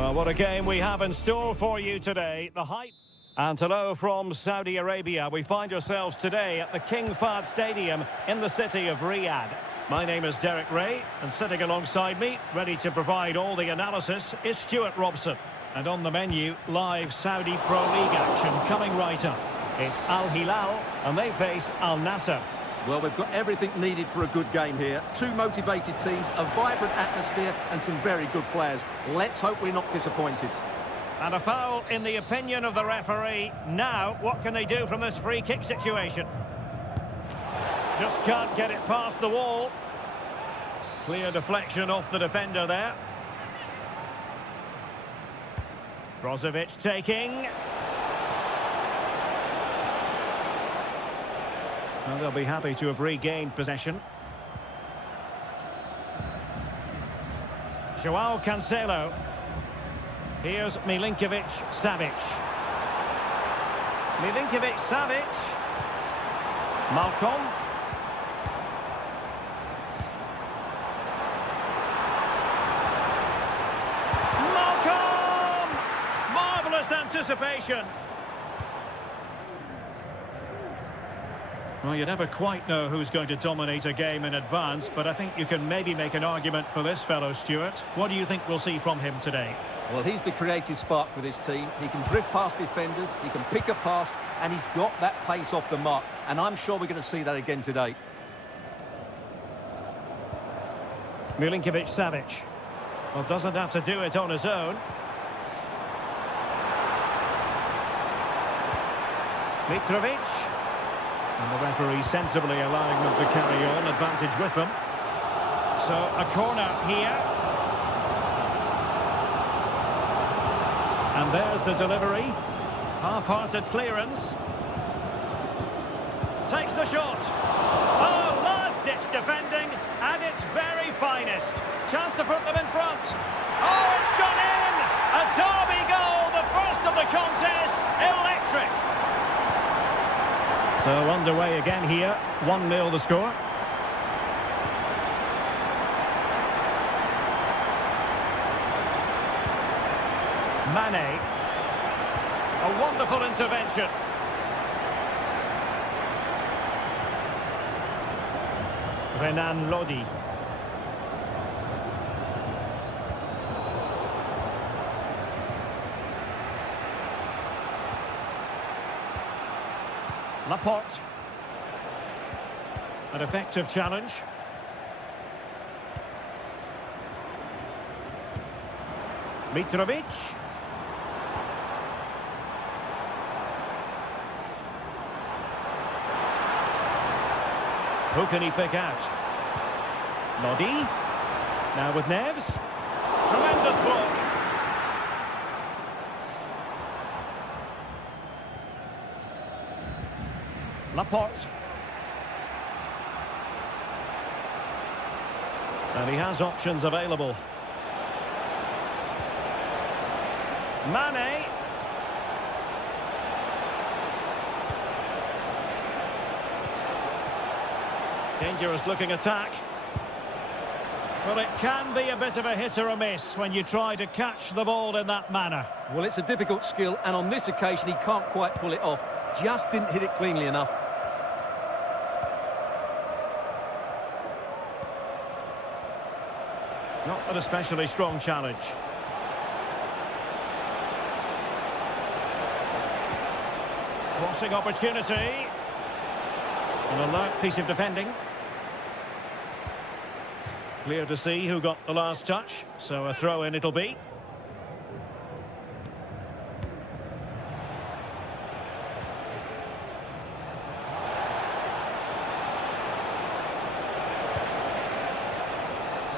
Well, what a game we have in store for you today. The hype. And hello from Saudi Arabia. We find ourselves today at the King Fahd Stadium in the city of Riyadh. My name is Derek Ray, and sitting alongside me, ready to provide all the analysis, is Stuart Robson. And on the menu, live Saudi Pro League action coming right up. It's Al Hilal, and they face Al Nassr. Well, we've got everything needed for a good game here. Two motivated teams, a vibrant atmosphere and some very good players. Let's hope we're not disappointed. And a foul in the opinion of the referee. Now, what can they do from this free kick situation? Just can't get it past the wall. Clear deflection off the defender there. Brozovic taking. Well, they'll be happy to have regained possession. Joao Cancelo. Here's Milinkovic-Savic. Milinkovic-Savic. Malcolm. Malcolm! Marvellous anticipation. Well, you never quite know who's going to dominate a game in advance, but I think you can maybe make an argument for this fellow, Stuart. What do you think we'll see from him today? Well, he's the creative spark for this team. He can drift past defenders, he can pick a pass, and he's got that pace off the mark. And I'm sure we're going to see that again today. Milinkovic-Savic. Well, doesn't have to do it on his own. Mitrovic. And the referee sensibly allowing them to carry on, advantage with them. So, a corner here. And there's the delivery. Half-hearted clearance. Takes the shot. Oh, last-ditch defending at its very finest. Chance to put them in front. Oh, it's gone in! A derby goal, the first of the contest. Electric. So underway again here, 1-0 the score. Mane. A wonderful intervention. Renan Lodi. Laporte. An effective challenge. Mitrovic. Who can he pick out? Lodi. Now with Neves. Tremendous block. Laporte. And he has options available. Mane. Dangerous looking attack. Well, it can be a bit of a hit or a miss when you try to catch the ball in that manner. Well, it's a difficult skill, and on this occasion he can't quite pull it off. Just didn't hit it cleanly enough. Not an especially strong challenge. Crossing opportunity. An alert piece of defending. Clear to see who got the last touch, so a throw-in it'll be.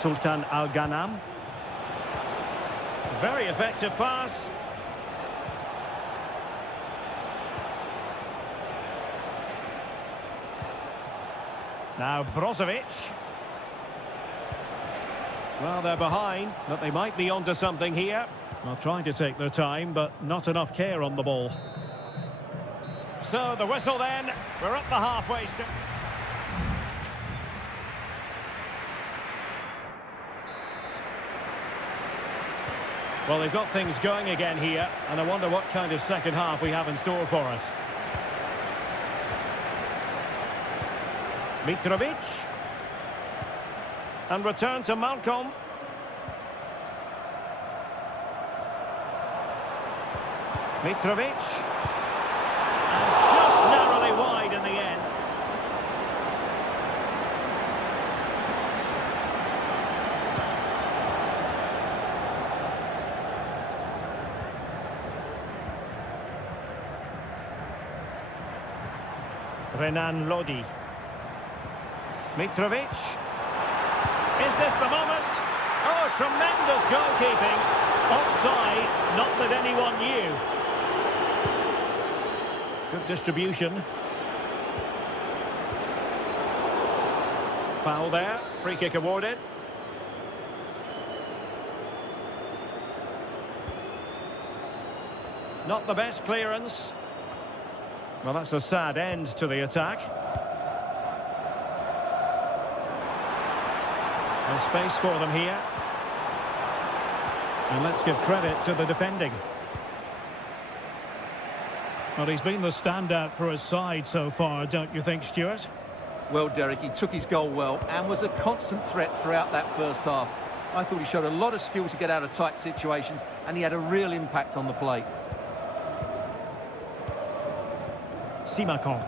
Sultan Al-Ghanam. Very effective pass. Now Brozovic. Well, they're behind, but they might be onto something here. Well, trying to take their time, but not enough care on the ball. So the whistle then. We're up the halfway strip. Well, they've got things going again here, and I wonder what kind of second half we have in store for us. Mitrovic. And return to Malcolm. Mitrovic. And just narrowly wide in the end. Renan Lodi. Mitrovic. Is this the moment? Oh, tremendous goalkeeping. Offside, not that anyone knew. Good distribution. Foul there. Free kick awarded. Not the best clearance. Well, that's a sad end to the attack. There's space for them here. And let's give credit to the defending. Well, he's been the standout for his side so far, don't you think, Stuart? Well, Derek, he took his goal well and was a constant threat throughout that first half. I thought he showed a lot of skill to get out of tight situations, and he had a real impact on the plate. Simakon.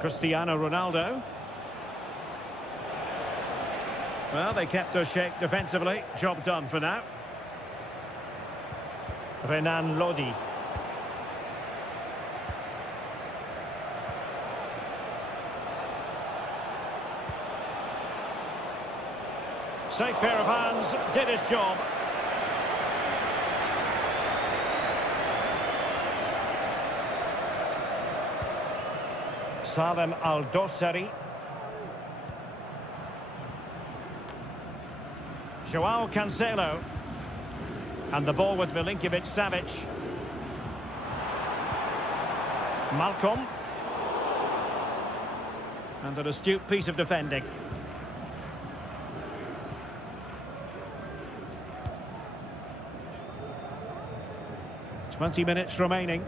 Cristiano Ronaldo. Well, they kept their shape defensively. Job done for now. Renan Lodi. Safe pair of hands, did his job. Salem Al-Dossari. Joao Cancelo. And the ball with Milinkovic-Savic. Malcolm. And an astute piece of defending. 20 minutes remaining.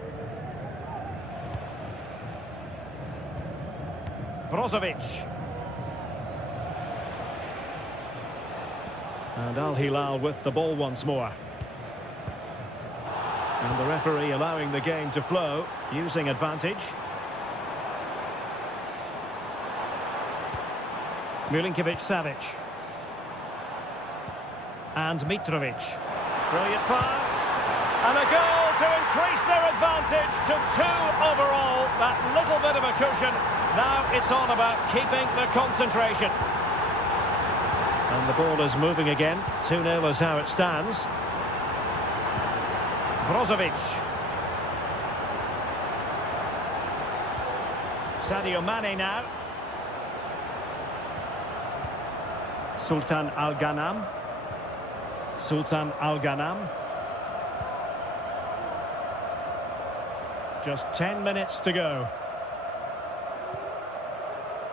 Brozovic. And Al Hilal with the ball once more. And the referee allowing the game to flow, using advantage. Milinkovic-Savic. And Mitrovic. Brilliant pass. And a goal to increase their advantage to 2 overall. That little bit of a cushion. Now it's all about keeping the concentration. And the ball is moving again. 2-0 is how it stands. Brozovic. Sadio Mane now. Sultan Al-Ghanam. Sultan Al-Ghanam. Just 10 minutes to go.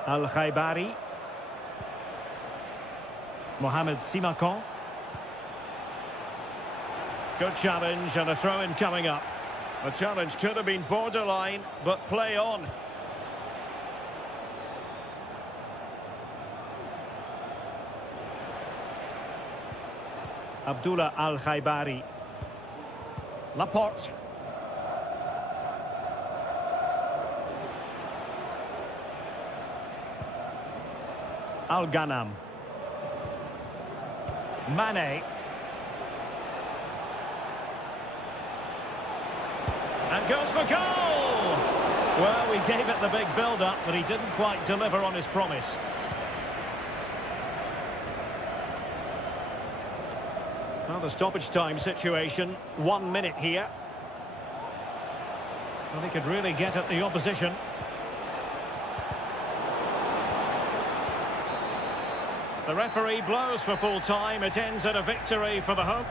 Al-Khaibari. Mohamed Simakon. Good challenge and a throw-in coming up. The challenge could have been borderline, but play on. Abdullah Al-Khaibari. Laporte. Al-Ghanam. Mane. And goes for goal! Well, we gave it the big build-up, but he didn't quite deliver on his promise. Well, the stoppage time situation, 1 minute here. Well, he could really get at the opposition. The referee blows for full time. It ends at a victory for the home.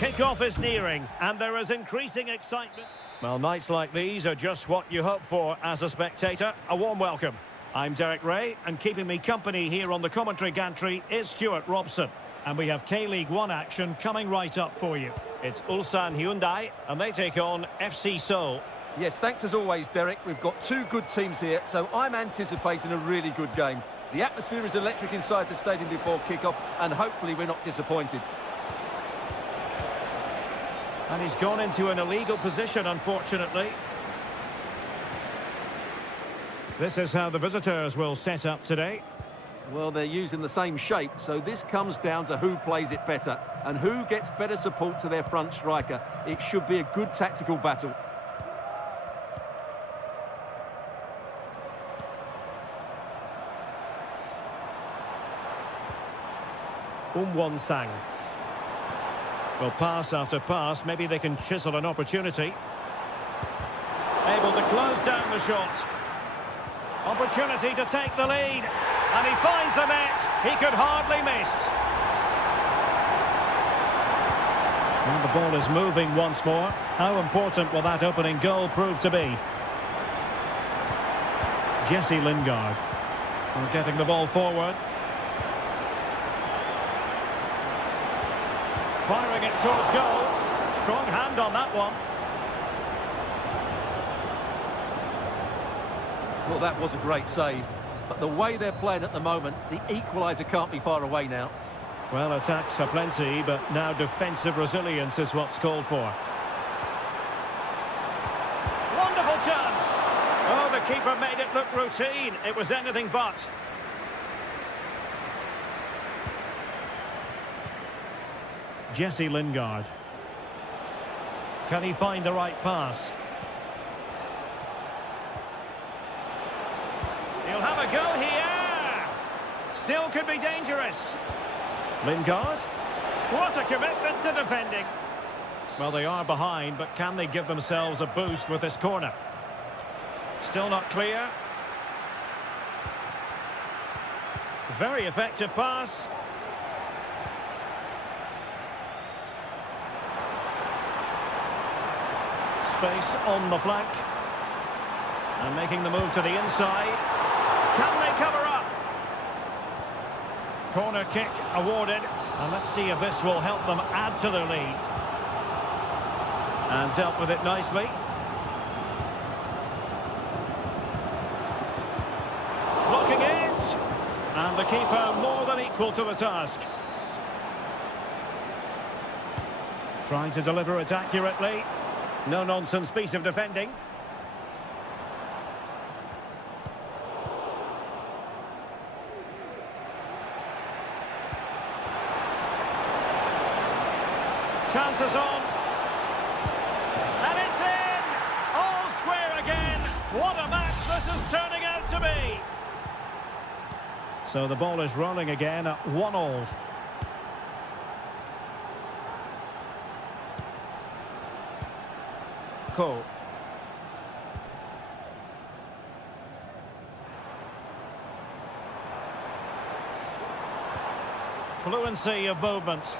Kick-off is nearing, and there is increasing excitement. Well, nights like these are just what you hope for as a spectator. A warm welcome. I'm Derek Ray, and keeping me company here on the commentary gantry is Stuart Robson. And we have K-League 1 action coming right up for you. It's Ulsan Hyundai, and they take on FC Seoul. Yes, thanks as always, Derek. We've got two good teams here, so I'm anticipating a really good game. The atmosphere is electric inside the stadium before kick-off, and hopefully we're not disappointed. And he's gone into an illegal position, unfortunately. This is how the visitors will set up today. Well, they're using the same shape, so this comes down to who plays it better and who gets better support to their front striker. It should be a good tactical battle. Sang. Well, pass after pass, maybe they can chisel an opportunity. Able to close down the shot. Opportunity to take the lead. And he finds the net. He could hardly miss. And the ball is moving once more. How important will that opening goal prove to be? Jesse Lingard. We're getting the ball forward. Firing it towards goal. Strong hand on that one. Well, that was a great save. But the way they're playing at the moment, the equaliser can't be far away now. Well, attacks are plenty, but now defensive resilience is what's called for. Wonderful chance! Oh, the keeper made it look routine. It was anything but. Jesse Lingard. Can he find the right pass? He'll have a go here. Still could be dangerous. Lingard. What a commitment to defending. Well, they are behind, but can they give themselves a boost with this corner? Still not clear. Very effective pass. Space on the flank. And making the move to the inside. Can they cover up? Corner kick awarded. And let's see if this will help them add to their lead. And dealt with it nicely. Blocking it. And the keeper more than equal to the task. Trying to deliver it accurately. No-nonsense piece of defending. Chances on. And it's in! All square again. What a match this is turning out to be. So the ball is rolling again at 1-1. Cole. Fluency of movement.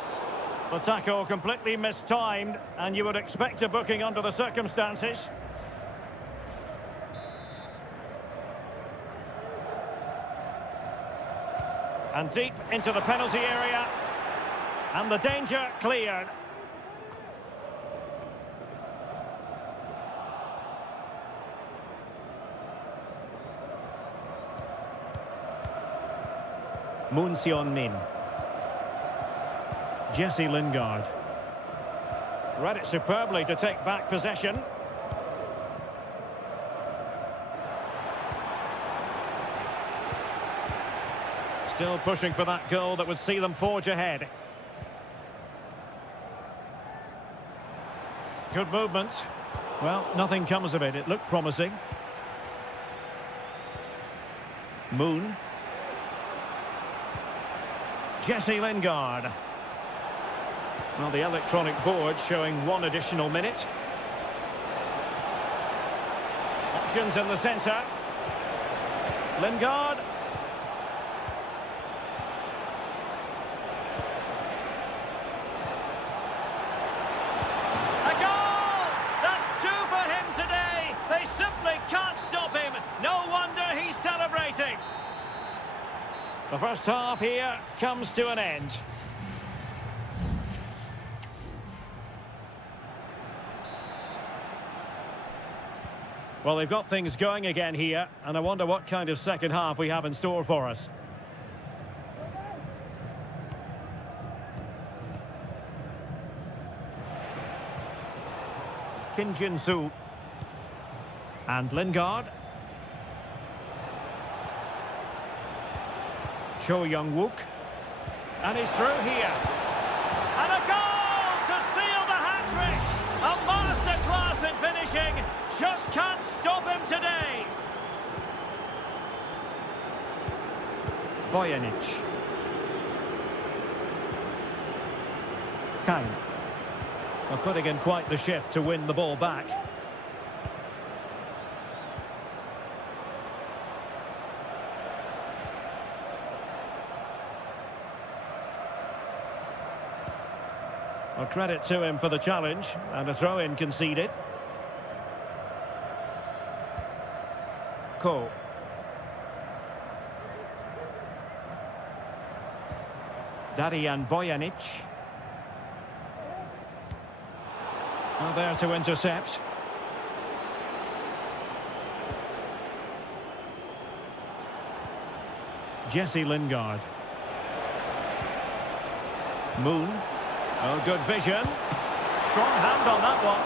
The tackle completely mistimed, and you would expect a booking under the circumstances. And deep into the penalty area. And the danger cleared. Moon Seon-min. Jesse Lingard. Read it superbly to take back possession. Still pushing for that goal that would see them forge ahead. Good movement. Well, nothing comes of it. It looked promising. Moon. Jesse Lingard. Well, the electronic board showing 1 additional minute. Options in the centre. Lingard. The first half here comes to an end. Well, they've got things going again here, and I wonder what kind of second half we have in store for us. Kim Jin-soo. And Lingard. Cho Young-wook. And he's through here. And a goal to seal the hat-trick! A masterclass in finishing. Just can't stop him today. Bojanic. Kane. Well, putting in quite the shift to win the ball back. Well, credit to him for the challenge, and a throw-in conceded. Ko. Darian Bojanic. Well, there to intercept. Jesse Lingard. Moon. Oh, good vision. Strong hand on that one.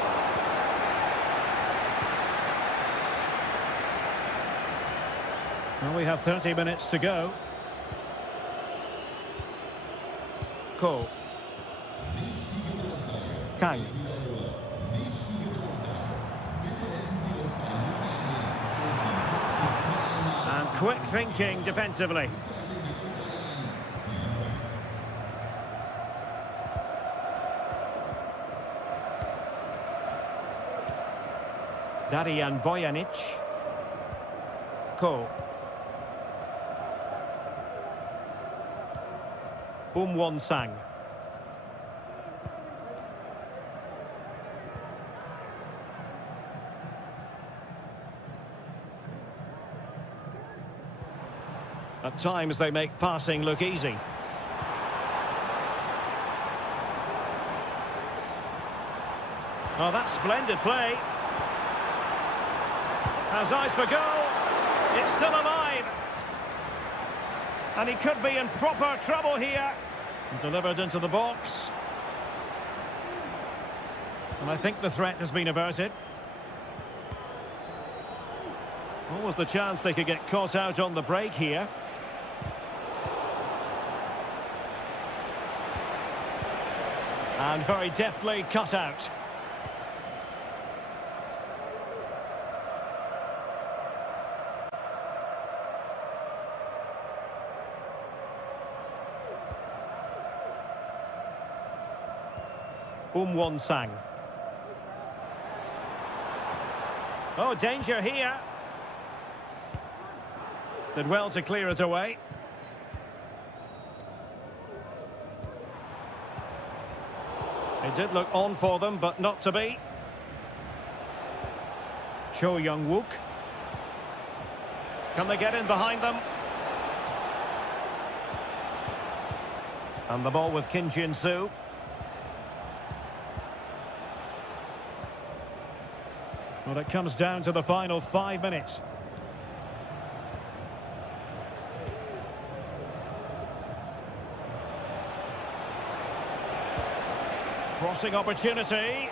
Well, we have 30 minutes to go. Ko. Kang. And quick thinking defensively. Darian Bojanic. Ko. Won-sang. At times they make passing look easy. Oh, that's splendid play. Has eyes for goal. It's still alive. And he could be in proper trouble here. Delivered into the box. And I think the threat has been averted. What was the chance they could get caught out on the break here? And very deftly cut out. Won-sang. Oh, danger here. Did well to clear it away. It did look on for them, but not to be. Cho Young-wook. Can they get in behind them? And the ball with Kim Jin-soo. Well, it comes down to the final 5 minutes. Crossing opportunity.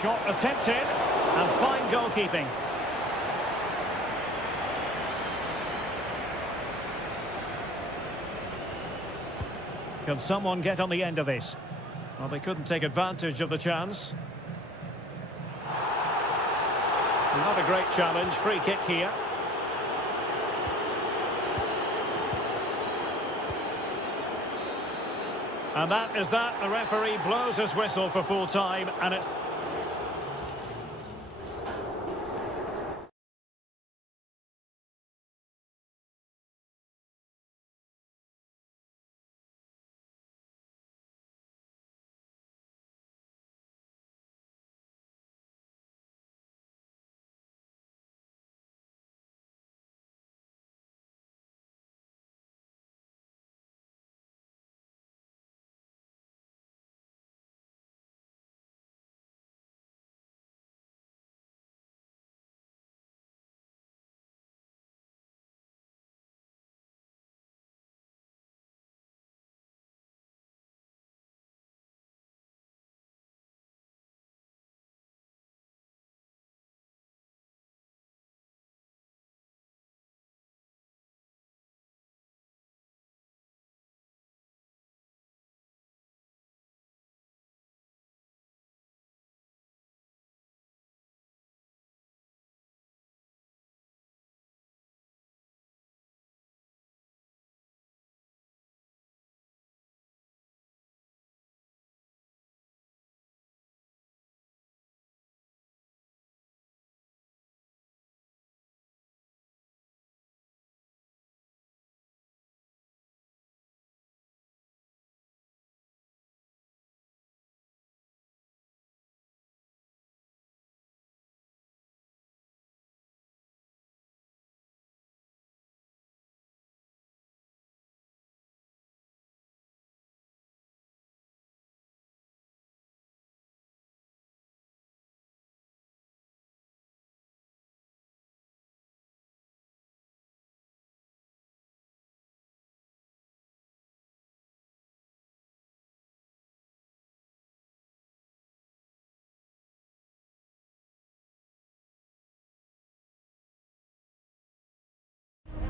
Shot attempted, and fine goalkeeping. Can someone get on the end of this? Well, they couldn't take advantage of the chance. Not a great challenge. Free kick here. And that is that. The referee blows his whistle for full time, and it's...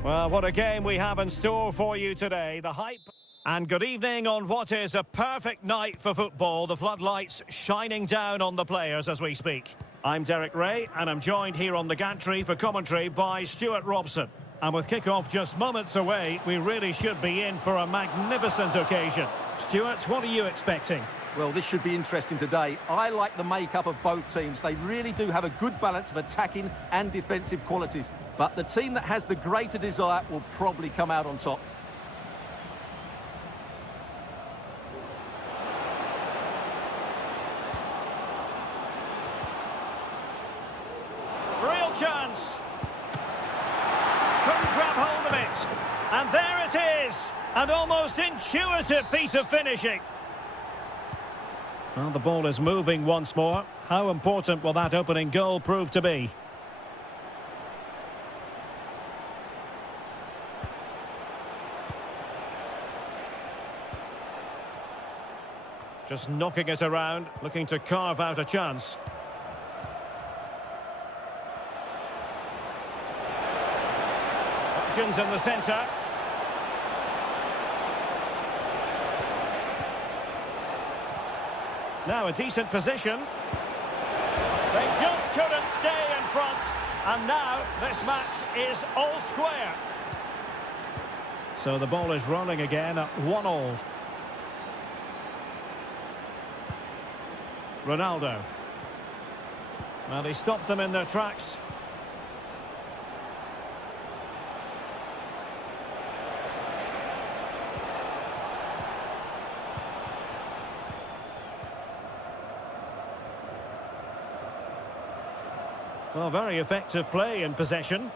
Well, what a game we have in store for you today. The hype. And good evening on what is a perfect night for football. The floodlights shining down on the players as we speak. I'm Derek Ray, and I'm joined here on the gantry for commentary by Stuart Robson. And with kick-off just moments away, we really should be in for a magnificent occasion. Stuart, what are you expecting? Well, this should be interesting today. I like the makeup of both teams. They really do have a good balance of attacking and defensive qualities. But the team that has the greater desire will probably come out on top. Real chance. Couldn't grab hold of it. And there it is. An almost intuitive piece of finishing. Well, the ball is moving once more. How important will that opening goal prove to be? Just knocking it around, looking to carve out a chance. Options in the centre. Now a decent position. They just couldn't stay in front. And now this match is all square. So the ball is rolling again at 1-1. Ronaldo. Well, he stopped them in their tracks. Well, very effective play in possession.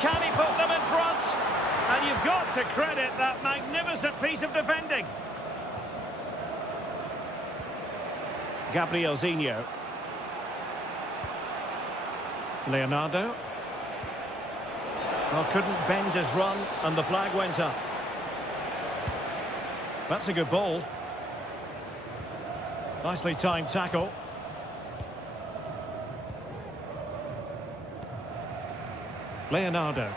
Can he put them in front? And you've got to credit that magnificent piece of defending. Gabriel Zinho. Leonardo. Well, couldn't bend his run, and the flag went up. That's a good ball. Nicely timed tackle. Leonardo.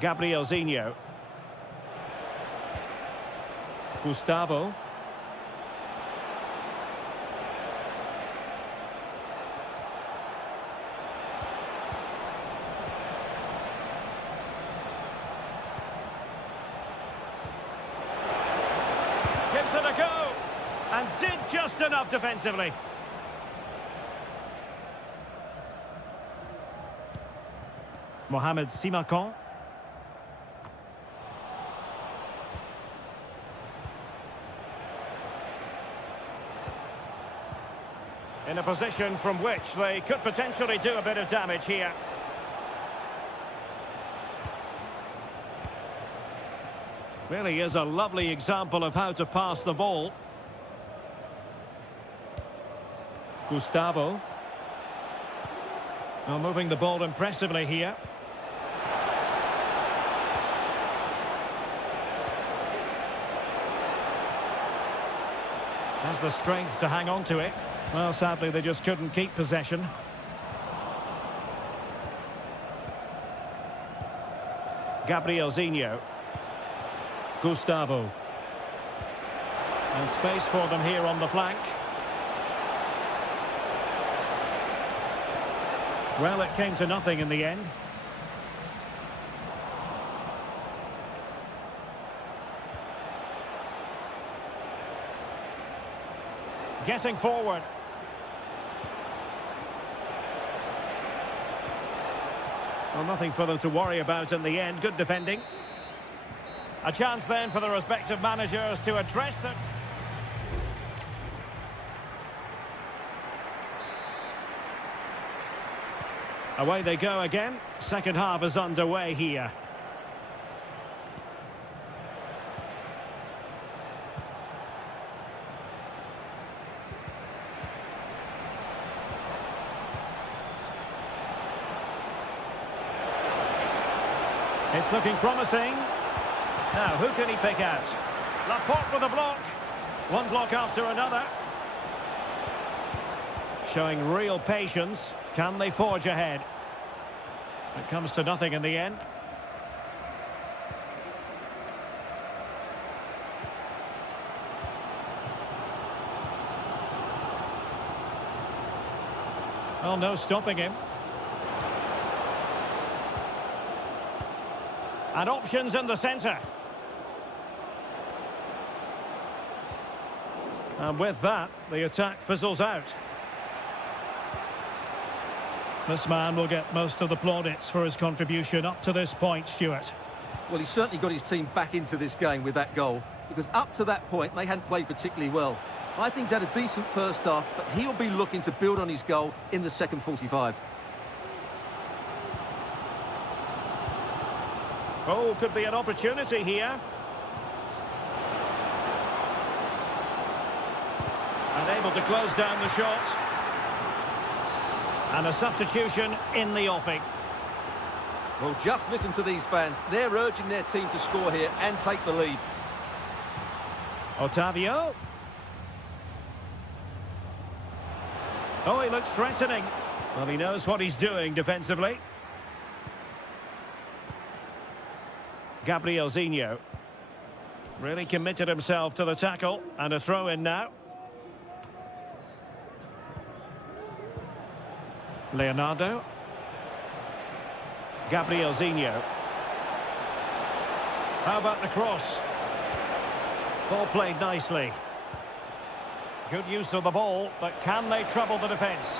Gabriel Zinho. Gustavo. Gives it a go. And did just enough defensively. Mohamed Simakan. In a position from which they could potentially do a bit of damage here. Really is a lovely example of how to pass the ball. Gustavo. Well, moving the ball impressively here. Has the strength to hang on to it. Well, sadly, they just couldn't keep possession. Gabriel Zinho. Gustavo. And space for them here on the flank. Well, it came to nothing in the end. Getting forward. Well, nothing for them to worry about in the end. Good defending. A chance then for the respective managers to address them. Away they go again. Second half is underway here. It's looking promising. Now, who can he pick out? Laporte with a block. One block after another. Showing real patience. Can they forge ahead? It comes to nothing in the end. Oh, no stopping him. And options in the centre. And with that, the attack fizzles out. This man will get most of the plaudits for his contribution up to this point, Stuart. Well, he certainly got his team back into this game with that goal, because up to that point, they hadn't played particularly well. I think he's had a decent first half, but he'll be looking to build on his goal in the second 45. Oh, could be an opportunity here. And able to close down the shot. And a substitution in the offing. Well, just listen to these fans. They're urging their team to score here and take the lead. Otavio. Oh, he looks threatening. Well, he knows what he's doing defensively. Gabrielzinho. Really committed himself to the tackle. And a throw-in now. Leonardo. Gabrielzinho. How about the cross? Ball played nicely. Good use of the ball, but can they trouble the defence?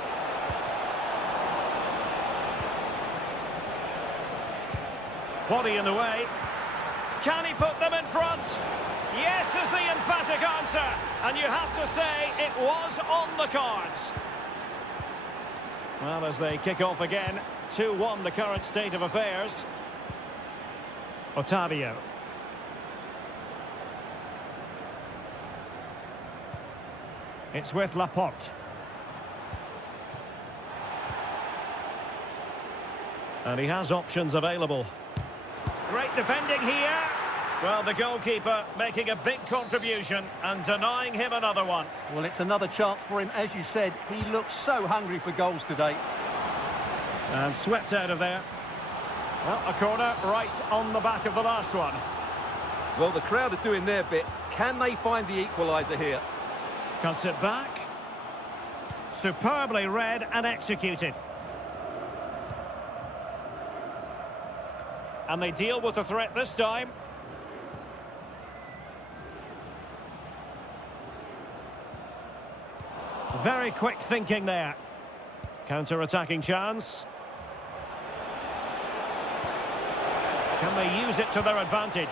Body in the way. Can he put them in front? Yes is the emphatic answer. And you have to say it was on the cards. Well, as they kick off again, 2-1 the current state of affairs. Otavio. It's with Laporte. And he has options available. Great defending here. Well, the goalkeeper making a big contribution and denying him another one. Well, it's another chance for him. As you said, he looks so hungry for goals today. And swept out of there. Well, a corner right on the back of the last one. Well, the crowd are doing their bit. Can they find the equaliser here? Cuts it back. Superbly read and executed. And they deal with the threat this time. Very quick thinking there. Counter-attacking chance. Can they use it to their advantage?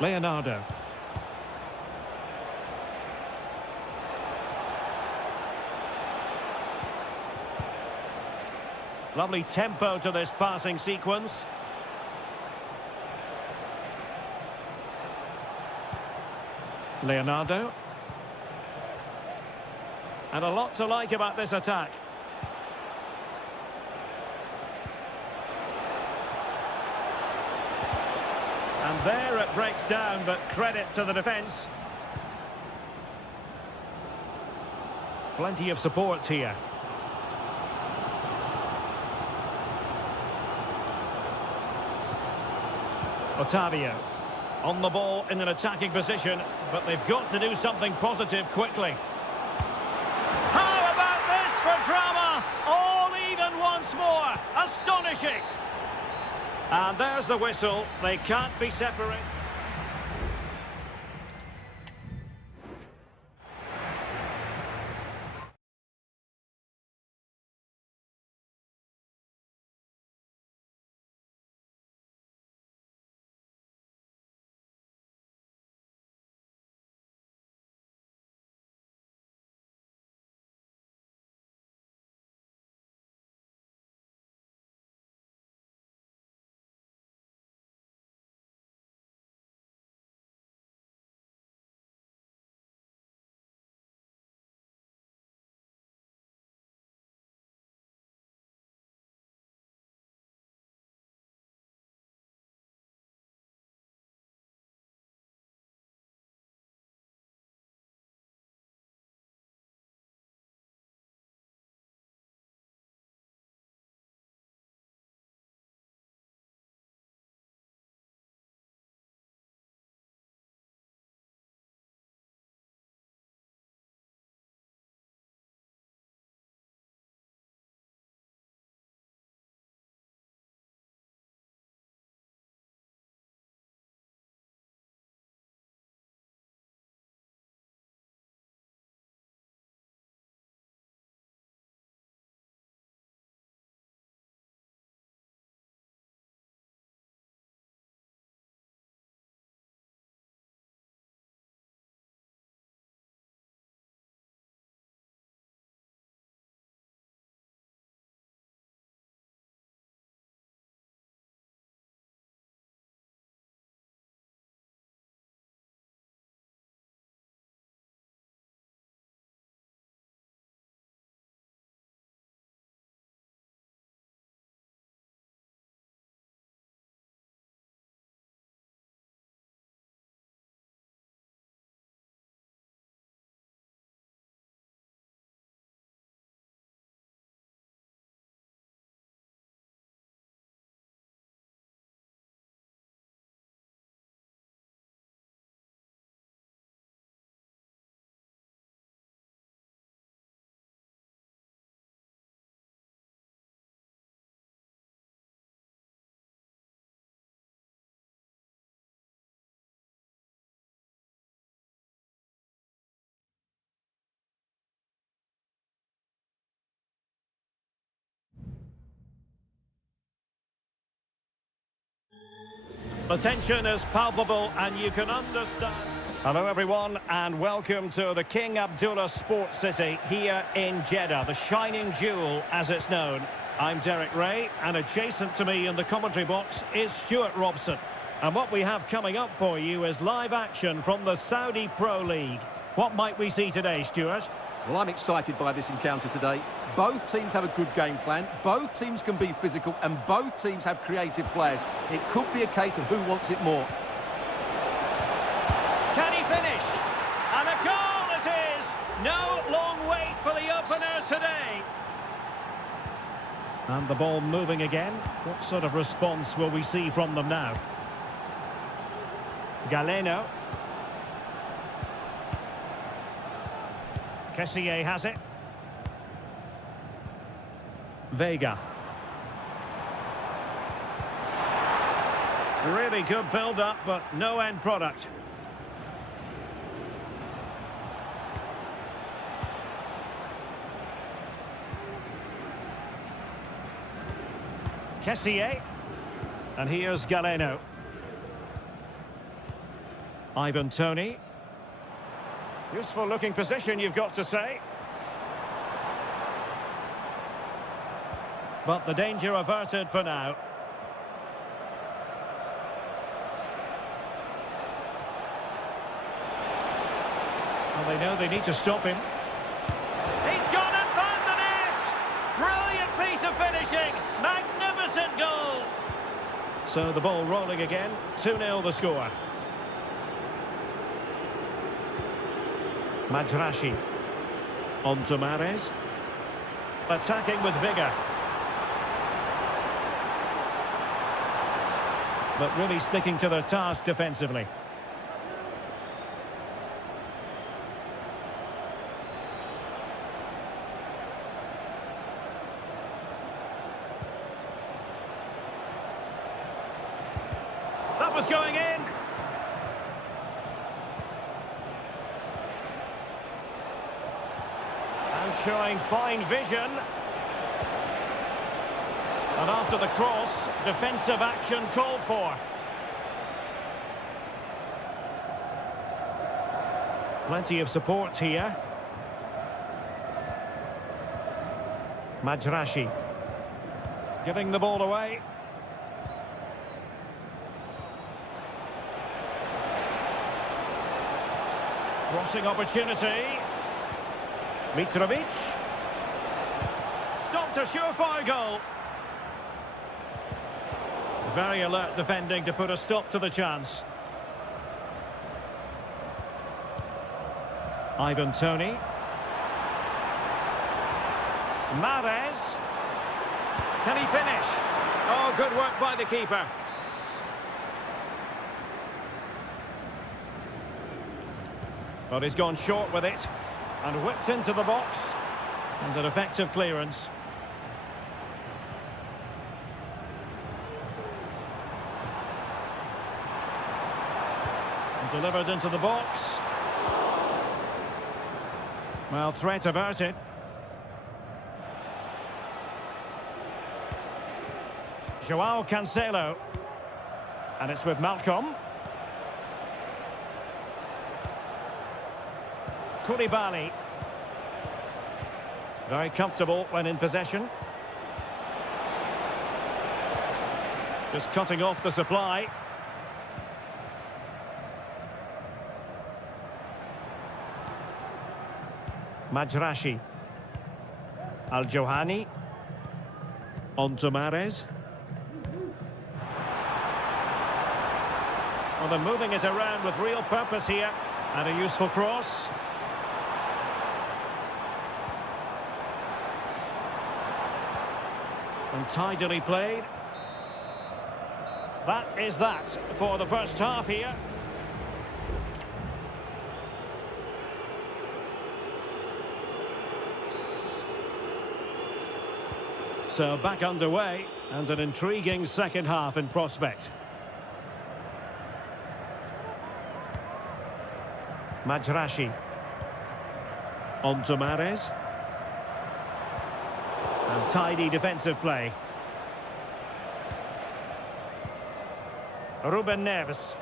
Leonardo. Lovely tempo to this passing sequence. Leonardo. And a lot to like about this attack. And there it breaks down, but credit to the defence. Plenty of support here. Otavio. On the ball in an attacking position, but they've got to do something positive quickly. How about this for drama? All even once more. Astonishing. And there's the whistle. They can't be separated. The tension is palpable and you can understand. Hello everyone and welcome to the King Abdullah Sports City here in Jeddah, the shining jewel as it's known. I'm Derek Ray and adjacent to me in the commentary box is Stuart Robson. And what we have coming up for you is live action from the Saudi Pro League. What might we see today, Stuart? Well, I'm excited by this encounter today. Both teams have a good game plan, both teams can be physical, and both teams have creative players. It could be a case of who wants it more. Can he finish? And a goal it is! No long wait for the opener today. And the ball moving again. What sort of response will we see from them now? Galeno. Kessié has it. Vega. Really good build-up, but no end product. Kessié. And here's Galeno. Ivan Toney. Useful looking position, you've got to say. But the danger averted for now. Well, they know they need to stop him. He's gone and found the net! Brilliant piece of finishing! Magnificent goal! So the ball rolling again. 2-0 the score. Majrashi. On to Mahrez. Attacking with vigour. But really sticking to their task defensively. That was going in. Showing fine vision. And after the cross, defensive action called for. Plenty of support here. Majrashi. Giving the ball away. Crossing opportunity. Mitrovic. Stopped a surefire goal. Very alert defending to put a stop to the chance. Ivan Toney. Mahrez. Can he finish? Oh, good work by the keeper. But he's gone short with it. And whipped into the box. And an effective clearance. And delivered into the box. Well, threat averted. Joao Cancelo. And it's with Malcolm. Koulibaly. Very comfortable when in possession. Just cutting off the supply. Majrashi. Al-Johani. On to Mahrez. Well, they're moving it around with real purpose here. And a useful cross. And tidily played. That is that for the first half here. So back underway and an intriguing second half in prospect. Majrashi. On to Mahrez. And tidy defensive play. Ruben Neves.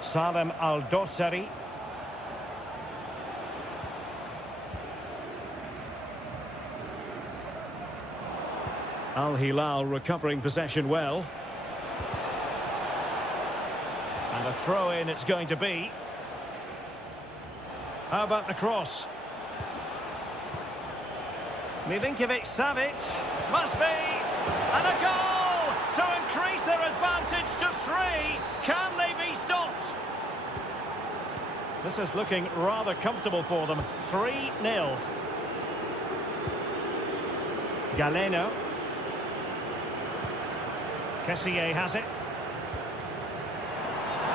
Salem Al-Dossari. Al Hilal recovering possession well. And a throw-in it's going to be. How about the cross? Milinkovic-Savic. Must be! And a goal! To increase their advantage to 3. Can they be stopped? This is looking rather comfortable for them. 3-0. Galeno. Kessié has it.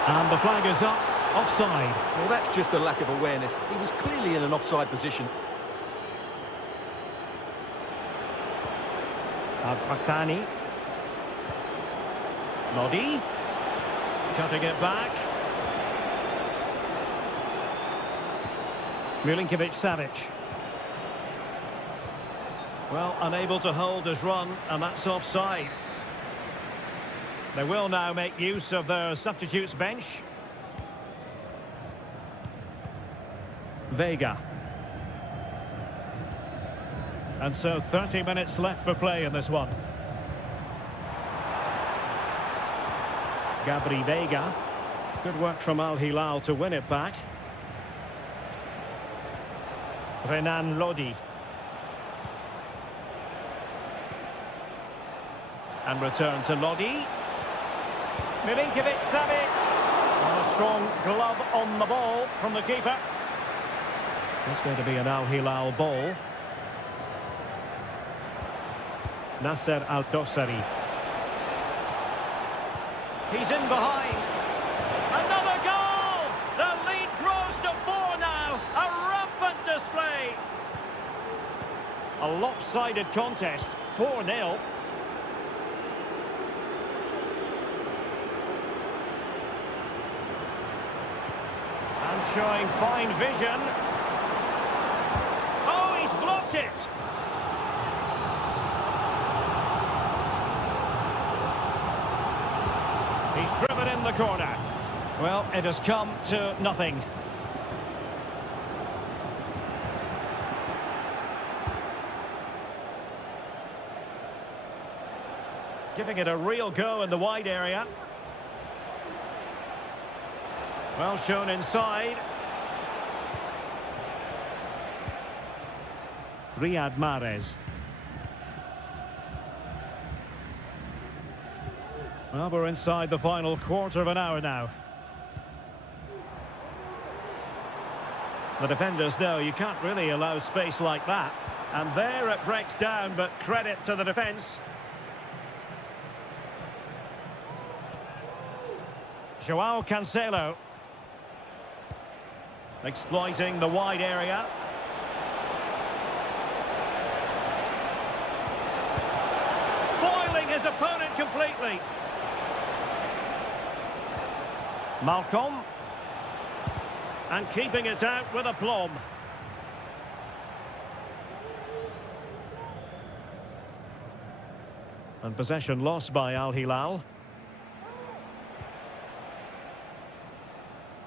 And the flag is up. Offside. Well, that's just a lack of awareness. He was clearly in an offside position. Al-Qahtani. Lodi. Cutting it back. Milinkovic-Savic. Well, unable to hold his run, and that's offside. They will now make use of their substitutes bench. Vega. And so 30 minutes left for play in this one. Gabri Vega. Good work from Al Hilal to win it back. Renan Lodi. And return to Lodi. Milinkovic-Savic. And a strong glove on the ball from the keeper. It's going to be an Al Hilal ball. Nasser Al-Dossari. He's in behind. Another goal! The lead grows to 4 now. A rampant display. A lopsided contest. 4-0. And showing fine vision. Oh, he's blocked it. He's driven in the corner. Well, it has come to nothing. Giving it a real go in the wide area. Well shown inside. Riyad Mahrez. Well, we're inside the final quarter of an hour now. The defenders know you can't really allow space like that. And there it breaks down, but credit to the defence. Joao Cancelo. Exploiting the wide area. Foiling his opponent completely. Malcolm. And keeping it out with aplomb. And possession lost by Al Hilal.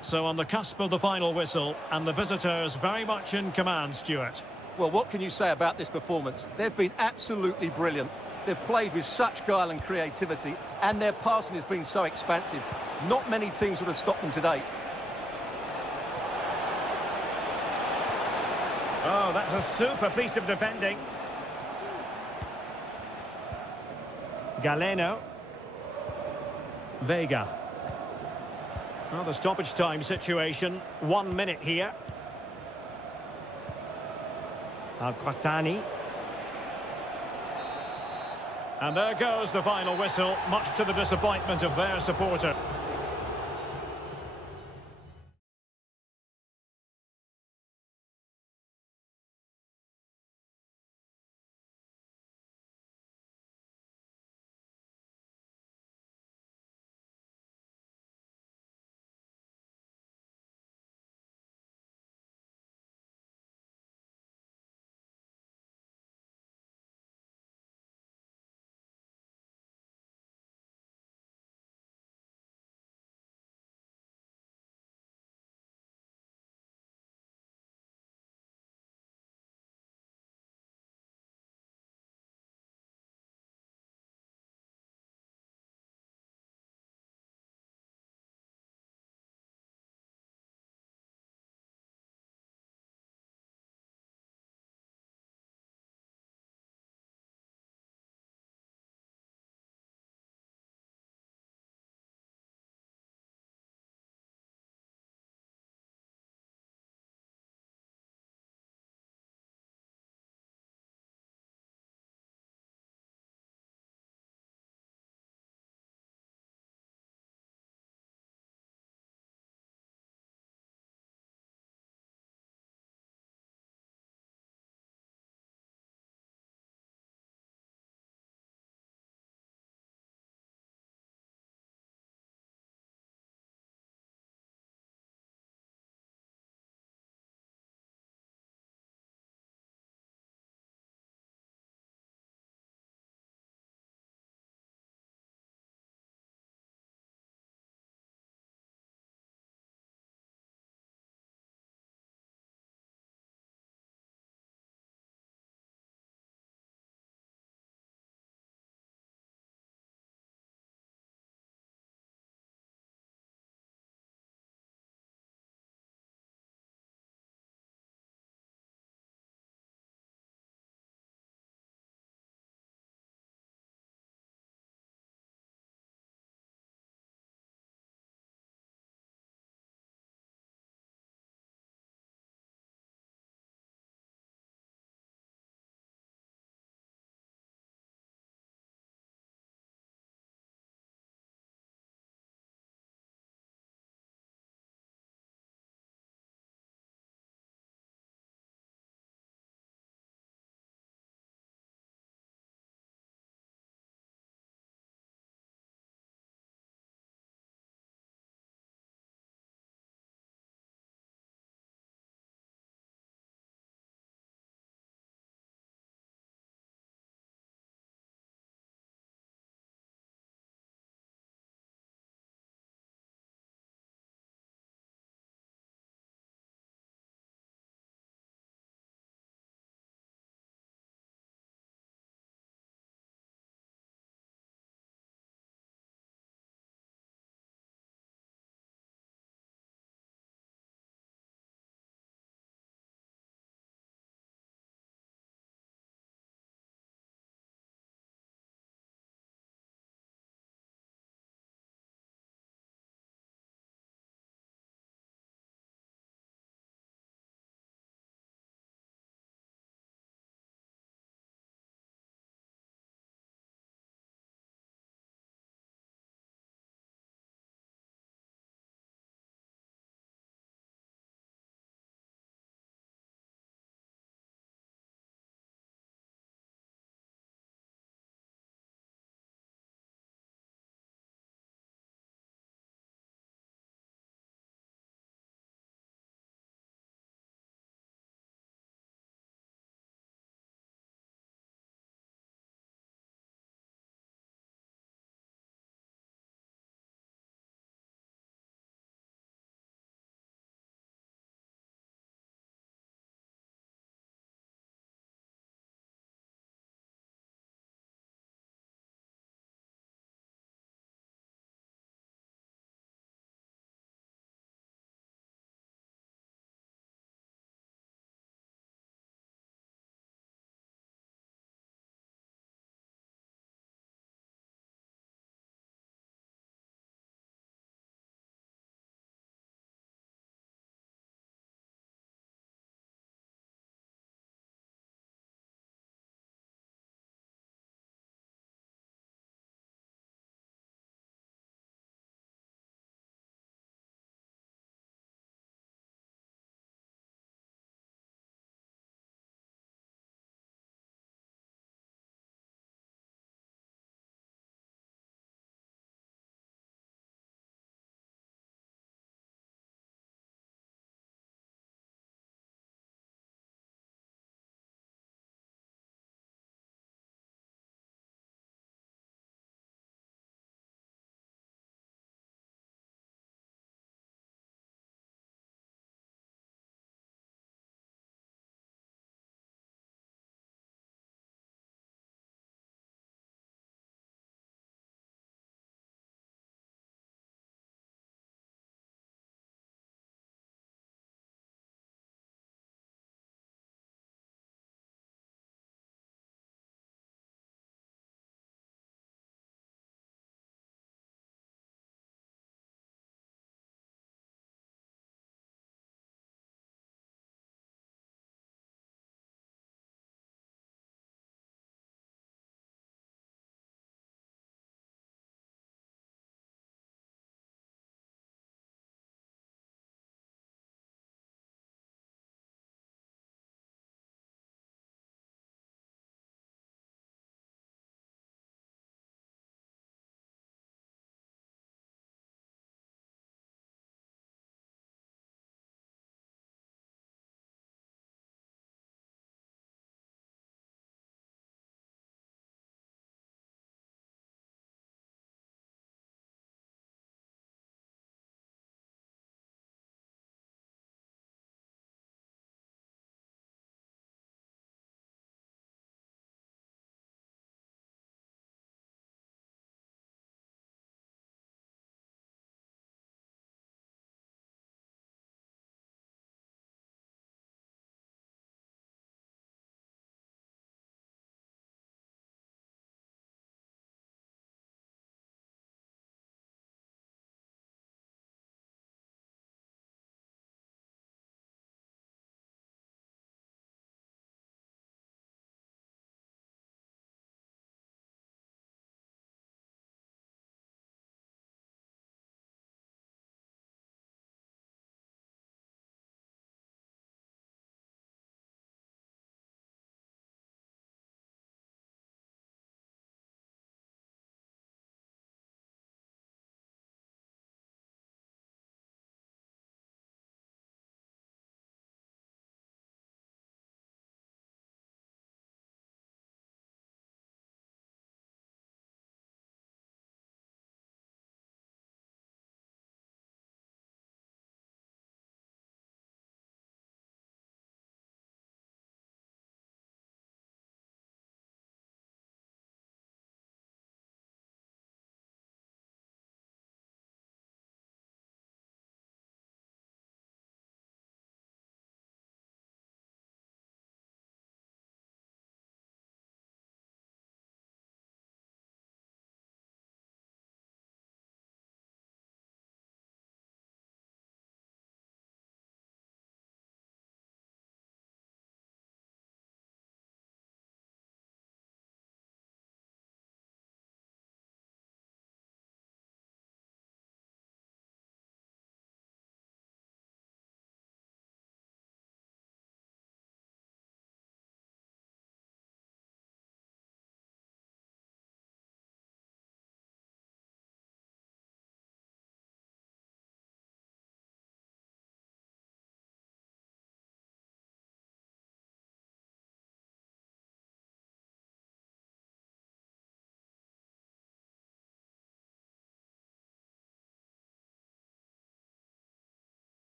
So on the cusp of the final whistle, and the visitors very much in command, Stuart. Well, what can you say about this performance? They've been absolutely brilliant. They've played with such guile and creativity, and their passing has been so expansive. Not many teams would have stopped them today. Oh, that's a super piece of defending. Galeno. Vega. Well, the stoppage time situation, 1 minute here. Al-Qahtani. And there goes the final whistle, much to the disappointment of their supporter.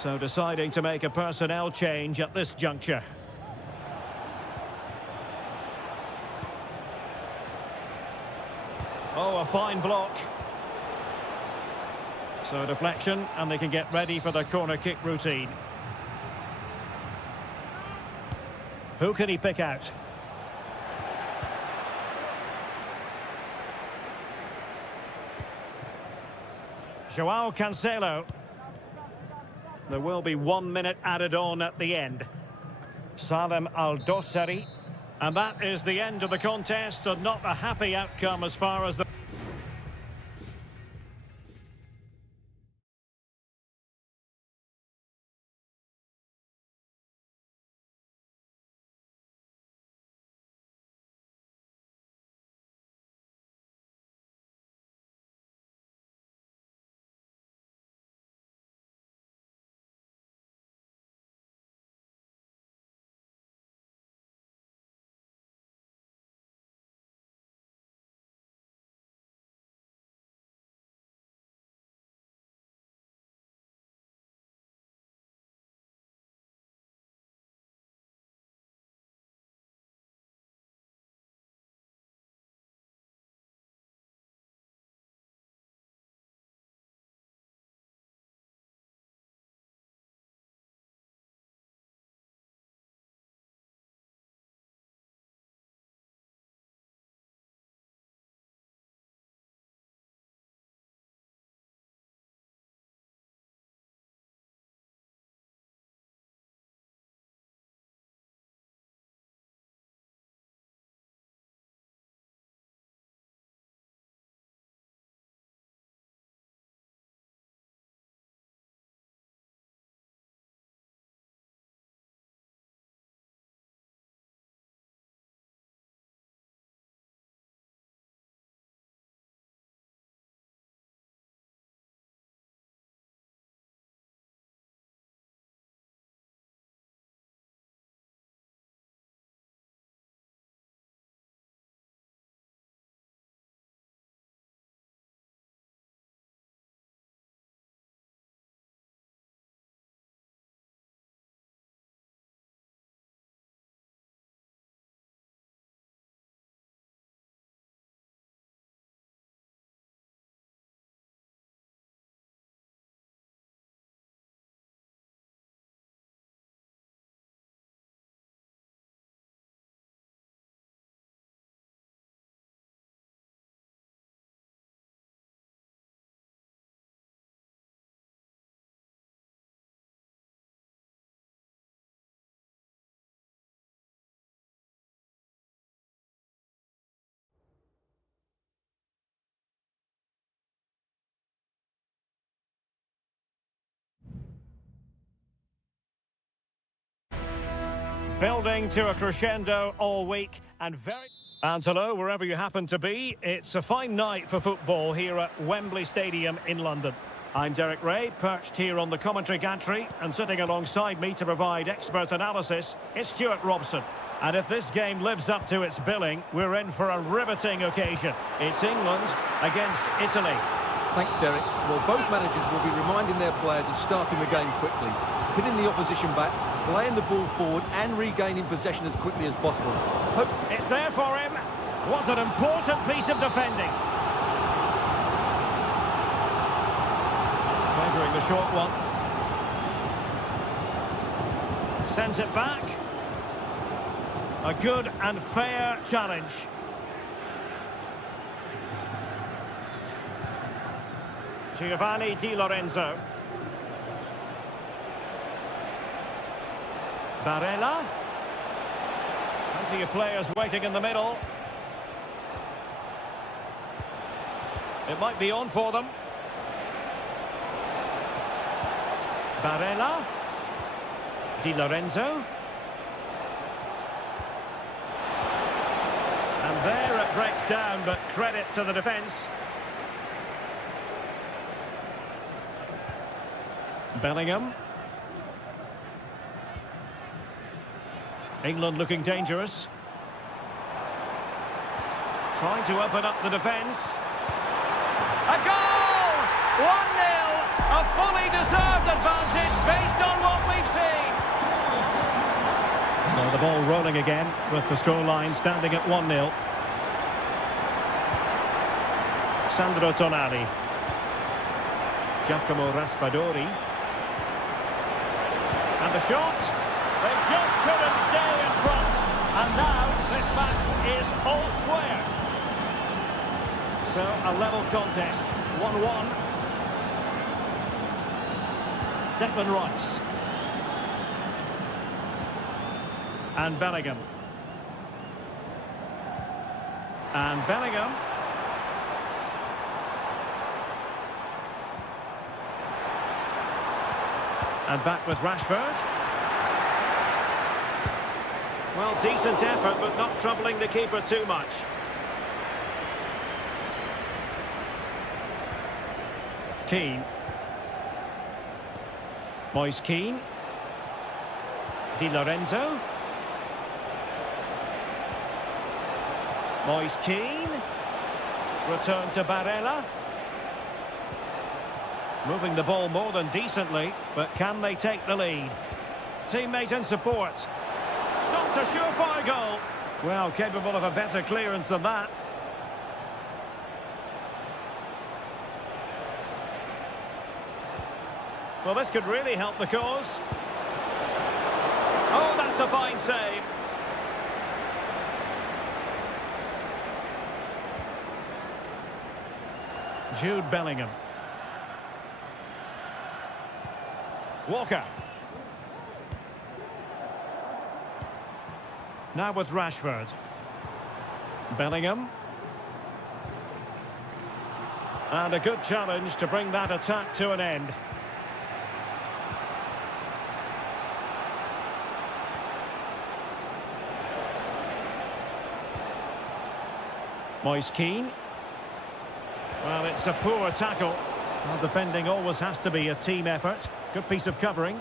So deciding to make a personnel change at this juncture. Oh, a fine block. So deflection, and they can get ready for the corner kick routine. Who can he pick out? Joao Cancelo. There will be 1 minute added on at the end. Salem Al-Dossari. And that is the end of the contest, and not a happy outcome as far as the... Building to a crescendo all week and very... And hello, wherever you happen to be, it's a fine night for football here at Wembley Stadium in London. I'm Derek Ray, perched here on the commentary gantry, and sitting alongside me to provide expert analysis is Stuart Robson. And if this game lives up to its billing, we're in for a riveting occasion. It's England against Italy. Thanks, Derek. Well, both managers will be reminding their players of starting the game quickly, hitting the opposition back, playing the ball forward and regaining possession as quickly as possible. It's there for him. What an important piece of defending. Favouring the short one. Sends it back. A good and fair challenge. Giovanni Di Lorenzo. Barella. Plenty of players waiting in the middle. It might be on for them. Barella. Di Lorenzo. And there it breaks down, but credit to the defence. Bellingham. England looking dangerous. Trying to open up the defence. A goal! 1-0! A fully deserved advantage based on what we've seen. So the ball rolling again with the scoreline standing at 1-0. Sandro Tonali. Giacomo Raspadori. And the shot. They just couldn't stay in front. And now this match is all square. So a level contest. 1-1. Declan Rice. And Bellingham. And Bellingham. And back with Rashford. Well, decent effort, but not troubling the keeper too much. Keane. Moise Keane. Di Lorenzo. Moise Keane. Return to Barella. Moving the ball more than decently, but can they take the lead? Teammate and support. Stopped a surefire goal. Well, capable of a better clearance than that. Well, this could really help the cause. Oh, that's a fine save. Jude Bellingham. Walker. Now with Rashford. Bellingham. And a good challenge to bring that attack to an end. Moise Keane. Well, it's a poor tackle. Well, defending always has to be a team effort. Good piece of covering.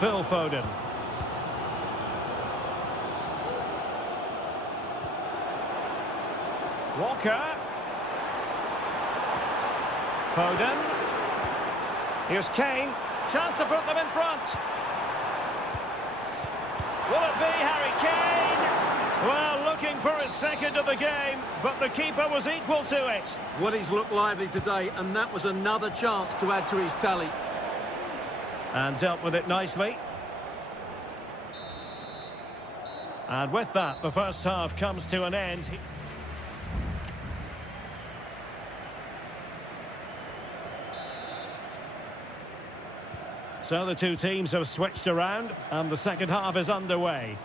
Phil Foden. Walker. Foden. Here's Kane. Chance to put them in front. Will it be Harry Kane? Well, looking for his second of the game, but the keeper was equal to it. Well, he's looked lively today, and that was another chance to add to his tally. And dealt with it nicely. And with that, the first half comes to an end. So the two teams have switched around, and the second half is underway.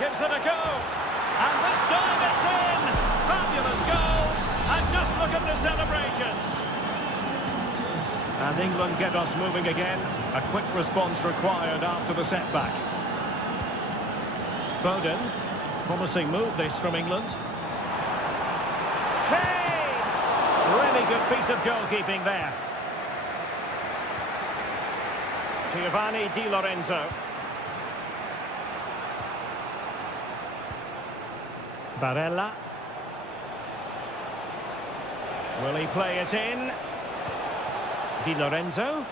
Gives it a go, and this time it's in! Fabulous goal, and just look at the celebrations. And England get us moving again. A quick response required after the setback. Foden. Promising move this from England. Kane! Really good piece of goalkeeping there. Giovanni Di Lorenzo. Barella. Will he play it in? Di Lorenzo.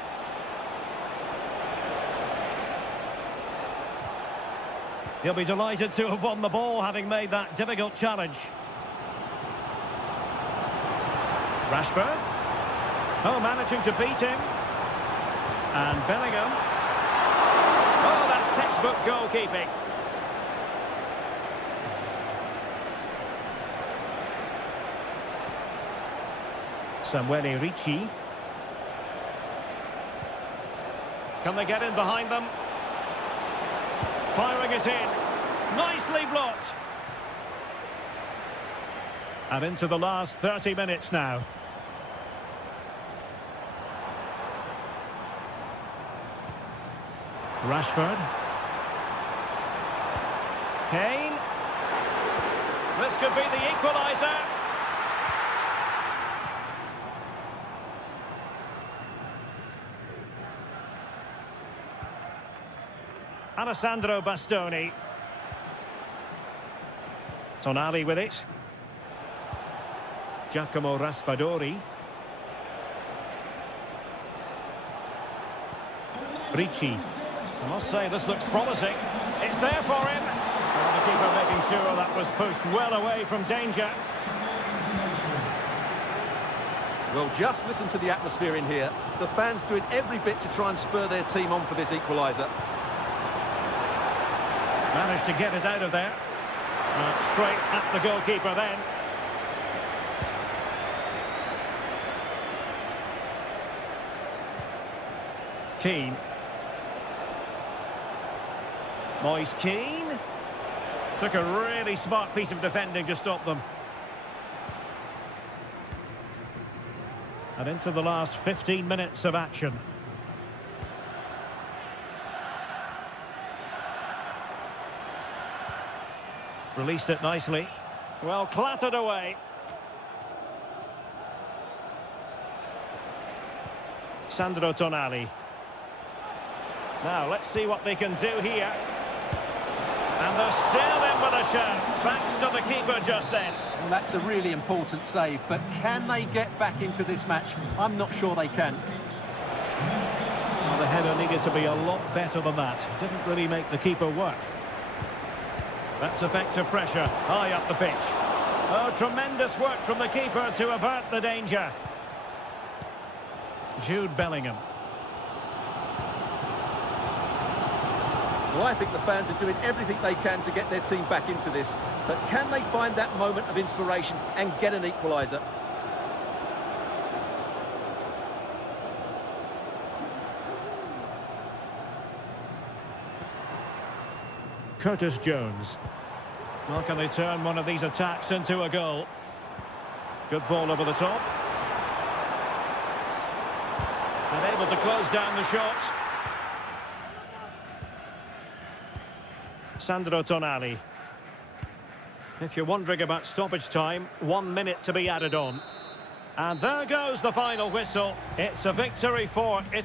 He'll be delighted to have won the ball, having made that difficult challenge. Rashford. Oh, managing to beat him. And Bellingham. Oh, that's textbook goalkeeping. Samuele Ricci. Can they get in behind them? Firing it in. Nicely blocked. And into the last 30 minutes now. Rashford. Kane. This could be the equaliser. Alessandro Bastoni. Tonali with it. Giacomo Raspadori. Ricci. I must say, this looks promising. It's there for him. And the keeper making sure that was pushed well away from danger. Well, just listen to the atmosphere in here. The fans doing every bit to try and spur their team on for this equaliser. Managed to get it out of there. Straight at the goalkeeper then. Keane. Moise Keane. Took a really smart piece of defending to stop them. And into the last 15 minutes of action. Released it nicely. Well, clattered away. Sandro Tonali. Now, let's see what they can do here. And they're still in with a shout. Thanks to the keeper just then. Well, that's a really important save, but can they get back into this match? I'm not sure they can. Well, the header needed to be a lot better than that. Didn't really make the keeper work. That's effective pressure, high up the pitch. Oh, tremendous work from the keeper to avert the danger. Jude Bellingham. Well, I think the fans are doing everything they can to get their team back into this. But can they find that moment of inspiration and get an equaliser? Curtis Jones. Well, can they turn one of these attacks into a goal? Good ball over the top. And able to close down the shot. Sandro Tonali. If you're wondering about stoppage time, 1 minute to be added on. And there goes the final whistle. It's a victory for it.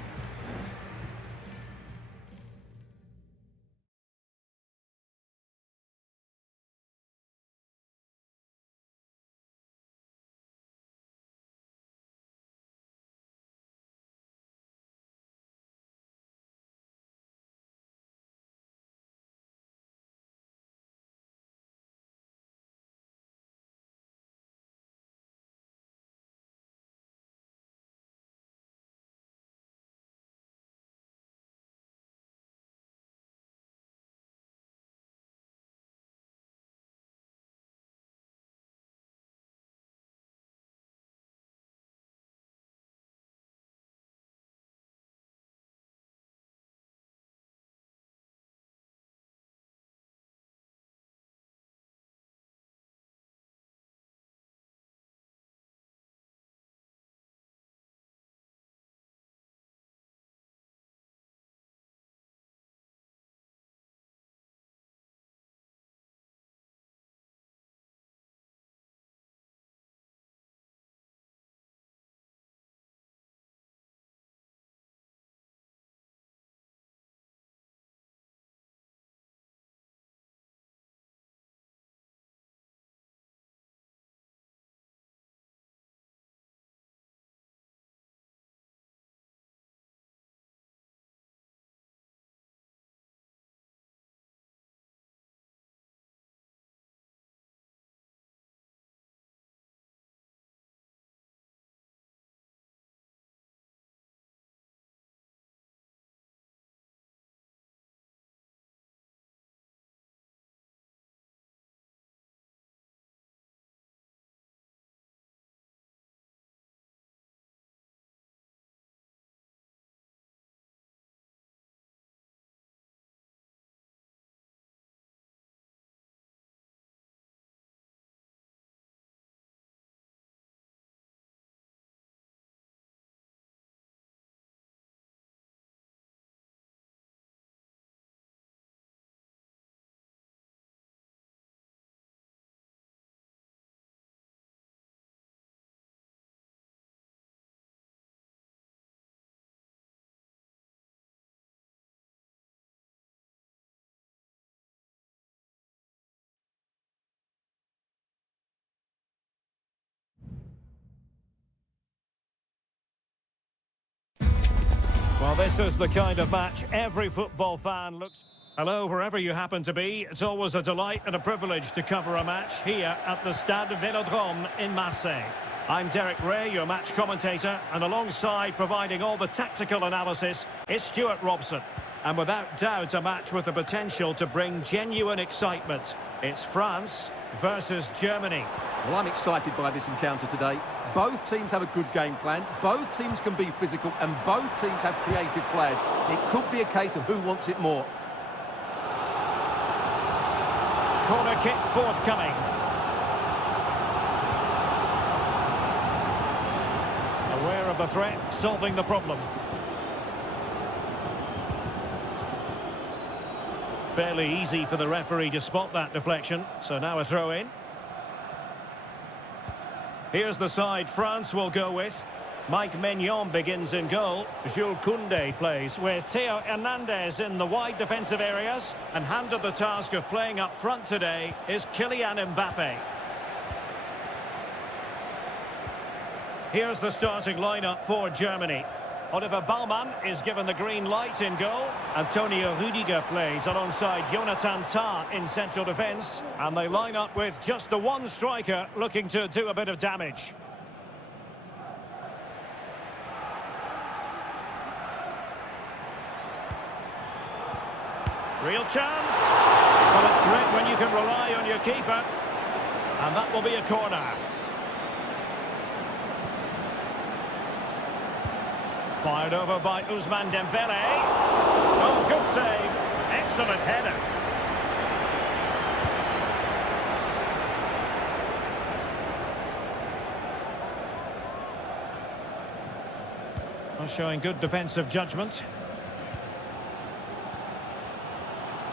this is the kind of match every football fan looks... Hello, wherever you happen to be. It's always a delight and a privilege to cover a match here at the Stade Vélodrome in Marseille. I'm Derek Ray, your match commentator, and alongside providing all the tactical analysis is Stuart Robson. And without doubt, a match with the potential to bring genuine excitement. It's France versus Germany. Well, I'm excited by this encounter today. Both teams have a good game plan, both teams can be physical, and both teams have creative players. It could be a case of who wants it more. Corner kick forthcoming. Aware of the threat, solving the problem. Fairly easy for the referee to spot that deflection, so now a throw in. Here's the side France will go with. Mike Maignan begins in goal. Jules Koundé plays with Theo Hernandez in the wide defensive areas. And handed the task of playing up front today is Kylian Mbappe. Here's the starting lineup for Germany. Oliver Baumann is given the green light in goal. Antonio Rüdiger plays alongside Jonathan Tah in central defence. And they line up with just the one striker looking to do a bit of damage. Real chance. Well, it's great when you can rely on your keeper. And that will be a corner. Fired over by Ousmane Dembélé. Oh, good save. Excellent header. Well, showing good defensive judgment.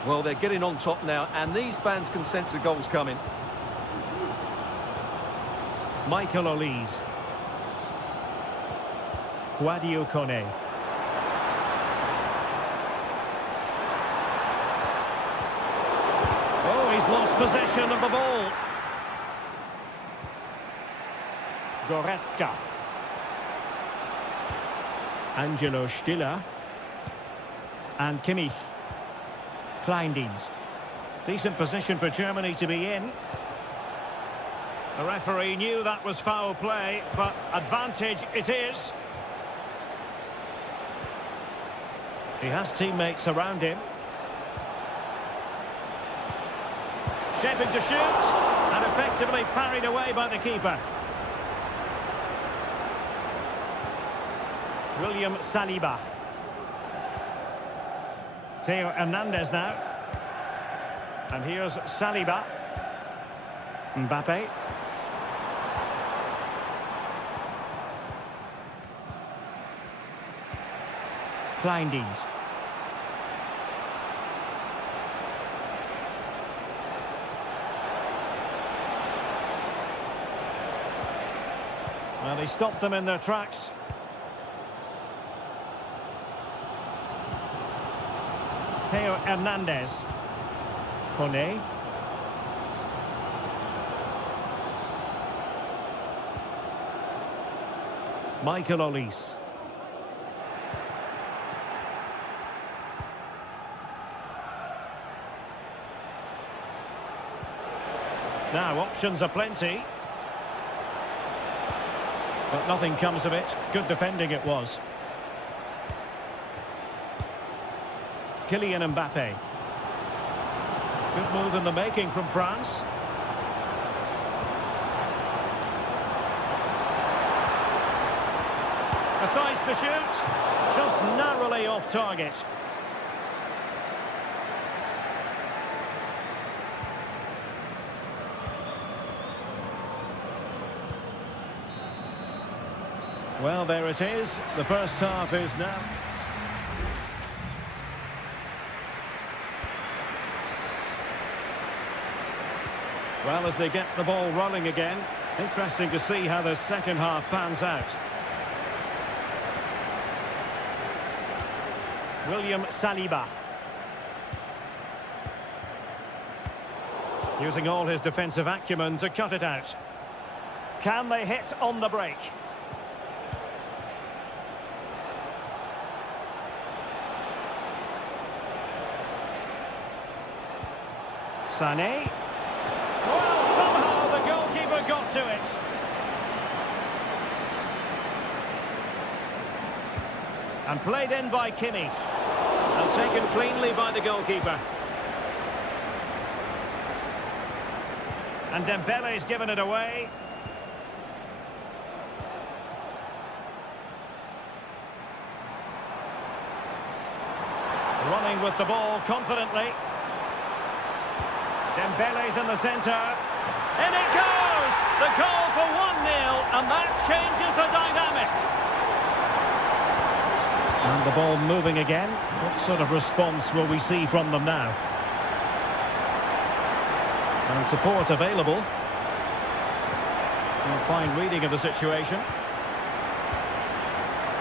Well, they're getting on top now, and these fans can sense the goals coming. Michael Olise. Guadio Kone. Oh, he's lost possession of the ball. Goretzka. Angelo Stiller. And Kimmich. Kleindienst. Decent position for Germany to be in. The referee knew that was foul play, but advantage it is. He has teammates around him. Shaping to shoot, and effectively parried away by the keeper. William Saliba. Theo Hernandez now. And here's Saliba. Mbappe. Kleindienst. Well, he stopped them in their tracks. Theo Hernandez. Kone. Michael Olise. Now, options are plenty. But nothing comes of it. Good defending it was. Kylian Mbappe. Good move in the making from France. Decides to shoot. Just narrowly off target. Well, there it is. The first half is now. Well, as they get the ball rolling again, interesting to see how the second half pans out. William Saliba. Using all his defensive acumen to cut it out. Can they hit on the break? Sané. Well, somehow the goalkeeper got to it. And played in by Kimmich. And taken cleanly by the goalkeeper. And Dembele's given it away. Running with the ball confidently. Dembele's in the centre. In it goes! The goal for 1-0, and that changes the dynamic. And the ball moving again. What sort of response will we see from them now? And support available. A fine reading of the situation.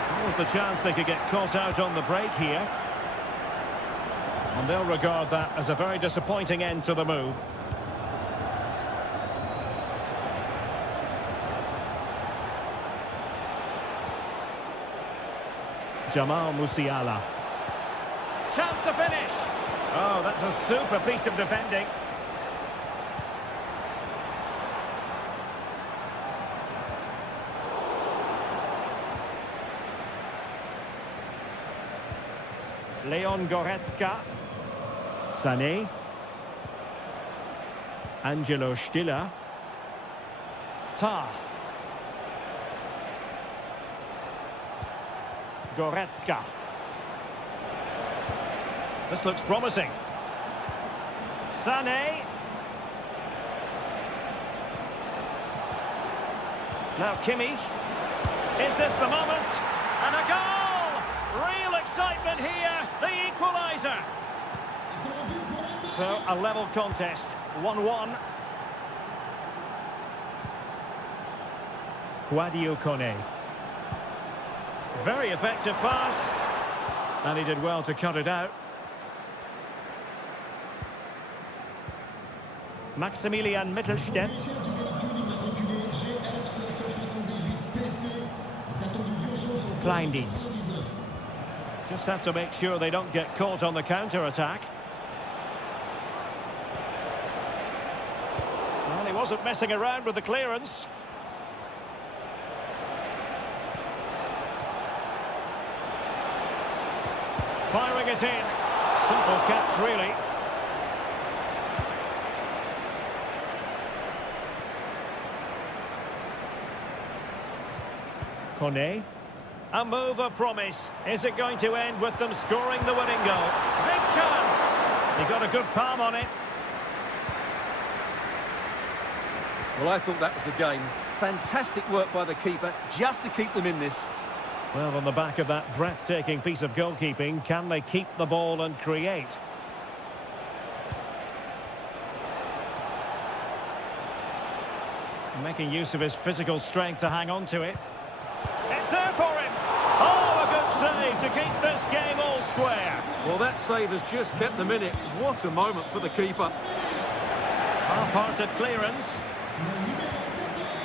There was the chance they could get caught out on the break here. And they'll regard that as a very disappointing end to the move. Jamal Musiala. Chance to finish. Oh, that's a super piece of defending. Leon Goretzka. Sané. Angelo Stiller. Tah. Goretzka. This looks promising. Sané. Now Kimmich. Is this the moment? And a goal! Real excitement here. The equaliser. So, a level contest. 1-1. Guadio Kone. Very effective pass. And he did well to cut it out. Maximilian Mittelstädt. Kleindienst. Just have to make sure they don't get caught on the counter-attack. Well, he wasn't messing around with the clearance. Firing it in. Simple catch, really. Kone. A move of promise. Is it going to end with them scoring the winning goal? Big chance. He got a good palm on it. Well, I thought that was the game. Fantastic work by the keeper just to keep them in this. Well, on the back of that breathtaking piece of goalkeeping, can they keep the ball and create? Making use of his physical strength to hang on to it. It's there for him! Oh, a good save to keep this game all square. Well, that save has just kept them in it. What a moment for the keeper. Half-hearted clearance.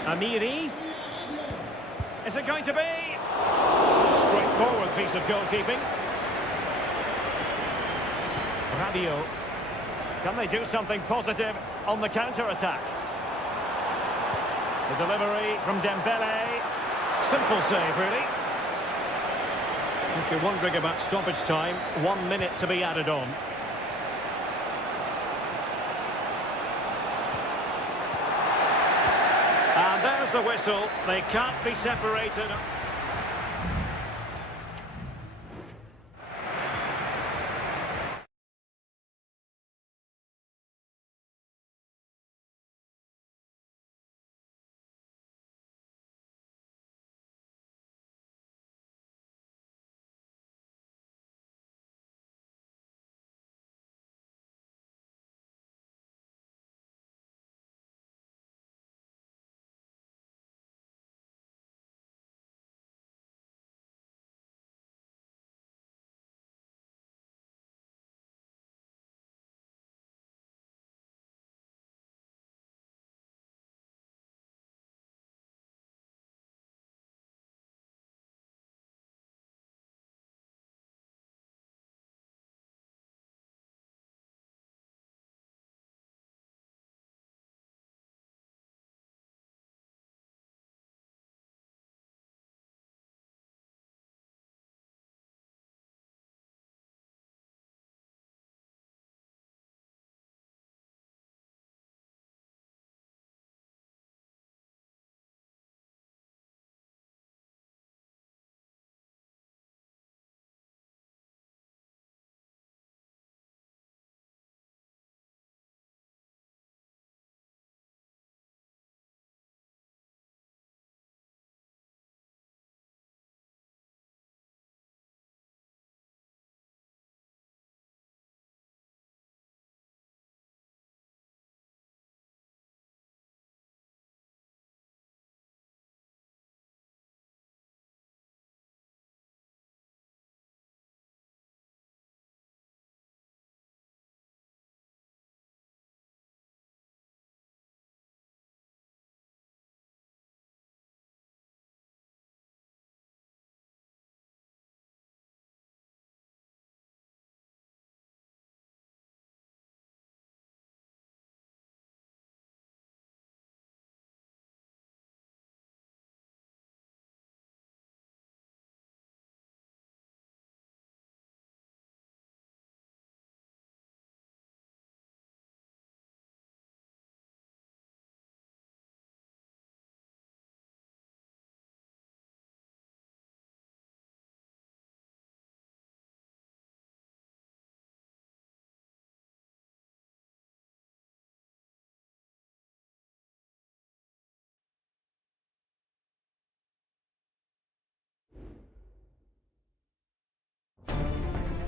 Amiri. Is it going to be? Straightforward piece of goalkeeping. Rabiot. Can they do something positive on the counter-attack? The delivery from Dembele. Simple save, really. If you're wondering about stoppage time, 1 minute to be added on. And there's the whistle. They can't be separated.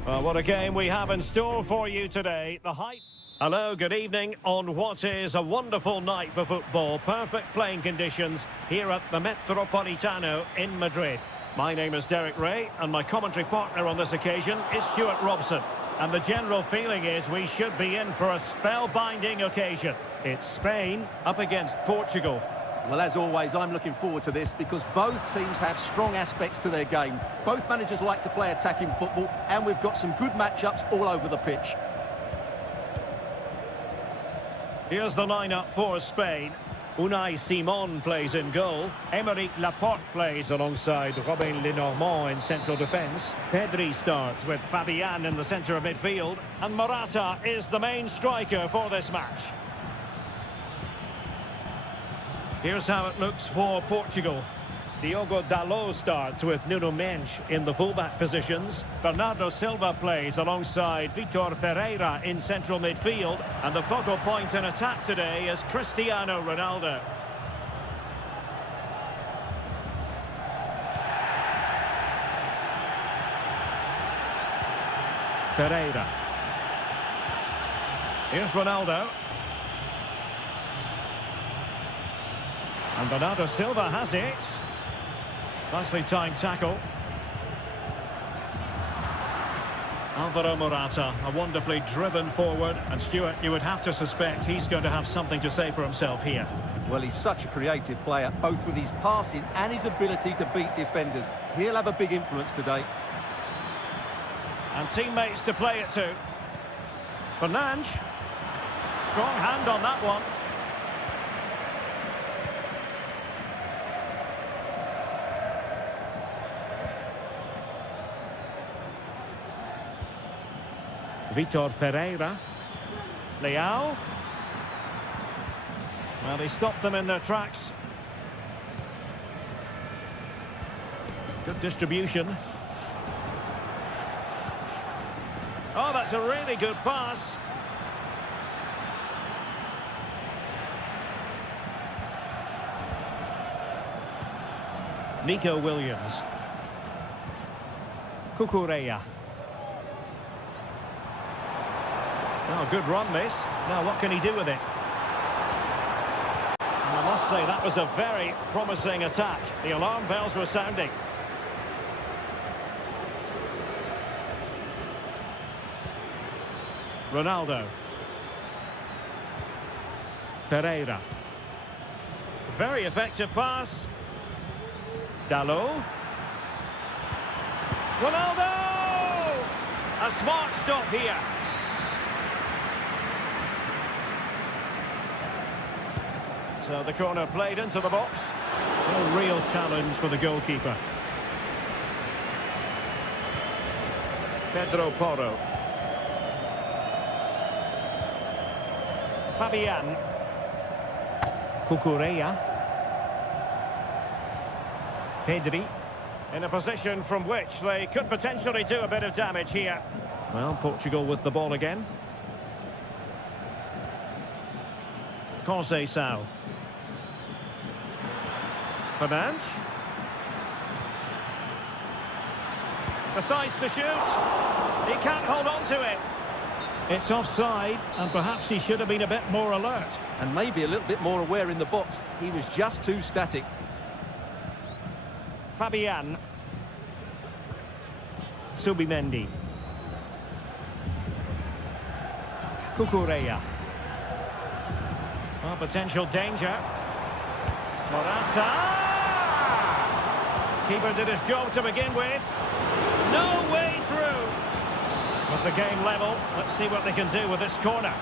Well, what a game we have in store for you today. The hype. Hello, good evening on what is a wonderful night for football. Perfect playing conditions here at the Metropolitano in Madrid. My name is Derek Ray, and my commentary partner on this occasion is Stuart Robson. And the general feeling is we should be in for a spellbinding occasion. It's Spain up against Portugal. Well, as always, I'm looking forward to this because both teams have strong aspects to their game. Both managers like to play attacking football, and we've got some good matchups all over the pitch. Here's the lineup for Spain. Unai Simon plays in goal. Aymeric Laporte plays alongside Robin Lenormand in central defence. Pedri starts with Fabian in the centre of midfield. And Morata is the main striker for this match. Here's how it looks for Portugal. Diogo Dalot starts with Nuno Mendes in the fullback positions. Bernardo Silva plays alongside Vitor Ferreira in central midfield. And the focal point in attack today is Cristiano Ronaldo. Ferreira. Here's Ronaldo. And Bernardo Silva has it. Nicely timed tackle. Alvaro Morata, a wonderfully driven forward. And Stuart, you would have to suspect he's going to have something to say for himself here. Well, he's such a creative player, both with his passing and his ability to beat defenders. He'll have a big influence today. And teammates to play it to. Fernandes. Strong hand on that one. Vitor Ferreira. Leao. Well, they stopped them in their tracks. Good distribution. Oh, that's a really good pass. Nico Williams. Cucurella. Oh, good run, this. Now, what can he do with it? And I must say, that was a very promising attack. The alarm bells were sounding. Ronaldo. Ferreira. Very effective pass. Dalot. Ronaldo! A smart stop here. So the corner played into the box. A real challenge for the goalkeeper. Pedro Porro. Fabian. Cucurella. Pedri. In a position from which they could potentially do a bit of damage here. Well, Portugal with the ball again. Conceição. Fernandes. Decides to shoot. He can't hold on to it. It's offside, and perhaps he should have been a bit more alert. And maybe a little bit more aware in the box. He was just too static. Fabian. Subimendi. Cucurella. Well, potential danger. Morata! Keeper did his job to begin with. No way through. With the game level, let's see what they can do with this corner.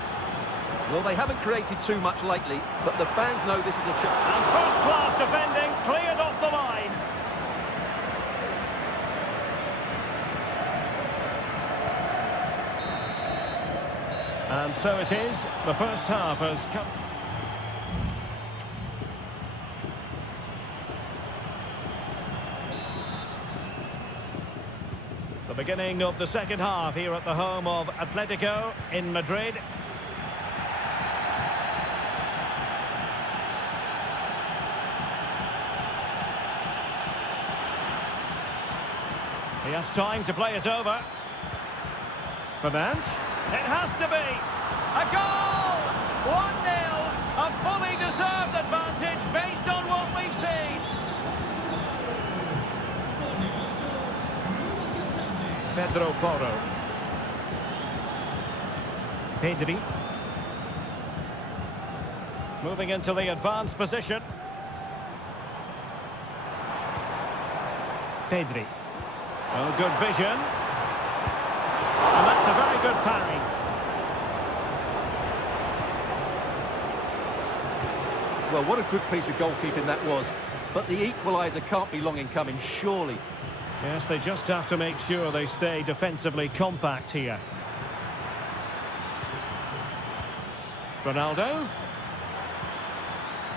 Well, they haven't created too much lately, but the fans know this is a chance. And first-class defending, cleared off the line. And so it is. The first half has come. The beginning of the second half here at the home of Atletico in Madrid. He has time to play it over. Fernandes. It has to be. A goal! 1-0. A fully deserved advantage based on what we've seen. Pedro Porro. Pedri. Moving into the advanced position. Pedri. Oh, good vision. And that's a very good parry. Well, what a good piece of goalkeeping that was. But the equaliser can't be long in coming, surely. Yes, they just have to make sure they stay defensively compact here. Ronaldo.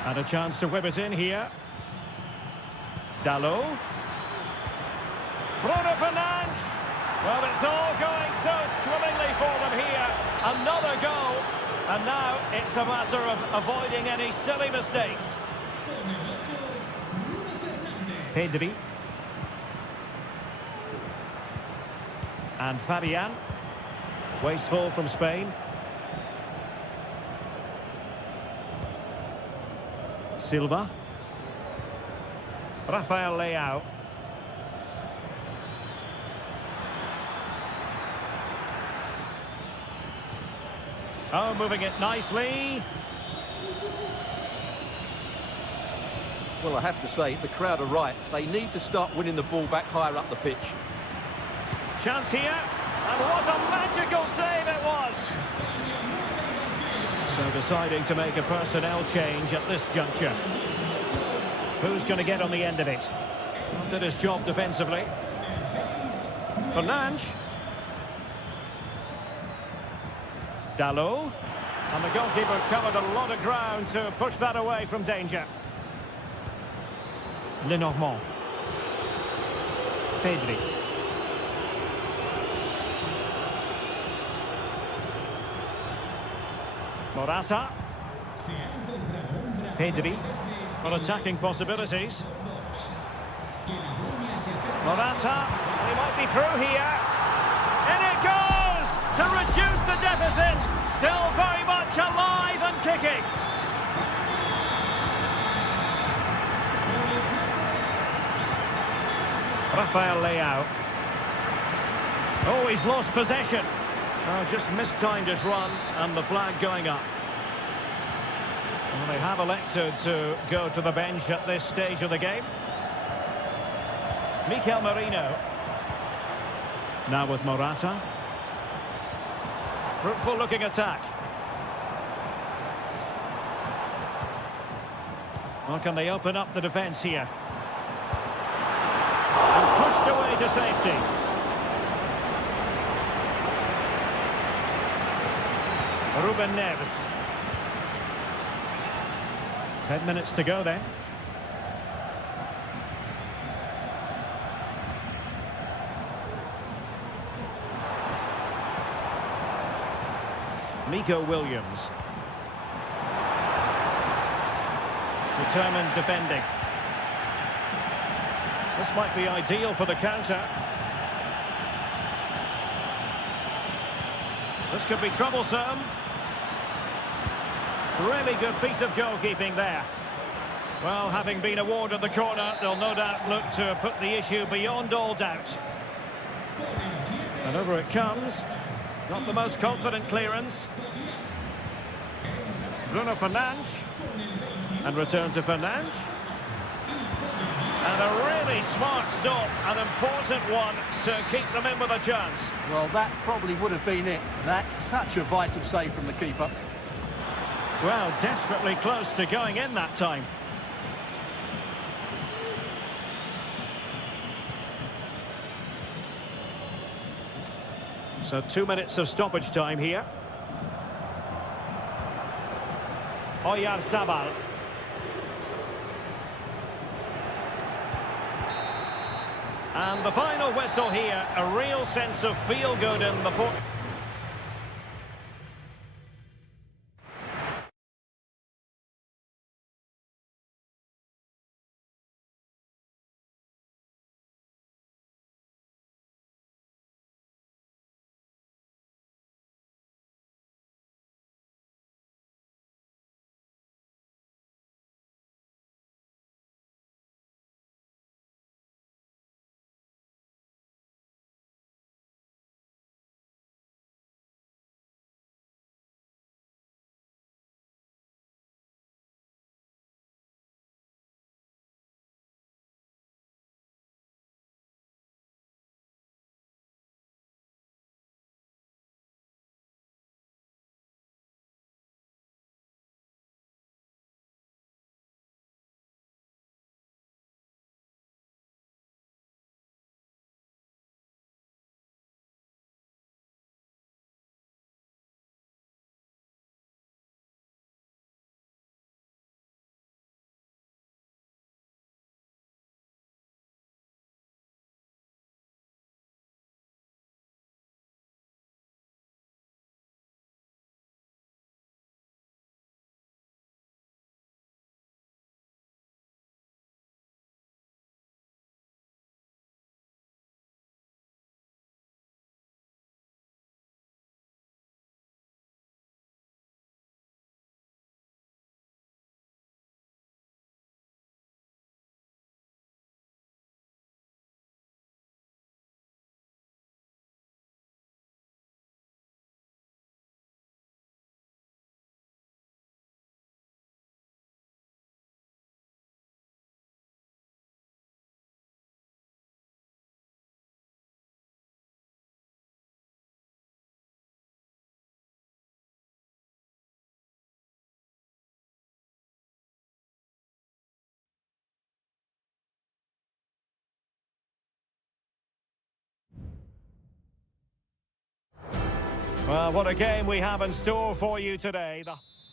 And a chance to whip it in here. Dalot. Bruno Fernandes. Well, it's all going so swimmingly for them here. Another goal. And now it's a matter of avoiding any silly mistakes. Pedri. And Fabian. Wasteful from Spain. Silva. Rafael Leao. Oh, moving it nicely. Well, I have to say, the crowd are right. They need to start winning the ball back higher up the pitch. Chance here. And what a magical save it was. So deciding to make a personnel change at this juncture. Who's going to get on the end of it? Did his job defensively. Fernandes. Dalot. And the goalkeeper covered a lot of ground to push that away from danger. Lenormand. Pedri. Morata. Pedri. For attacking possibilities. Morata. He might be through here. And it goes to reduce the deficit. Still very much alive and kicking. Rafael Leao. Oh, he's lost possession. Oh, just mistimed his run and the flag going up. Well, they have elected to go to the bench at this stage of the game. Mikel Merino. Now with Morata. Fruitful looking attack. Well, can they open up the defence here? And pushed away to safety. Ruben Neves. 10 minutes to go then. Nico Williams. Determined defending. This might be ideal for the counter. This could be troublesome. Really good piece of goalkeeping there. Well, having been awarded the corner, they'll no doubt look to put the issue beyond all doubt. And over it comes. Not the most confident clearance. Bruno Fernandes. And return to Fernandes. And a really smart stop, an important one to keep them in with a chance. Well, that probably would have been it. That's such a vital save from the keeper. Well, desperately close to going in that time. So 2 minutes of stoppage time here. Oyarzabal. And the final whistle here, a real sense of feel-good in the port. Well, what a game we have in store for you today.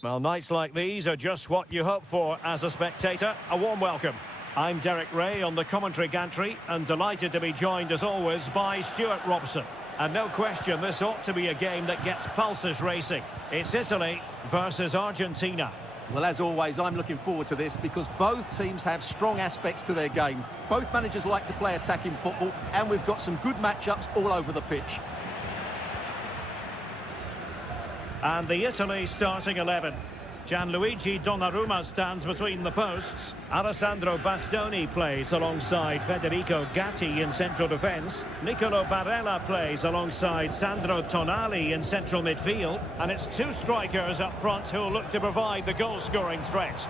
Well, nights like these are just what you hope for as a spectator. A warm welcome. I'm Derek Ray on the commentary gantry and delighted to be joined as always by Stuart Robson. And no question, this ought to be a game that gets pulses racing. It's Italy versus Argentina. Well, as always, I'm looking forward to this because both teams have strong aspects to their game. Both managers like to play attacking football, and we've got some good matchups all over the pitch. And the Italy starting 11. Gianluigi Donnarumma stands between the posts. Alessandro Bastoni plays alongside Federico Gatti in central defence. Nicolo Barella plays alongside Sandro Tonali in central midfield. And it's two strikers up front who will look to provide the goal-scoring threat.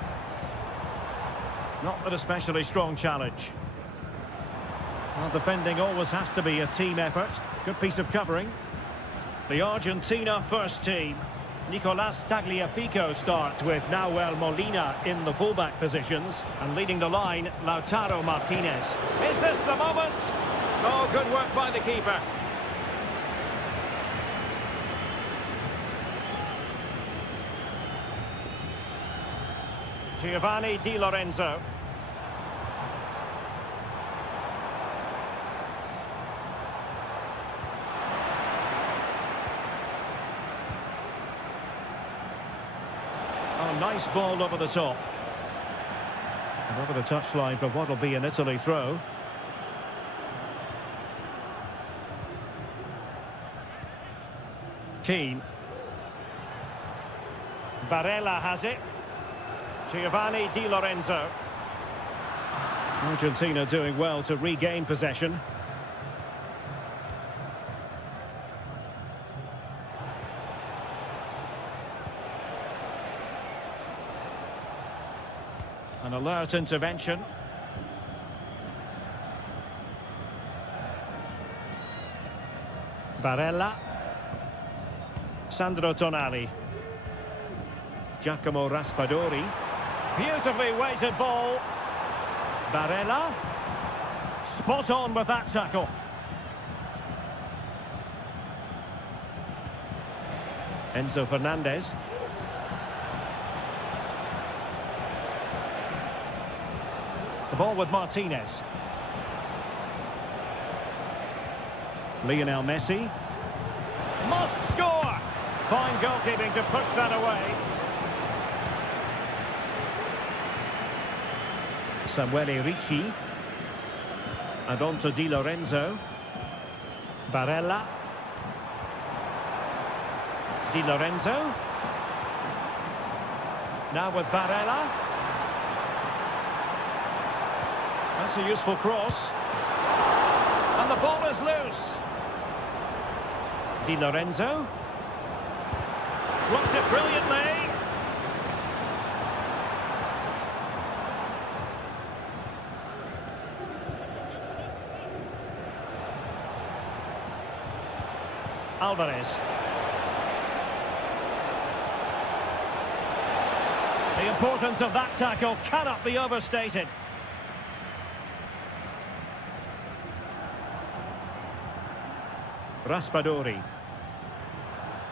Not an especially strong challenge. Well, defending always has to be a team effort. Good piece of covering. The Argentina first team. Nicolas Tagliafico starts with Nahuel Molina in the fullback positions. And leading the line, Lautaro Martinez. Is this the moment? Oh, good work by the keeper. Giovanni Di Lorenzo. Oh, nice ball over the top. And over the touchline for what will be an Italy throw. Keane. Barella has it. Giovanni Di Lorenzo. Argentina doing well to regain possession. An alert intervention. Barella. Sandro Tonali. Giacomo Raspadori. Beautifully weighted ball. Barella. Spot on with that tackle. Enzo Fernandez. The ball with Martinez. Lionel Messi. Must score! Fine goalkeeping to push that away. Samuele Ricci. And on to Di Lorenzo. Barella. Di Lorenzo. Now with Barella. That's a useful cross. And the ball is loose. Di Lorenzo. Blocked it brilliantly. Alvarez. The importance of that tackle cannot be overstated. Raspadori.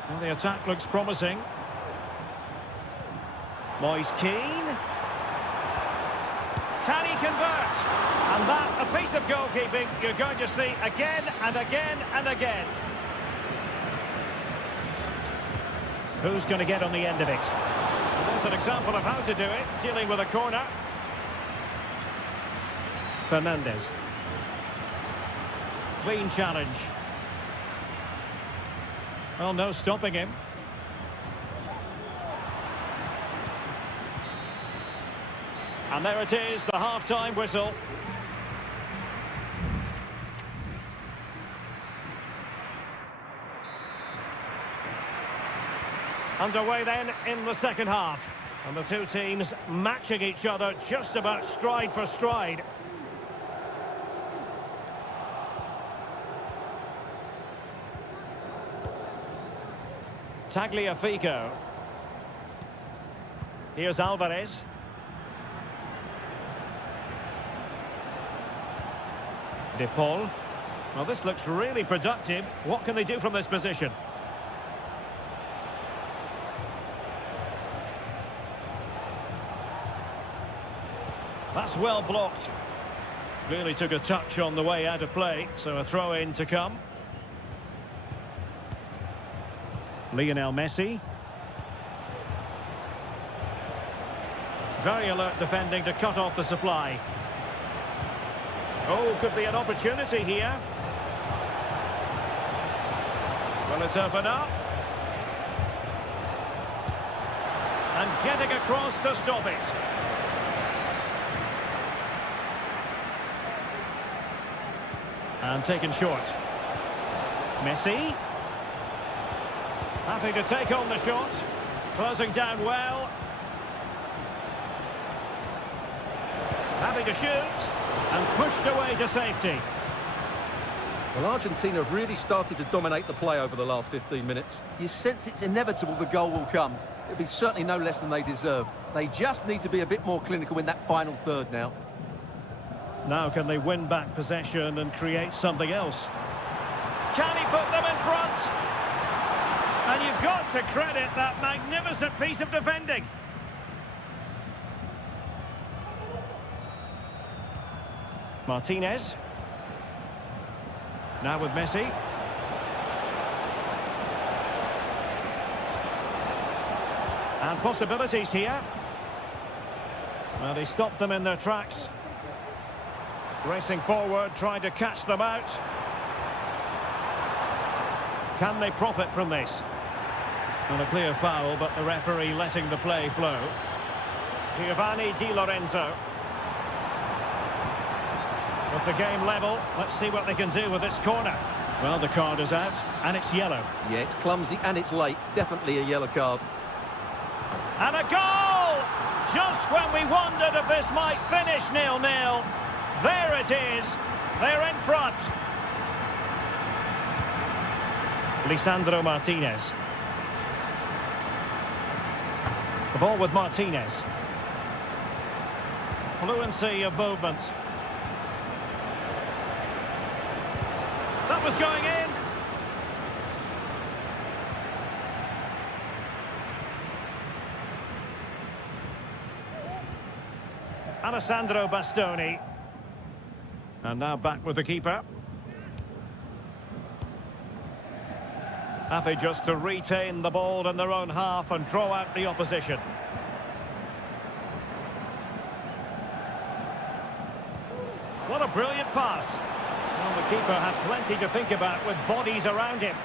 Well, the attack looks promising. Moise Keane. Can he convert? And that, a piece of goalkeeping you're going to see again and again and again. Who's going to get on the end of it? There's an example of how to do it, dealing with a corner. Fernandez. Clean challenge. Well, no stopping him. And there it is, the half-time whistle. Underway then in the second half. And the two teams matching each other just about stride for stride. Tagliafico. Here's Alvarez. De Paul. Well, this looks really productive. What can they do from this position? That's well blocked. Really took a touch on the way out of play, so a throw-in to come. Lionel Messi. Very alert defending to cut off the supply. Oh, could be an opportunity here. Well, it's open up. And getting across to stop it. And taken short. Messi. Happy to take on the shot. Closing down well. Happy to shoot. And pushed away to safety. Well, Argentina have really started to dominate the play over the last 15 minutes. You sense it's inevitable the goal will come. It'll be certainly no less than they deserve. They just need to be a bit more clinical in that final third now. Now can they win back possession and create something else? Can he put them in front? And you've got to credit that magnificent piece of defending. Martinez. Now with Messi. And possibilities here. Well, he stopped them in their tracks. Racing forward, trying to catch them out. Can they profit from this? Not a clear foul, but the referee letting the play flow. Giovanni Di Lorenzo. With the game level, let's see what they can do with this corner. Well, the card is out, and it's yellow. Yeah, it's clumsy and it's late. Definitely a yellow card. And a goal! Just when we wondered if this might finish 0-0. There it is. They're in front. Lisandro Martinez. The ball with Martinez. Fluency of movement. That was going in. Alessandro Bastoni. And now back with the keeper. Happy just to retain the ball in their own half and draw out the opposition. What a brilliant pass. Well, the keeper had plenty to think about with bodies around him.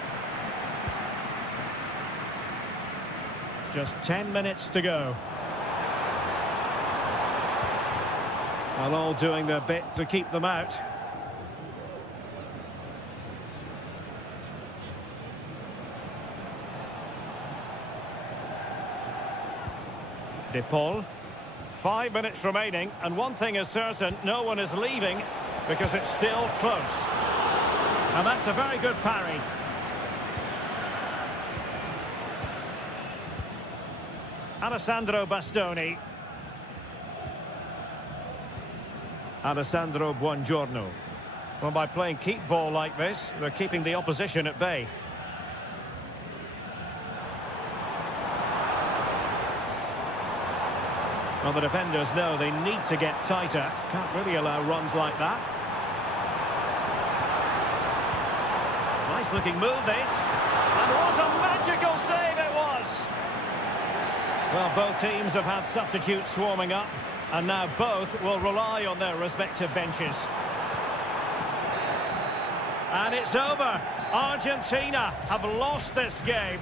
Just 10 minutes to go. Well, all doing their bit to keep them out. De Paul. 5 minutes remaining, and one thing is certain, no one is leaving because it's still close. And that's a very good parry. Alessandro Bastoni. Alessandro Buongiorno. Well, by playing keep ball like this, they're keeping the opposition at bay. Well, the defenders know they need to get tighter. Can't really allow runs like that. Nice looking move, this. And what a magical save it was! Well, both teams have had substitutes swarming up, and now both will rely on their respective benches. And it's over. Argentina have lost this game.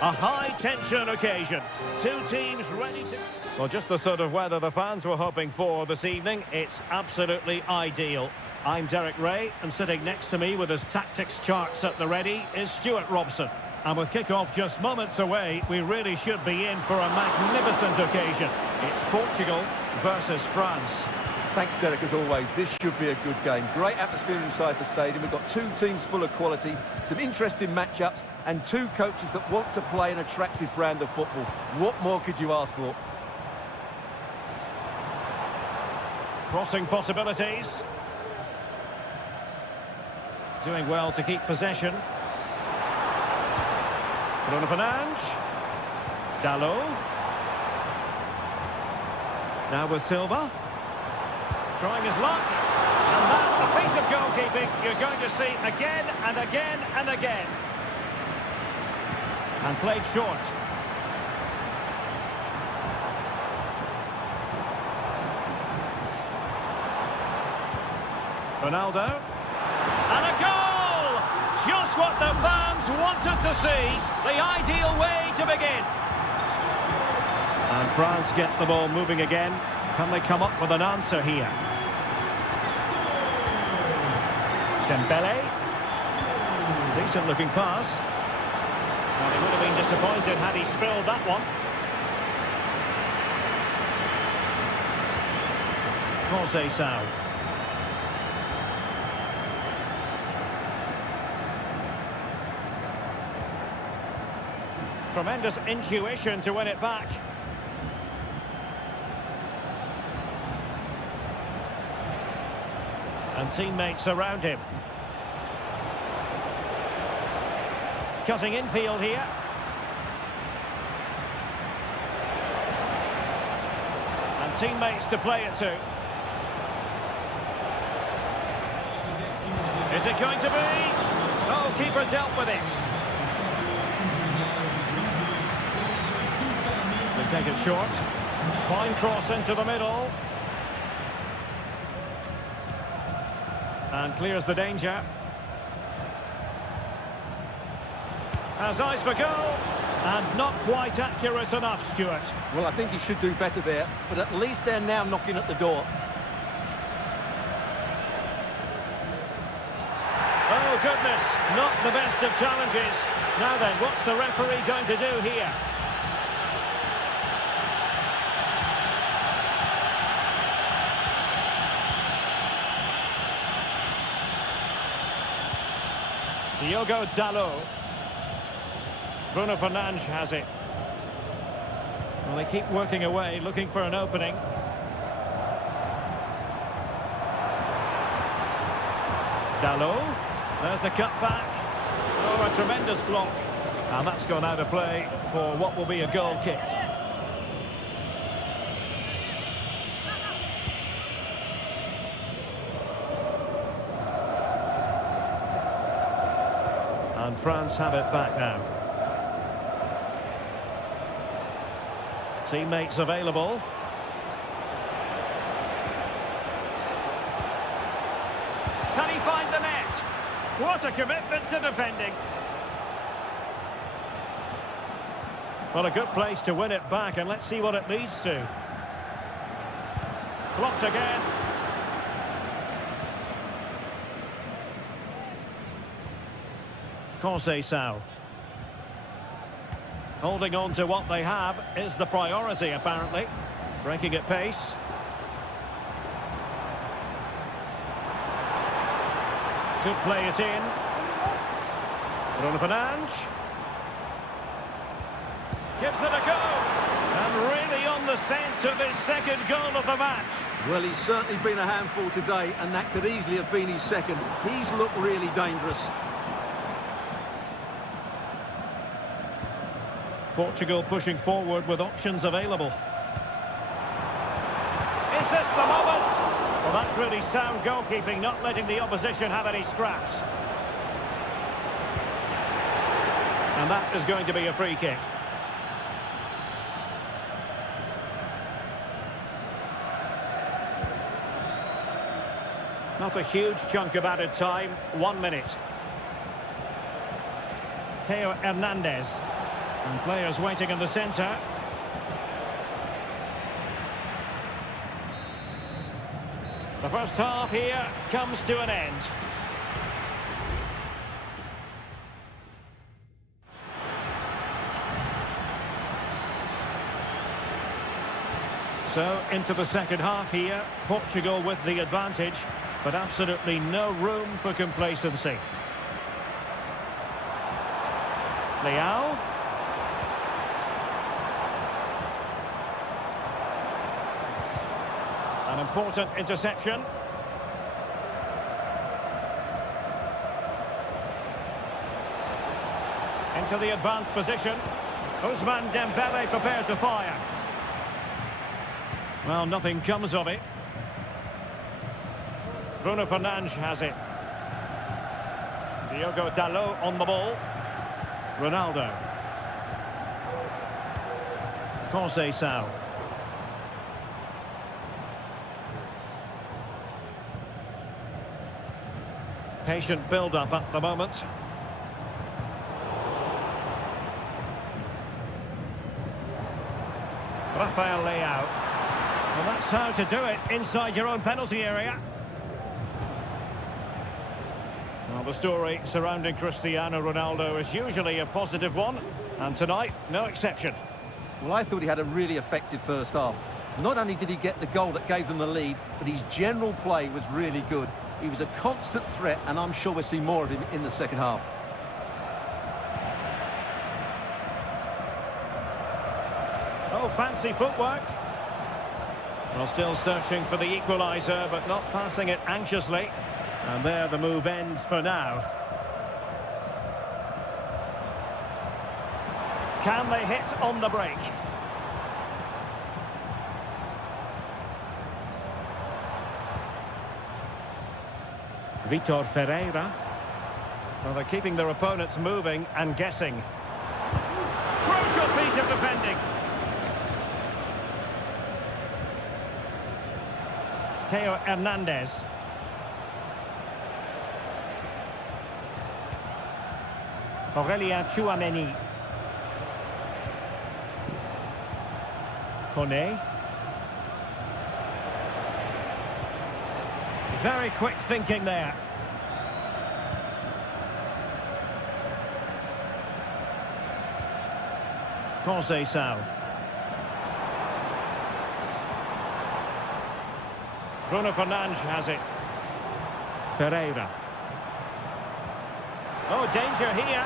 A high-tension occasion. Two teams ready to... Well, just the sort of weather the fans were hoping for this evening. It's absolutely ideal. I'm Derek Ray, and sitting next to me with his tactics charts at the ready is Stuart Robson. And with kick-off just moments away, we really should be in for a magnificent occasion. It's Portugal versus France. Thanks, Derek, as always. This should be a good game. Great atmosphere inside the stadium. We've got two teams full of quality, some interesting matchups, and two coaches that want to play an attractive brand of football. What more could you ask for? Crossing possibilities. Doing well to keep possession. Bruno Fernandes. Dalot. Now with Silva. Trying his luck. And that, a piece of goalkeeping you're going to see again and again and again. And played short. Ronaldo. And a goal! Just what the fans wanted to see. The ideal way to begin. And France get the ball moving again. Can they come up with an answer here? Dembele. Decent looking pass. Well, he would have been disappointed had he spilled that one. Conceição. Tremendous intuition to win it back. And teammates around him. Cutting infield here. And teammates to play it to. Is it going to be? Oh, keeper dealt with it. They take it short. Fine cross into the middle. And clears the danger. Has eyes for goal. And not quite accurate enough, Stuart. Well, I think he should do better there, but at least they're now knocking at the door. Oh, goodness. Not the best of challenges. Now then, what's the referee going to do here? Diogo Dalot. Bruno Fernandes has it. Well, they keep working away, looking for an opening. Dalot. There's the cut back. Oh, a tremendous block. And that's gone out of play for what will be a goal kick. And France have it back now. Teammates available. Can he find the net? What a commitment to defending. Well, a good place to win it back, and let's see what it leads to. Blocked again. Conceição. Holding on to what they have is the priority, apparently. Breaking at pace. Could play it in. Bruno Fernandes. Gives it a go. And really on the scent of his second goal of the match. Well, he's certainly been a handful today, and that could easily have been his second. He's looked really dangerous. Portugal pushing forward with options available. Is this the moment? Well, that's really sound goalkeeping, not letting the opposition have any scraps. And that is going to be a free kick. Not a huge chunk of added time, 1 minute. Theo Hernandez. And players waiting in the centre. The first half here comes to an end. So, into the second half here, Portugal with the advantage, but absolutely no room for complacency. Leao. An important interception. Into the advanced position. Ousmane Dembele prepared to fire. Well, nothing comes of it. Bruno Fernandes has it. Diogo Dalot on the ball. Ronaldo. Conceição. Patient build-up at the moment. Rafael Leao. Well, that's how to do it inside your own penalty area. Well, the story surrounding Cristiano Ronaldo is usually a positive one, and tonight, no exception. Well, I thought he had a really effective first half. Not only did he get the goal that gave them the lead, but his general play was really good. He was a constant threat, and I'm sure we'll see more of him in the second half. Oh, fancy footwork. Well, still searching for the equaliser, but not passing it anxiously. And there the move ends for now. Can they hit on the break? Vitor Ferreira. Well, they're keeping their opponents moving and guessing. Crucial piece of defending. Theo Hernandez. Aurélien Tchouameni. Kone. Very quick thinking there. Conceição. Bruno Fernandes has it. Ferreira. Oh, danger here.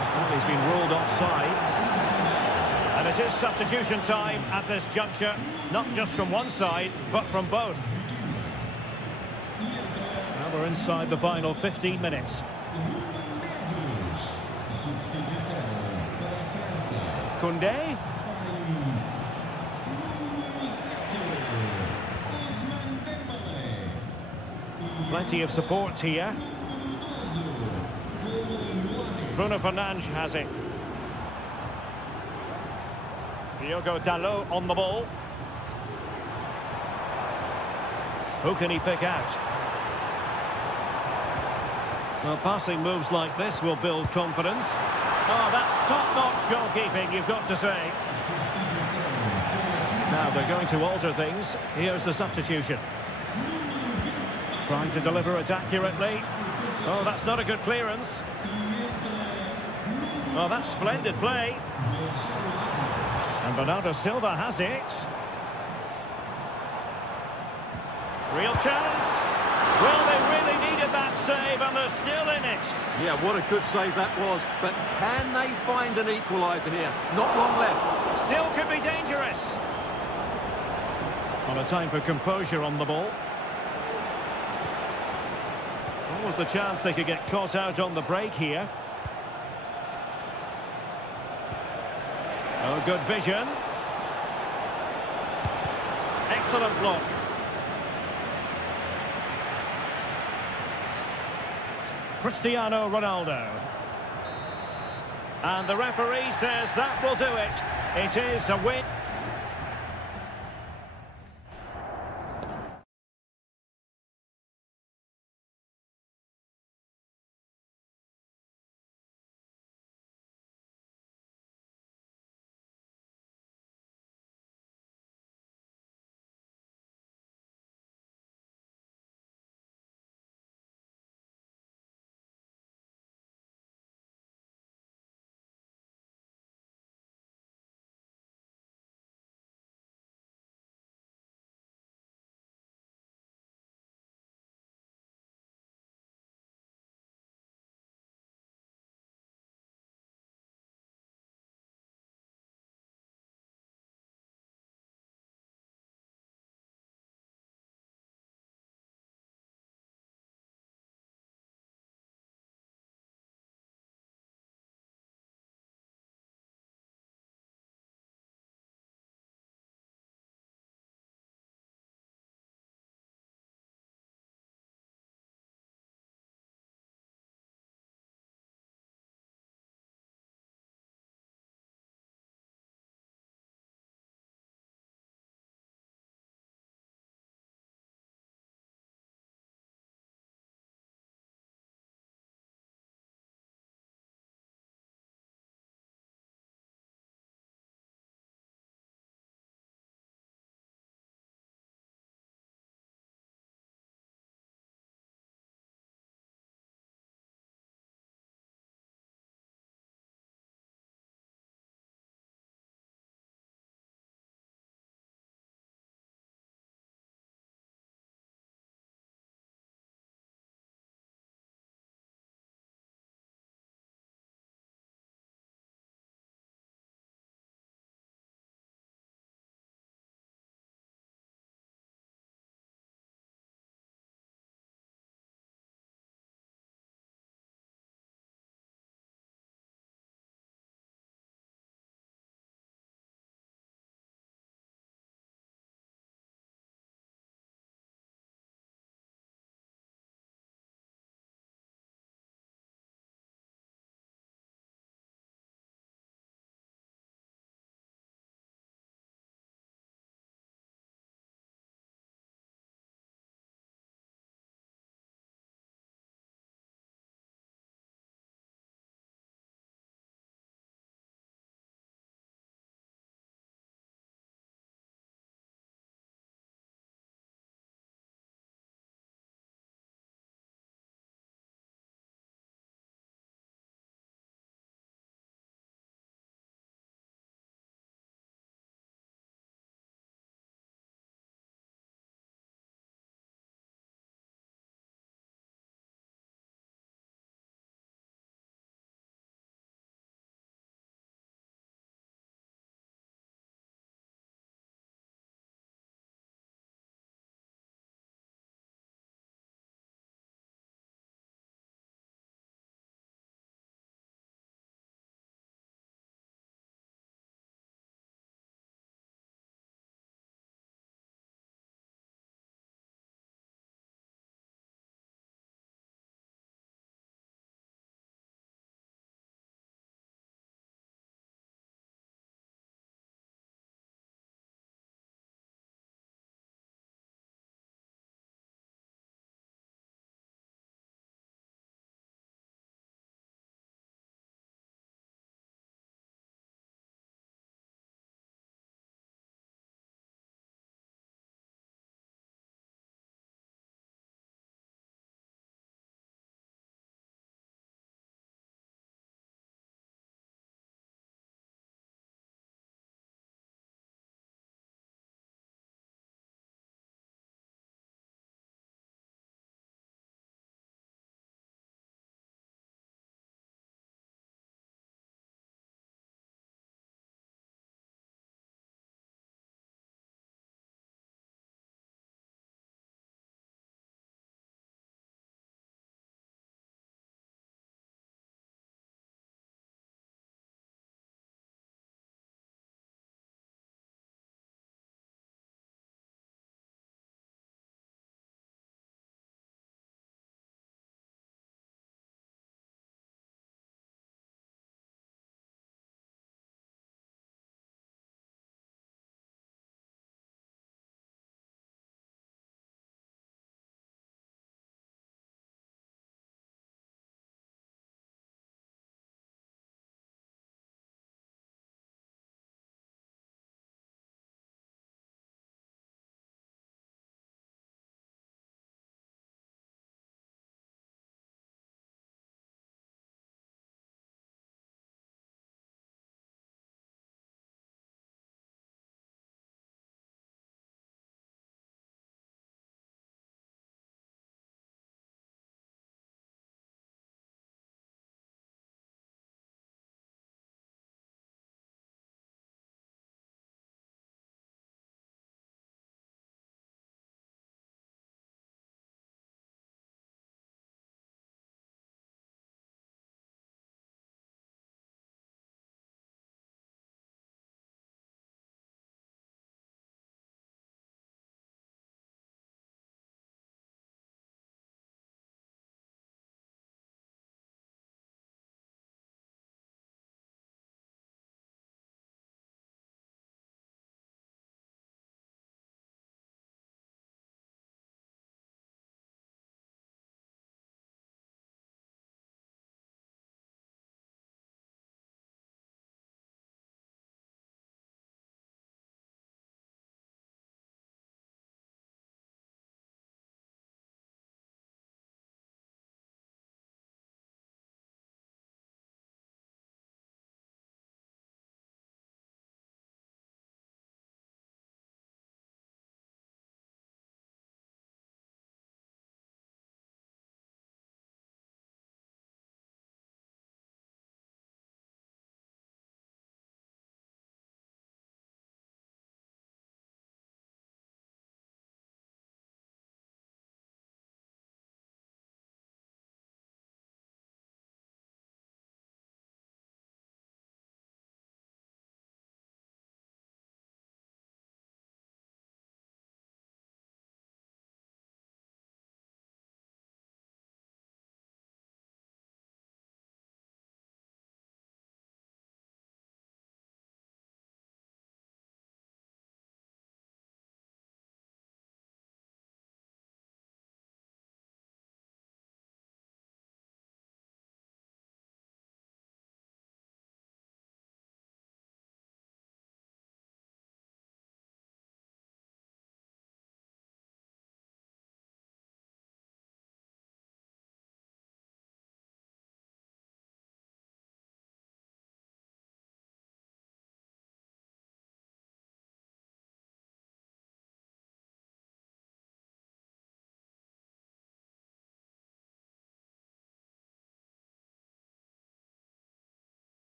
Well, he's been ruled offside. And it is substitution time at this juncture, not just from one side, but from both. Now we're inside the final 15 minutes. Koundé. Plenty of support here. Bruno Fernandes has it. Diogo Dalot on the ball. Who can he pick out? Well, passing moves like this will build confidence. Oh, that's top-notch goalkeeping, you've got to say. Now they're going to alter things. Here's the substitution. Trying to deliver it accurately. Oh, that's not a good clearance. Oh, that's splendid play. And Bernardo Silva has it. Real chance. Well, they really needed that save, and they're still in it. Yeah, what a good save that was. But can they find an equaliser here? Not long left. Still could be dangerous. On a time for composure on the ball. What was the chance they could get caught out on the break here? Oh, good vision. Excellent block. Cristiano Ronaldo. And the referee says that will do it. It is a win.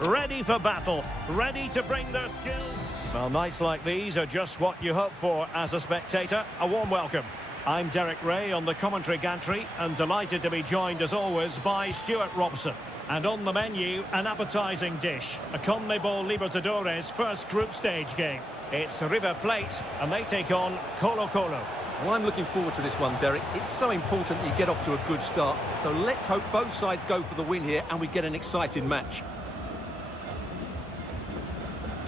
ready for battle, ready to bring their skills. Well, nights like these are just what you hope for as a spectator. A warm welcome. I'm Derek Ray on the commentary gantry and delighted to be joined as always by Stuart Robson. And on the menu, an appetising dish, a CONMEBOL Libertadores first group stage game. It's River Plate and they take on Colo Colo. Well, I'm looking forward to this one, Derek. It's so important that you get off to a good start. So let's hope both sides go for the win here and we get an exciting match.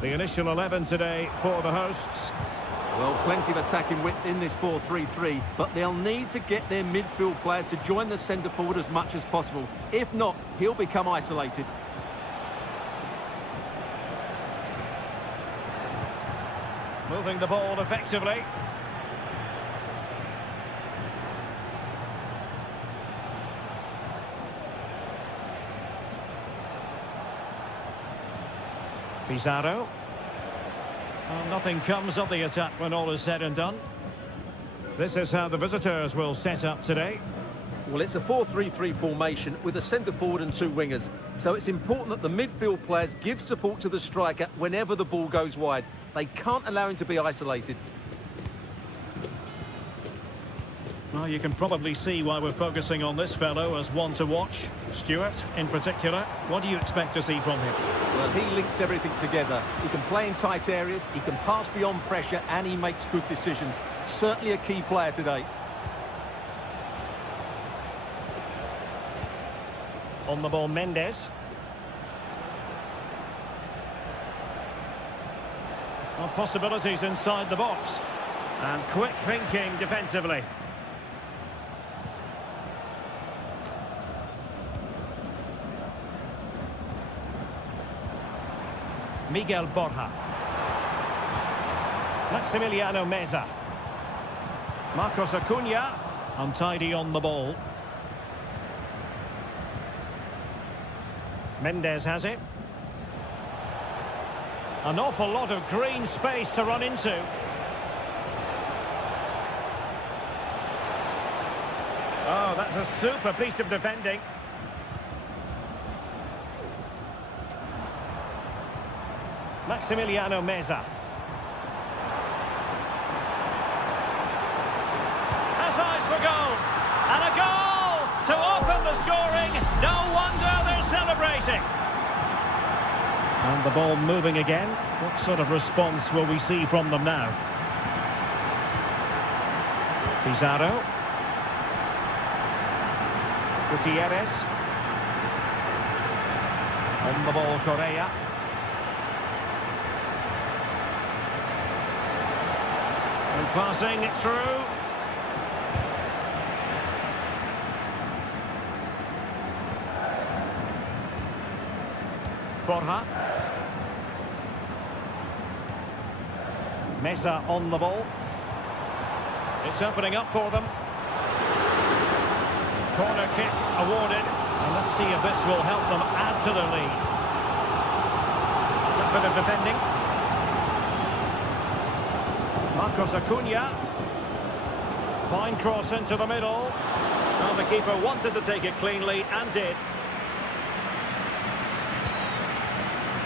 The initial 11 today for the hosts. Well, plenty of attacking width in this 4-3-3, but they'll need to get their midfield players to join the centre forward as much as possible. If not, he'll become isolated. Moving the ball effectively. Pizarro. Well, nothing comes of the attack when all is said and done. This is how the visitors will set up today. Well, it's a 4-3-3 formation with a centre forward and two wingers. So it's important that the midfield players give support to the striker whenever the ball goes wide. They can't allow him to be isolated. Well, you can probably see why we're focusing on this fellow as one to watch. Stuart, in particular, what do you expect to see from him? Well, he links everything together. He can play in tight areas, he can pass beyond pressure, and he makes good decisions. Certainly a key player today. On the ball, Mendes. Well, possibilities inside the box. And quick thinking defensively. Miguel Borja. Maximiliano Meza. Marcos Acuna. Untidy on the ball. Mendes has it. An awful lot of green space to run into. Oh, that's a super piece of defending. Maximiliano Meza. Has eyes for goal. And a goal to open the scoring. No wonder they're celebrating. And the ball moving again. What sort of response will we see from them now? Pizarro. Gutierrez. On the ball, Correa. And passing it through. Borja. Meza on the ball. It's opening up for them. Corner kick awarded. And let's see if this will help them add to the lead. Good bit of defending. Marcos Acuna. Fine cross into the middle. Well, the keeper wanted to take it cleanly and did.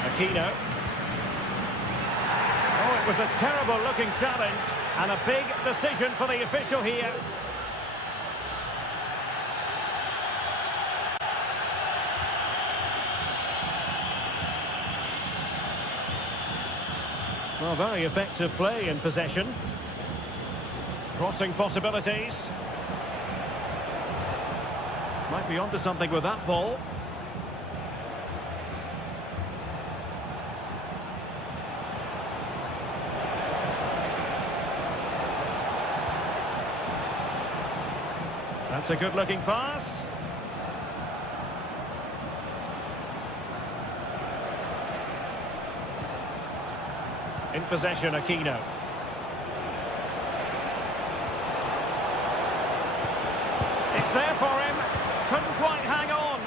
Aquino. Oh, it was a terrible looking challenge and a big decision for the official here. Well, very effective play in possession. Crossing possibilities. Might be onto something with that ball. That's a good-looking pass. In possession, Aquino. It's there for him. Couldn't quite hang on.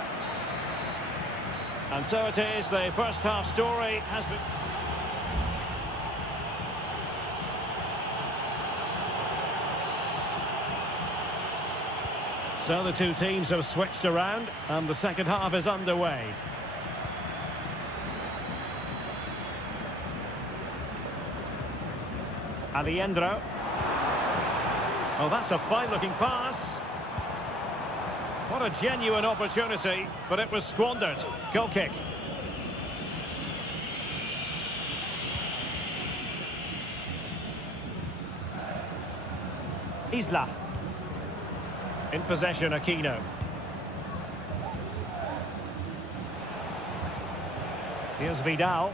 And so it is. The first half story has been... So the two teams have switched around and the second half is underway. Aliendro. Oh, that's a fine-looking pass. What a genuine opportunity, but it was squandered. Goal kick. Isla. In possession, Aquino. Here's Vidal.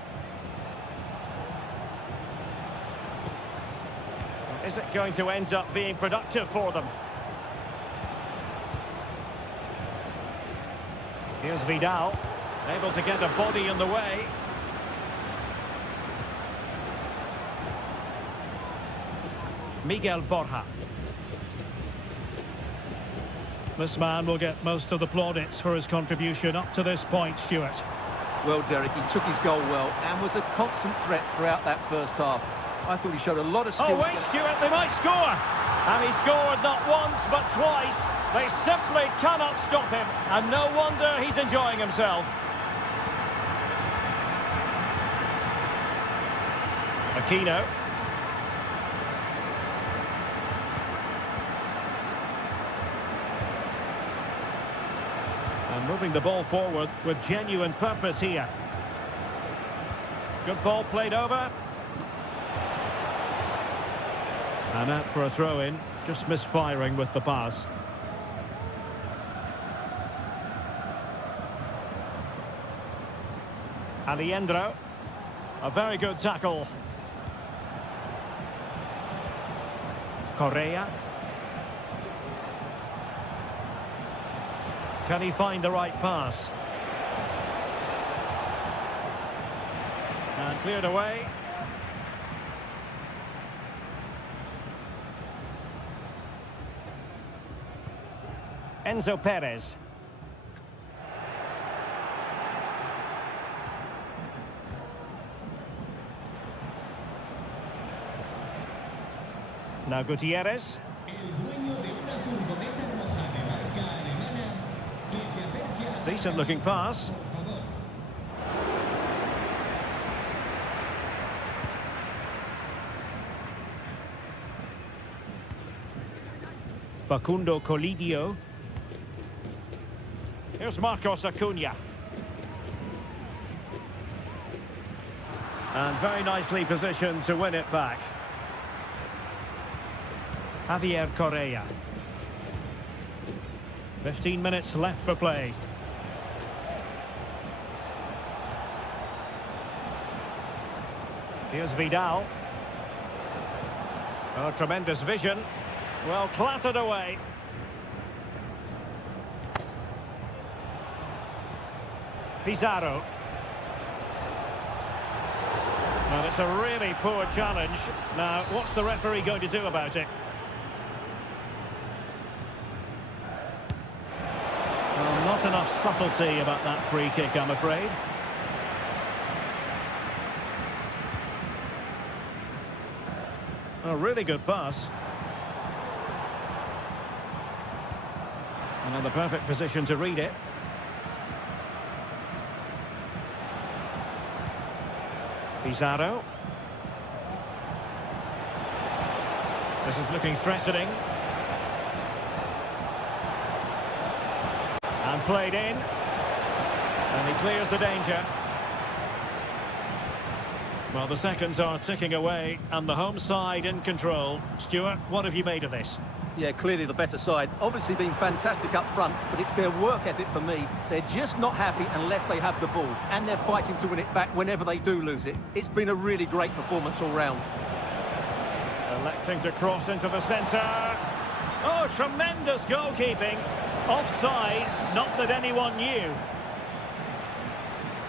Is it going to end up being productive for them? Here's Vidal, able to get a body in the way. Miguel Borja. This man will get most of the plaudits for his contribution up to this point, Stuart. Well, Derek, he took his goal well and was a constant threat throughout that first half. I thought he showed a lot of skill. Oh, wait, Stuart, they might score! And he scored not once, but twice. They simply cannot stop him, and no wonder he's enjoying himself. Aquino. And moving the ball forward with genuine purpose here. Good ball played over. And out for a throw-in, just misfiring with the pass. Aliendro, a very good tackle. Correa. Can he find the right pass? And cleared away. Enzo Perez. Now Gutierrez. Decent looking pass. Facundo Colidio. Here's Marcos Acuna. And very nicely positioned to win it back. Javier Correa. 15 minutes left for play. Here's Vidal. Oh, tremendous vision. Well, clattered away. Pizarro. Well, it's a really poor challenge. Now, what's the referee going to do about it? Well, not enough subtlety about that free kick, I'm afraid. A really good pass. And in the perfect position to read it. Pizarro. This is looking threatening. And played in. And he clears the danger. Well, the seconds are ticking away, and the home side in control. Stuart, what have you made of this? Yeah, clearly the better side. Obviously been fantastic up front, but it's their work ethic for me. They're just not happy unless they have the ball, and they're fighting to win it back whenever they do lose it. It's been a really great performance all round. Electing to cross into the centre. Oh, tremendous goalkeeping. Offside, not that anyone knew.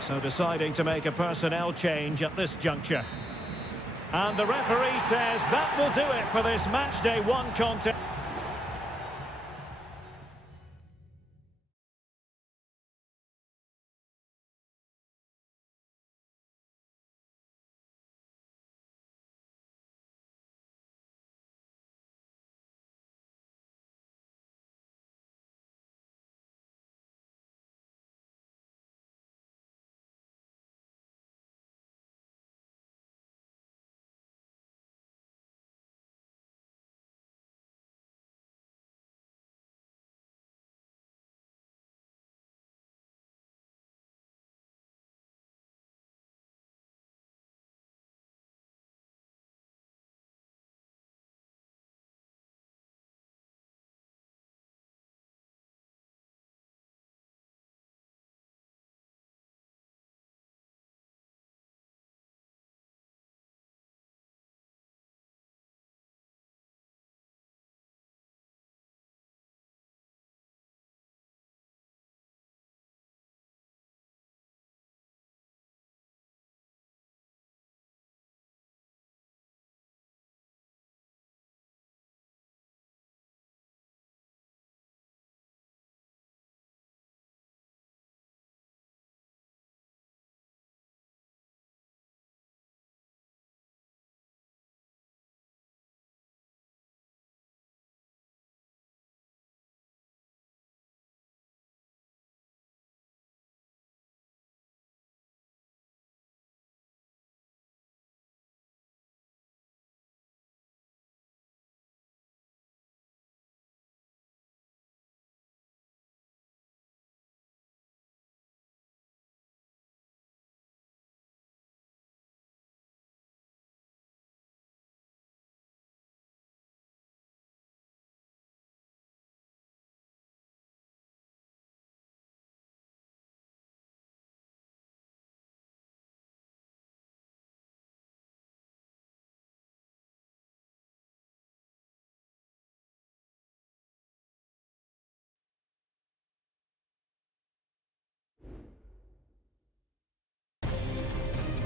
So deciding to make a personnel change at this juncture. And the referee says that will do it for this match day one contest.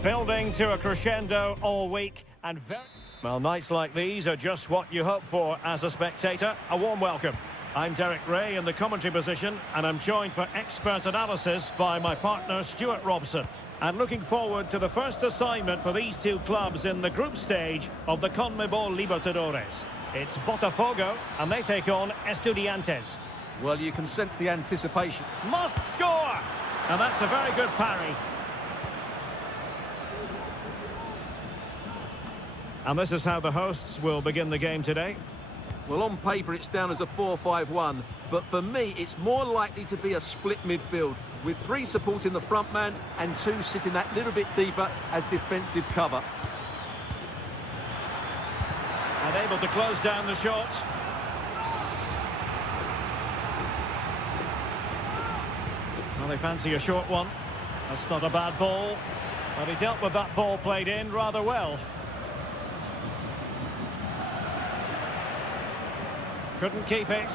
Building to a crescendo all week and very... Well, nights like these are just what you hope for as a spectator. A warm welcome. I'm Derek Ray in the commentary position, and I'm joined for expert analysis by my partner Stuart Robson. And looking forward to the first assignment for these two clubs in the group stage of the CONMEBOL Libertadores. It's Botafogo, and they take on Estudiantes. Well, you can sense the anticipation. Must score! And that's a very good parry. And this is how the hosts will begin the game today. Well, on paper it's down as a 4-5-1, but for me it's more likely to be a split midfield, with 3 supporting the front man and 2 sitting that little bit deeper as defensive cover. And able to close down the shot. Well, they fancy a short one. That's not a bad ball, but he dealt with that ball played in rather well. Couldn't keep it.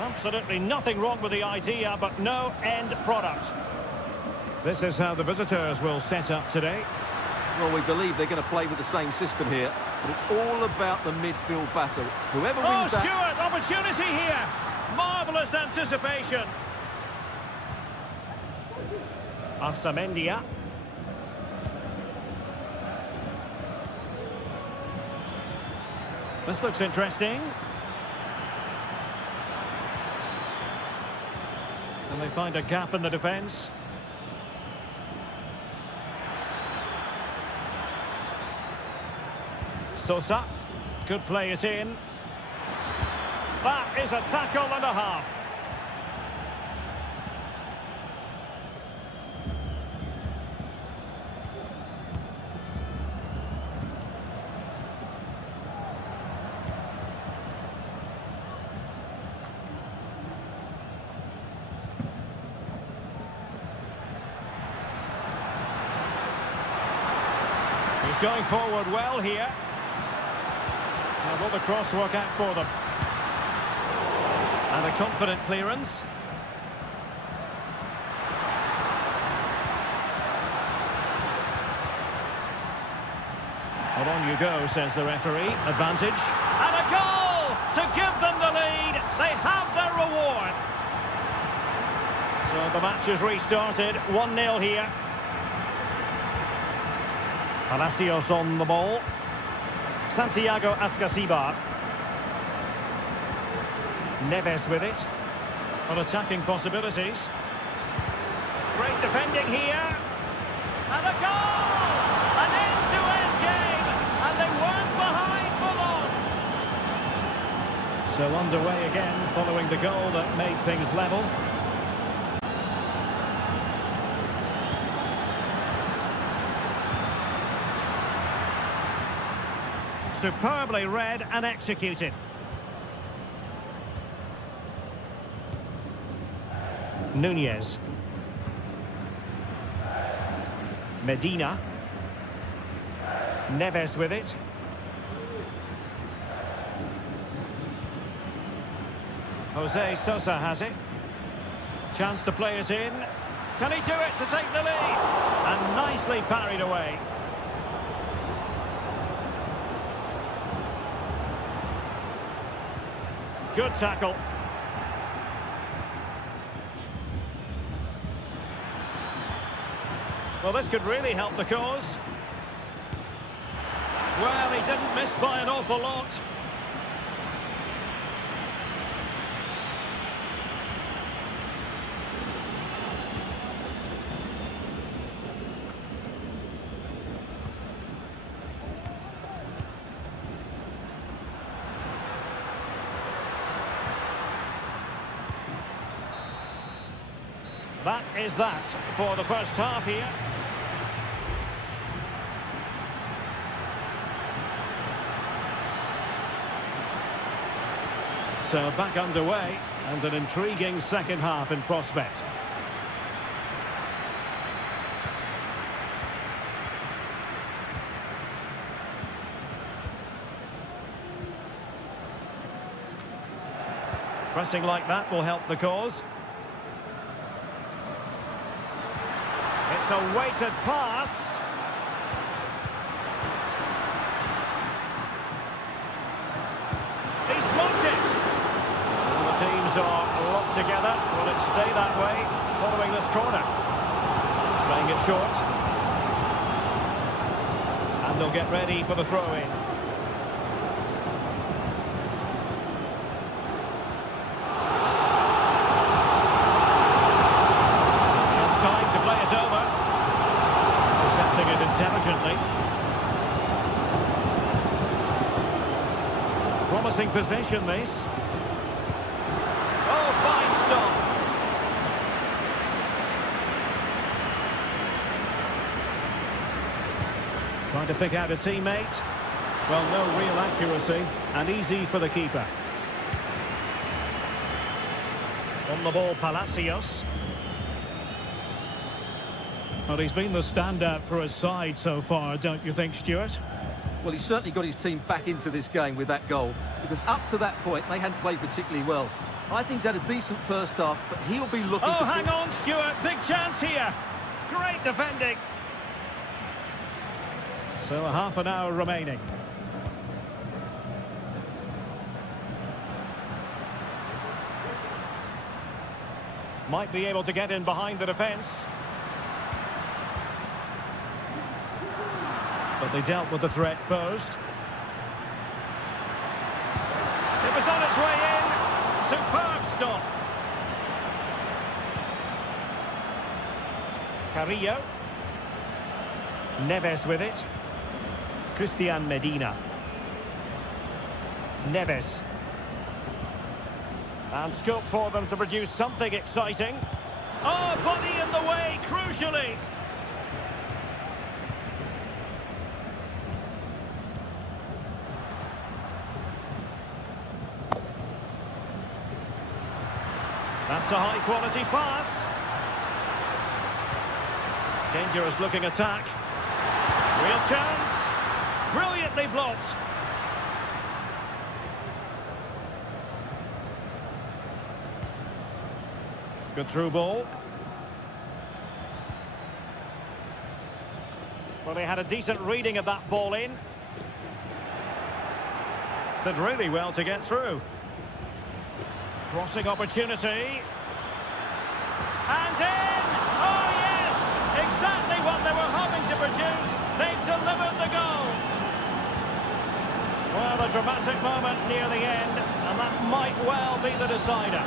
Absolutely nothing wrong with the idea, but no end product. This is how the visitors will set up today. Well, we believe they're going to play with the same system here, but it's all about the midfield battle. Whoever wins that... Stuart, opportunity here! Marvellous anticipation. Arsamendia. This looks interesting. Can they find a gap in the defence? Sosa could play it in. That is a tackle and a half. He's going forward well here. Now will the cross work out for them? And a confident clearance. Well, on you go, says the referee. Advantage. And a goal to give them the lead. They have their reward. So the match has restarted. 1-0 here. Palacios on the ball. Santiago Ascasibar. Neves with it. On attacking possibilities. Great defending here. And a goal! An end-to-end game. And they weren't behind for long. So underway again following the goal that made things level. Superbly read and executed. Nunez. Medina. Neves with it. Jose Sosa has it. Chance to play it in. Can he do it to take the lead? And nicely parried away. Good tackle. Well, this could really help the cause. Well, he didn't miss by an awful lot. That is that for the first half here. So back underway and an intriguing second half in prospect. Pressing like that will help the cause. It's a weighted pass. He's blocked it. The teams are locked together. Will it stay that way following this corner? Playing it short. And they'll get ready for the throw-in. It's time to play it over. Intercepting it intelligently. Promising possession, this. Oh, fine stop. Trying to pick out a teammate. Well, no real accuracy, and easy for the keeper. On the ball, Palacios. Well, he's been the standout for his side so far, don't you think, Stuart? Well, he's certainly got his team back into this game with that goal, because up to that point, they hadn't played particularly well. I think he's had a decent first half, but he'll be looking to... Oh, hang on, Stuart. Big chance here. Great defending. So a half an hour remaining. Might be able to get in behind the defence. But they dealt with the threat posed. It was on its way in. Superb stop. Carrillo. Neves with it. Christian Medina. Neves. And scope for them to produce something exciting. Oh, body in the way, crucially. That's a high-quality pass. Dangerous looking attack. Real chance. Brilliantly blocked. Good through ball. Well, they had a decent reading of that ball in. Did really well to get through. Crossing opportunity. And in! Oh, yes! Exactly what they were hoping to produce. They've delivered the goal. Well, a dramatic moment near the end, and that might well be the decider.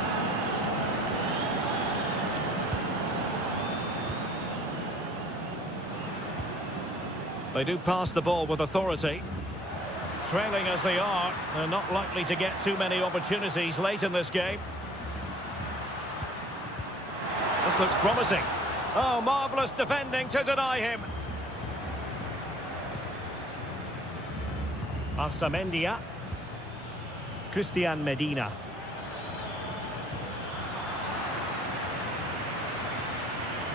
They do pass the ball with authority. Trailing as they are, they're not likely to get too many opportunities late in this game. This looks promising. Oh, marvellous defending to deny him. Arsamendia. Christian Medina.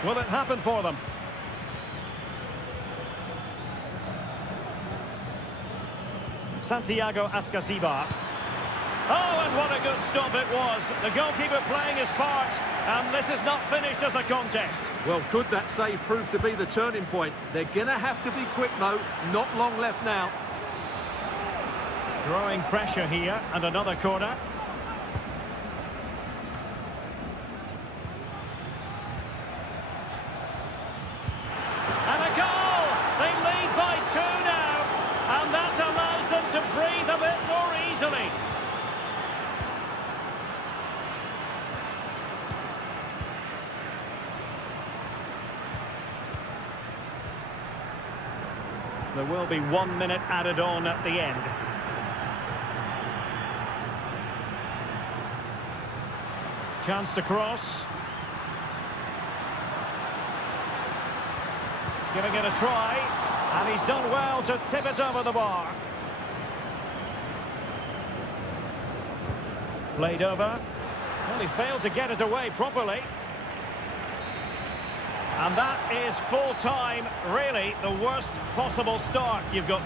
Will it happen for them? Santiago Ascasiba. Oh, and what a good stop it was. The goalkeeper playing his part, and this is not finished as a contest. Well, could that save prove to be the turning point? They're going to have to be quick, though. Not long left now. Growing pressure here, and another corner. And a goal! They lead by 2 now, and that allows them to breathe a bit more easily. There will be 1 minute added on at the end. Chance to cross. Giving it a try, and he's done well to tip it over the bar. Played over. Well, he failed to get it away properly. And that is full time, really the worst possible start you've got.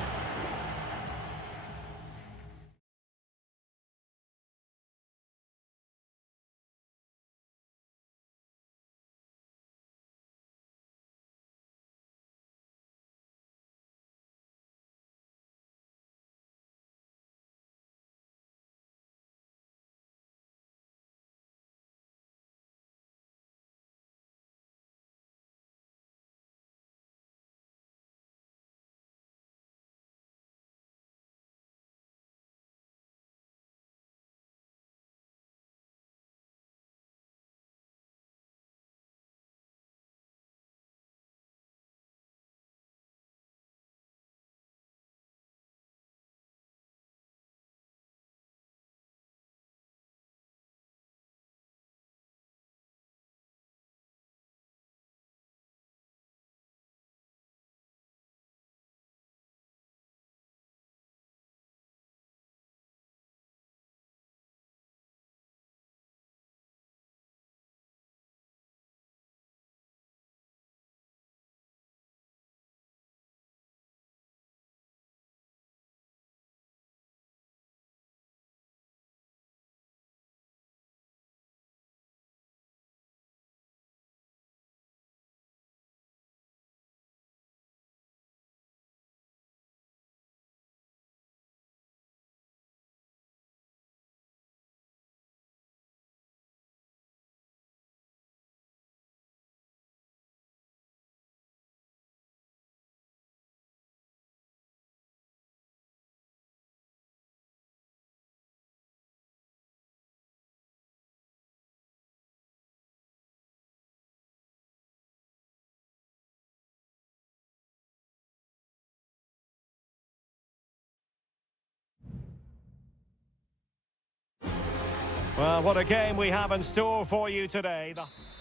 Well, what a game we have in store for you today.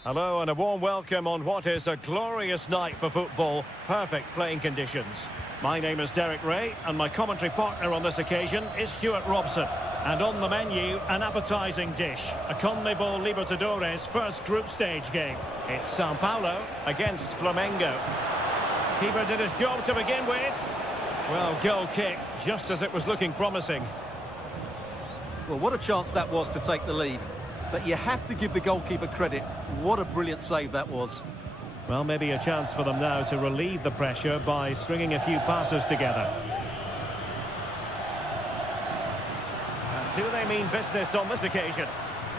Hello and a warm welcome on what is a glorious night for football. Perfect playing conditions. My name is Derek Ray and my commentary partner on this occasion is Stuart Robson. And on the menu, an appetising dish. A CONMEBOL Libertadores first group stage game. It's Sao Paulo against Flamengo. Keeper did his job to begin with. Well, goal kick, just as it was looking promising. Well, what a chance that was to take the lead. But you have to give the goalkeeper credit. What a brilliant save that was. Well, maybe a chance for them now to relieve the pressure by stringing a few passes together. And do they mean business on this occasion?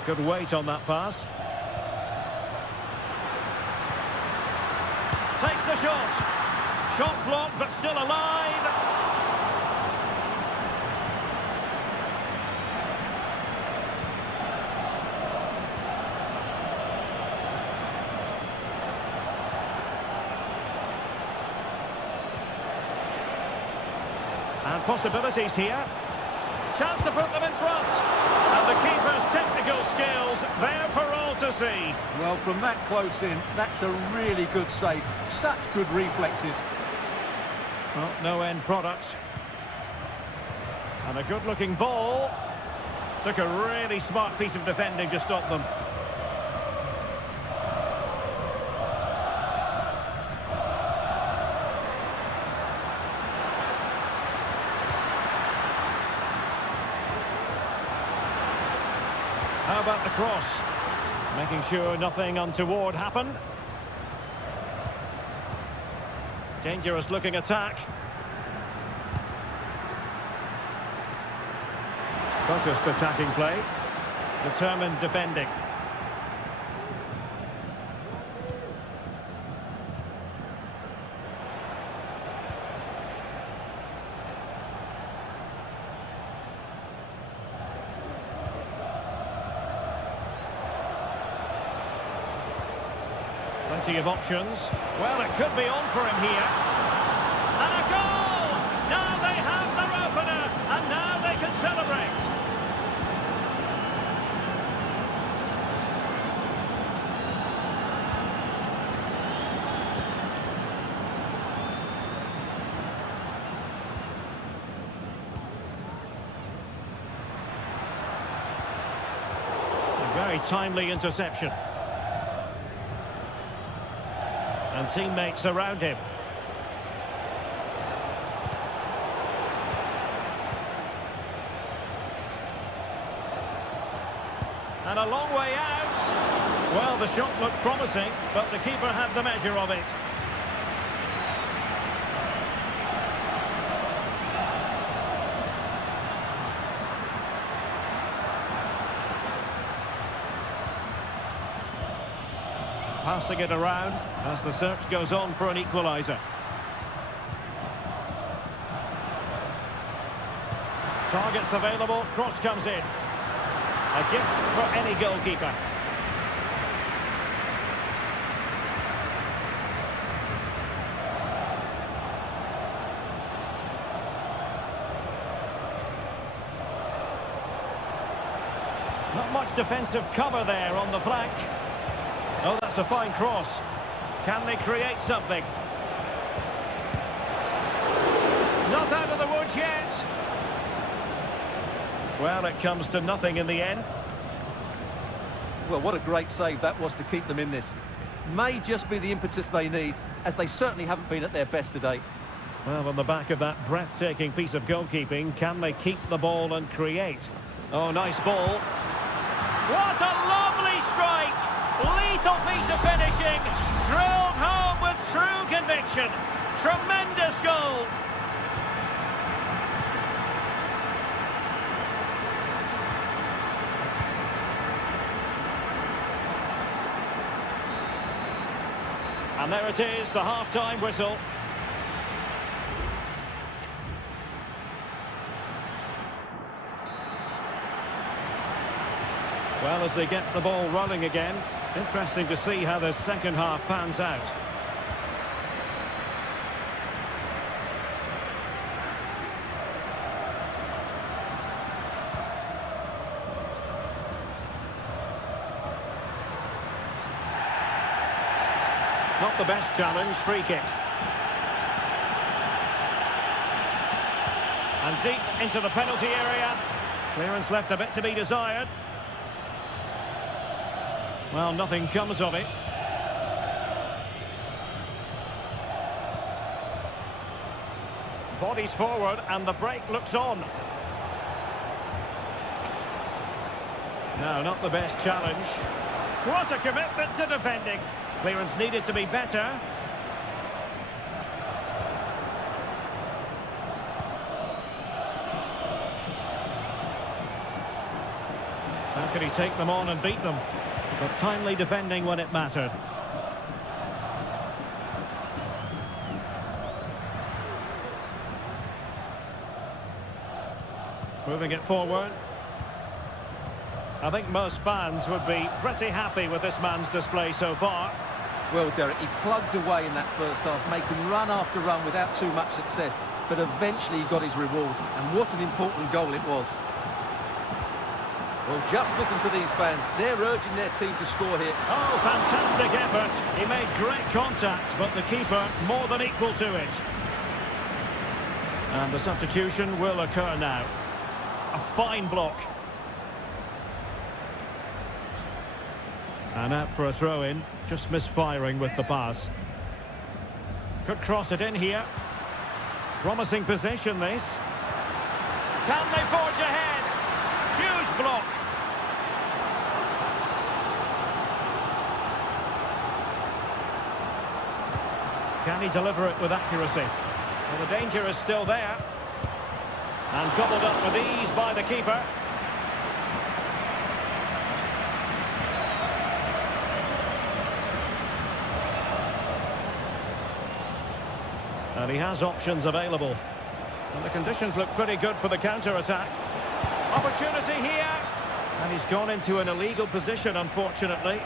Good weight on that pass. Takes the shot. Shot blocked, but still alive. And possibilities here. Chance to put them in front. And the keeper's technical skills there for all to see. Well, from that close in, that's a really good save. Such good reflexes. Well, no end product. And a good-looking ball. Took a really smart piece of defending to stop them. How about the cross? Making sure nothing untoward happened. Dangerous looking attack. Focused attacking play. Determined defending. Plenty of options. Well, it could be on for him here. And a goal! Now they have their opener, and now they can celebrate. A very timely interception. And teammates around him. And a long way out. Well, the shot looked promising, but the keeper had the measure of it. Passing it around as the search goes on for an equaliser. Targets available, cross comes in. A gift for any goalkeeper. Not much defensive cover there on the flank. Oh, that's a fine cross. Can they create something? Not out of the woods yet. Well, it comes to nothing in the end. Well, what a great save that was to keep them in this. May just be the impetus they need, as they certainly haven't been at their best today. Well, on the back of that breathtaking piece of goalkeeping, can they keep the ball and create? Oh, nice ball. What a lovely strike! Lethal piece of finishing, drilled home with true conviction. Tremendous goal. And there it is, the half-time whistle. Well, as they get the ball rolling again, interesting to see how the second half pans out. Not the best challenge, free kick. And deep into the penalty area. Clearance left a bit to be desired. Well, nothing comes of it. Bodies forward and the break looks on. No, not the best challenge. What a commitment to defending. Clearance needed to be better. How could he take them on and beat them? But timely defending when it mattered. Moving it forward. I think most fans would be pretty happy with this man's display so far. Well, Derek, he plugged away in that first half, making run after run without too much success. But eventually he got his reward, and what an important goal it was. Well, just listen to these fans. They're urging their team to score here. Oh, fantastic effort. He made great contact, but the keeper more than equal to it. And the substitution will occur now. A fine block. And out for a throw-in, just misfiring with the pass. Could cross it in here. Promising position, this. Can they forge ahead? Huge block. Can he deliver it with accuracy? Well, the danger is still there. And gobbled up with ease by the keeper. And he has options available. And the conditions look pretty good for the counter-attack. Opportunity here. And he's gone into an illegal position, unfortunately.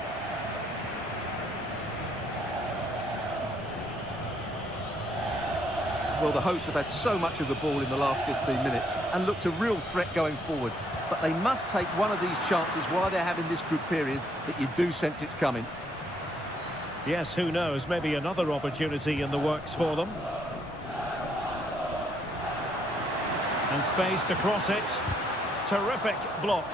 Well, the hosts have had so much of the ball in the last 15 minutes and looked a real threat going forward. But they must take one of these chances while they're having this good period that you do sense it's coming. Yes, who knows? Maybe another opportunity in the works for them. And space to cross it. Terrific block.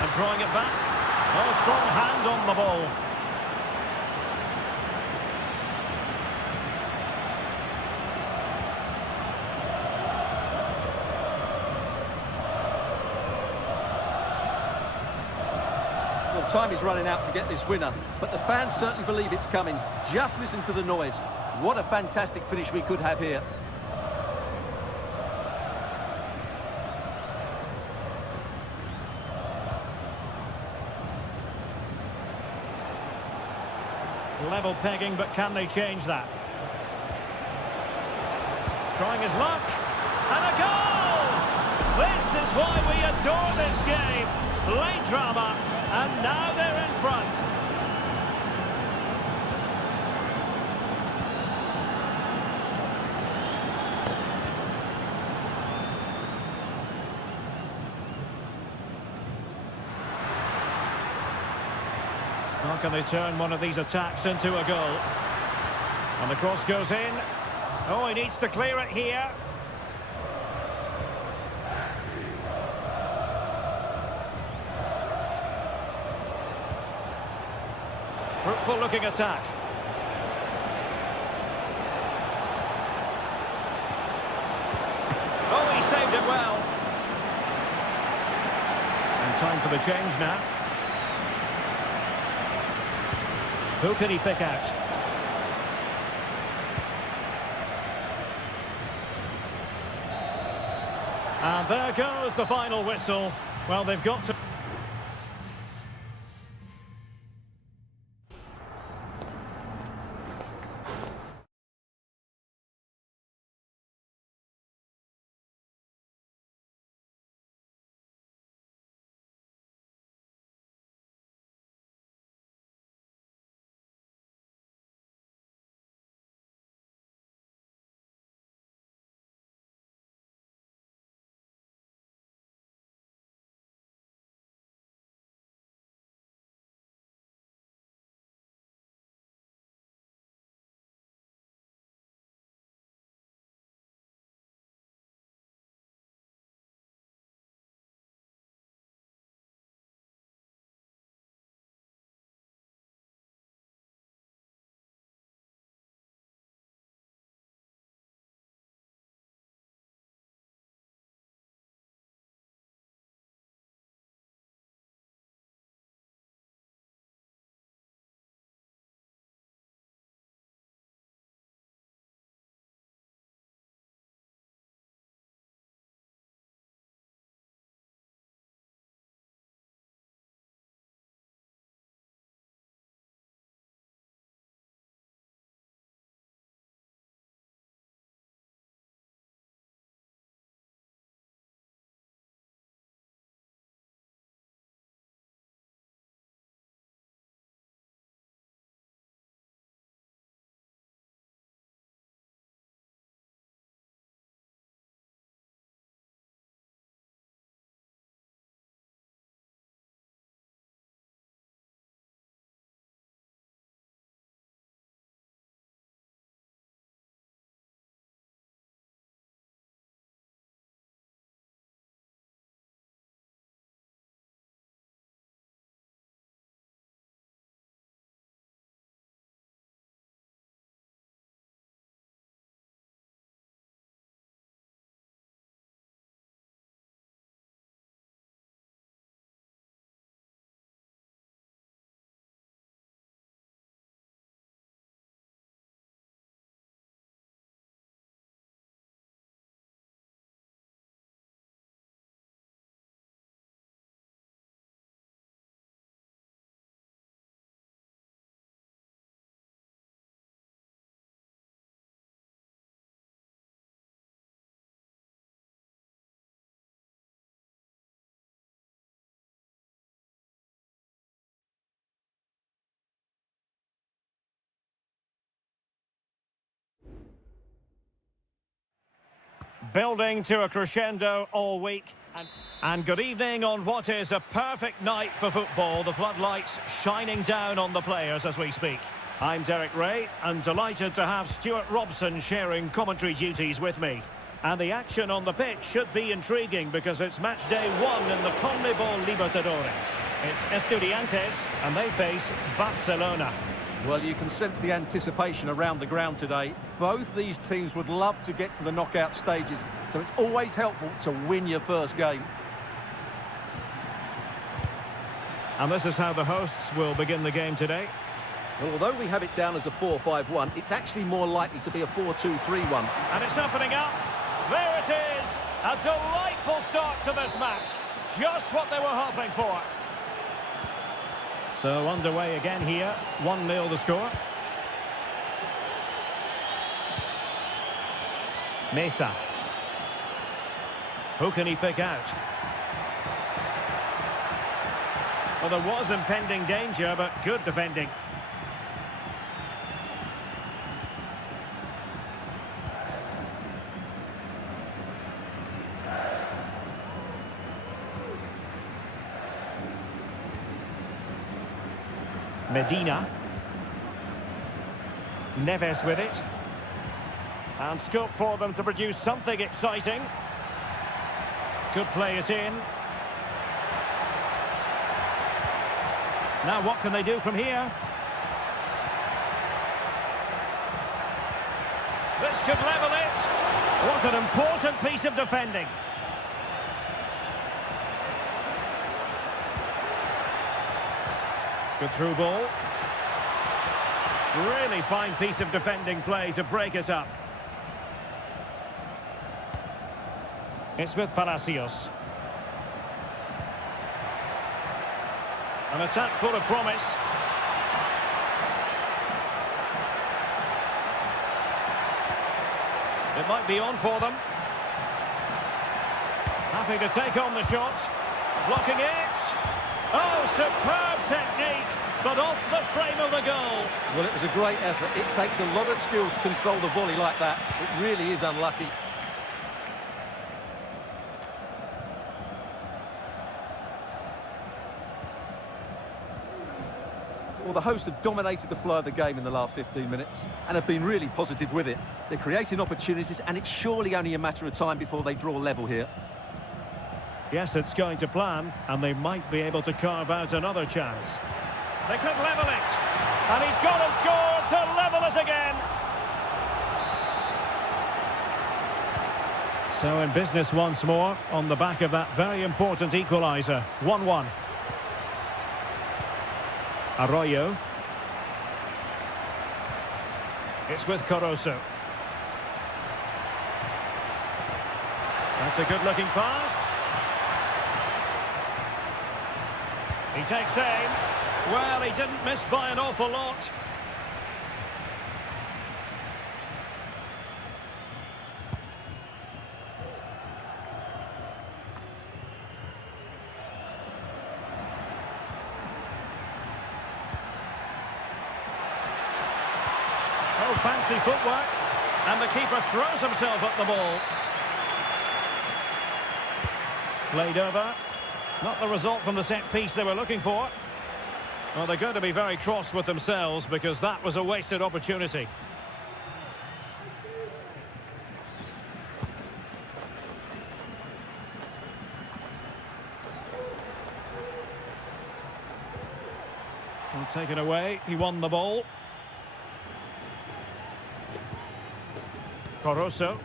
And drawing it back. Oh, strong hand on the ball. Time is running out to get this winner, but the fans certainly believe it's coming. Just listen to the noise. What a fantastic finish we could have here. Level pegging, but can they change that? Trying his luck. And a goal! This is why we adore this game. Late drama. And now they're in front. How can they turn one of these attacks into a goal? And the cross goes in. Oh, he needs to clear it here. Fruitful looking attack. Oh, he saved it well. And time for the change now. Who can he pick out? And there goes the final whistle. Well, they've got to... building to a crescendo all week. And good evening on what is a perfect night for football. The floodlights shining down on the players as we speak. I'm Derek Ray, and delighted to have Stuart Robson sharing commentary duties with me. And the action on the pitch should be intriguing because it's match day 1 in the CONMEBOL Libertadores. It's Estudiantes, and they face Barcelona. Well, you can sense the anticipation around the ground today. Both these teams would love to get to the knockout stages, so it's always helpful to win your first game. And this is how the hosts will begin the game today. Well, although we have it down as a 4-5-1, it's actually more likely to be a 4-2-3-1. And it's opening up. There it is. A delightful start to this match. Just what they were hoping for. So underway again here. 1-0 the score. Mesa. Who can he pick out? Well, there was impending danger, but good defending. Medina. Neves with it. And scope for them to produce something exciting. Could play it in. Now what can they do from here? This could level it. What an important piece of defending. Good through ball. Really fine piece of defending play to break it up. It's with Palacios. An attack full of promise. It might be on for them. Happy to take on the shot. Blocking it. Oh, superb technique, but off the frame of the goal. Well, it was a great effort. It takes a lot of skill to control the volley like that. It really is unlucky. Well, the hosts have dominated the flow of the game in the last 15 minutes and have been really positive with it. They're creating opportunities, and it's surely only a matter of time before they draw level here. Yes, it's going to plan, and they might be able to carve out another chance. They could level it, and he's gone and scored to level it again. So in business once more, on the back of that very important equaliser. 1-1. Arroyo. It's with Caruso. That's a good-looking pass. He takes aim. Well, he didn't miss by an awful lot. Oh, fancy footwork. And the keeper throws himself at the ball. Played over. Not the result from the set piece they were looking for. Well, they're going to be very cross with themselves because that was a wasted opportunity. Well, taken away. He won the ball. Caruso.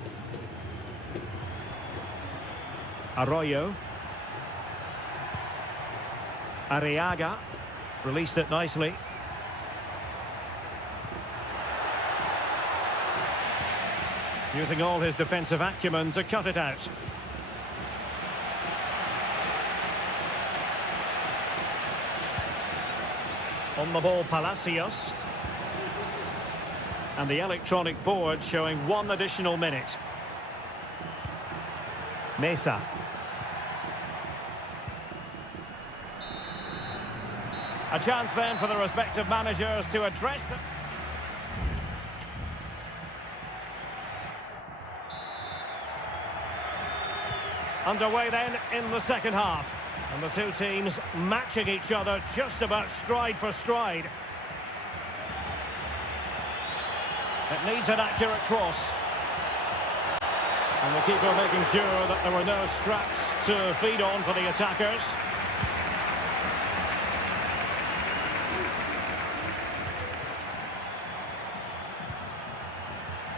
Arroyo. Arriaga released it nicely. Using all his defensive acumen to cut it out. On the ball, Palacios. And the electronic board showing 1 additional minute. Mesa. A chance then for the respective managers to address them. Underway then in the second half. And the two teams matching each other just about stride for stride. It needs an accurate cross. And the keeper making sure that there were no scraps to feed on for the attackers.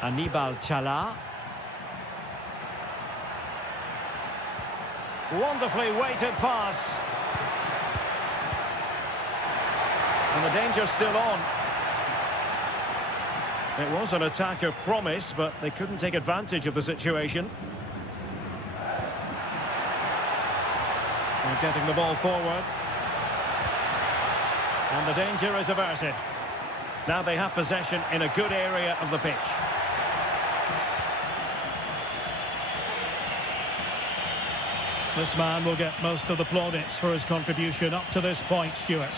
Anibal Chala. Wonderfully weighted pass. And the danger's still on. It was an attack of promise, but they couldn't take advantage of the situation. And getting the ball forward. And the danger is averted. Now they have possession in a good area of the pitch. This man will get most of the plaudits for his contribution up to this point, Stuart.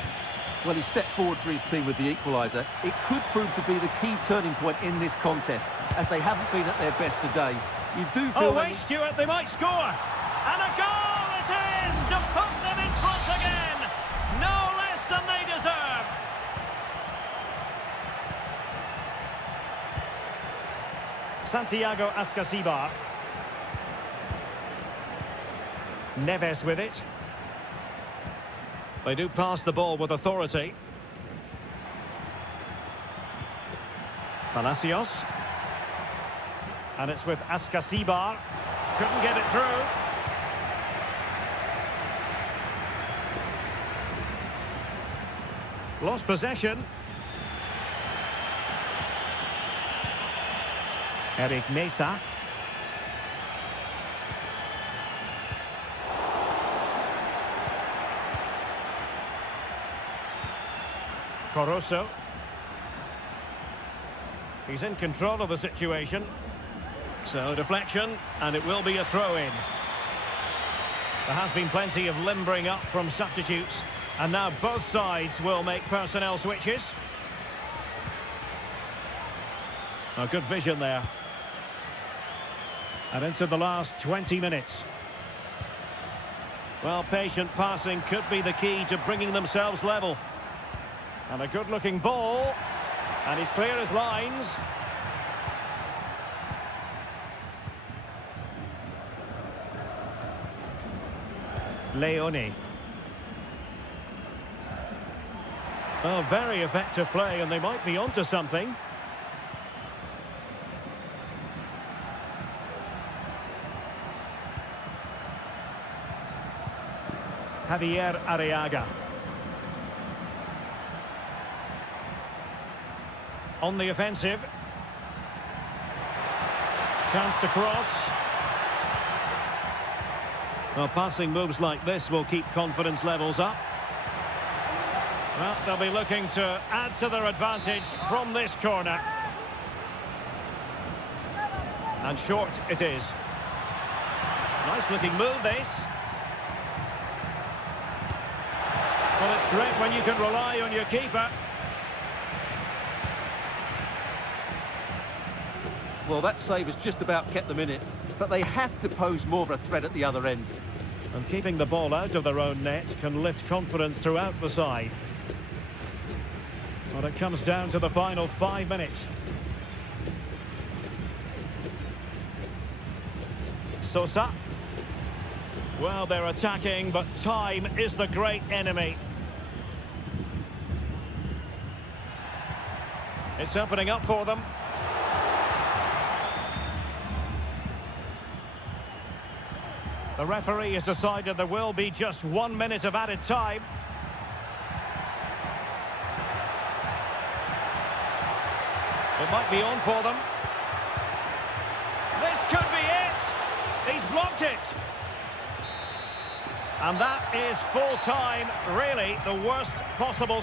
Well, he stepped forward for his team with the equaliser. It could prove to be the key turning point in this contest, as they haven't been at their best today. You do feel... Oh, wait, Stuart, they might score! And a goal it is to put them in front again! No less than they deserve! Santiago Ascasibar. Neves with it. They do pass the ball with authority. Palacios. And it's with Ascasibar. Couldn't get it through. Lost possession. Eric Mesa. Coroso. He's in control of the situation. So deflection, and it will be a throw-in. There has been plenty of limbering up from substitutes, and now both sides will make personnel switches. A good vision there. And into the last 20 minutes. Well, patient passing could be the key to bringing themselves level. And a good-looking ball. And he's clear as lines. Leone. Oh, very effective play, and they might be onto something. Javier Arriaga. On the offensive. Chance to cross. Well, passing moves like this will keep confidence levels up. Well, they'll be looking to add to their advantage from this corner. And short it is. Nice looking move, this. Well, it's great when you can rely on your keeper. Well, that save has just about kept them in it, but they have to pose more of a threat at the other end. And keeping the ball out of their own net can lift confidence throughout the side. But it comes down to the final 5 minutes. Sosa. Well, they're attacking, but time is the great enemy. It's opening up for them. The referee has decided there will be just 1 minute of added time. It might be on for them. This could be it. He's blocked it. And that is full time, really the worst possible...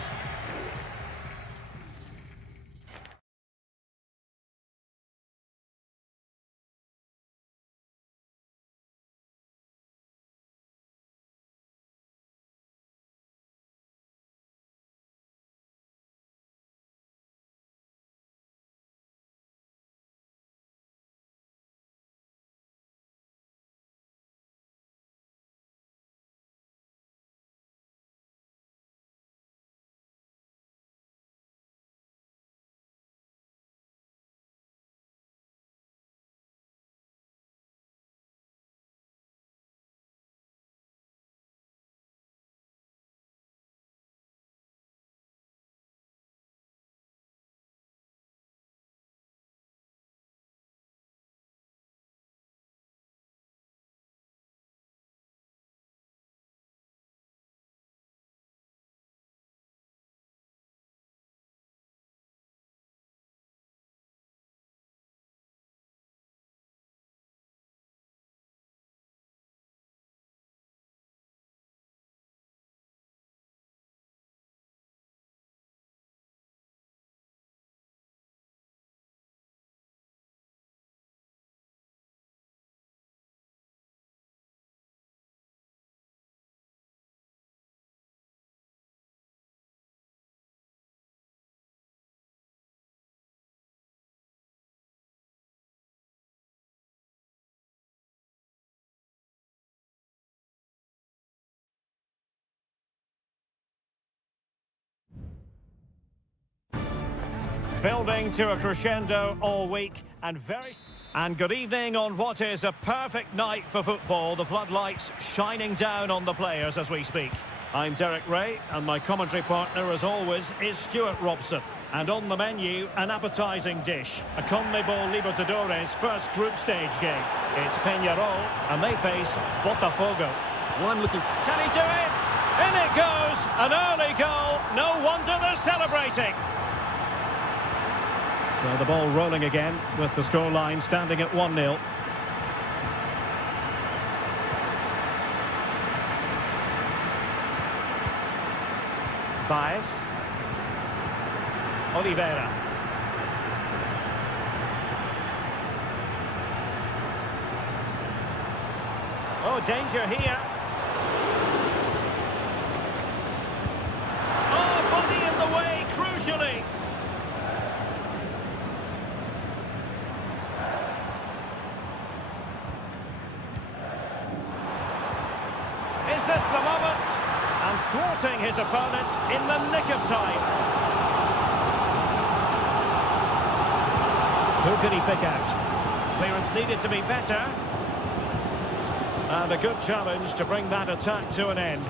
Building to a crescendo all week and good evening on what is a perfect night for football. The floodlights shining down on the players as we speak. I'm Derek Ray, and my commentary partner, as always, is Stuart Robson. And on the menu, an appetising dish, a CONMEBOL Libertadores first group stage game. It's Peñarol, and they face Botafogo. Well, I'm looking... Can he do it? In it goes! An early goal. No wonder they're celebrating. So the ball rolling again, with the scoreline standing at 1-0. Baez. Oliveira. Oh, danger here. Oh, body in the way, crucially. Is this the moment? And thwarting his opponent in the nick of time. Who could he pick out? Clearance needed to be better. And a good challenge to bring that attack to an end.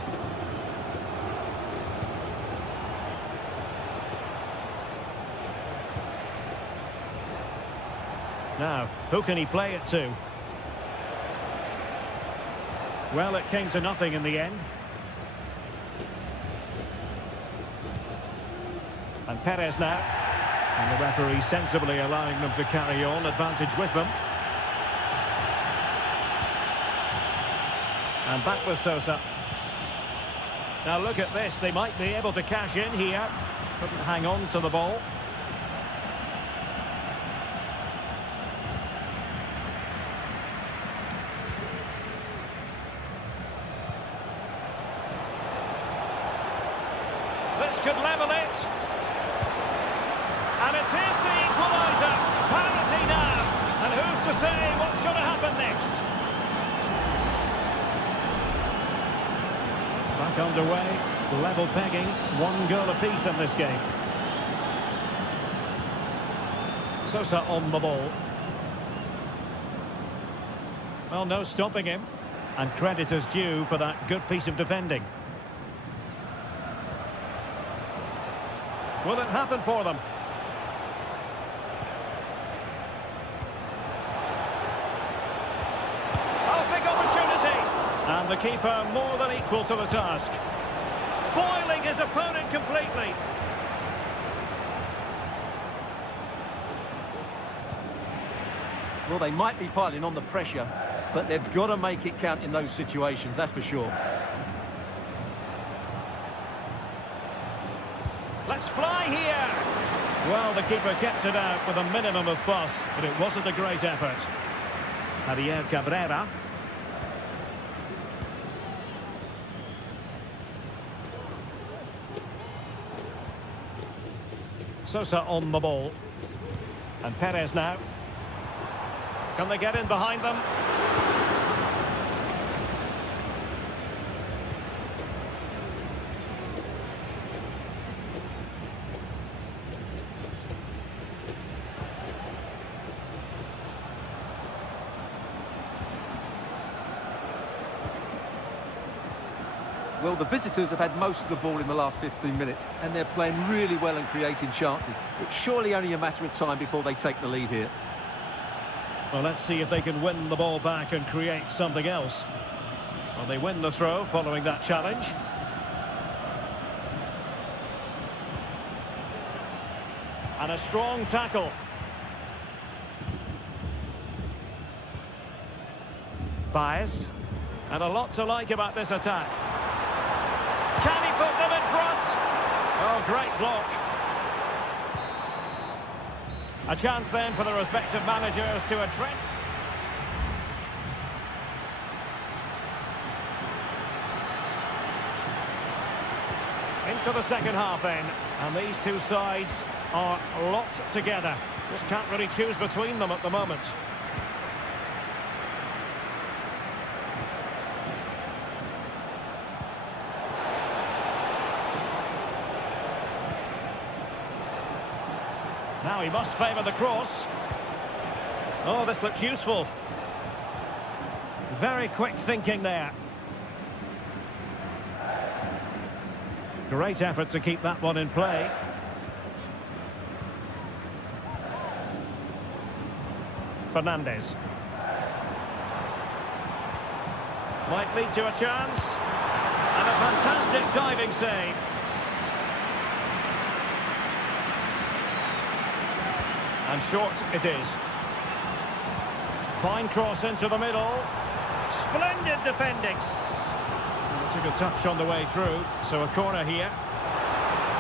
Now, who can he play it to? Well, it came to nothing in the end. And Perez now. And the referee sensibly allowing them to carry on, advantage with them. And back with Sosa. Now look at this, they might be able to cash in here. Couldn't hang on to the ball. This could level it. And it is the equaliser. Parity now. And who's to say what's going to happen next? Back underway. Level pegging. 1 goal apiece in this game. Sosa on the ball. Well, no stopping him. And credit is due for that good piece of defending. Will it happen for them? And the keeper more than equal to the task. Foiling his opponent completely. Well, they might be piling on the pressure, but they've got to make it count in those situations, that's for sure. Let's fly here. Well, the keeper kept it out with a minimum of fuss, but it wasn't a great effort. Javier Cabrera. Sosa on the ball. And Perez now. Can they get in behind them? Well, the visitors have had most of the ball in the last 15 minutes, and they're playing really well and creating chances. It's surely only a matter of time before they take the lead here. Well, let's see if they can win the ball back and create something else. Well, they win the throw following that challenge. And a strong tackle. Baez. And a lot to like about this attack. Can he put them in front? Oh, great block. A chance then for the respective managers to address. Into the second half then. And these two sides are locked together. Just can't really choose between them at the moment. Now he must favour the cross. Oh, this looks useful. Very quick thinking there. Great effort to keep that one in play. Fernandez. Might lead to a chance. And a fantastic diving save. And short it is. Fine cross into the middle. Splendid defending. Took a touch on the way through, so a corner here.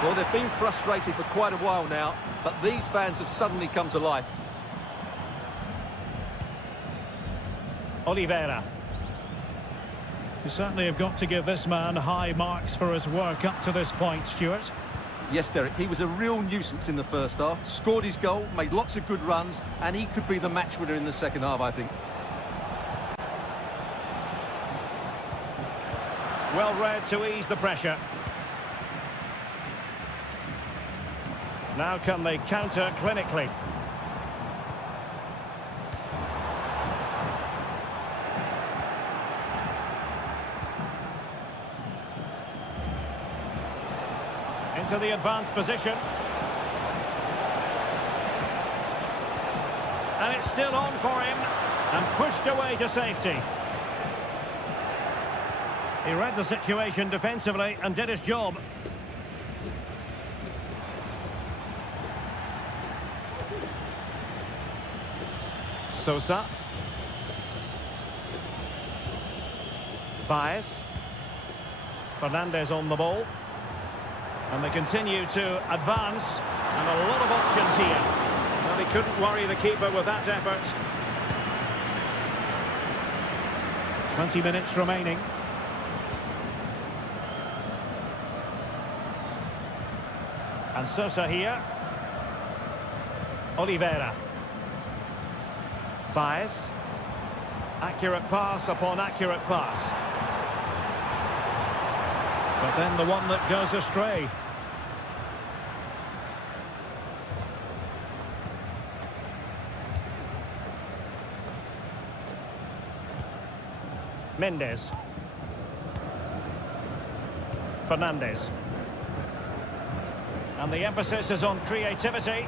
Well, they've been frustrated for quite a while now, but these fans have suddenly come to life. Oliveira. You certainly have got to give this man high marks for his work up to this point, Stuart. Yes, Derek, he was a real nuisance in the first half. Scored his goal, made lots of good runs, and he could be the match winner in the second half, I think. Well read to ease the pressure. Now can they counter clinically? Into the advanced position. And it's still on for him. And pushed away to safety. He read the situation defensively and did his job. Sosa. Baez. Fernandez on the ball. And they continue to advance. And a lot of options here. Well, he couldn't worry the keeper with that effort. 20 minutes remaining. And Sosa here. Oliveira. Baez. Accurate pass upon accurate pass. But then the one that goes astray. Mendes. Fernandez. And the emphasis is on creativity.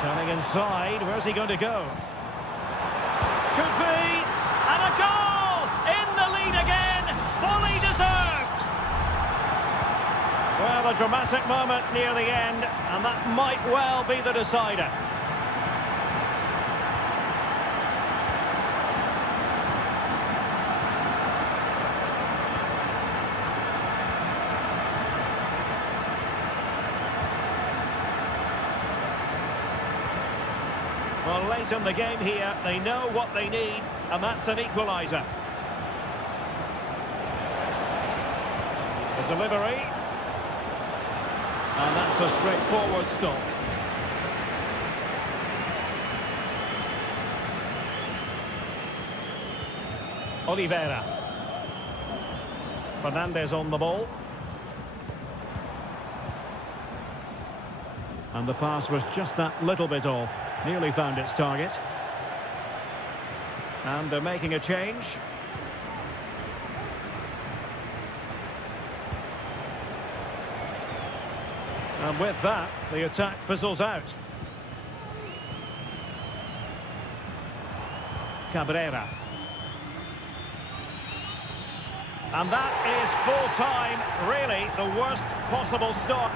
Turning inside, where's he going to go? Could be! And a goal! In the lead again! Fully deserved! Well, a dramatic moment near the end, and that might well be the decider. Well, late in the game here, they know what they need, and that's an equaliser. The delivery. And that's a straightforward stop. Oliveira. Fernandez on the ball. And the pass was just that little bit off. Nearly found its target. And they're making a change. And with that, the attack fizzles out. Cabrera. And that is full time. Really, the worst possible start.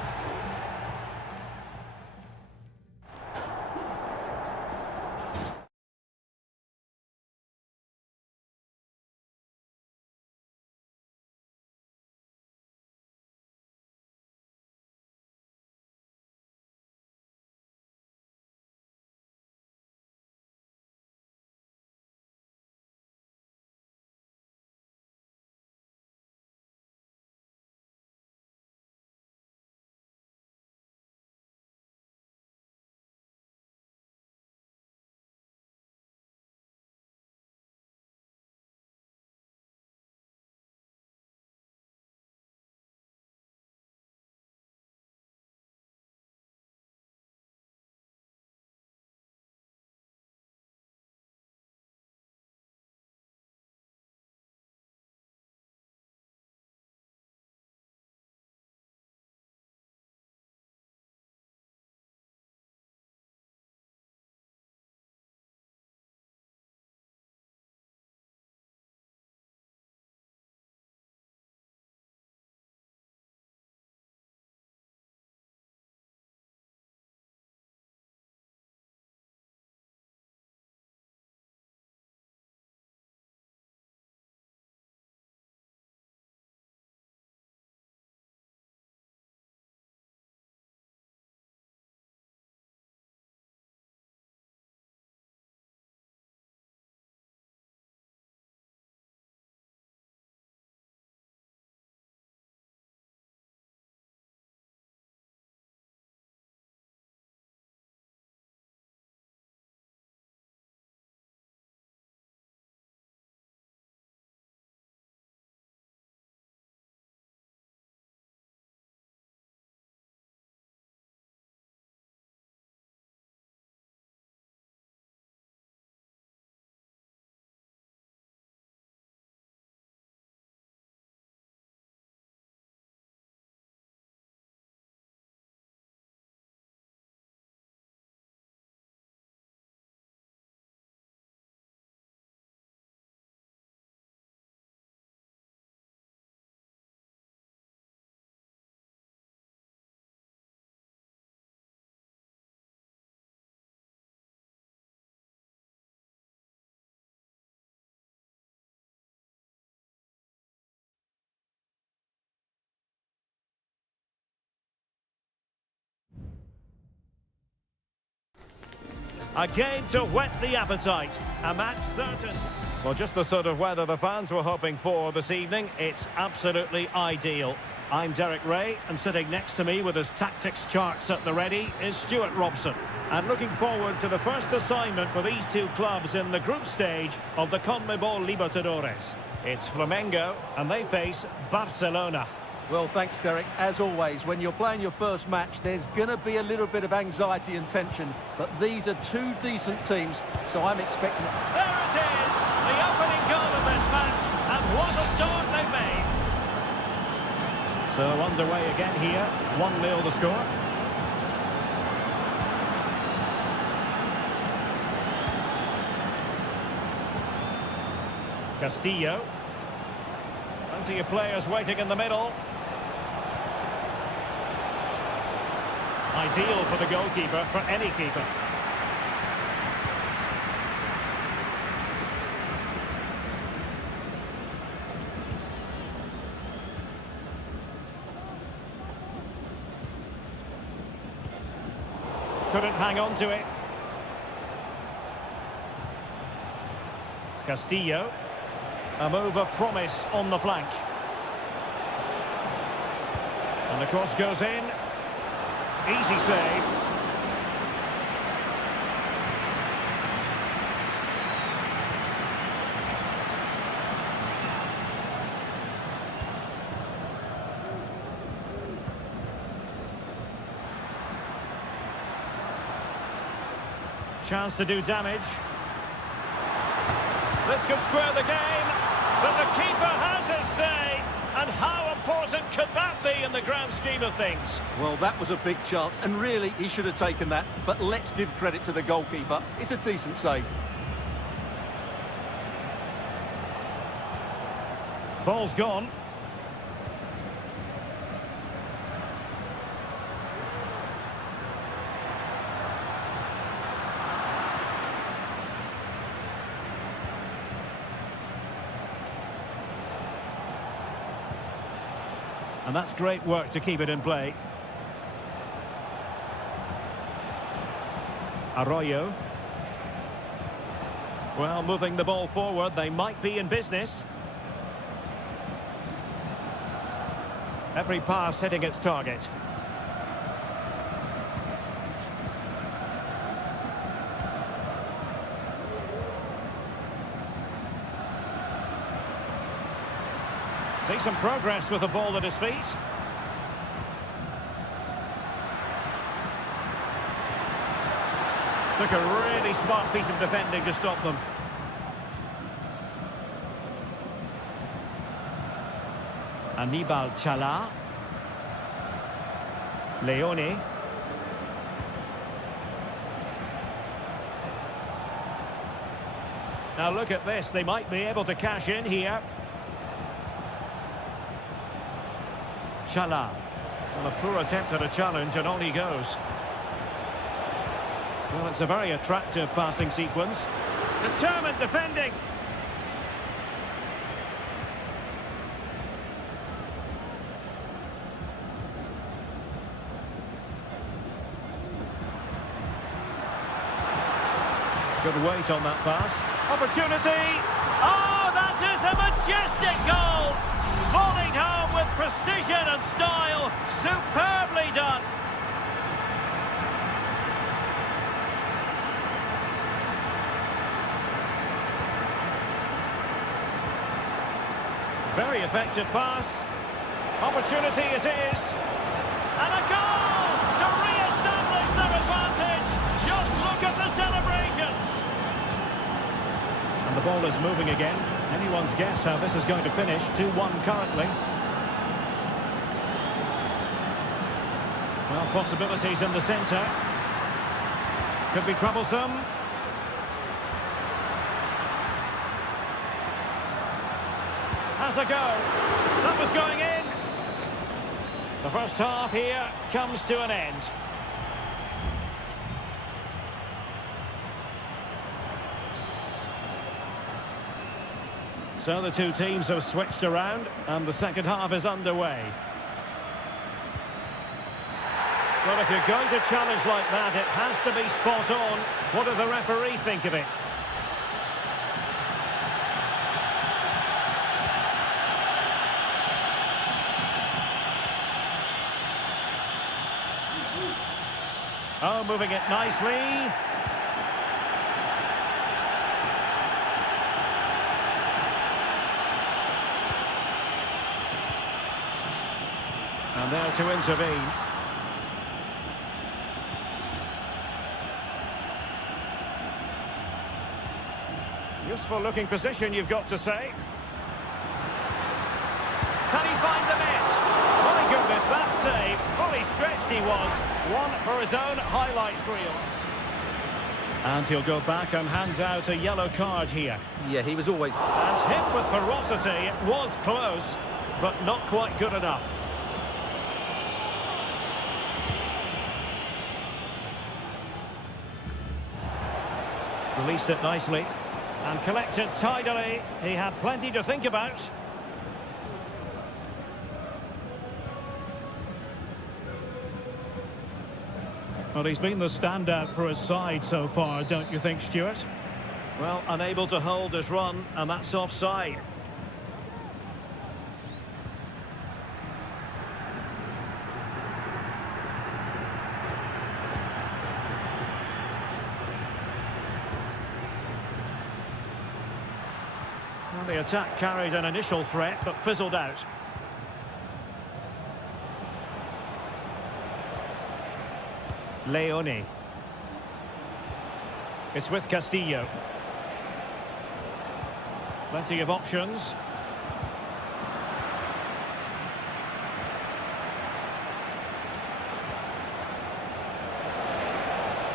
A game to whet the appetite. A match certain. Well, just the sort of weather the fans were hoping for this evening. It's absolutely ideal. I'm Derek Ray, and sitting next to me with his tactics charts at the ready is Stuart Robson. And looking forward to the first assignment for these two clubs in the group stage of the CONMEBOL Libertadores. It's Flamengo, and they face Barcelona. Well, thanks, Derek. As always, when you're playing your first match, there's going to be a little bit of anxiety and tension. But these are two decent teams, so I'm expecting... There it is! The opening goal of this match, and what a start they've made! So underway again here, 1-0 the score. Castillo. Plenty of players waiting in the middle. Ideal for the goalkeeper, for any keeper. Couldn't hang on to it. Castillo. A move of promise on the flank. And the cross goes in. Easy save. Chance to do damage. This could square the game, but the keeper has his say. And how important could that be in the grand scheme of things? Well, that was a big chance, and really, he should have taken that. But let's give credit to the goalkeeper. It's a decent save. Ball's gone. And that's great work to keep it in play. Arroyo. Well, moving the ball forward, they might be in business. Every pass hitting its target. See some progress with the ball at his feet. Took a really smart piece of defending to stop them. Aníbal Chala. Leone. Now look at this, they might be able to cash in here. Chala. Well, a poor attempt at a challenge, and on he goes. Well, it's a very attractive passing sequence. Determined defending. Good weight on that pass. Opportunity. Oh, that is a majestic goal. Falling home with precision and style. Superbly done. Very effective pass. Opportunity it is. And a goal to re-establish their advantage. Just look at the celebrations. And the ball is moving again. Anyone's guess how this is going to finish. 2-1 currently. Well, possibilities in the centre. Could be troublesome. Has a go. That was going in. The first half here comes to an end. So the two teams have switched around and the second half is underway. Well, if you're going to challenge like that, it has to be spot on. What did the referee think of it? Oh, moving it nicely. And there to intervene. Useful looking position, you've got to say. Can he find the net? My goodness, that save. Fully stretched he was. One for his own highlights reel. And he'll go back and hand out a yellow card here. Yeah, he was always... And hit with ferocity. It was close, but not quite good enough. Released it nicely. And collected tidily. He had plenty to think about. Well, he's been the standout for his side so far, don't you think, Stuart? Well, unable to hold his run, and that's offside. Well, the attack carried an initial threat, but fizzled out. Leone. It's with Castillo. Plenty of options.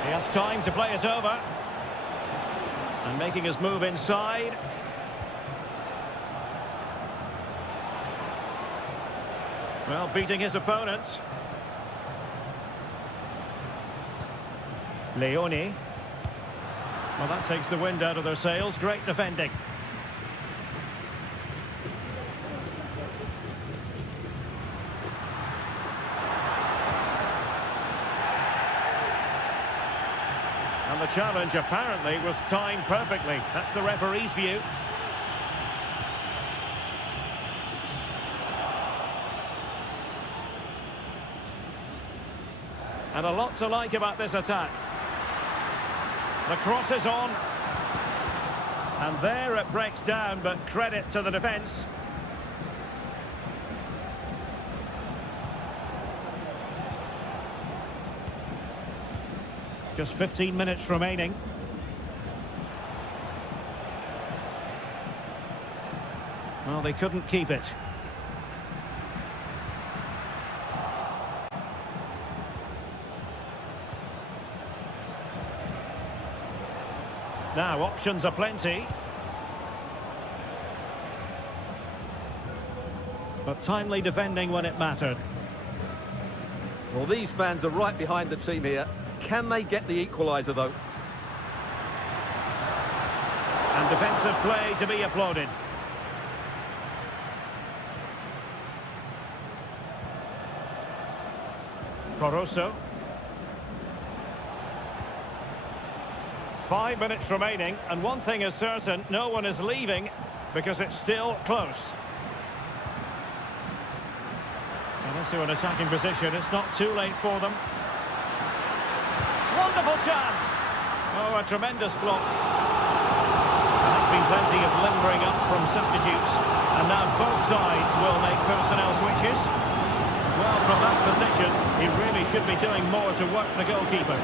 He has time to play it over. And making his move inside. Well, beating his opponent. Leone. Well, that takes the wind out of their sails. Great defending. And the challenge apparently was timed perfectly. That's the referee's view. And a lot to like about this attack. The cross is on. And there it breaks down, but credit to the defence. Just 15 minutes remaining. Well, they couldn't keep it. Now, options are plenty. But timely defending when it mattered. Well, these fans are right behind the team here. Can they get the equaliser, though? And defensive play to be applauded. Caruso. 5 minutes remaining, and one thing is certain, no one is leaving because it's still close. And into an attacking position, it's not too late for them. Wonderful chance! Oh, a tremendous block. And there's been plenty of limbering up from substitutes, and now both sides will make personnel switches. Well, from that position, he really should be doing more to work the goalkeeper.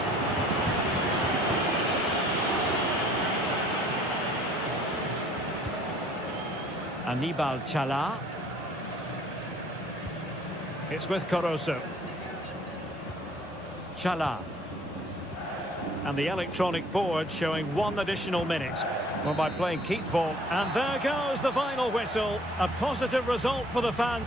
Anibal Chala. It's with Caruso. Chala. And the electronic board showing 1 additional minute. Well, by playing keep ball. And there goes the final whistle. A positive result for the fans.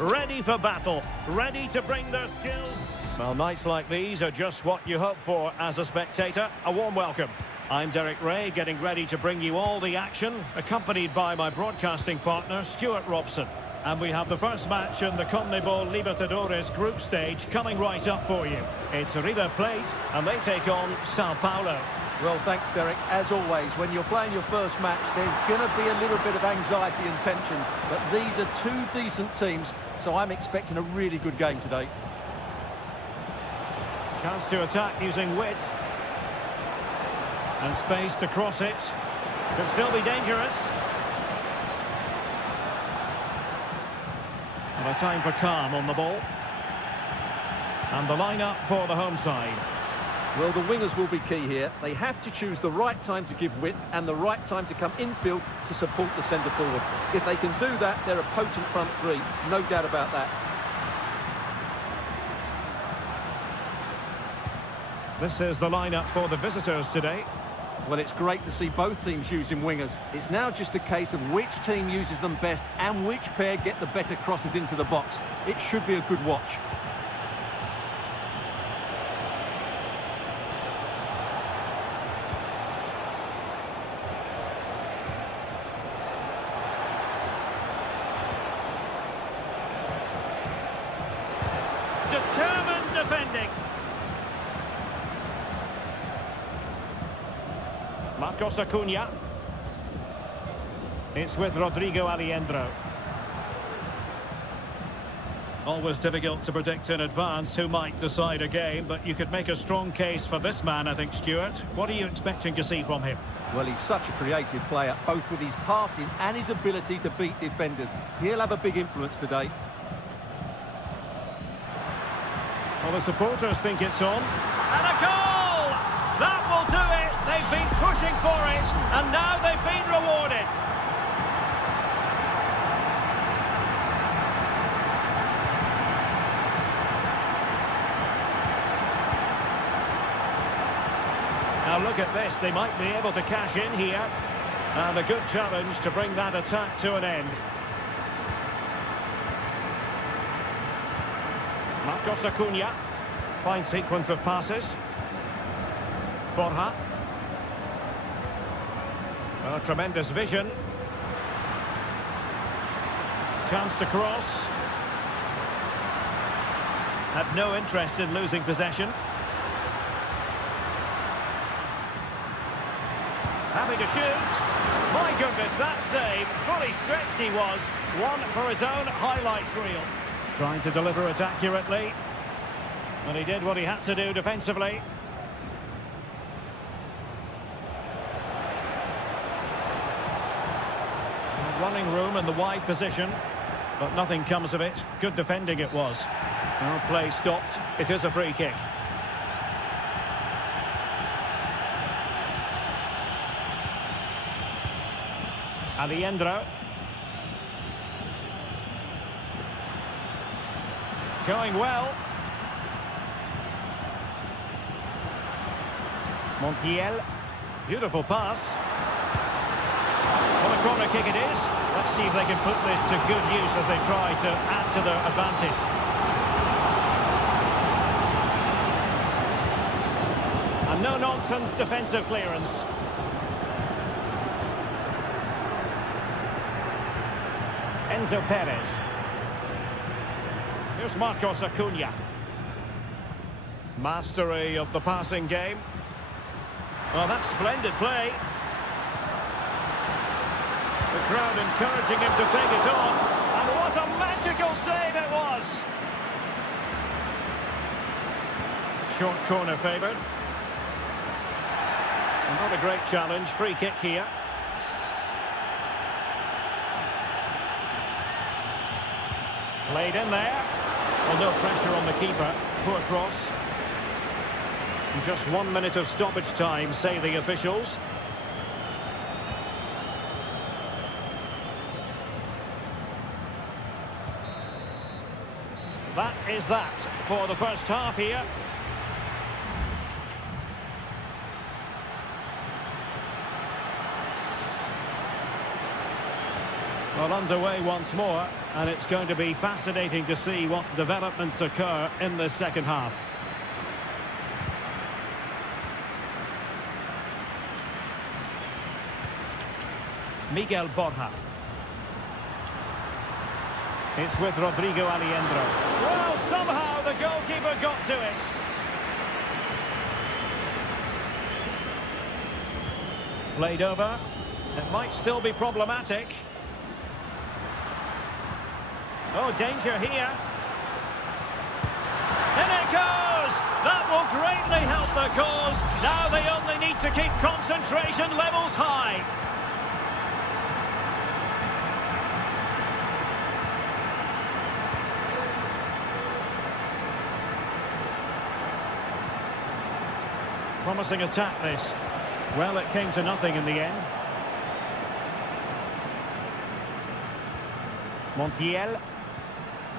ready for battle, ready to bring their skills. Well, nights like these are just what you hope for as a spectator. A warm welcome. I'm Derek Ray, getting ready to bring you all the action, accompanied by my broadcasting partner, Stuart Robson. And we have the first match in the CONMEBOL Libertadores group stage coming right up for you. It's River Plate, and they take on Sao Paulo. Well, thanks, Derek. As always, when you're playing your first match, there's going to be a little bit of anxiety and tension. But these are two decent teams, so I'm expecting a really good game today. Chance to attack using width. And space to cross it. Could still be dangerous. And a time for calm on the ball. And the line-up for the home side. Well, the wingers will be key here. They have to choose the right time to give width and the right time to come infield to support the centre forward. If they can do that, they're a potent front three. No doubt about that. This is the line-up for the visitors today. Well, it's great to see both teams using wingers. It's now just a case of which team uses them best and which pair get the better crosses into the box. It should be a good watch. Determined defending. Marcos Acuna. It's with Rodrigo Alejandro. Always difficult to predict in advance who might decide a game, but you could make a strong case for this man, I think, Stuart. What are you expecting to see from him? Well, he's such a creative player, both with his passing and his ability to beat defenders. He'll have a big influence today. Well, the supporters think it's on. And a goal! That will do it! They've been pushing for it, and now they've been rewarded. Now look at this, they might be able to cash in here. And a good challenge to bring that attack to an end. Marcos Acuna. Fine sequence of passes. Borja. Oh, tremendous vision. Chance to cross. Had no interest in losing possession. Happy to shoot. My goodness, that save. Fully stretched he was. One for his own highlights reel. Trying to deliver it accurately. And he did what he had to do defensively. Running room in the wide position, but nothing comes of it. Good defending it was. Well, play stopped. It is a free kick. Alejandro. Going well. Montiel. Beautiful pass. Well, a corner kick it is. Let's see if they can put this to good use as they try to add to their advantage. And no-nonsense defensive clearance. Enzo Perez. Here's Marcos Acuna. Mastery of the passing game. Well, that's splendid play. The crowd encouraging him to take it on. And what a magical save it was! Short corner favoured. Not a great challenge. Free kick here. Played in there. Well, no pressure on the keeper. Poor cross. And just 1 minute of stoppage time, say the officials. That is that for the first half here. Well, underway once more, and it's going to be fascinating to see what developments occur in the second half. Miguel Borja. It's with Rodrigo Alejandro. Well, somehow the goalkeeper got to it. Played over. It might still be problematic. Oh, danger here. In it goes! That will greatly help the cause. Now they only need to keep concentration levels high. Promising attack, this. Well, it came to nothing in the end. Montiel.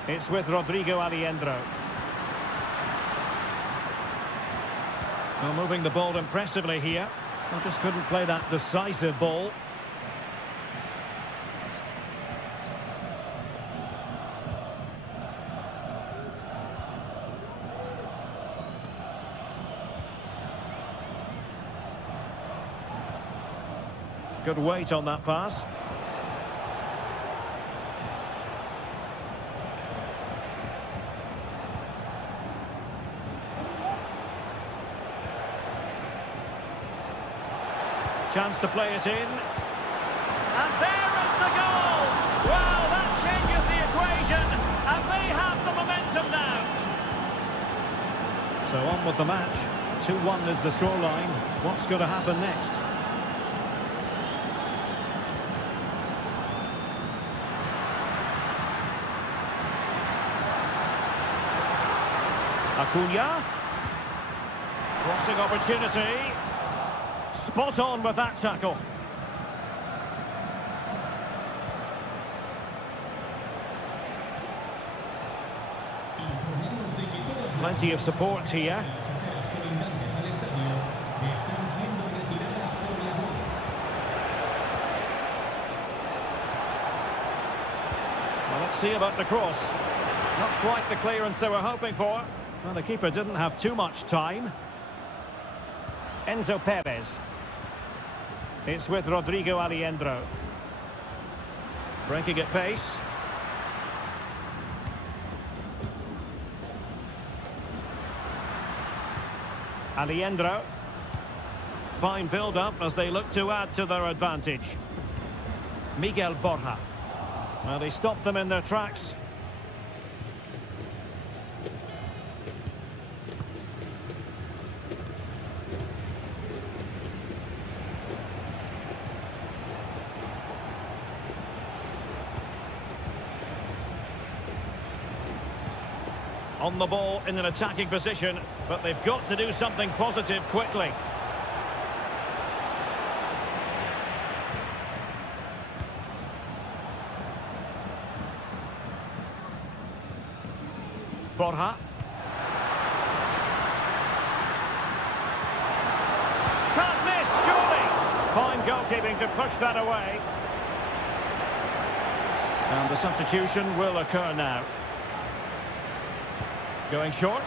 It's with Rodrigo Alejandro. Well, moving the ball impressively here. I just couldn't play that decisive ball. Good weight on that pass. Chance to play it in. And there is the goal! Well, that changes the equation, and they have the momentum now. So on with the match. 2-1 is the scoreline. What's going to happen next? Acuna. Crossing opportunity. Spot on with that tackle. Plenty of support here. Well, let's see about the cross. Not quite the clearance they were hoping for. Well, the keeper didn't have too much time. Enzo Perez. It's with Rodrigo Alejandro. Breaking at pace. Alejandro. Fine build-up as they look to add to their advantage. Miguel Borja. Well, they stopped them in their tracks. On the ball in an attacking position, but they've got to do something positive quickly. Borja. Can't miss, surely! Fine goalkeeping to push that away. And the substitution will occur now. Going short.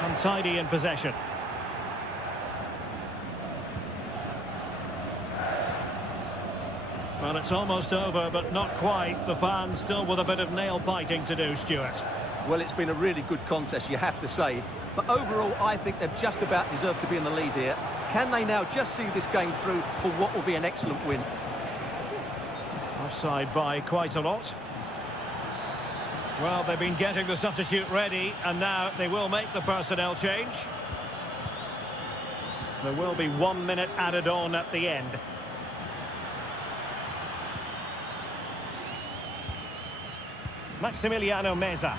Untidy in possession. Well, it's almost over, but not quite. The fans still with a bit of nail-biting to do, Stuart. Well, it's been a really good contest, you have to say. But overall, I think they've just about deserved to be in the lead here. Can they now just see this game through for what will be an excellent win? Offside by quite a lot. Well, they've been getting the substitute ready, and now they will make the personnel change. There will be 1 minute added on at the end. Maximiliano Meza.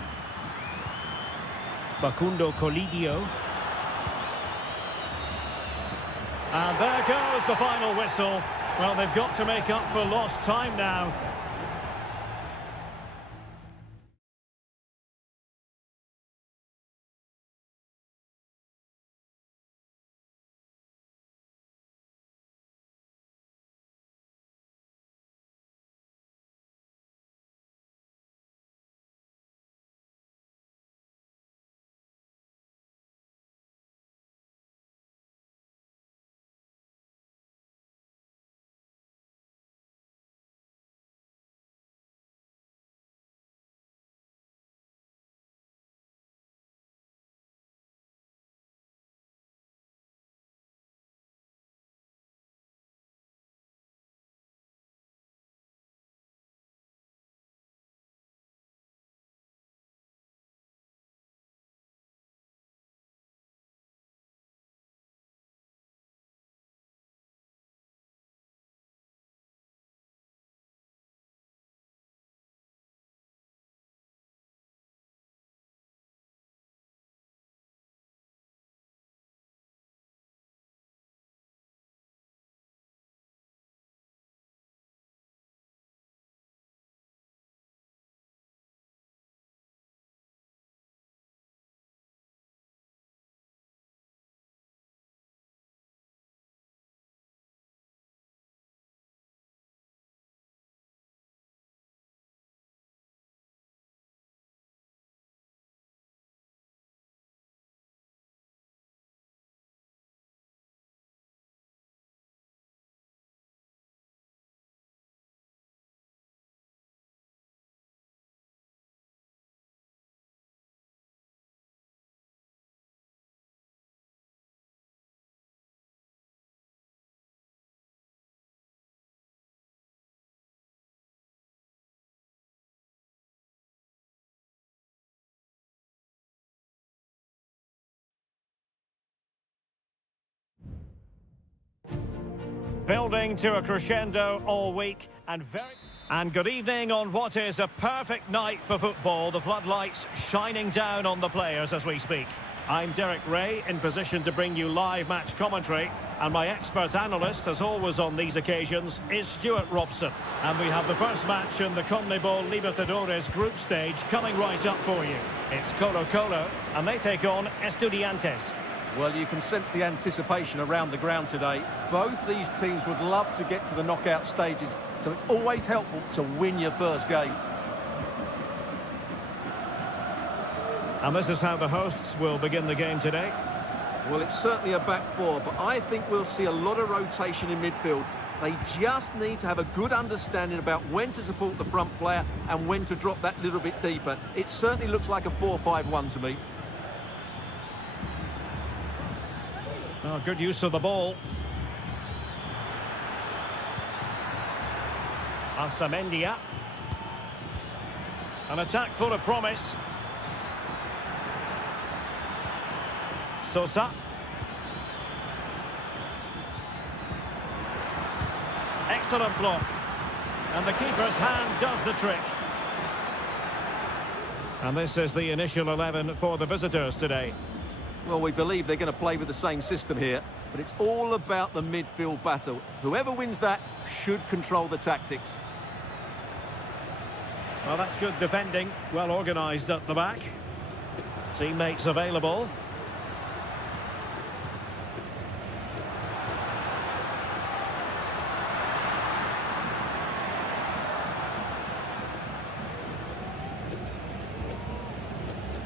Facundo Colidio. And there goes the final whistle. Well, they've got to make up for lost time now. Building to a crescendo all week and good evening on what is a perfect night for football. The floodlights shining down on the players as we speak. I'm Derek Ray, in position to bring you live match commentary, and my expert analyst, as always on these occasions, is Stuart Robson. And we have the first match in the CONMEBOL Libertadores group stage coming right up for you. It's Colo-Colo, and they take on Estudiantes. Well, you can sense the anticipation around the ground today. Both these teams would love to get to the knockout stages, so it's always helpful to win your first game. And this is how the hosts will begin the game today. Well, it's certainly a back four, but I think we'll see a lot of rotation in midfield. They just need to have a good understanding about when to support the front player and when to drop that little bit deeper. It certainly looks like a 4-5-1 to me. Oh, good use of the ball. Alsamendia. An attack full of promise. Sosa. Excellent block. And the keeper's hand does the trick. And this is the initial 11 for the visitors today. Well, we believe they're going to play with the same system here, but it's all about the midfield battle. Whoever wins that should control the tactics. Well, that's good defending. Well organised at the back. Teammates available.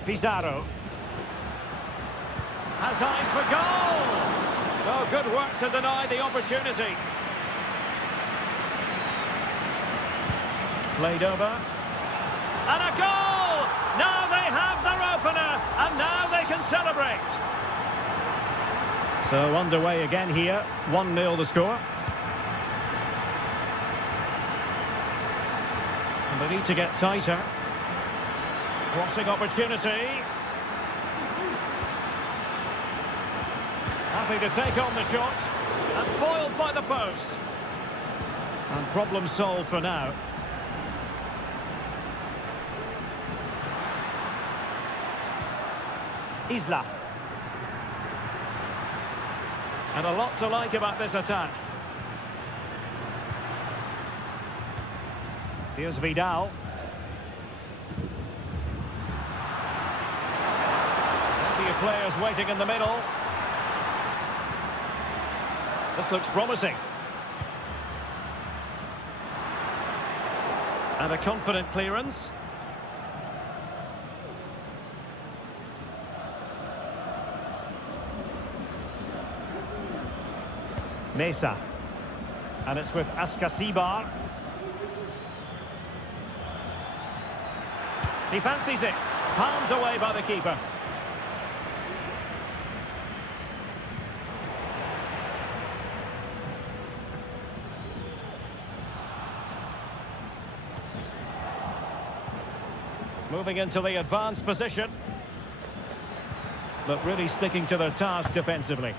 Pizarro. Has eyes for goal! Oh, good work to deny the opportunity. Played over. And a goal! Now they have their opener, and now they can celebrate. So underway again here, 1-0 the score. And they need to get tighter. Crossing opportunity. Happy to take on the shot. And foiled by the post. And problem solved for now. Isla. And a lot to like about this attack. Here's Vidal. Plenty of players waiting in the middle. This looks promising. And a confident clearance. Mesa. And it's with Askasibar. He fancies it. Palmed away by the keeper. Moving into the advanced position. But really sticking to their task defensively.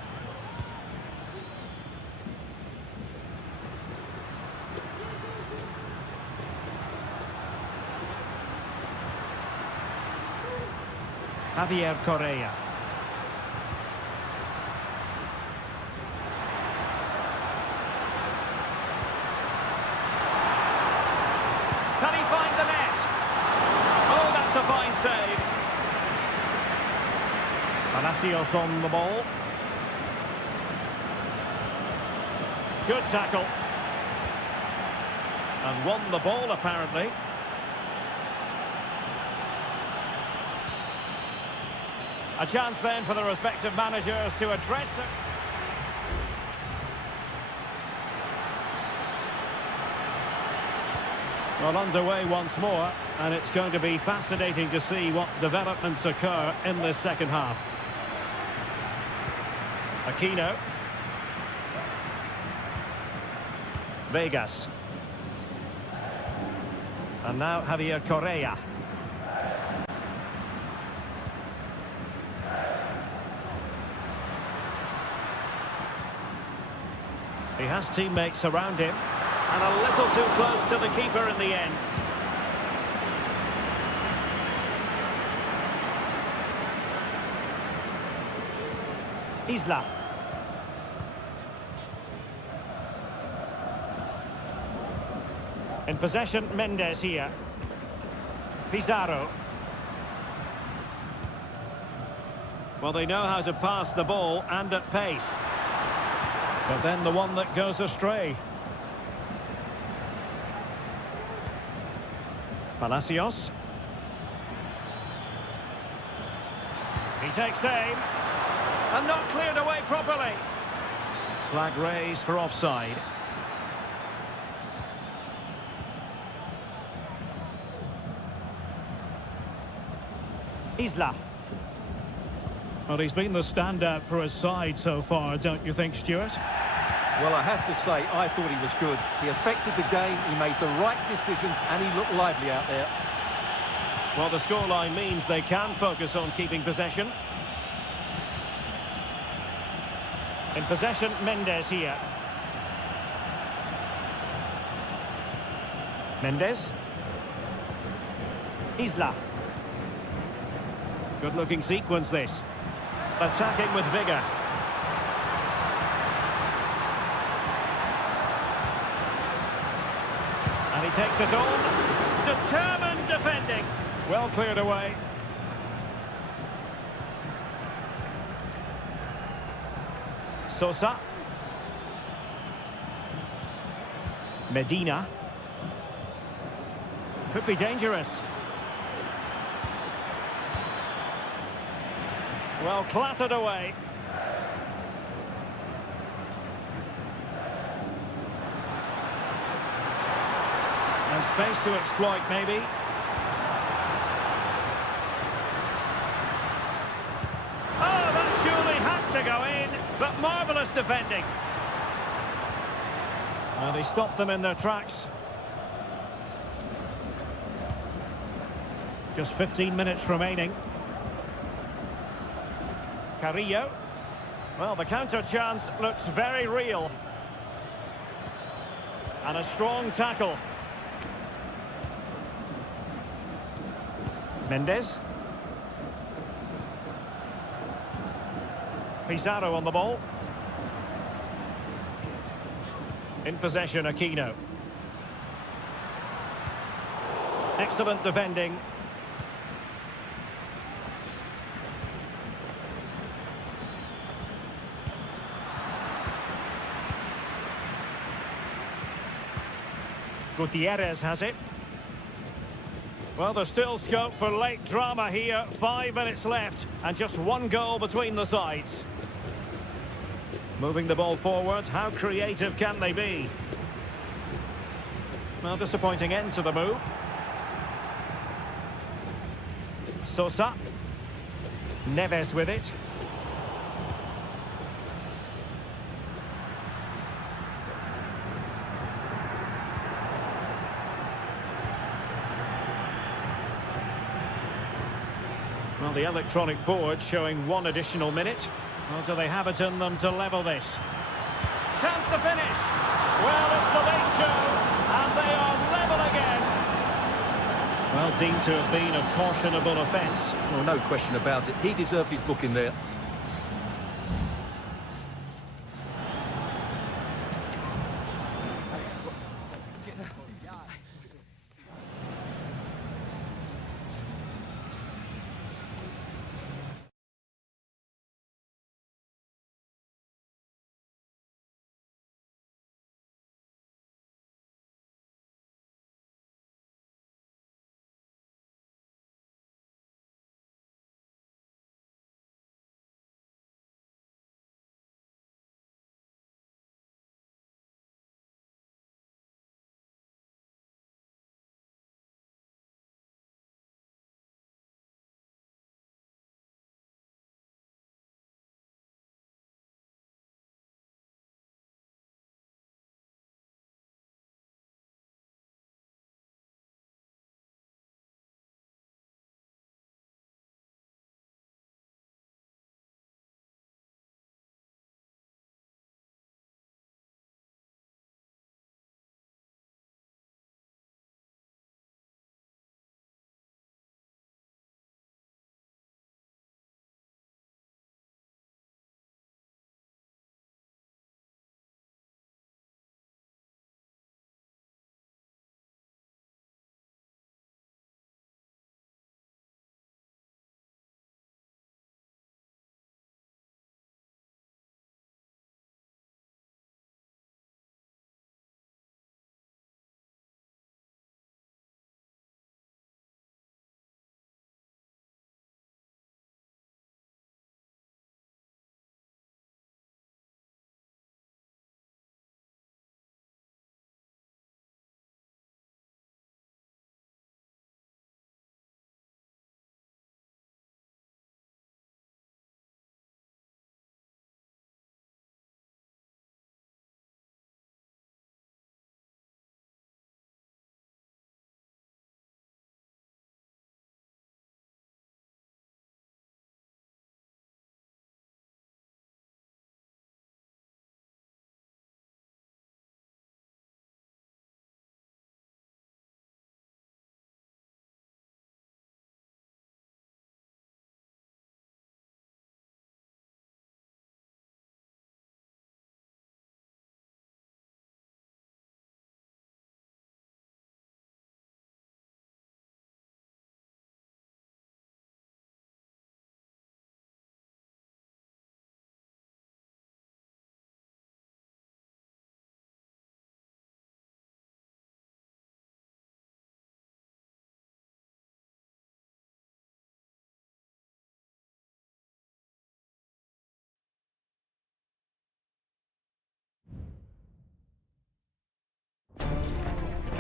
Javier Correa. Can he find the net? Oh, that's a fine save. Palacios on the ball. Good tackle. And won the ball, apparently. A chance then for the respective managers to address them. Well, underway once more, and it's going to be fascinating to see what developments occur in this second half. Aquino. Vegas. And now Javier Correa. He has teammates around him. And a little too close to the keeper in the end. Isla. In possession, Mendes here. Pizarro. Well, they know how to pass the ball and at pace. But then the one that goes astray. Palacios. He takes aim. And not cleared away properly. Flag raised for offside. Isla. Well, he's been the standout for his side so far, don't you think, Stuart? Well, I have to say, I thought he was good. He affected the game, he made the right decisions, and he looked lively out there. Well, the scoreline means they can focus on keeping possession. In possession, Mendes here. Mendes. Isla. Good-looking sequence, this. Attacking with vigour. And he takes it on. Determined defending. Well cleared away. Sosa. Medina. Could be dangerous. Well, clattered away. And space to exploit, maybe. Oh, that surely had to go in, but marvellous defending. Well, they stopped them in their tracks. Just 15 minutes remaining. Carrillo. Well, the counter chance looks very real. And a strong tackle. Mendes. Pizarro on the ball. In possession, Aquino. Excellent defending. Gutierrez has it. Well, there's still scope for late drama here. 5 minutes left and just one goal between the sides. Moving the ball forward, how creative can they be? Well, disappointing end to the move. Sosa. Neves with it. Well, the electronic board showing 1 additional minute. Or do they have it in them to level this? Chance to finish. Well, it's the late show, and they are level again. Well, deemed to have been a cautionable offence. Well, no question about it. He deserved his booking there.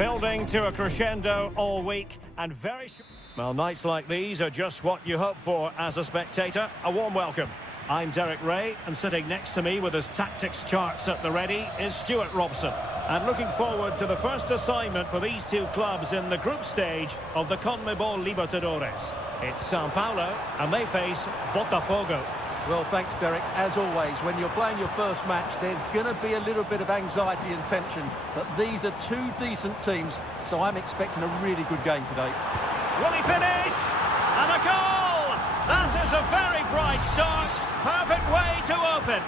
Building to a crescendo all week and very... Well, nights like these are just what you hope for as a spectator. A warm welcome. I'm Derek Ray, and sitting next to me with his tactics charts at the ready is Stuart Robson. And looking forward to the first assignment for these two clubs in the group stage of the CONMEBOL Libertadores. It's Sao Paulo, and they face Botafogo. Well, thanks, Derek. As always, when you're playing your first match, there's going to be a little bit of anxiety and tension. But these are two decent teams, so I'm expecting a really good game today. Will he finish? And a goal! That is a very bright start. Perfect way to open.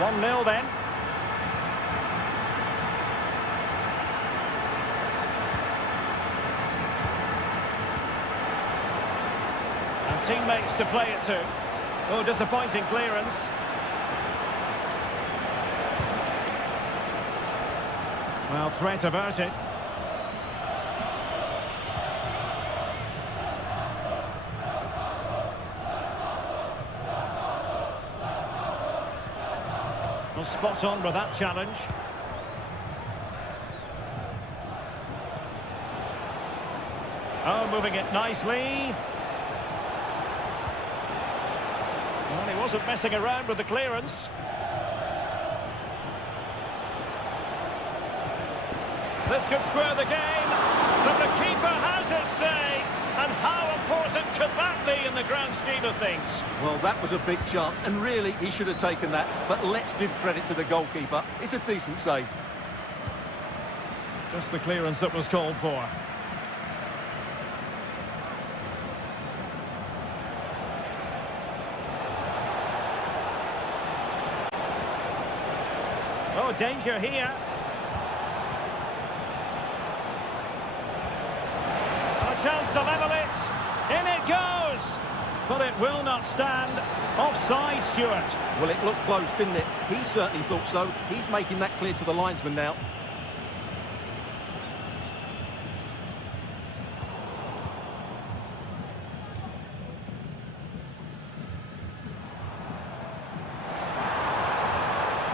1-0 then. And teammates to play it to. Oh, disappointing clearance. Well, threat averted. Well, spot on with that challenge. Oh, moving it nicely. Well, he wasn't messing around with the clearance. This could square the game, but the keeper has his say. And how important could that be in the grand scheme of things? Well, that was a big chance, and really, he should have taken that. But let's give credit to the goalkeeper. It's a decent save. Just the clearance that was called for. Oh, danger here. A chance to level it. In it goes. But it will not stand. Offside, Stuart. Well, it looked close, didn't it? He certainly thought so. He's making that clear to the linesman now.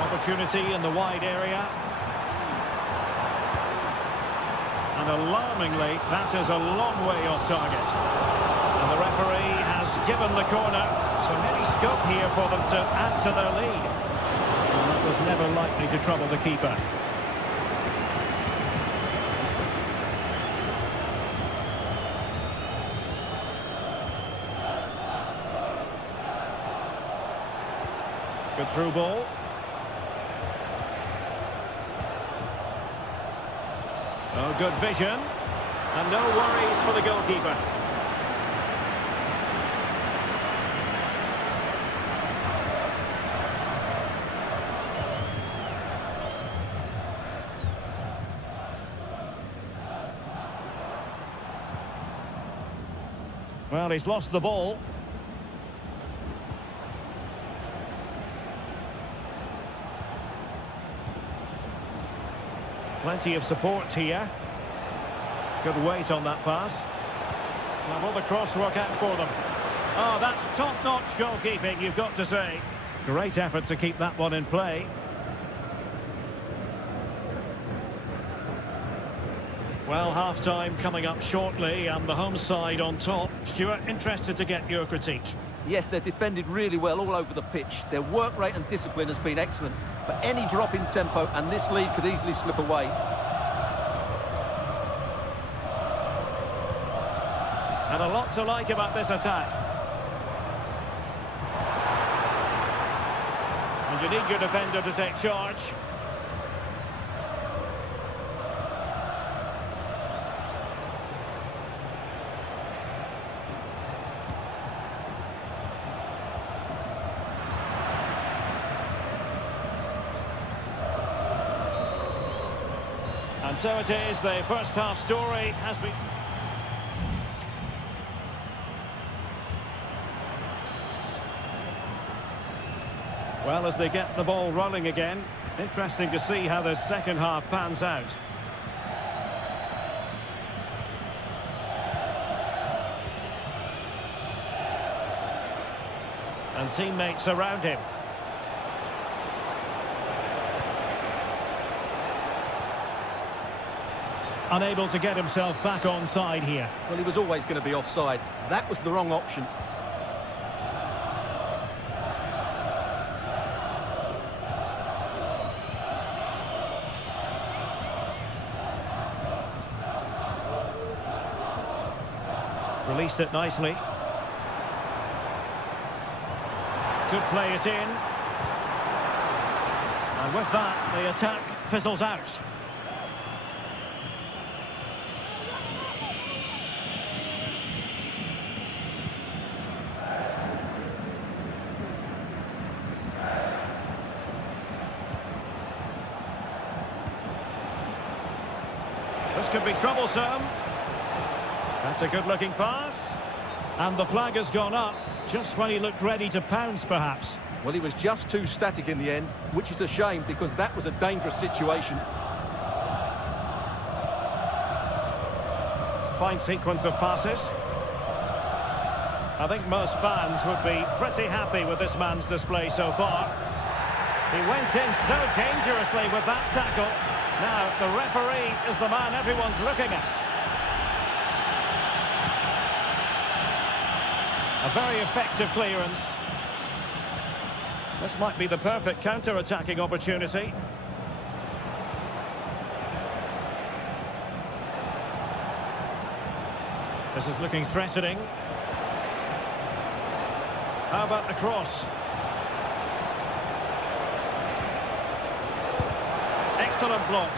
Opportunity in the wide area. And alarmingly, that is a long way off target. And the referee has given the corner, so any scope here for them to add to their lead. And that was never likely to trouble the keeper. Good through ball. Oh, good vision. And no worries for the goalkeeper. Well, he's lost the ball. Plenty of support here. Good weight on that pass. Well, will the cross work out for them? Oh, that's top-notch goalkeeping, you've got to say. Great effort to keep that one in play. Well, half-time coming up shortly and the home side on top. Stuart, interested to get your critique. Yes, they're defended really well all over the pitch. Their work rate and discipline has been excellent. But any drop in tempo and this lead could easily slip away. And a lot to like about this attack. And you need your defender to take charge. And so it is, the first half story has been... Well, as they get the ball rolling again, interesting to see how the second half pans out. And teammates around him. Unable to get himself back on side here. Well, he was always going to be offside. That was the wrong option. Released it nicely. Could play it in. And with that, the attack fizzles out. This could be troublesome. That's a good-looking pass. And the flag has gone up, just when he looked ready to pounce, perhaps. Well, he was just too static in the end, which is a shame because that was a dangerous situation. Fine sequence of passes. I think most fans would be pretty happy with this man's display so far. He went in so dangerously with that tackle. Now, the referee is the man everyone's looking at. A very effective clearance. This might be the perfect counter-attacking opportunity. This is looking threatening. How about the cross? Excellent block.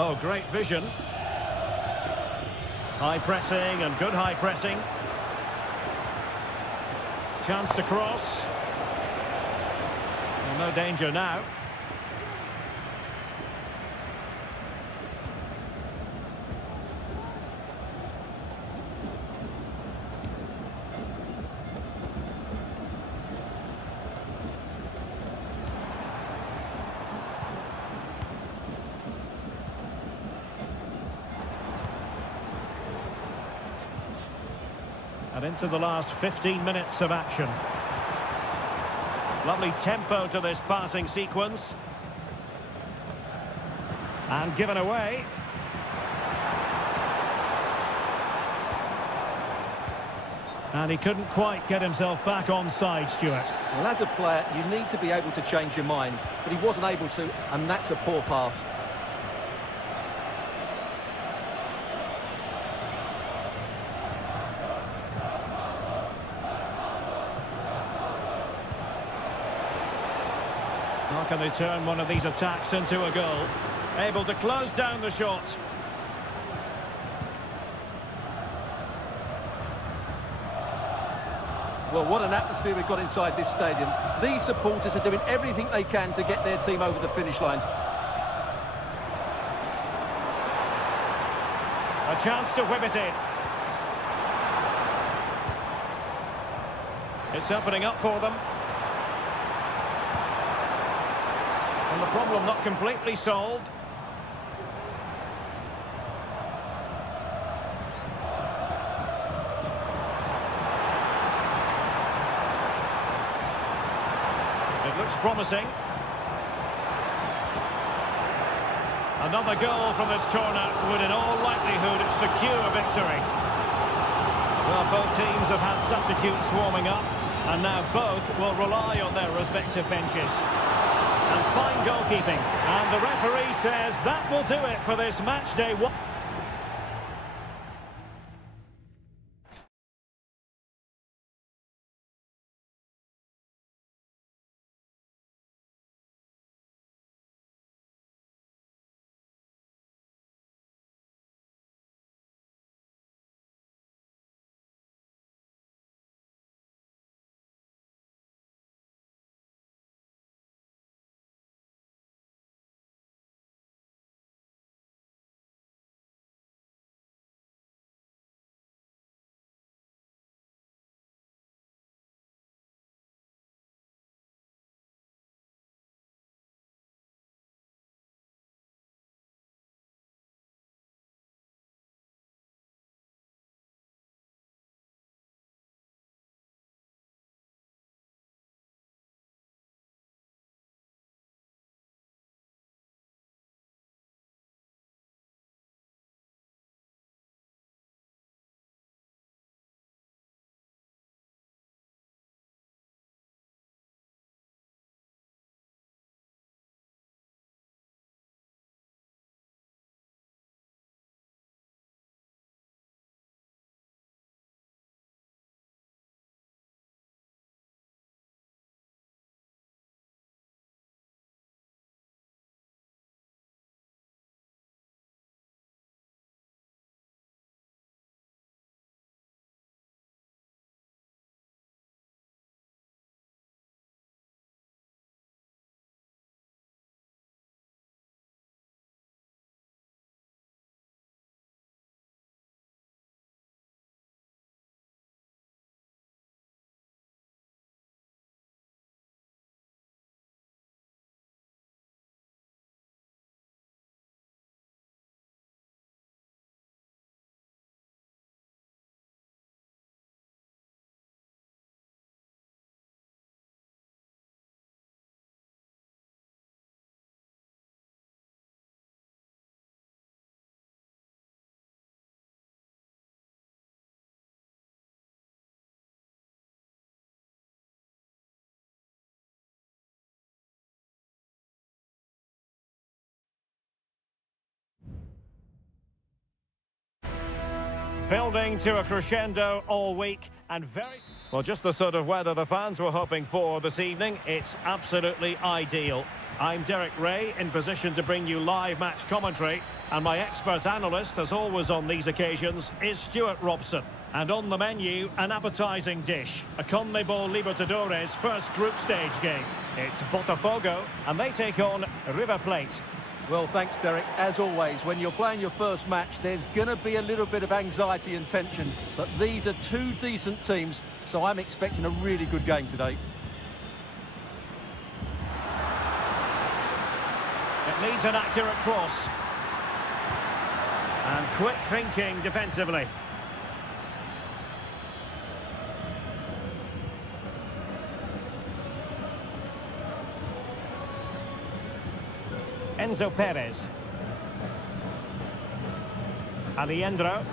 Oh, great vision. High pressing and good high pressing. Chance to cross. Well, no danger now. And into the last 15 minutes of action. Lovely tempo to this passing sequence. And given away. And he couldn't quite get himself back on side, Stuart. Well, as a player, you need to be able to change your mind, but he wasn't able to, and that's a poor pass. How can they turn one of these attacks into a goal? Able to close down the shot. Well, what an atmosphere we've got inside this stadium. These supporters are doing everything they can to get their team over the finish line. A chance to whip it in. It's opening up for them. And the problem not completely solved. It looks promising. Another goal from this corner would in all likelihood secure victory. Well, both teams have had substitutes warming up, and now both will rely on their respective benches. And fine goalkeeping. And the referee says that will do it for this match day one. Building to a crescendo all week and very... Well, just the sort of weather the fans were hoping for this evening. It's absolutely ideal. I'm Derek Ray, in position to bring you live match commentary. And my expert analyst, as always on these occasions, is Stuart Robson. And on the menu, an appetising dish. A CONMEBOL Libertadores first group stage game. It's Botafogo, and they take on River Plate. Well, thanks, Derek. As always, when you're playing your first match, there's going to be a little bit of anxiety and tension. But these are two decent teams, so I'm expecting a really good game today. It needs an accurate cross. And quick thinking defensively. Enzo Perez. Alejandro.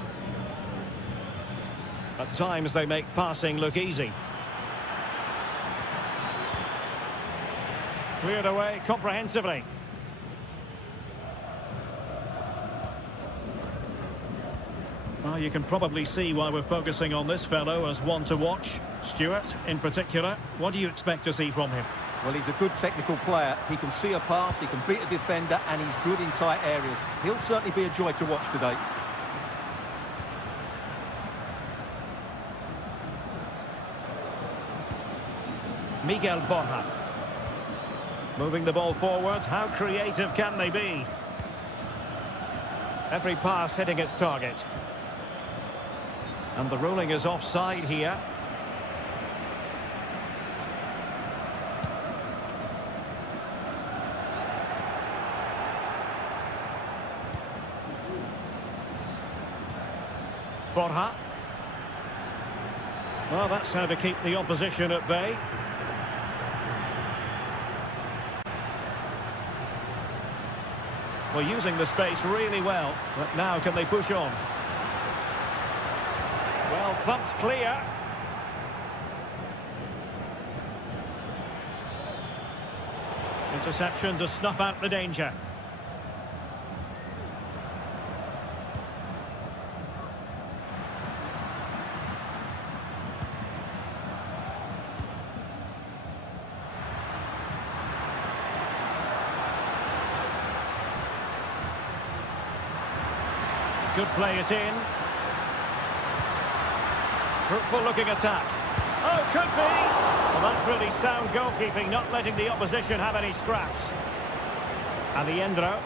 At times they make passing look easy. Cleared away comprehensively. Well, you can probably see why we're focusing on this fellow as one to watch. Stuart, in particular, what do you expect to see from him? Well, he's a good technical player. He can see a pass, he can beat a defender, and he's good in tight areas. He'll certainly be a joy to watch today. Miguel Borja. Moving the ball forward. How creative can they be? Every pass hitting its target. And the ruling is offside here. Borja. Well, that's how to keep the opposition at bay. Well, using the space really well, but now can they push on? Well, thumped clear. Interception to snuff out the danger. Could play it in. Fruitful looking attack. Oh, could be! Well, that's really sound goalkeeping, not letting the opposition have any scraps. Alejandro.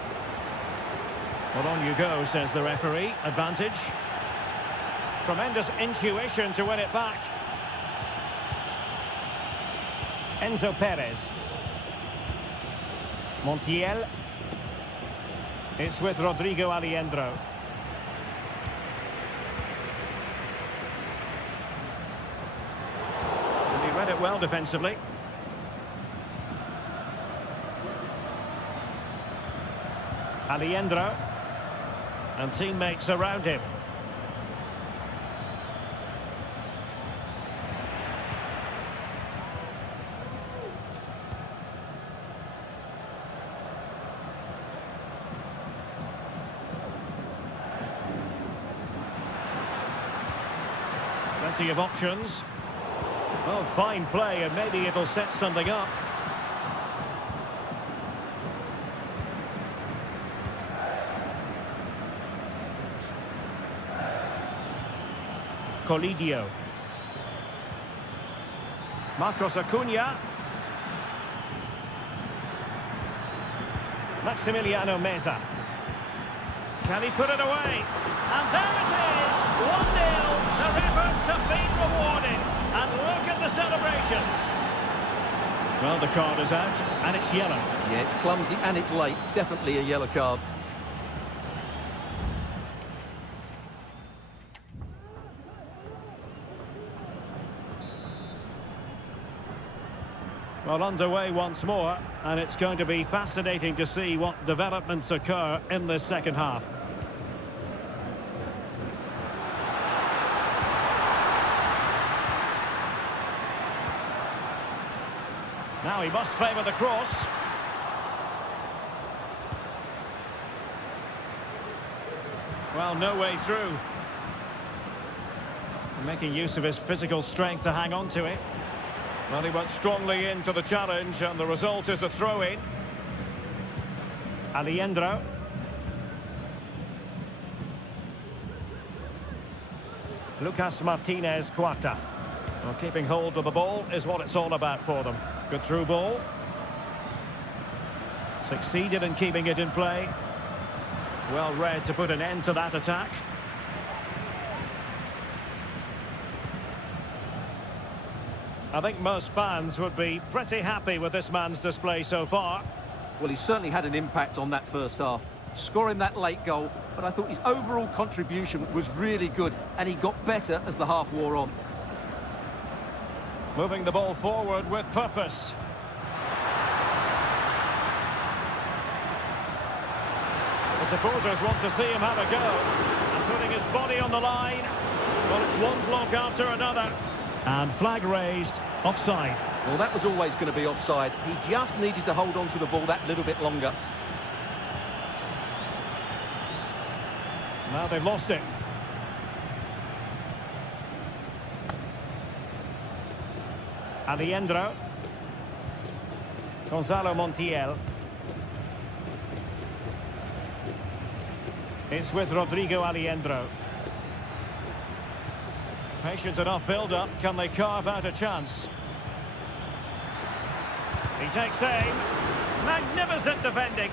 Well, on you go, says the referee. Advantage. Tremendous intuition to win it back. Enzo Perez. Montiel. It's with Rodrigo Alejandro. Read it well defensively. Alejandro and teammates around him. Plenty of options. Oh, fine play, and maybe it'll set something up. Colidio. Marcos Acuna. Maximiliano Meza. Can he put it away? And there it is! 1-0. Their efforts have been rewarded. And look at the celebrations. Well, the card is out, and it's yellow. Yeah, it's clumsy and it's late. Definitely a yellow card. Well, underway once more, and it's going to be fascinating to see what developments occur in this second half. Now he must favour the cross. Well, no way through. Making use of his physical strength to hang on to it. Well, he went strongly into the challenge, and the result is a throw-in. Alejandro. Lucas Martinez Cuarta. Well, keeping hold of the ball is what it's all about for them. Good through ball. Succeeded in keeping it in play. Well read to put an end to that attack. I think most fans would be pretty happy with this man's display so far. Well, he certainly had an impact on that first half, scoring that late goal, but I thought his overall contribution was really good, and he got better as the half wore on. Moving the ball forward with purpose. The supporters want to see him have a go, and putting his body on the line. Well, it's one block after another. And flag raised, offside. Well, that was always going to be offside. He just needed to hold on to the ball that little bit longer. Now they've lost it. Alejandro. Gonzalo Montiel. It's with Rodrigo Alejandro. Patient enough build-up. Can they carve out a chance? He takes aim. Magnificent defending.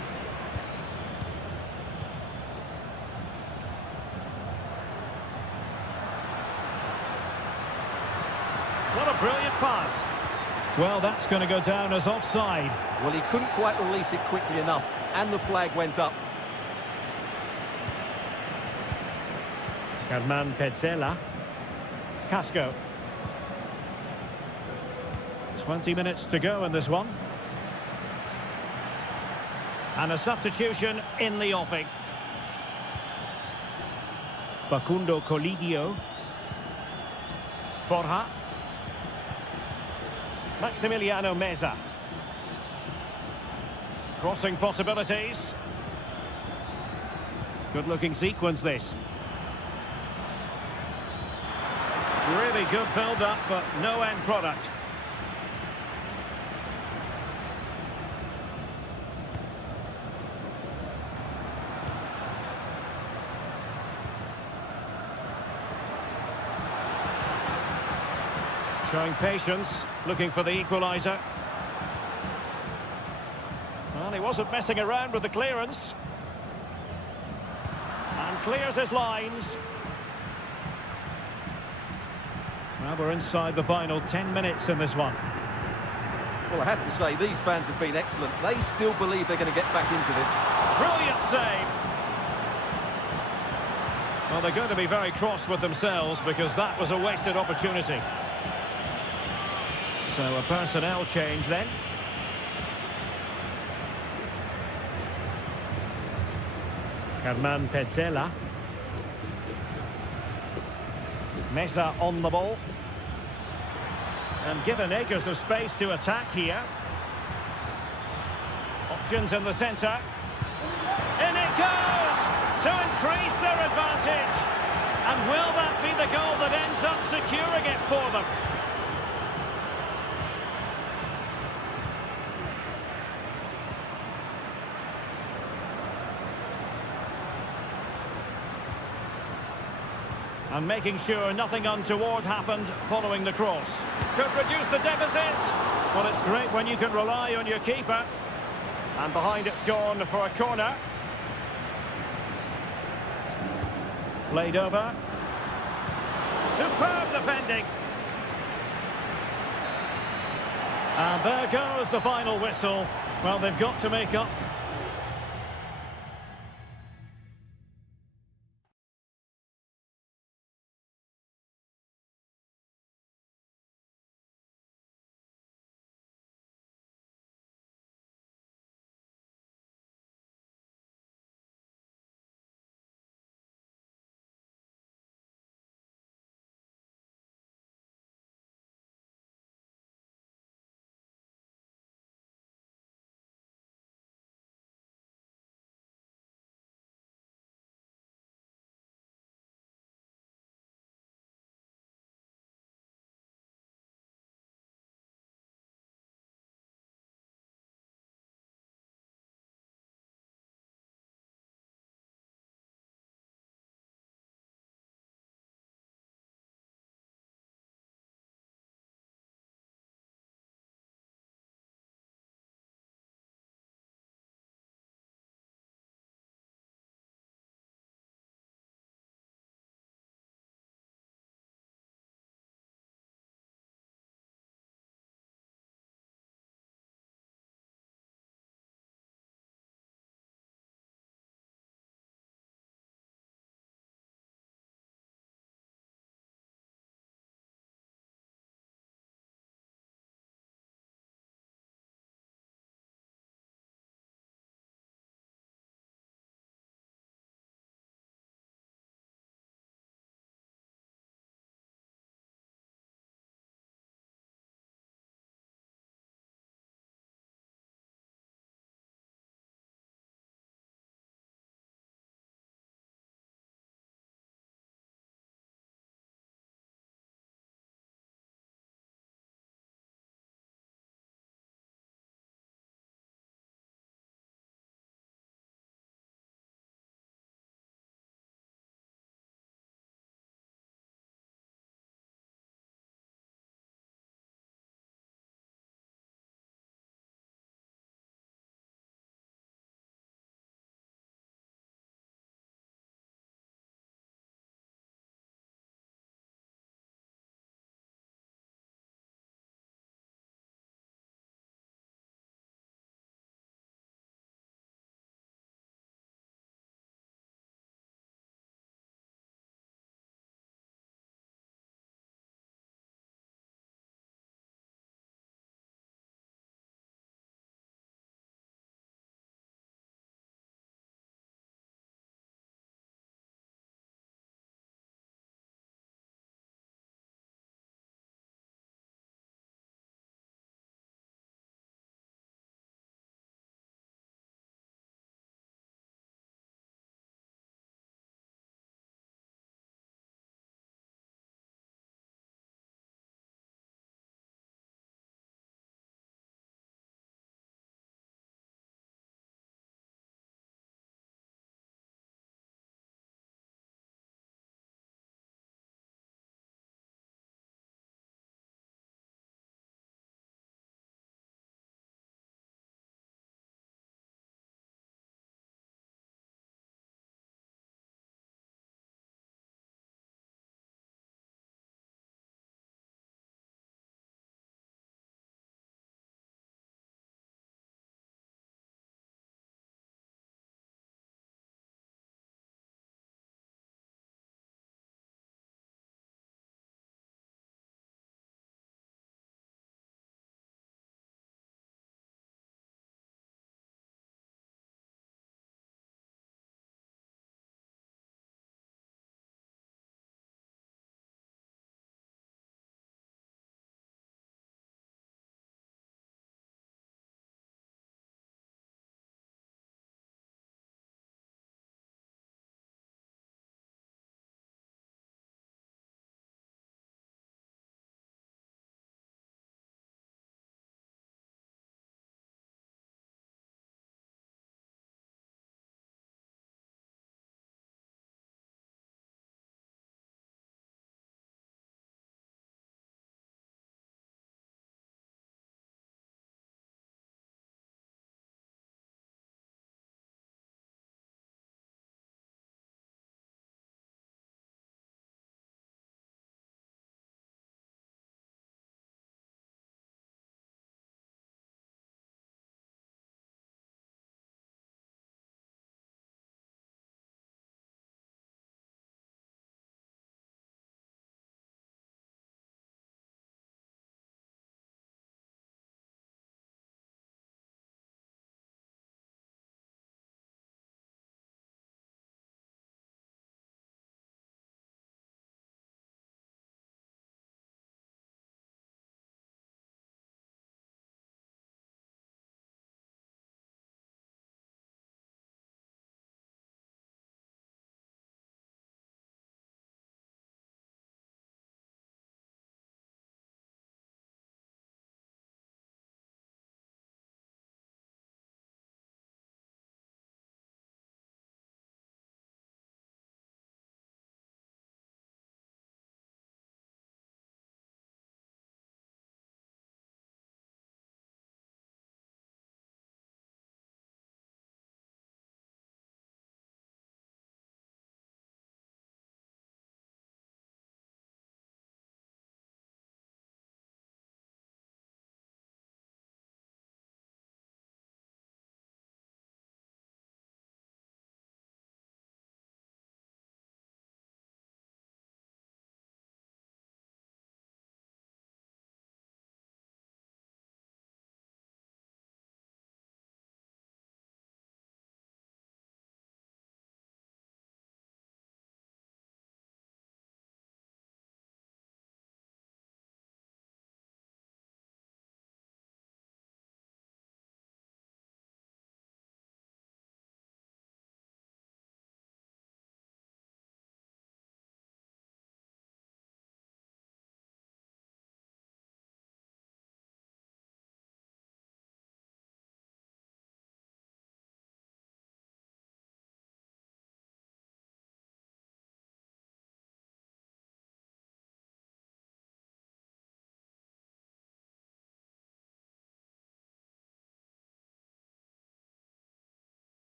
What a brilliant pass. Well, that's going to go down as offside. Well, he couldn't quite release it quickly enough, and the flag went up. Germán Petzela. Casco. 20 minutes to go in this one. And a substitution in the offing. Facundo Colidio. Borja. Maximiliano Meza. Crossing possibilities. Good-looking sequence, this. Really good build-up, but no end product. Showing patience, looking for the equaliser. Well, he wasn't messing around with the clearance. And clears his lines. Well, we're inside the final 10 minutes in this one. Well, I have to say, these fans have been excellent. They still believe they're going to get back into this. Brilliant save. Well, they're going to be very cross with themselves because that was a wasted opportunity. So a personnel change then. Germán Petzela. Meza on the ball. And given acres of space to attack here. Options in the centre. In it goes! To increase their advantage. And will that be the goal that ends up securing it for them? And making sure nothing untoward happened following the cross. Could reduce the deficit. Well, it's great when you can rely on your keeper. And behind it's gone for a corner. Played over. Superb defending. And there goes the final whistle. Well, they've got to make up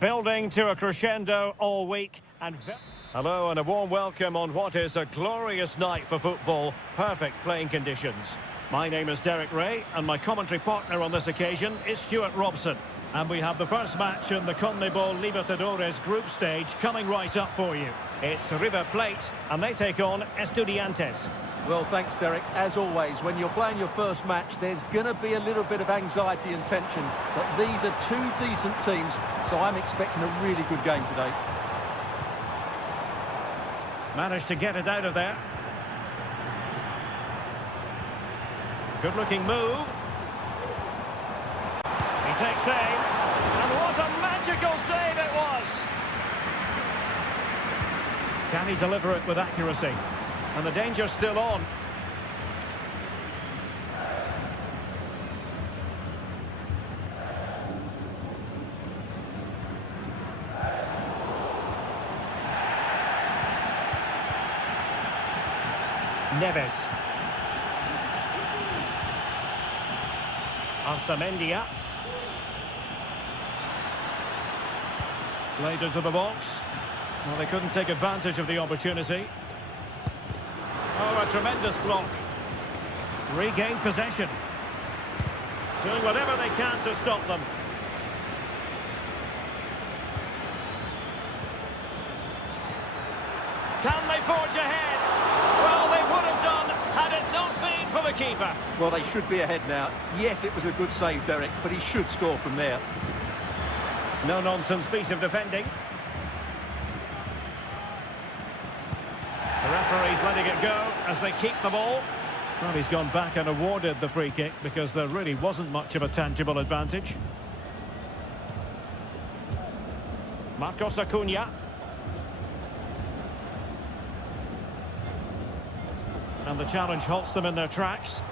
Building to a crescendo all week and... Hello and a warm welcome on what is a glorious night for football. Perfect playing conditions. My name is Derek Ray and my commentary partner on this occasion is Stuart Robson. And we have the first match in the CONMEBOL Libertadores group stage coming right up for you. It's River Plate and they take on Estudiantes. Well, thanks, Derek. As always, when you're playing your first match, there's going to be a little bit of anxiety and tension. But these are two decent teams, so I'm expecting a really good game today. Managed to get it out of there. Good-looking move. He takes aim. And what a magical save it was! Can he deliver it with accuracy? And the danger's still on. Neves. Arsamendia. Played into the box. Well, they couldn't take advantage of the opportunity. Oh, a tremendous block. Regained possession. Doing whatever they can to stop them. Can they forge ahead? Well, they would have done had it not been for the keeper. Well, they should be ahead now. Yes, it was a good save, Derek, but he should score from there. No-nonsense piece of defending. The referee's letting it go as they keep the ball. Well, he's gone back and awarded the free kick because there really wasn't much of a tangible advantage. Marcos Acuna. And the challenge halts them in their tracks.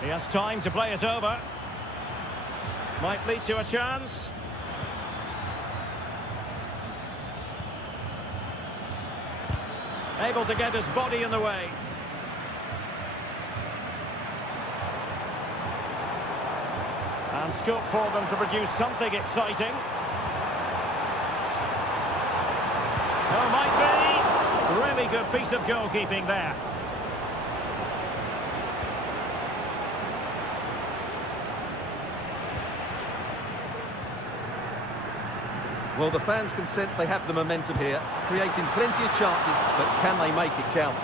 He has time to play it over. Might lead to a chance. Able to get his body in the way. And scope for them to produce something exciting. Oh, might be. Really good piece of goalkeeping there. Well, the fans can sense they have the momentum here, creating plenty of chances, but can they make it count?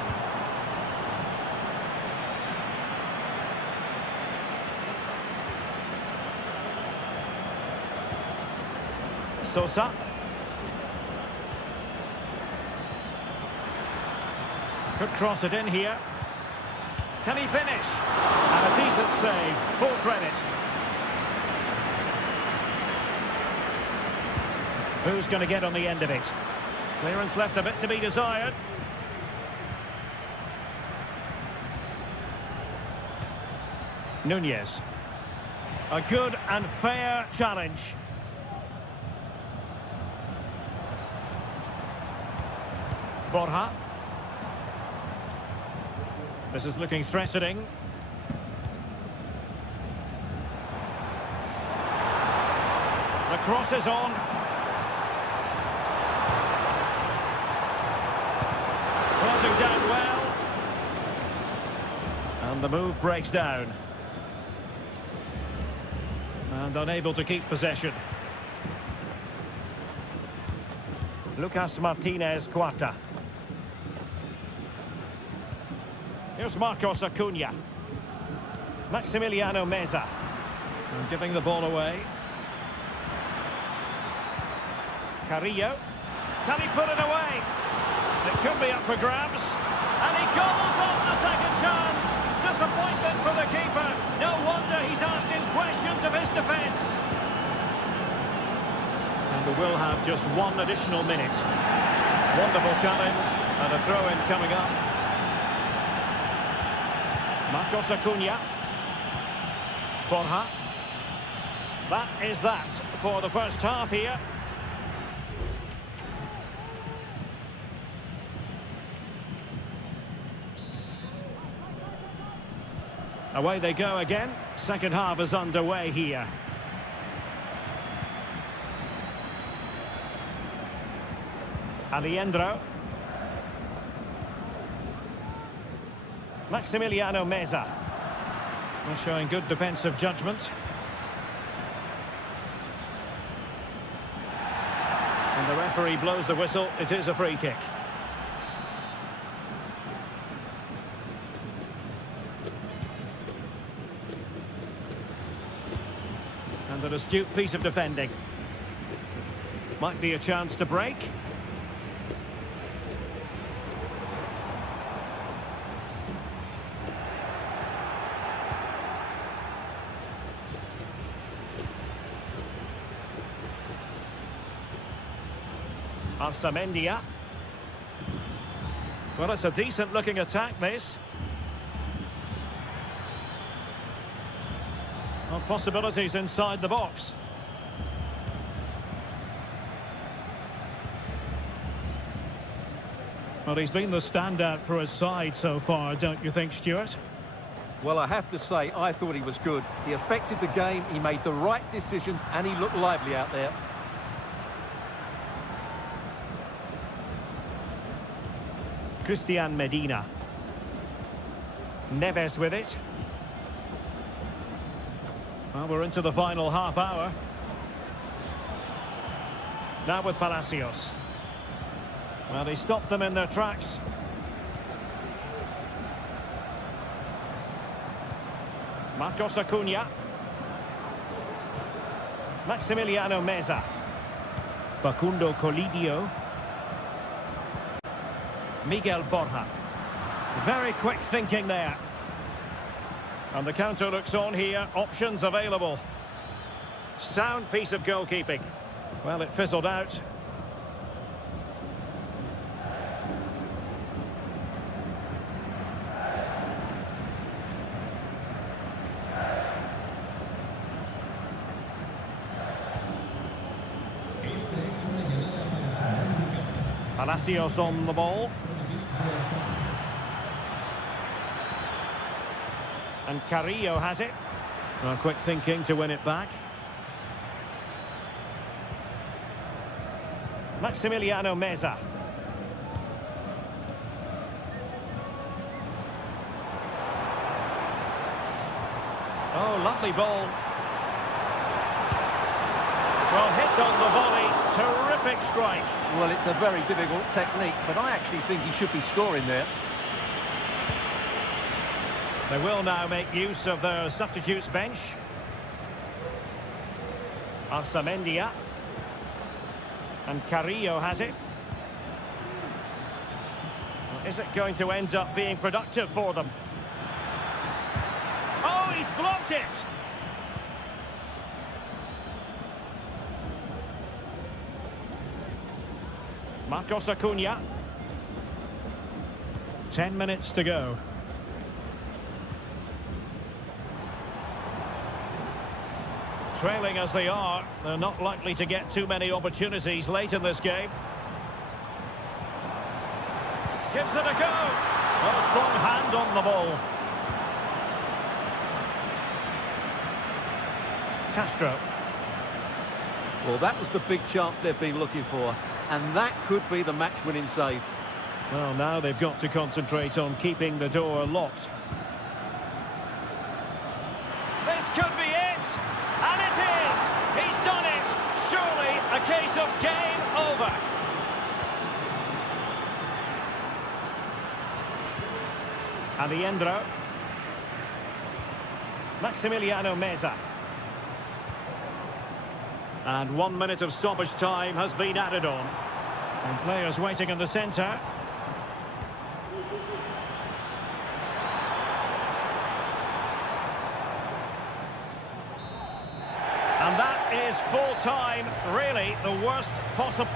Sosa. Could cross it in here. Can he finish? And a decent save. Full credit. Who's going to get on the end of it? Clearance left a bit to be desired. Nunez. A good and fair challenge. Borja. This is looking threatening. The cross is on. Crossing down well. And the move breaks down. And unable to keep possession. Lucas Martinez Cuarta. Here's Marcos Acuna. Maximiliano Meza. And giving the ball away. Carrillo. Can he put it away? It could be up for grabs. And he gobbles up the second chance. Disappointment for the keeper. No wonder he's asking questions of his defence. And we will have just one additional minute. Wonderful challenge. And a throw-in coming up. Marcos Acuna. Borja. That is that for the first half here. Away they go again. Second half is underway here. Aliendro. Maximiliano Meza. Well, showing good defensive judgment. And the referee blows the whistle. It is a free kick. And an astute piece of defending. Might be a chance to break. Arsamendia. Well, it's a decent-looking attack, this. Well, possibilities inside the box. Well, he's been the standout for his side so far, don't you think, Stuart? Well, I have to say, I thought he was good. He affected the game, he made the right decisions, and he looked lively out there. Christian Medina. Neves with it. Well, we're into the final half hour. Now with Palacios. Well, he stopped them in their tracks. Marcos Acuna. Maximiliano Meza. Facundo Colidio. Miguel Borja. Very quick thinking there. And the counter looks on here. Options available. Sound piece of goalkeeping. Well, it fizzled out. Palacios on the ball. And Carrillo has it. Well, quick thinking to win it back. Maximiliano Meza. Oh, lovely ball. Well, hit on the volley. Terrific strike. Well, it's a very difficult technique, but I actually think he should be scoring there. They will now make use of their substitutes bench. Arsamendia. And Carrillo has it. Well, is it going to end up being productive for them? Oh, he's blocked it! Marcos Acuna. 10 minutes to go. Trailing as they are, they're not likely to get too many opportunities late in this game. Gives it a go. Well, a strong hand on the ball. Castro. Well, that was the big chance they've been looking for, and that could be the match-winning save. Well, now they've got to concentrate on keeping the door locked. This could be it! And it is! He's done it! Surely a case of game over. Aliendro. Maximiliano Meza. And 1 minute of stoppage time has been added on. And players waiting in the centre. And that is full time, really the worst possible.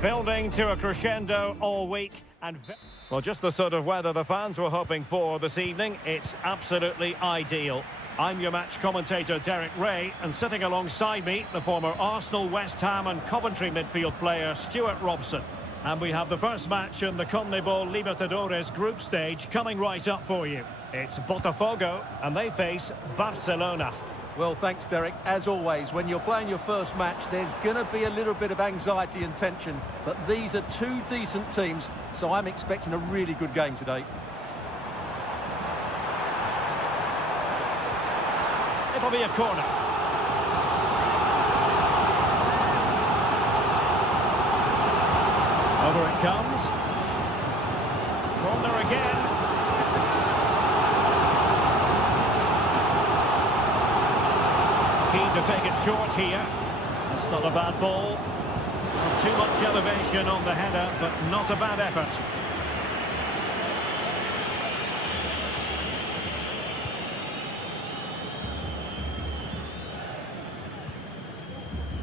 building to a crescendo all week. Well, just the sort of weather the fans were hoping for this evening. It's absolutely ideal. I'm your match commentator, Derek Ray, and sitting alongside me, the former Arsenal, West Ham and Coventry midfield player, Stuart Robson. And we have the first match in the CONMEBOL Libertadores group stage coming right up for you. It's Botafogo, and they face Barcelona. Well, thanks, Derek. As always, when you're playing your first match, there's going to be a little bit of anxiety and tension. But these are two decent teams, so I'm expecting a really good game today. It'll be a corner. Over it comes. Corner again. Keen to take it short here. That's not a bad ball. Not too much elevation on the header, but not a bad effort.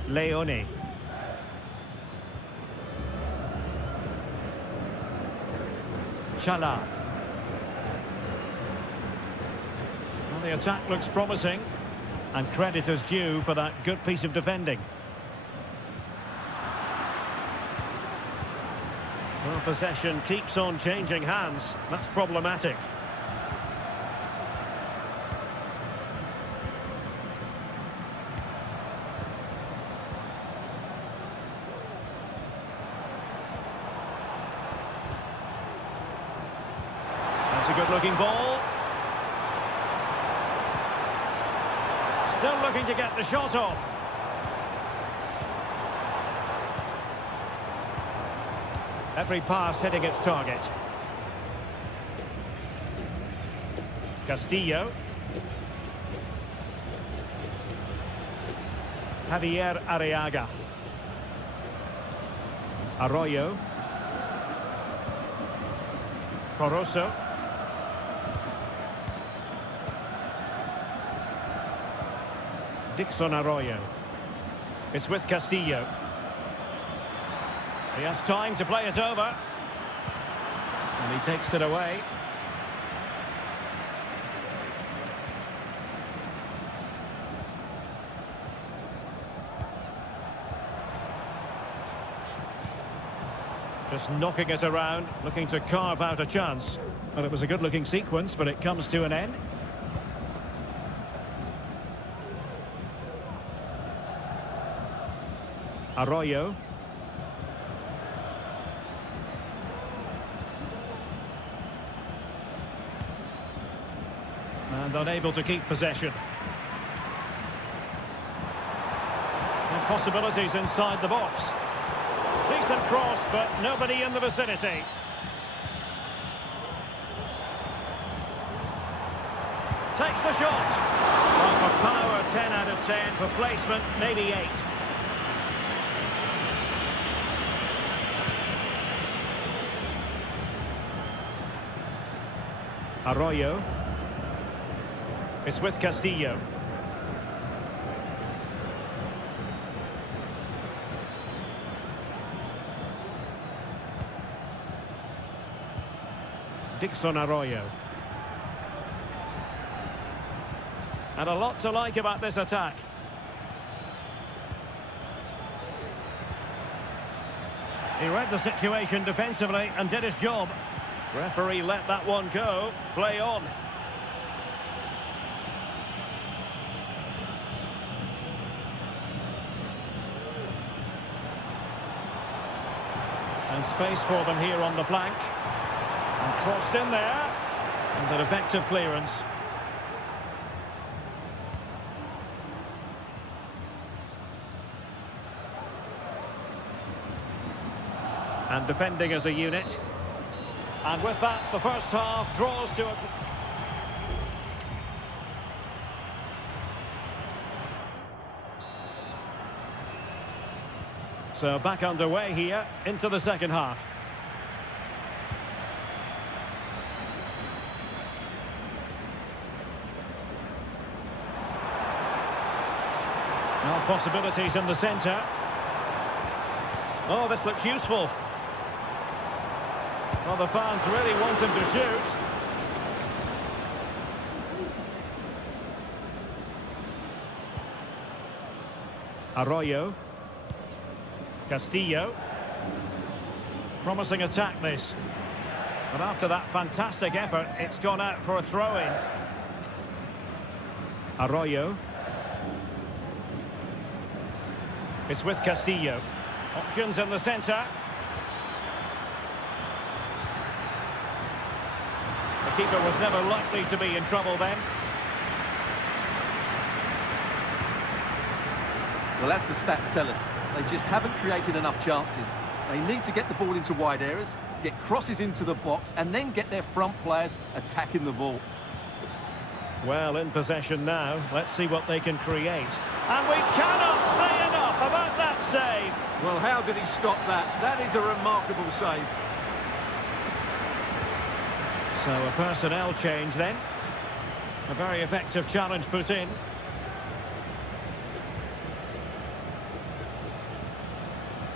Leone. Chala. Well, the attack looks promising, and credit is due for that good piece of defending. Well, possession keeps on changing hands. That's problematic. That's a good-looking ball. Still looking to get the shot off. Every pass hitting its target. Castillo. Javier Arriaga. Arroyo. Corozo. Dixon Arroyo. It's with Castillo. He has time to play it over. And he takes it away. Just knocking it around, looking to carve out a chance. Well, it was a good-looking sequence, but it comes to an end. Arroyo. And unable to keep possession. And possibilities inside the box. Decent cross, but nobody in the vicinity. Takes the shot. Well, for power, 10 out of 10. For placement, maybe 8. Arroyo. It's with Castillo. Dixon Arroyo. And a lot to like about this attack. He read the situation defensively and did his job. Referee let that one go. Play on. And space for them here on the flank. And crossed in there. And an effective clearance. And defending as a unit. And with that, the first half draws to a... So back underway here into the second half. Now possibilities in the centre. Oh, this looks useful. Well, the fans really want him to shoot. Arroyo. Castillo. Promising attack, this. But after that fantastic effort, it's gone out for a throw-in. Arroyo. It's with Castillo. Options in the centre. The keeper was never likely to be in trouble then. Well, as the stats tell us, they just haven't created enough chances. They need to get the ball into wide areas, get crosses into the box, and then get their front players attacking the ball. Well, in possession now. Let's see what they can create. And we cannot say enough about that save. Well, how did he stop that? That is a remarkable save. So a personnel change then. A very effective challenge put in.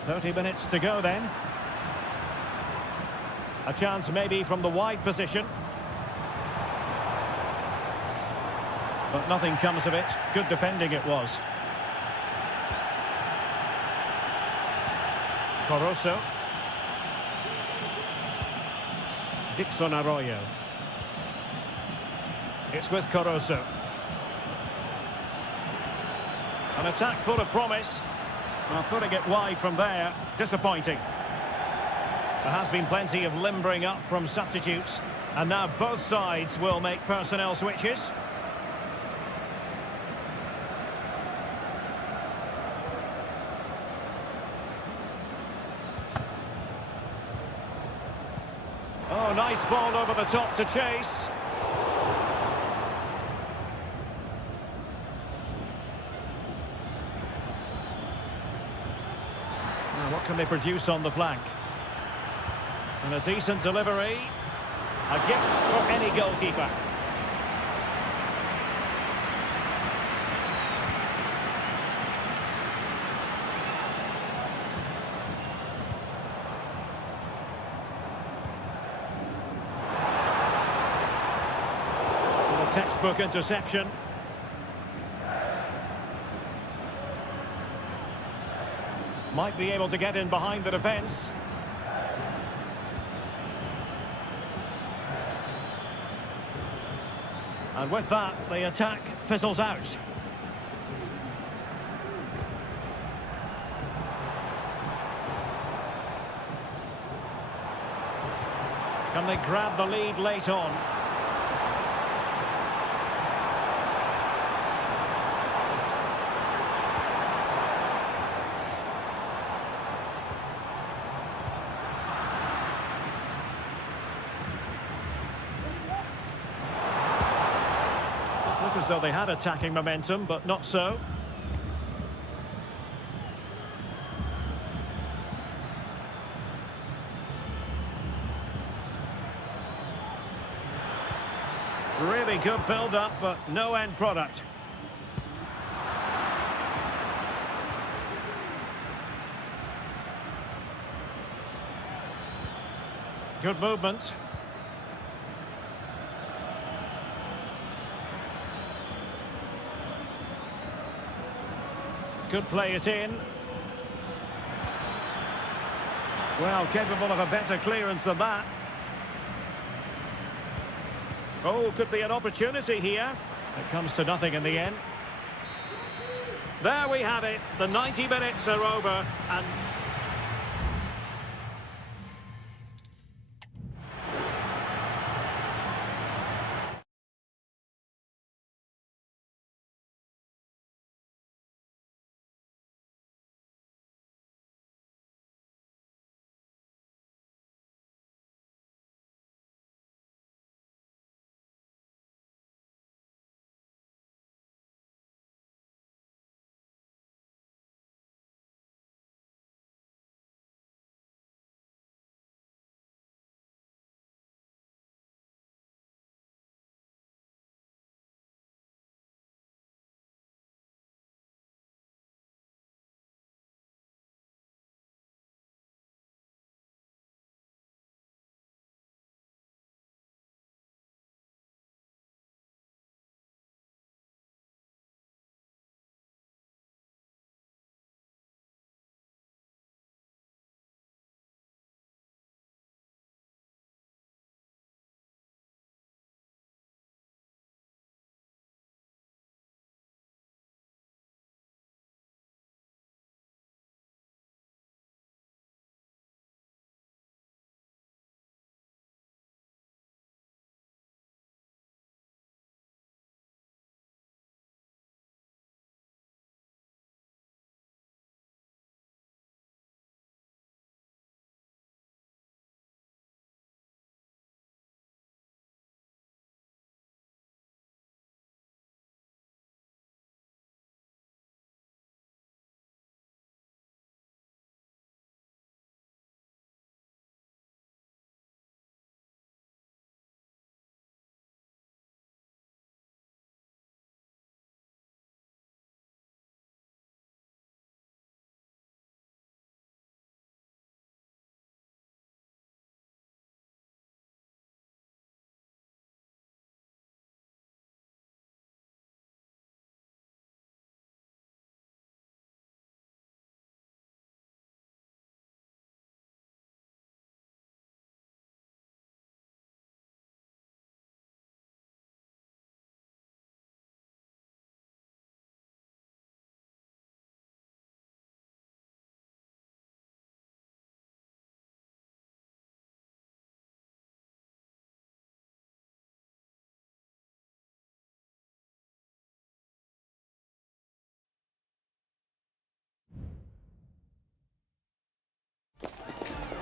"30 minutes to go then. A chance maybe from the wide position. But nothing comes of it. Good defending it was. Corozo. Dixon Arroyo. It's with Corozo. An attack full of promise. Well, putting it wide from there, disappointing. There has been plenty of limbering up from substitutes, and now both sides will make personnel switches. Oh, nice ball over the top to chase. Now, what can they produce on the flank? And a decent delivery. A gift for any goalkeeper. Textbook interception. Might be able to get in behind the defence. And with that, the attack fizzles out. Can they grab the lead late on? Look as though they had attacking momentum, but not so. Really good build-up, but no end product. Good movement. Could play it in. Well, capable of a better clearance than that. Oh, could be an opportunity here. It comes to nothing in the end. There we have it. The 90 minutes are over and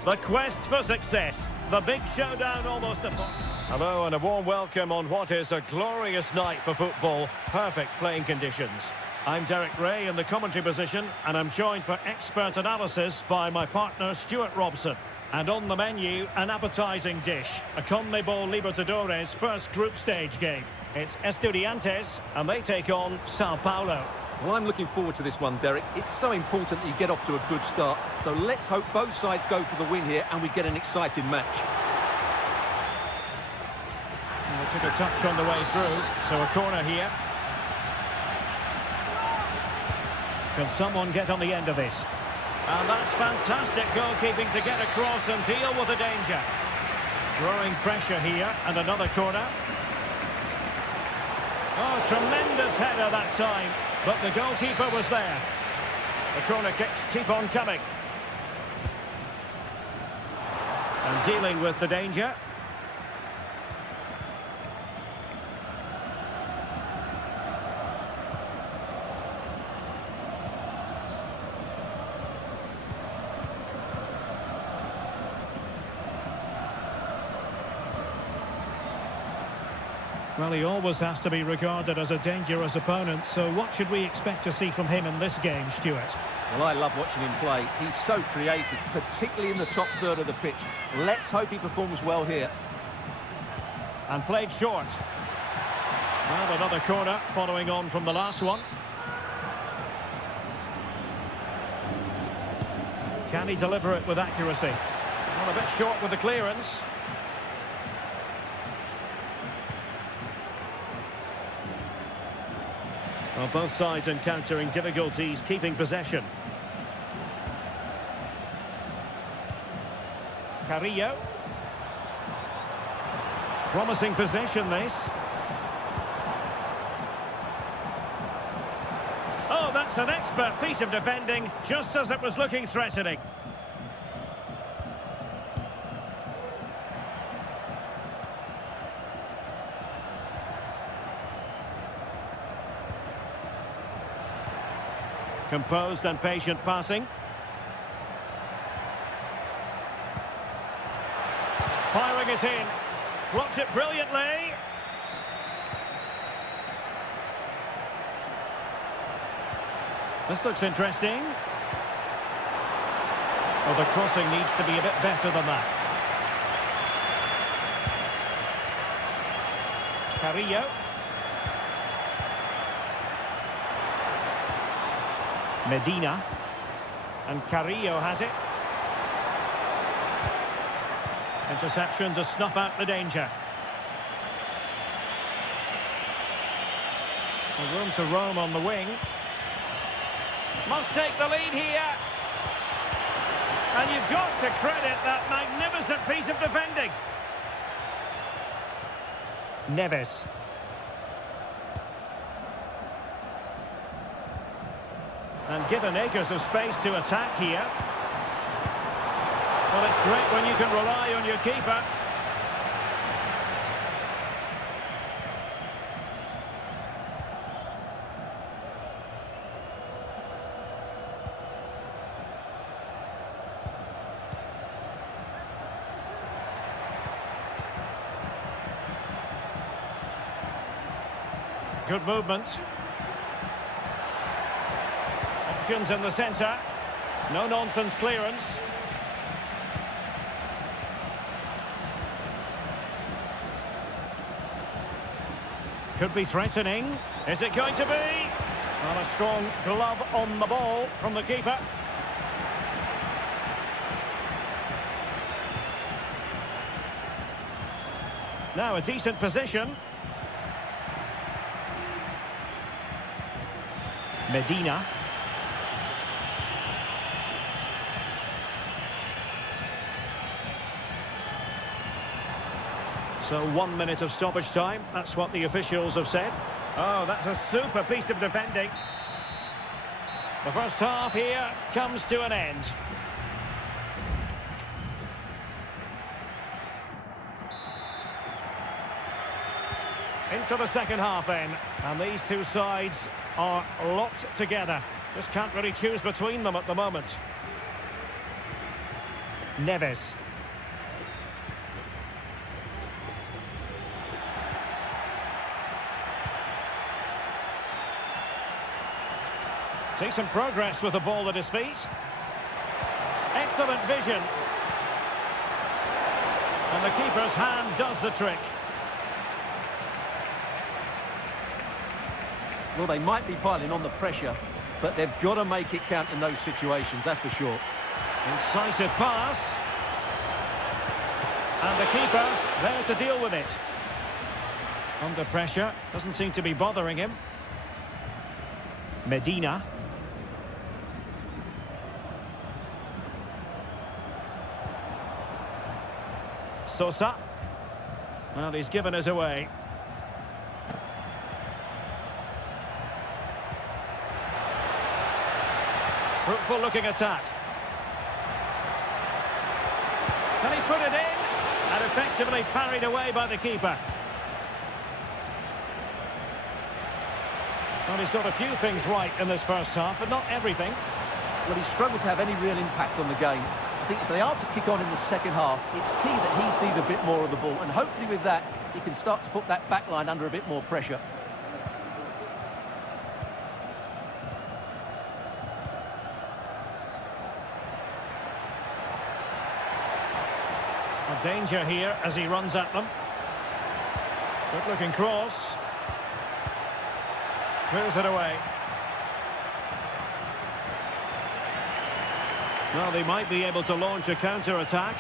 The quest for success. The big showdown almost upon. Hello and a warm welcome on what is a glorious night for football. Perfect playing conditions. I'm Derek Ray in the commentary position, and I'm joined for expert analysis by my partner Stuart Robson. And on the menu, an appetising dish, a CONMEBOL Libertadores first group stage game. It's Estudiantes, and they take on Sao Paulo. Well, I'm looking forward to this one, Derek. It's so important that you get off to a good start. So let's hope both sides go for the win here and we get an exciting match. And they took a touch on the way through, so a corner here. Can someone get on the end of this? And that's fantastic goalkeeping to get across and deal with the danger. Growing pressure here, and another corner. Oh, tremendous header that time, but the goalkeeper was there. The corner kicks keep on coming. And dealing with the danger. Well, he always has to be regarded as a dangerous opponent, so what should we expect to see from him in this game, Stuart? Well, I love watching him play. He's so creative, particularly in the top third of the pitch. Let's hope he performs well here. And played short. Well, another corner following on from the last one. Can he deliver it with accuracy? Well, a bit short with the clearance. Well, both sides encountering difficulties keeping possession. Carrillo. Promising possession, this. Oh, that's an expert piece of defending, just as it was looking threatening. Composed and patient passing. Firing it in. Blocked it brilliantly. This looks interesting. Oh, the crossing needs to be a bit better than that. Carrillo. Medina, and Carrillo has it. Interception to snuff out the danger. A room to roam on the wing. Must take the lead here. And you've got to credit that magnificent piece of defending. Neves. And given acres of space to attack here. Well, it's great when you can rely on your keeper. Good movement. Options in the centre. No-nonsense clearance. Could be threatening. Is it going to be? Well, a strong glove on the ball from the keeper. Now a decent position. Medina. So 1 minute of stoppage time, that's what the officials have said. Oh, that's a super piece of defending. The first half here comes to an end. Into the second half then, and these two sides are locked together. Just can't really choose between them at the moment. Neves. Decent progress with the ball at his feet. Excellent vision. And the keeper's hand does the trick. Well, they might be piling on the pressure, but they've got to make it count in those situations, that's for sure. Incisive pass. And the keeper there to deal with it. Under pressure, doesn't seem to be bothering him. Medina. Sosa. Well, he's given us away. Fruitful looking attack. Can he put it in? And effectively parried away by the keeper. Well, he's got a few things right in this first half, but not everything. Well, he's struggled to have any real impact on the game. I think if they are to kick on in the second half, it's key that he sees a bit more of the ball, and hopefully with that, he can start to put that back line under a bit more pressure. A danger here as he runs at them. Good looking cross. Clears it away. Well, they might be able to launch a counter-attack.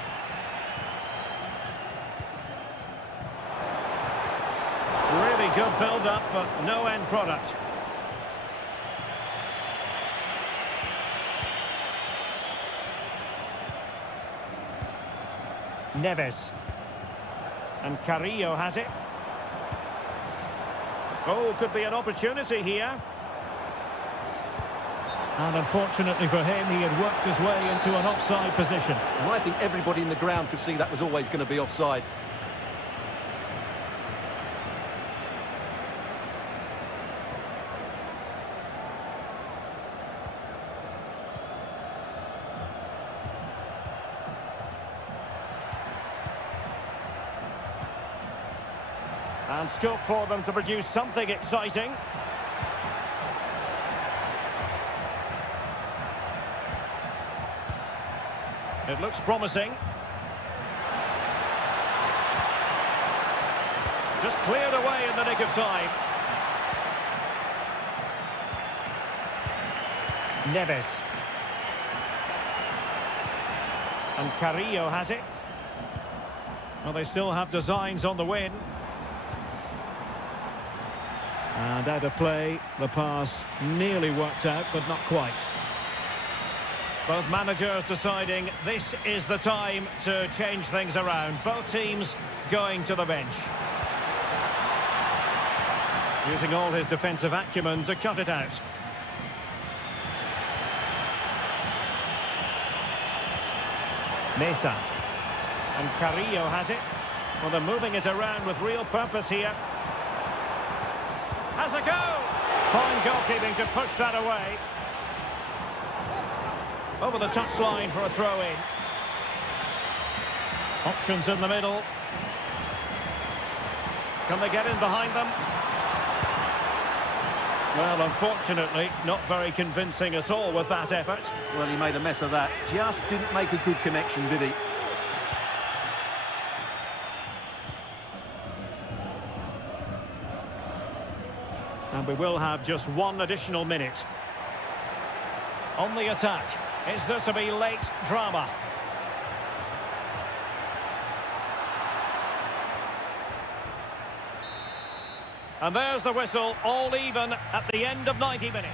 Really good build-up, but no end product. Neves. And Carrillo has it. Oh, could be an opportunity here. And unfortunately for him, he had worked his way into an offside position. And I think everybody in the ground could see that was always going to be offside. And scope for them to produce something exciting. It looks promising. Just cleared away in the nick of time. Neves. And Carrillo has it. Well, they still have designs on the win. And out of play, the pass nearly worked out, but not quite. Both managers deciding this is the time to change things around. Both teams going to the bench. Using all his defensive acumen to cut it out. Mesa. And Carrillo has it. Well, they're moving it around with real purpose here. Has a go! Fine goalkeeping to push that away. Over the touchline for a throw-in. Options in the middle. Can they get in behind them? Well, unfortunately, not very convincing at all with that effort. Well, he made a mess of that. Just didn't make a good connection, did he? And we will have just one additional minute. On the attack. Is there to be late drama? And there's the whistle, all even at the end of 90 minutes.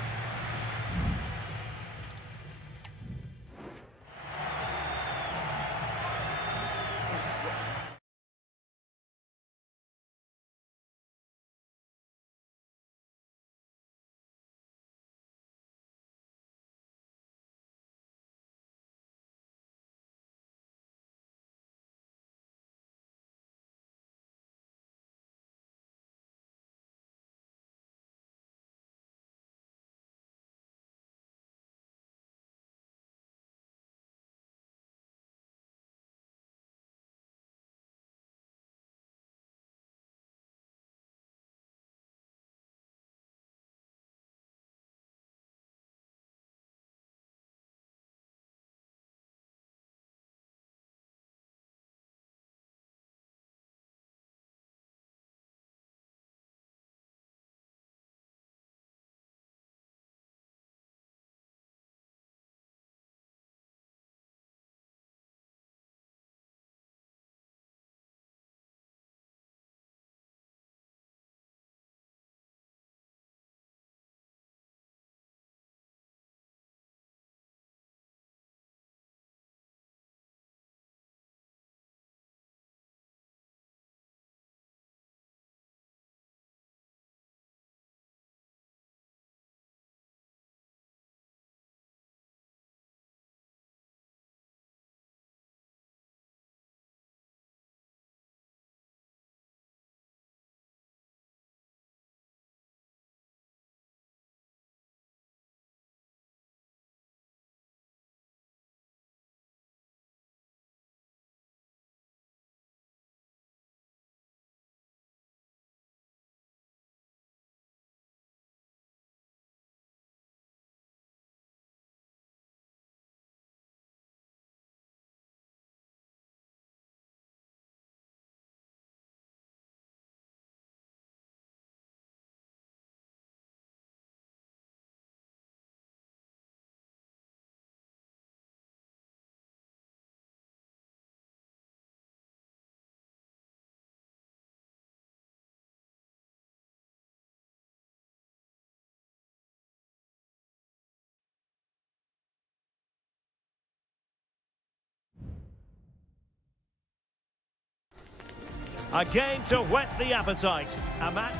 A game to whet the appetite. A match.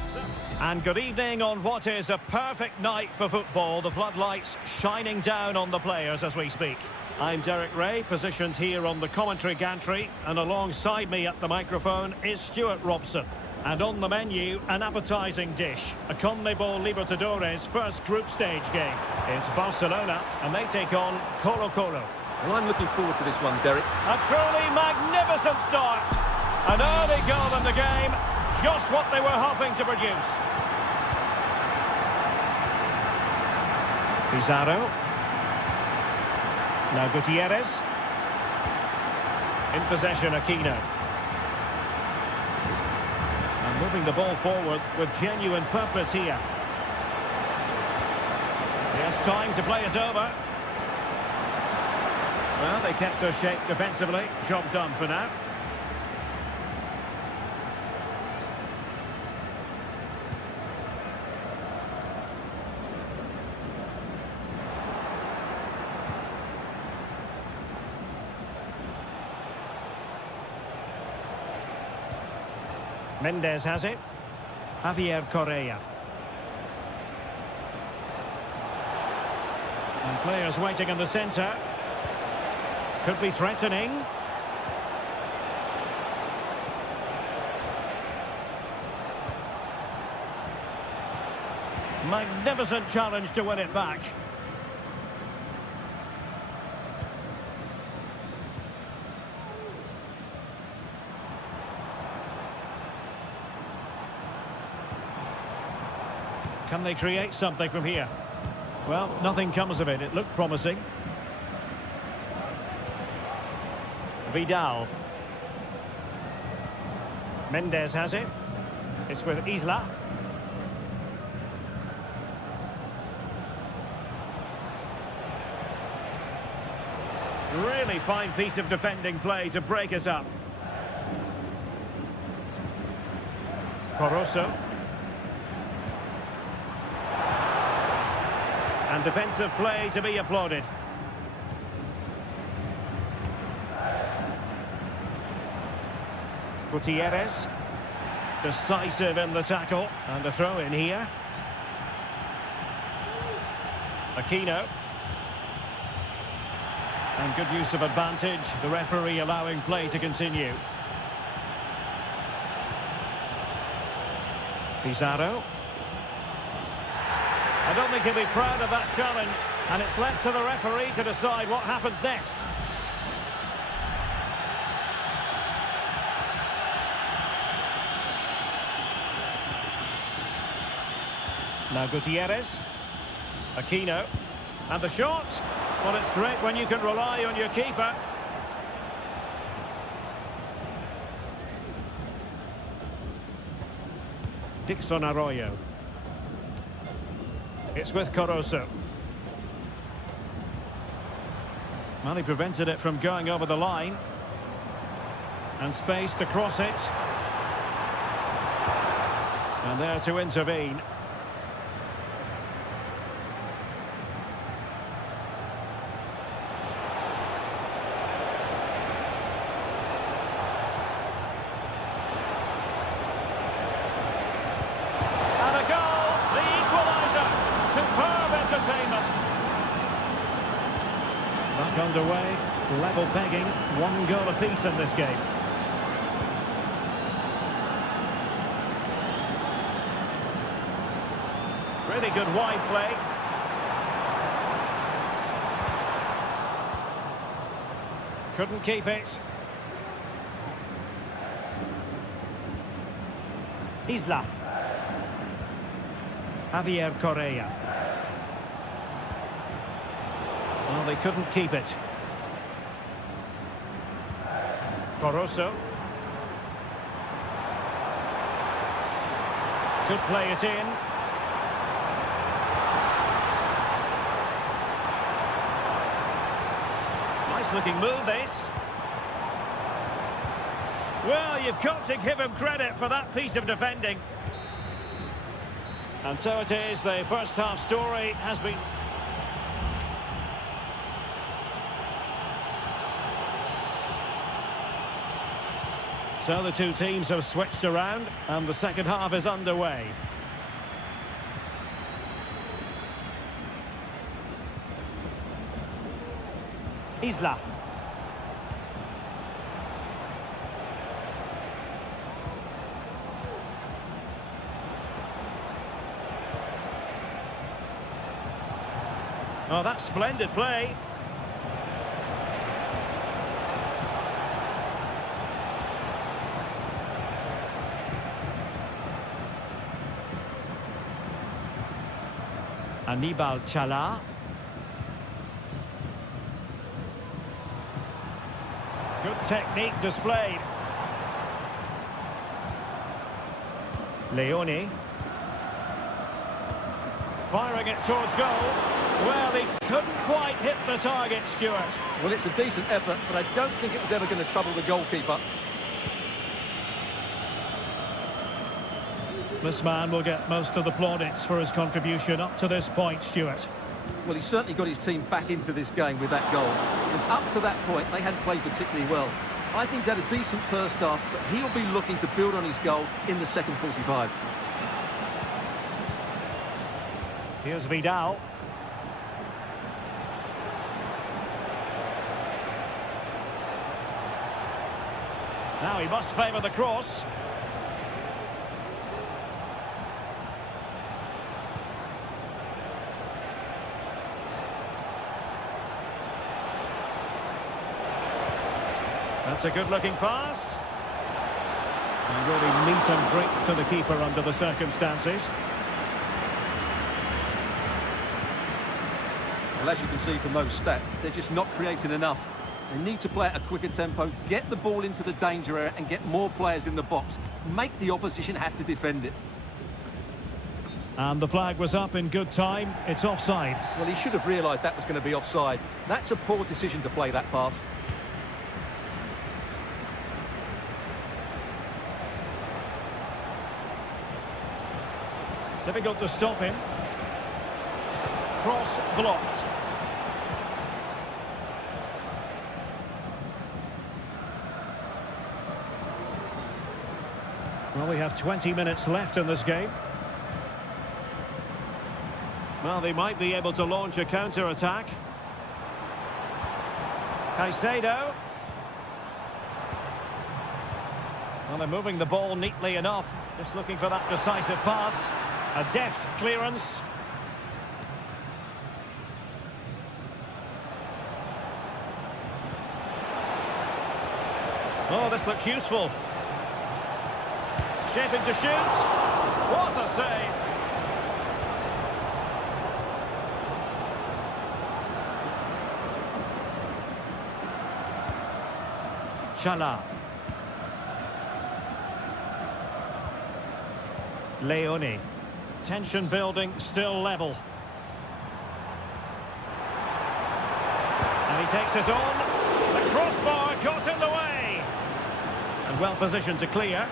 And good evening on what is a perfect night for football. The floodlights shining down on the players as we speak. I'm Derek Ray, positioned here on the commentary gantry, and alongside me at the microphone is Stuart Robson. And on the menu, an appetising dish, a CONMEBOL Libertadores first group stage game. It's Barcelona, and they take on Colo-Colo. Well, I'm looking forward to this one, Derek. A truly magnificent start. An early goal in the game, just what they were hoping to produce. Pizarro. Now Gutierrez. In possession, Aquino. And moving the ball forward with genuine purpose here. He has time to play it over. Well, they kept their shape defensively. Job done for now. Mendes has it. Javier Correa. And players waiting in the centre. Could be threatening. Magnificent challenge to win it back. Can they create something from here? Well, nothing comes of it. It looked promising. Vidal. Mendes has it. It's with Isla. Really fine piece of defending play to break us up. Corosso. And defensive play to be applauded. Gutierrez. Decisive in the tackle. And a throw in here. Aquino. And good use of advantage. The referee allowing play to continue. Pizarro. I don't think he'll be proud of that challenge, and it's left to the referee to decide what happens next. Now Gutierrez, Aquino, and the shot. Well, it's great when you can rely on your keeper. Dixon Arroyo. It's with Corosso. Well, he prevented it from going over the line. And space to cross it. And there to intervene. Back underway, level pegging, 1 goal apiece in this game. Really good wide play. Couldn't keep it. Isla. Javier Correa. Well, they couldn't keep it. Corosso. Could play it in. Nice looking move, this. Well, you've got to give him credit for that piece of defending. And so it is, the first half story has been... So the two teams have switched around and the second half is underway. Isla. Oh, that's splendid play. Anibal Chala. Good technique displayed. Leone. Firing it towards goal. Well, he couldn't quite hit the target, Stuart. Well, it's a decent effort, but I don't think it was ever going to trouble the goalkeeper. This man will get most of the plaudits for his contribution up to this point, Stuart. Well, he's certainly got his team back into this game with that goal. Because up to that point, they hadn't played particularly well. I think he's had a decent first half, but he'll be looking to build on his goal in the second 45. Here's Vidal. Now he must favour the cross. That's a good-looking pass. And really meat and drink to the keeper under the circumstances. Well, as you can see from those stats, they're just not creating enough. They need to play at a quicker tempo, get the ball into the danger area and get more players in the box. Make the opposition have to defend it. And the flag was up in good time. It's offside. Well, he should have realised that was going to be offside. That's a poor decision to play that pass. Difficult to stop him. Cross blocked. Well, we have 20 minutes left in this game. Well, they might be able to launch a counter-attack. Caicedo. Well, they're moving the ball neatly enough. Just looking for that decisive pass. A deft clearance. Oh, this looks useful. Shaping to shoot. What a save. Chala. Leone. Tension building, still level. And he takes it on. The crossbar got in the way. And well positioned to clear.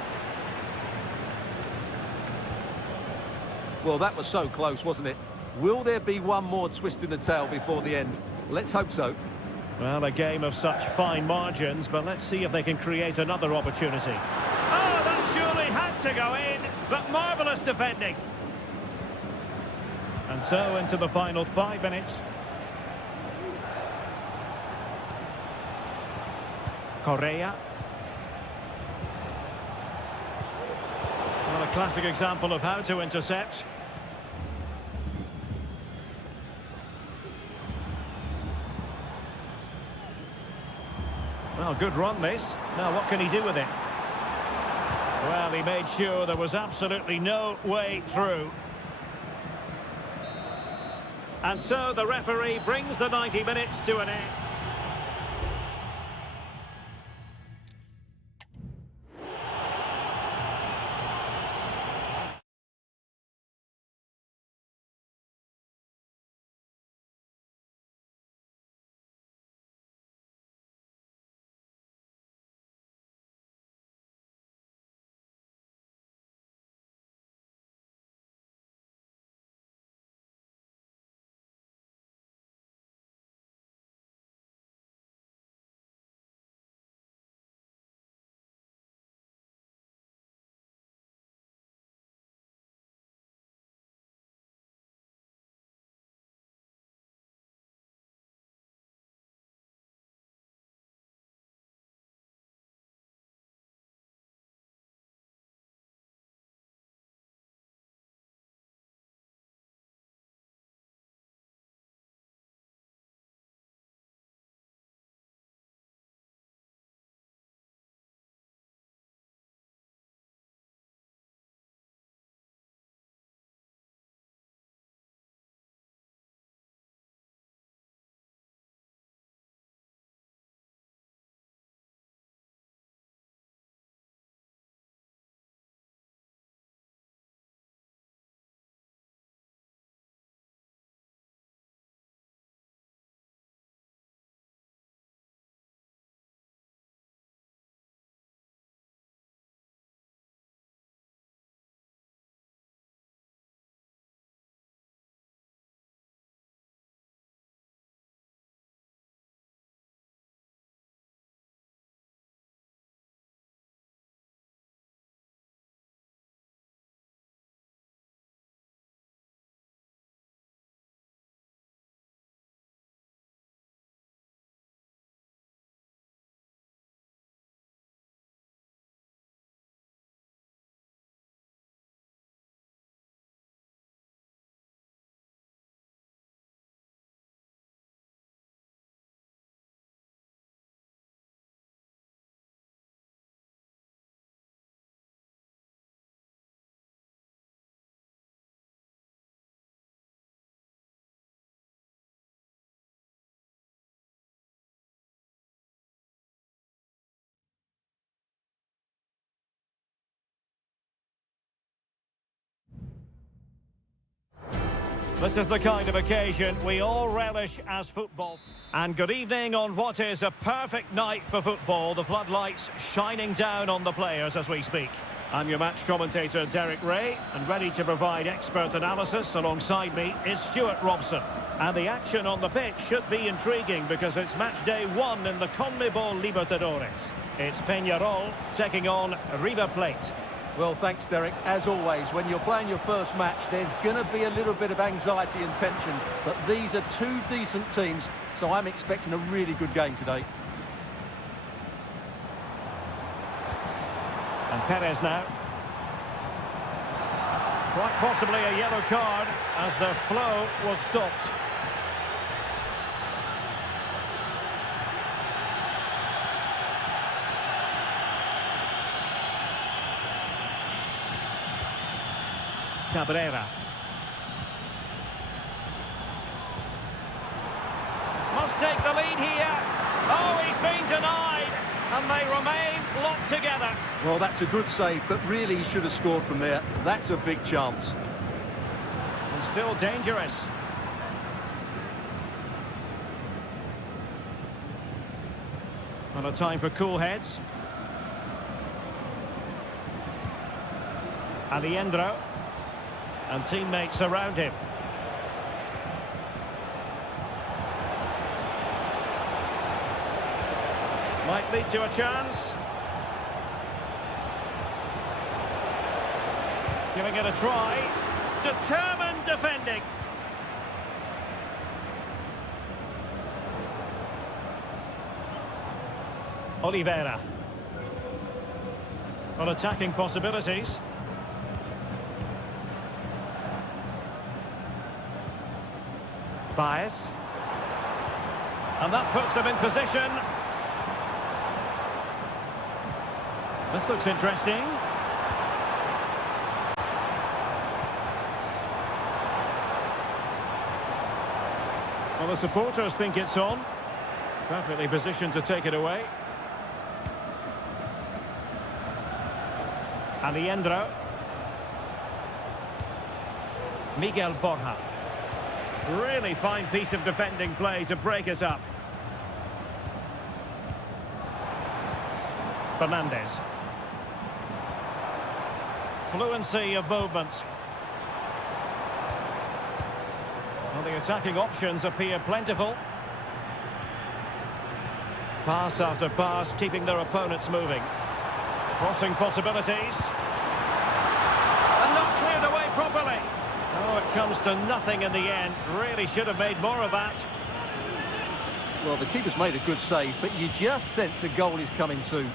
Well, that was so close, wasn't it? Will there be one more twist in the tail before the end? Let's hope so. Well, a game of such fine margins, but let's see if they can create another opportunity. Oh, that surely had to go in, but marvellous defending. And so into the final 5 minutes. Correa. Well, a classic example of how to intercept. Well, good run this. Now what can he do with it? Well, he made sure there was absolutely no way through. And so the referee brings the 90 minutes to an end. This is the kind of occasion we all relish as football. And good evening on what is a perfect night for football. The floodlights shining down on the players as we speak. I'm your match commentator, Derek Ray, and ready to provide expert analysis alongside me is Stuart Robson. And the action on the pitch should be intriguing because it's match day 1 in the CONMEBOL Libertadores. It's Peñarol taking on River Plate. Well, thanks, Derek. As always, when you're playing your first match, there's going to be a little bit of anxiety and tension. But these are two decent teams, so I'm expecting a really good game today. And Perez now. Quite possibly a yellow card as the flow was stopped. Cabrera. Must take the lead here. Oh, he's been denied. And they remain locked together. Well, that's a good save, but really he should have scored from there. That's a big chance. And still dangerous. Not a time for cool heads. Aliendro. And teammates around him. Might lead to a chance. Giving it a try. Determined defending. Oliveira. On attacking possibilities. Bias. And that puts them in position. This looks interesting. Well, the supporters think it's on. Perfectly positioned to take it away. Aliendro. Miguel Borja. Really fine piece of defending play to break us up. Fernandez. Fluency of movement. Well, the attacking options appear plentiful. Pass after pass, keeping their opponents moving. Crossing possibilities. And not cleared away properly. Oh, it comes to nothing in the end. Really should have made more of that. Well, the keeper's made a good save, but you just sense a goal is coming soon.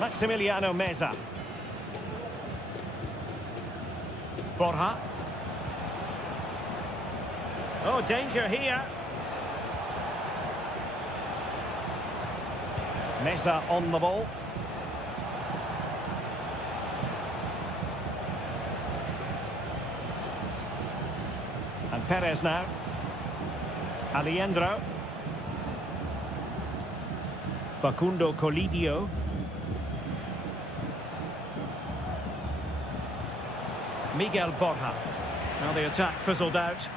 Maximiliano Meza. Borja. Oh, danger here. Meza on the ball. And Perez now. Aliendro. Facundo Colidio. Miguel Borja. Now the attack fizzled out.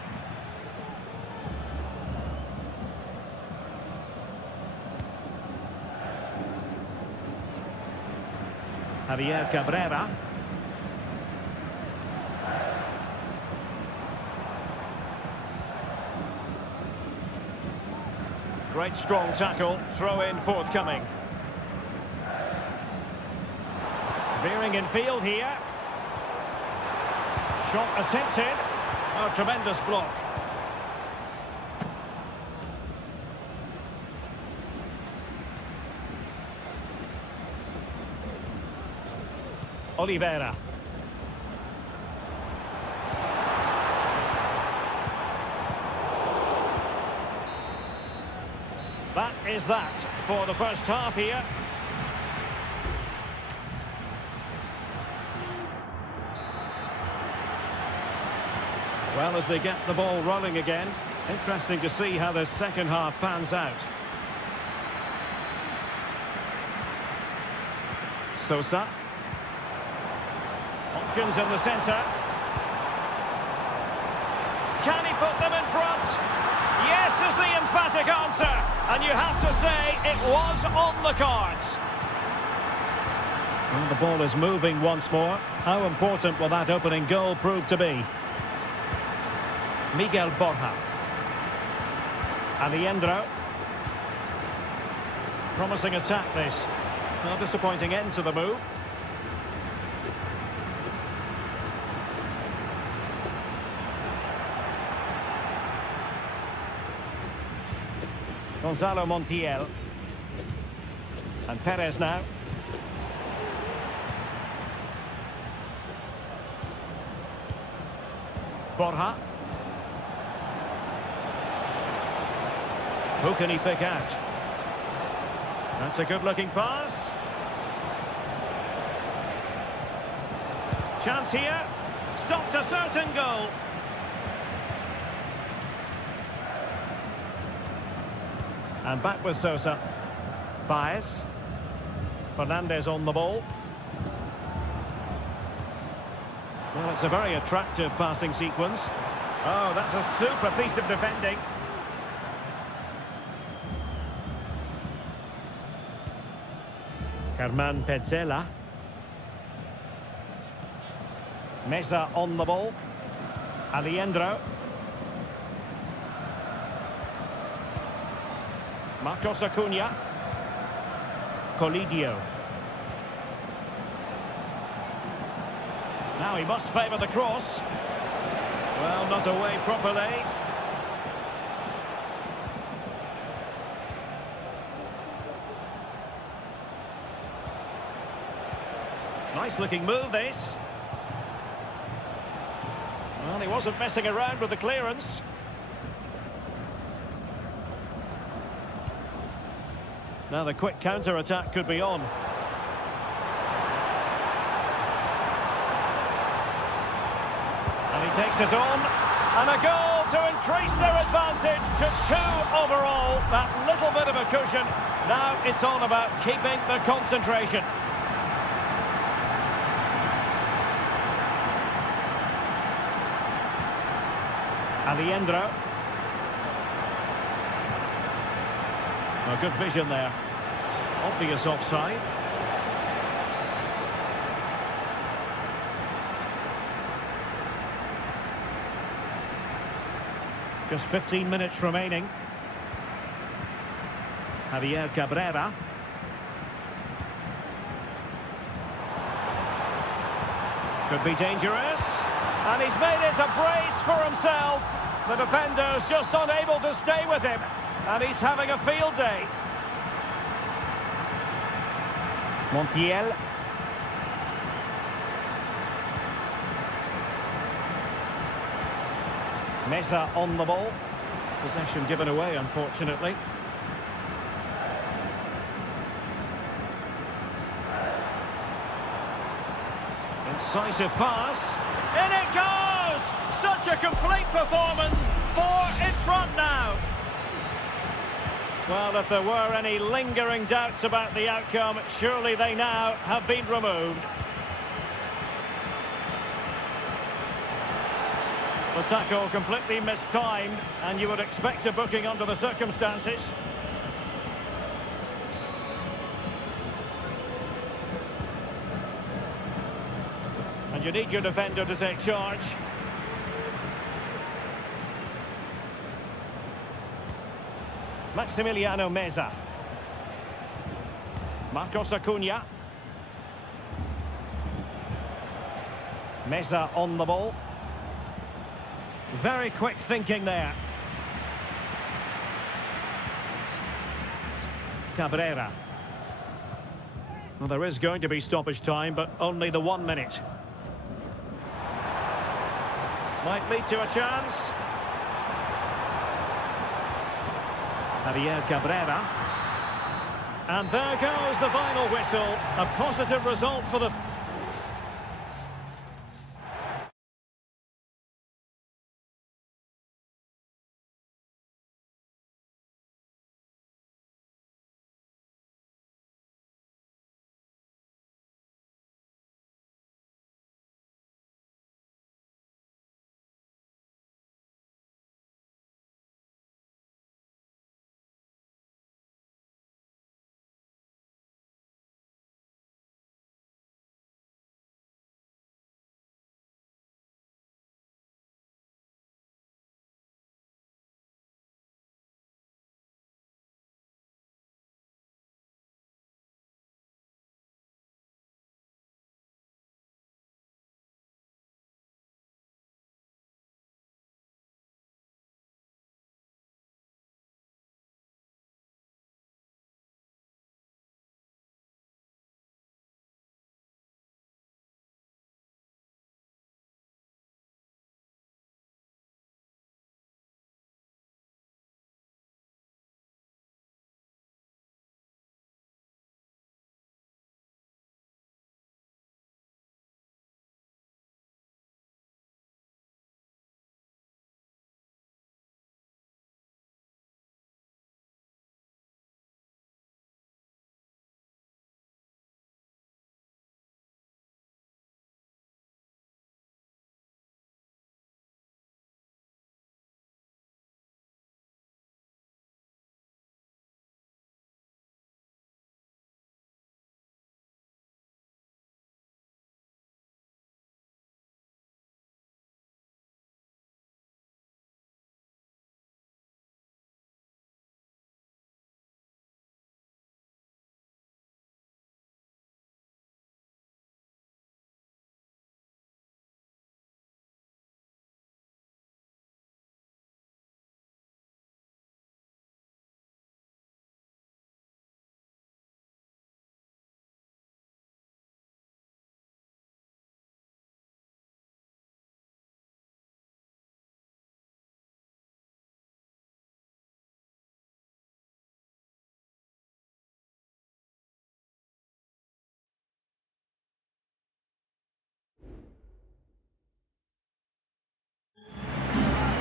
Javier Cabrera. Great strong tackle, throw in forthcoming. Veering in field here. Shot attempted. Oh, tremendous block. Oliveira. That is that for the first half here. Well, as they get the ball rolling again, interesting to see how the second half pans out. Sosa. options in the centre. Can he put them in front? Yes is the emphatic answer. And you have to say it was on the cards. Well, the ball is moving once more. How important will that opening goal prove to be? Miguel Borja. Alejandro. Promising attack this. Not a disappointing end to the move. Gonzalo Montiel. And Perez now. Borja. Who can he pick out? That's a good-looking pass. Chance here. Stopped a certain goal. And back with Sosa. Baez. Fernandez on the ball. Well, it's a very attractive passing sequence. Oh, that's a super piece of defending. Herman Petzela. Mesa on the ball. Alejandro. Marcos Acuna. Colidio. Now he must favour the cross. Well, not away properly. Nice looking move this. Well, he wasn't messing around with the clearance. Now the quick counter-attack could be on. And he takes it on. And a goal to increase their advantage to 2 overall. That little bit of a cushion. Now it's all about keeping the concentration. Alejandro. Oh, good vision there. Obvious offside. Just 15 minutes remaining. Javier Cabrera. Could be dangerous. And he's made it a brace for himself. The defender's just unable to stay with him. And he's having a field day. Montiel. Mesa on the ball. Possession given away, unfortunately. Incisive pass. In it goes! Such a complete performance. 4 in front now. Well, if there were any lingering doubts about the outcome, surely they now have been removed. The tackle completely mistimed, and you would expect a booking under the circumstances. And you need your defender to take charge. Maximiliano Meza. Marcos Acuna. Meza on the ball. Very quick thinking there. Cabrera. Well, there is going to be stoppage time, but only the 1 minute. Might lead to a chance. Javier Cabrera. And there goes the final whistle. A positive result for the...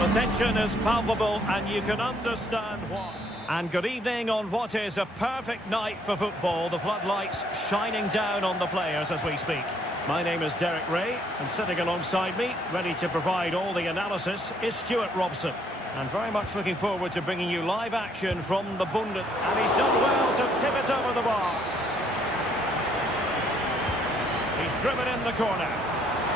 The tension is palpable and you can understand why. And good evening on what is a perfect night for football. The floodlights shining down on the players as we speak. My name is Derek Ray, and sitting alongside me, ready to provide all the analysis, is Stuart Robson. And very much looking forward to bringing you live action from the Bundes. And he's done well to tip it over the bar. He's driven in the corner.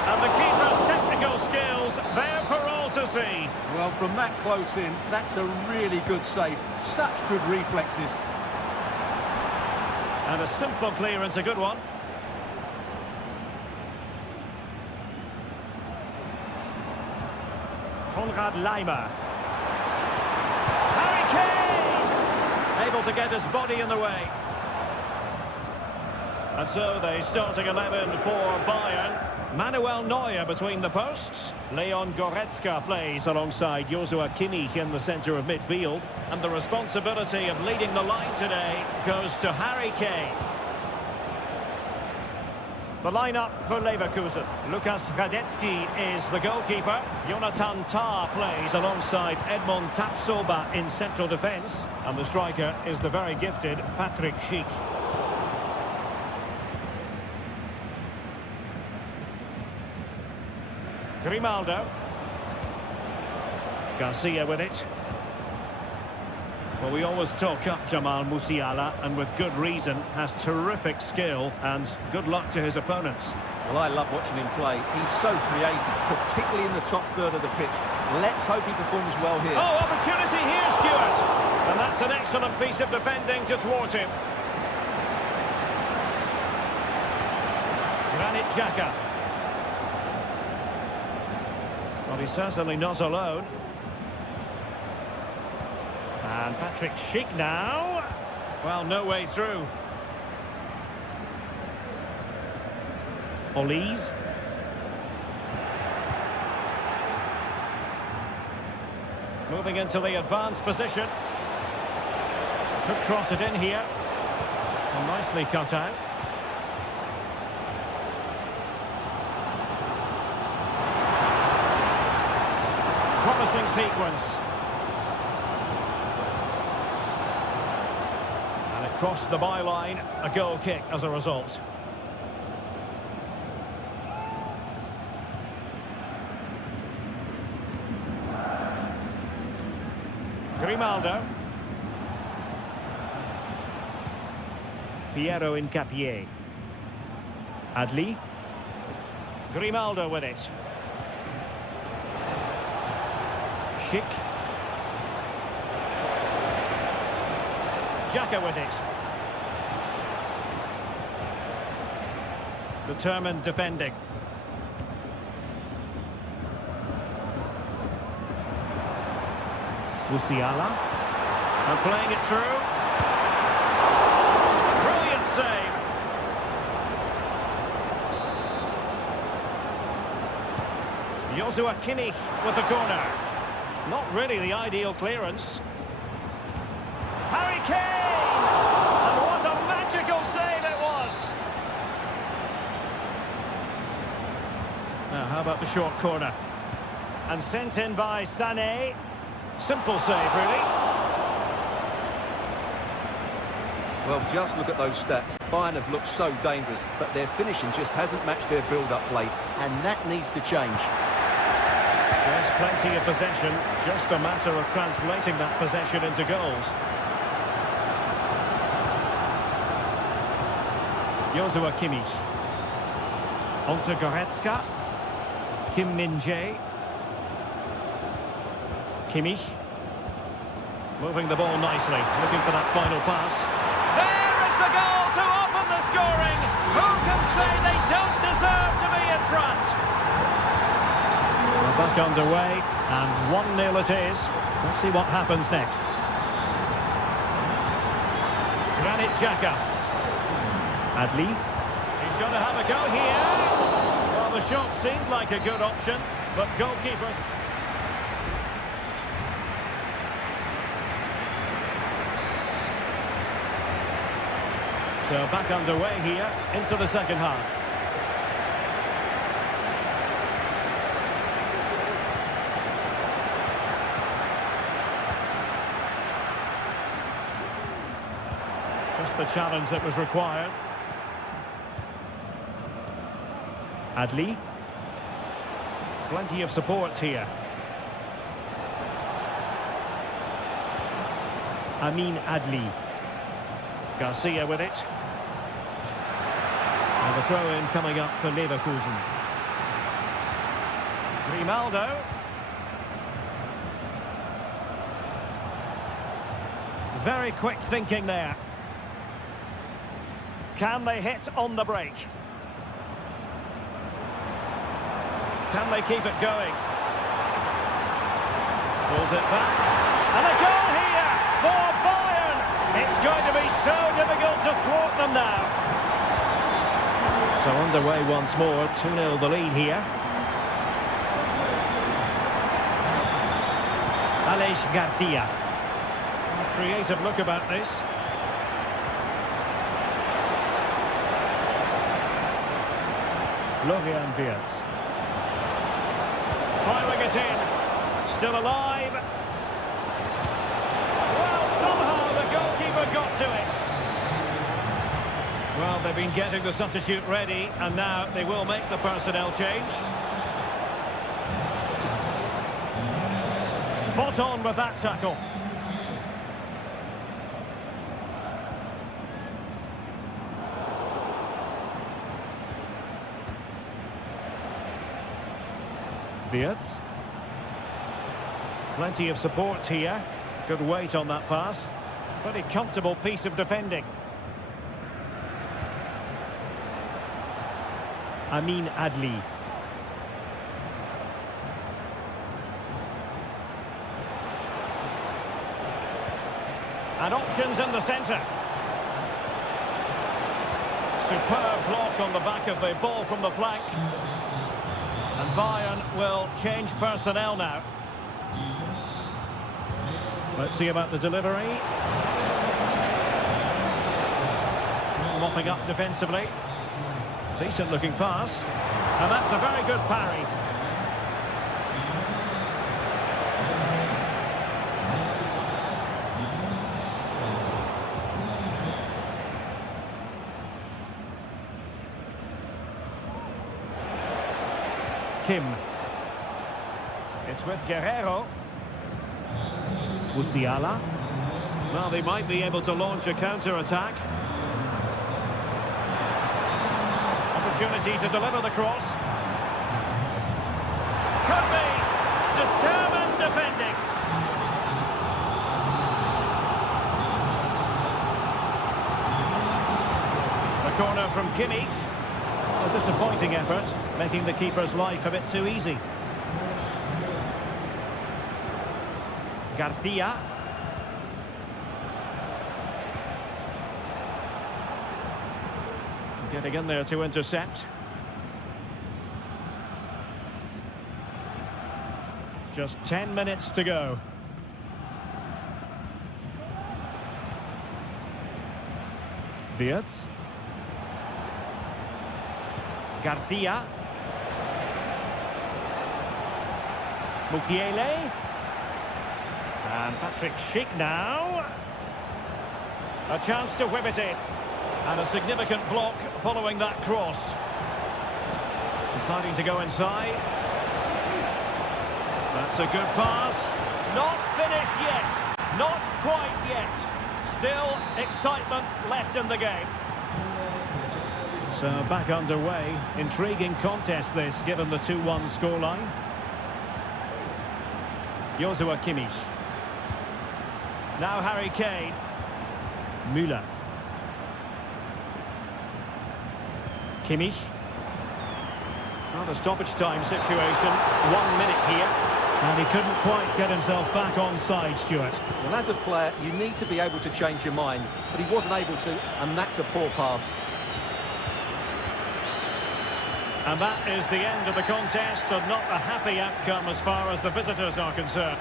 And the keeper's technical skills there for all to see. Well, from that close in, that's a really good save. Such good reflexes. And a simple clearance, a good one. Konrad Laimer. Harry Kane! Able to get his body in the way. And so the starting 11 for Bayern. Manuel Neuer between the posts. Leon Goretzka plays alongside Joshua Kimmich in the centre of midfield. And the responsibility of leading the line today goes to Harry Kane. The lineup for Leverkusen. Lukas Radetzky is the goalkeeper. Jonathan Tah plays alongside Edmond Tapsoba in central defence. And the striker is the very gifted Patrick Schick. Grimaldo. Garcia with it. Well, we always talk up Jamal Musiala, and with good reason, has terrific skill and good luck to his opponents. Well, I love watching him play. He's so creative, particularly in the top third of the pitch. Let's hope he performs well here. Oh, opportunity here, Stuart! And that's an excellent piece of defending to thwart him. Granit Xhaka. Well, he's certainly not alone. And Patrick Schick now. Well, no way through. Olise. Moving into the advanced position. Could cross it in here. Well, nicely cut out. Promising sequence. And it crossed the byline, a goal kick as a result. Grimaldo. Piero Incapié. Adli. Grimaldo with it. Schick. Xhaka with it. Determined defending. Musiala. And playing it through. Brilliant save. Joshua Kimmich with the corner. Not really the ideal clearance. Harry Kane! And what a magical save it was! Now, how about the short corner? And sent in by Sané. Simple save, really. Well, just look at those stats. Bayern have looked so dangerous, but their finishing just hasn't matched their build-up play, and that needs to change. There's plenty of possession, just a matter of translating that possession into goals. Joshua Kimmich. Onto Goretzka. Kim Min-jae. Kimmich. Moving the ball nicely, looking for that final pass. There is the goal to open the scoring! Who can say they don't deserve to be in front? We're back underway, and 1-0 it is. Let's see what happens next. Granit Xhaka. Adli. He's going to have a go here. Well, the shot seemed like a good option, but goalkeepers... So back underway here into the second half. Just the challenge that was required. Adli. Plenty of support here. Amin Adli. Garcia with it. And the throw-in coming up for Leverkusen. Grimaldo. Very quick thinking there. Can they hit on the break? Can they keep it going? Pulls it back. And a goal here for Bayern! It's going to be so difficult to thwart them now. So underway once more, 2-0 the lead here. Aleix Garcia. Creative look about this. Florian Wirtz. Firing it in. Still alive. Well, somehow the goalkeeper got to it. Well, they've been getting the substitute ready, and now they will make the personnel change. Spot on with that tackle. Wirtz. Plenty of support here. Good weight on that pass. Pretty comfortable piece of defending. Amin Adli. And options in the centre. Superb block on the back of the ball from the flank. And Bayern will change personnel now. Let's see about the delivery. Mopping up defensively. Decent looking pass. And that's a very good parry. Kim. It's with Guerrero. Musiala. Well, they might be able to launch a counter-attack. Opportunity to deliver the cross. Could be. Determined defending. The corner from Kimmich. A disappointing effort, making the keeper's life a bit too easy. Garcia. Getting in there to intercept. Just 10 minutes to go. Wirtz. Garcia. Mukiele. And Patrick Schick now. A chance to whip it in. And a significant block following that cross. Deciding to go inside. That's a good pass. Not finished yet. Not quite yet. Still excitement left in the game. So back underway. Intriguing contest this, given the 2-1 scoreline. Joshua Kimmich. Now Harry Kane. Müller. Kimmich. Not a stoppage time situation. 1 minute here. And he couldn't quite get himself back on side, Stuart. Well, as a player, you need to be able to change your mind. But he wasn't able to, and that's a poor pass. And that is the end of the contest, and not a happy outcome as far as the visitors are concerned.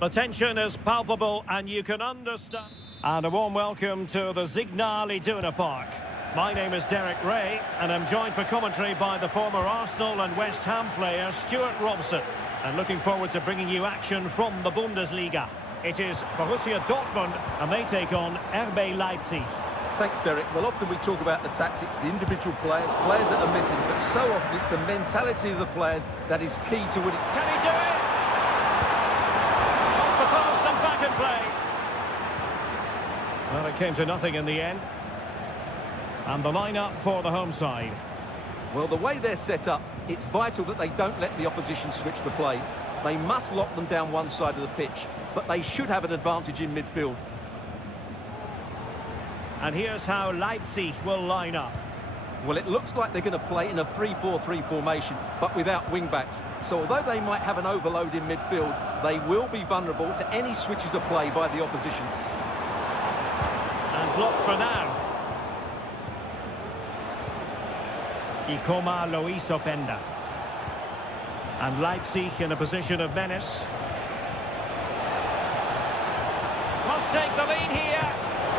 The tension is palpable and you can understand. And a warm welcome to the Signal Iduna Park. My name is Derek Ray and I'm joined for commentary by the former Arsenal and West Ham player Stuart Robson. And looking forward to bringing you action from the Bundesliga. It is Borussia Dortmund and they take on RB Leipzig. Thanks, Derek. Well, often we talk about the tactics, the individual players that are missing, but so often it's the mentality of the players that is key to winning. Can he do it? Off the post and back in play. Well, it came to nothing in the end. And the line-up for the home side. Well, the way they're set up, it's vital that they don't let the opposition switch the play. They must lock them down one side of the pitch, but they should have an advantage in midfield. And here's how Leipzig will line up. Well, it looks like they're going to play in a 3-4-3 formation, but without wing-backs. So although they might have an overload in midfield, they will be vulnerable to any switches of play by the opposition. And blocked for now. Ikoma Lois Openda. And Leipzig in a position of menace. Must take the lead here.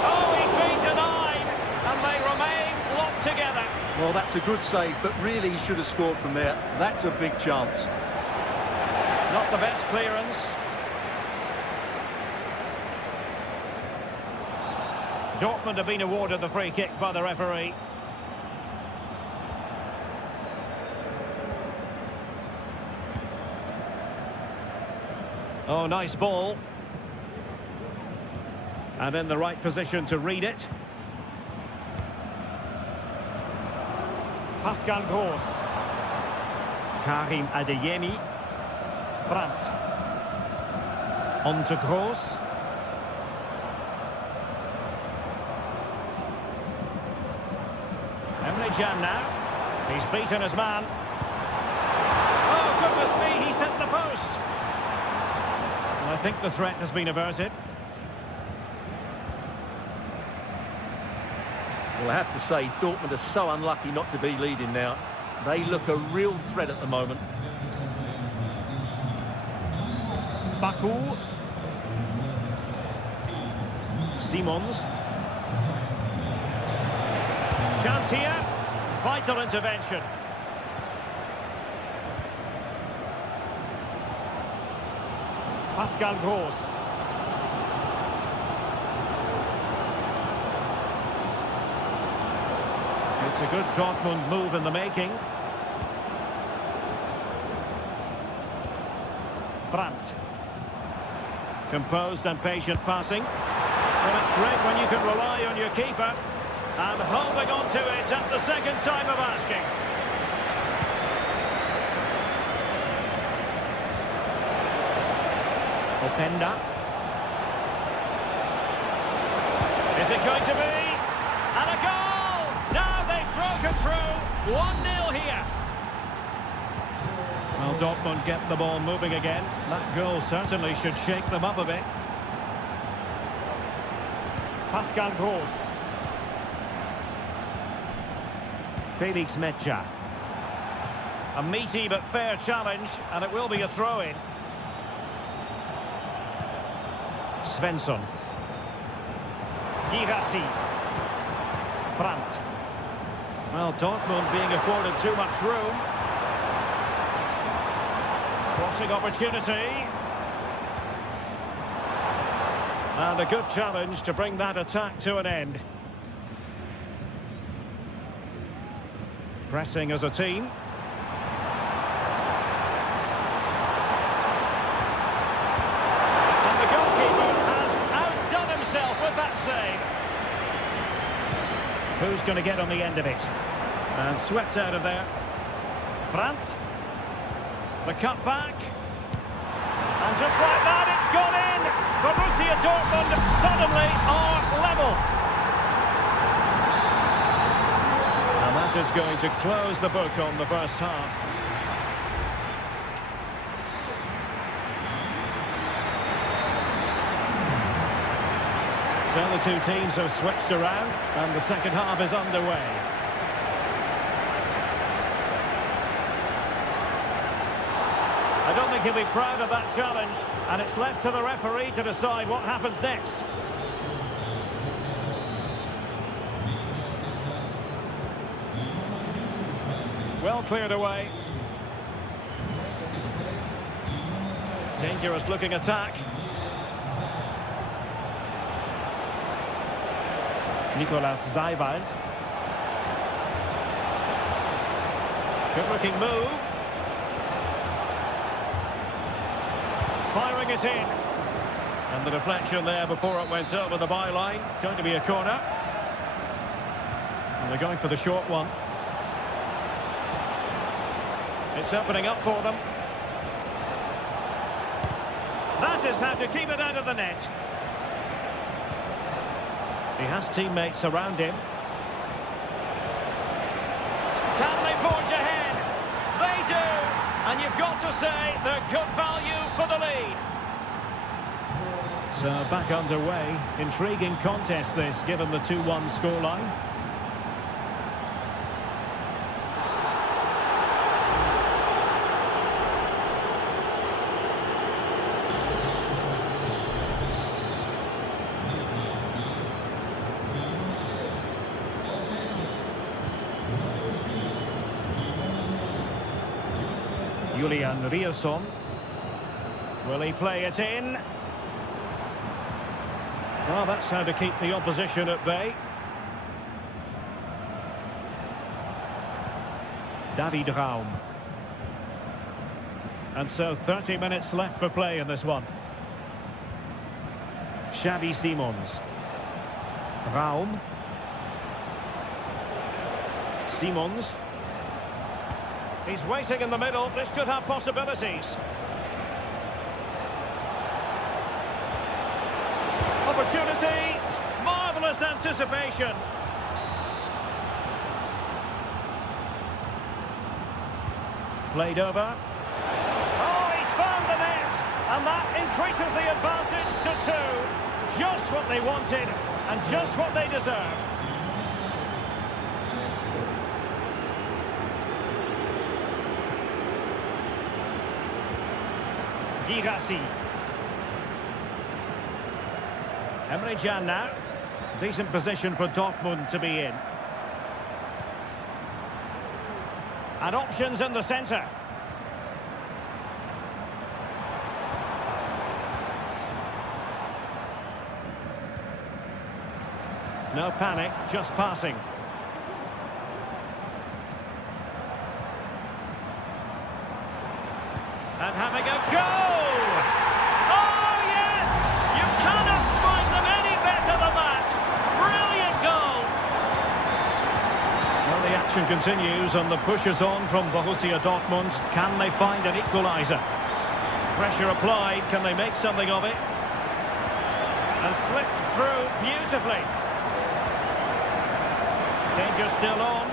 Oh, he's been denied. And they remain locked together. Well, that's a good save, but really he should have scored from there. That's a big chance. Not the best clearance. Dortmund have been awarded the free kick by the referee. Oh, nice ball. And in the right position to read it. Pascal Gross. Karim Adeyemi. Brandt. On to Gross. Emre Can now. He's beaten his man. Oh, goodness me, he's hit the post. And I think the threat has been averted. Well, I have to say, Dortmund are so unlucky not to be leading now. They look a real threat at the moment. Baku. Simons. Chance here. Vital intervention. Pascal Gross. It's a good Dortmund move in the making. Brandt. Composed and patient passing. Well, it's great when you can rely on your keeper. And holding on to it at the second time of asking. Openda. Is it going to be? And a goal! Now they've broken through. 1-0 here. Well, Dortmund get the ball moving again. That goal certainly should shake them up a bit. Pascal Gross. Felix Mecha. A meaty but fair challenge, and it will be a throw-in. Svensson. Girassi. Brandt. Well, Dortmund being afforded too much room. Crossing opportunity. And a good challenge to bring that attack to an end. Pressing as a team. And the goalkeeper has outdone himself with that save. Who's going to get on the end of it? And swept out of there. Brandt. The cut back. And just like that, it's gone in. Borussia Dortmund suddenly are level. And that is going to close the book on the first half. So the two teams have switched around and the second half is underway. I don't think he'll be proud of that challenge, and it's left to the referee to decide what happens next. Well cleared away. Dangerous looking attack. Nicolas Zeiwald. Good looking move. Firing it in. And the deflection there before it went over the byline. Going to be a corner. And they're going for the short one. It's opening up for them. That is how to keep it out of the net. He has teammates around him. Can they forge ahead? They do! And you've got to say they're good value for the lead. So back underway. Intriguing contest this, given the 2-1 scoreline. Julian Rierson. Will he play it in? Well, that's how to keep the opposition at bay. David Raum. And so 30 minutes left for play in this one. Xavi Simons. Raum. Simons. He's waiting in the middle. This could have possibilities. Opportunity. Marvellous anticipation. Played over. Oh, he's found the net. And that increases the advantage to 2. Just what they wanted and just what they deserve. Girassi. Emre Can now. Decent position for Dortmund to be in. And options in the centre. No panic, just passing. And having a go! Oh, yes! You cannot find them any better than that! Brilliant goal! Well, the action continues and the push is on from Borussia Dortmund. Can they find an equaliser? Pressure applied, can they make something of it? And slipped through beautifully. Danger still on.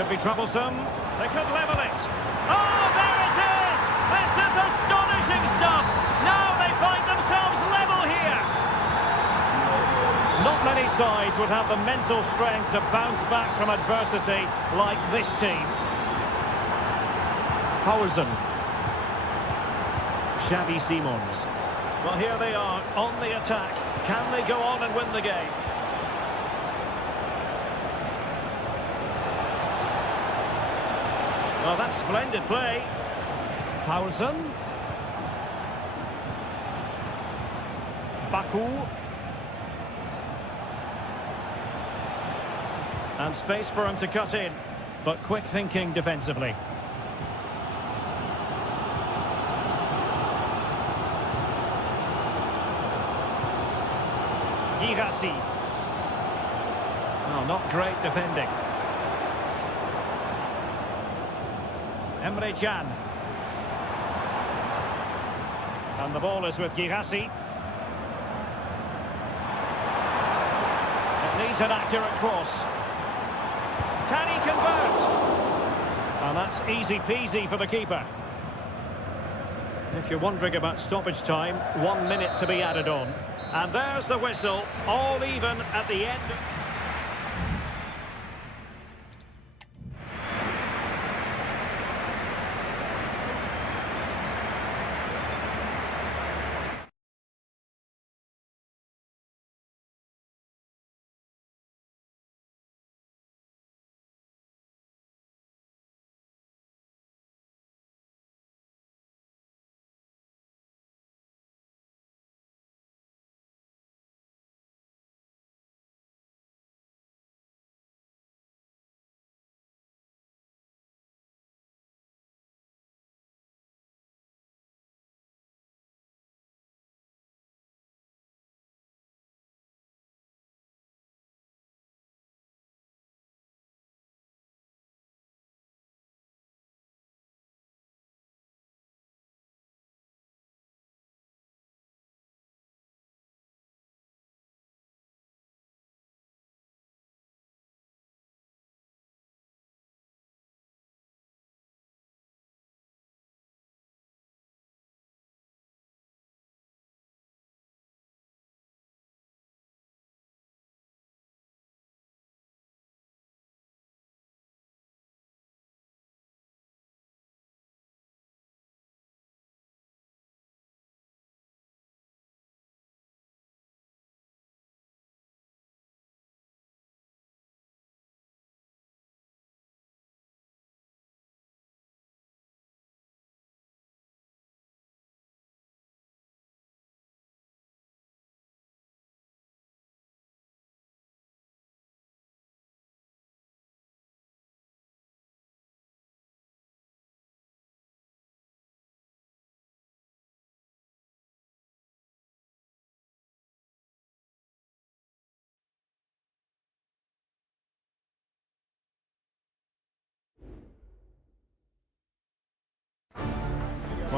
Could be troublesome. They could level it. Oh, there it is! This is astonishing stuff! Now they find themselves level here! Not many sides would have the mental strength to bounce back from adversity like this team. Pausen. Xavi Simons. Well, here they are, on the attack. Can they go on and win the game? Well, that's splendid play. Pausen. Baku. And space for him to cut in, but quick thinking defensively. Girassi. Oh, not great defending. Emre Can. And the ball is with Girassi. It needs an accurate cross. Can he convert? And that's easy peasy for the keeper. If you're wondering about stoppage time, 1 minute to be added on. And there's the whistle, all even at the end.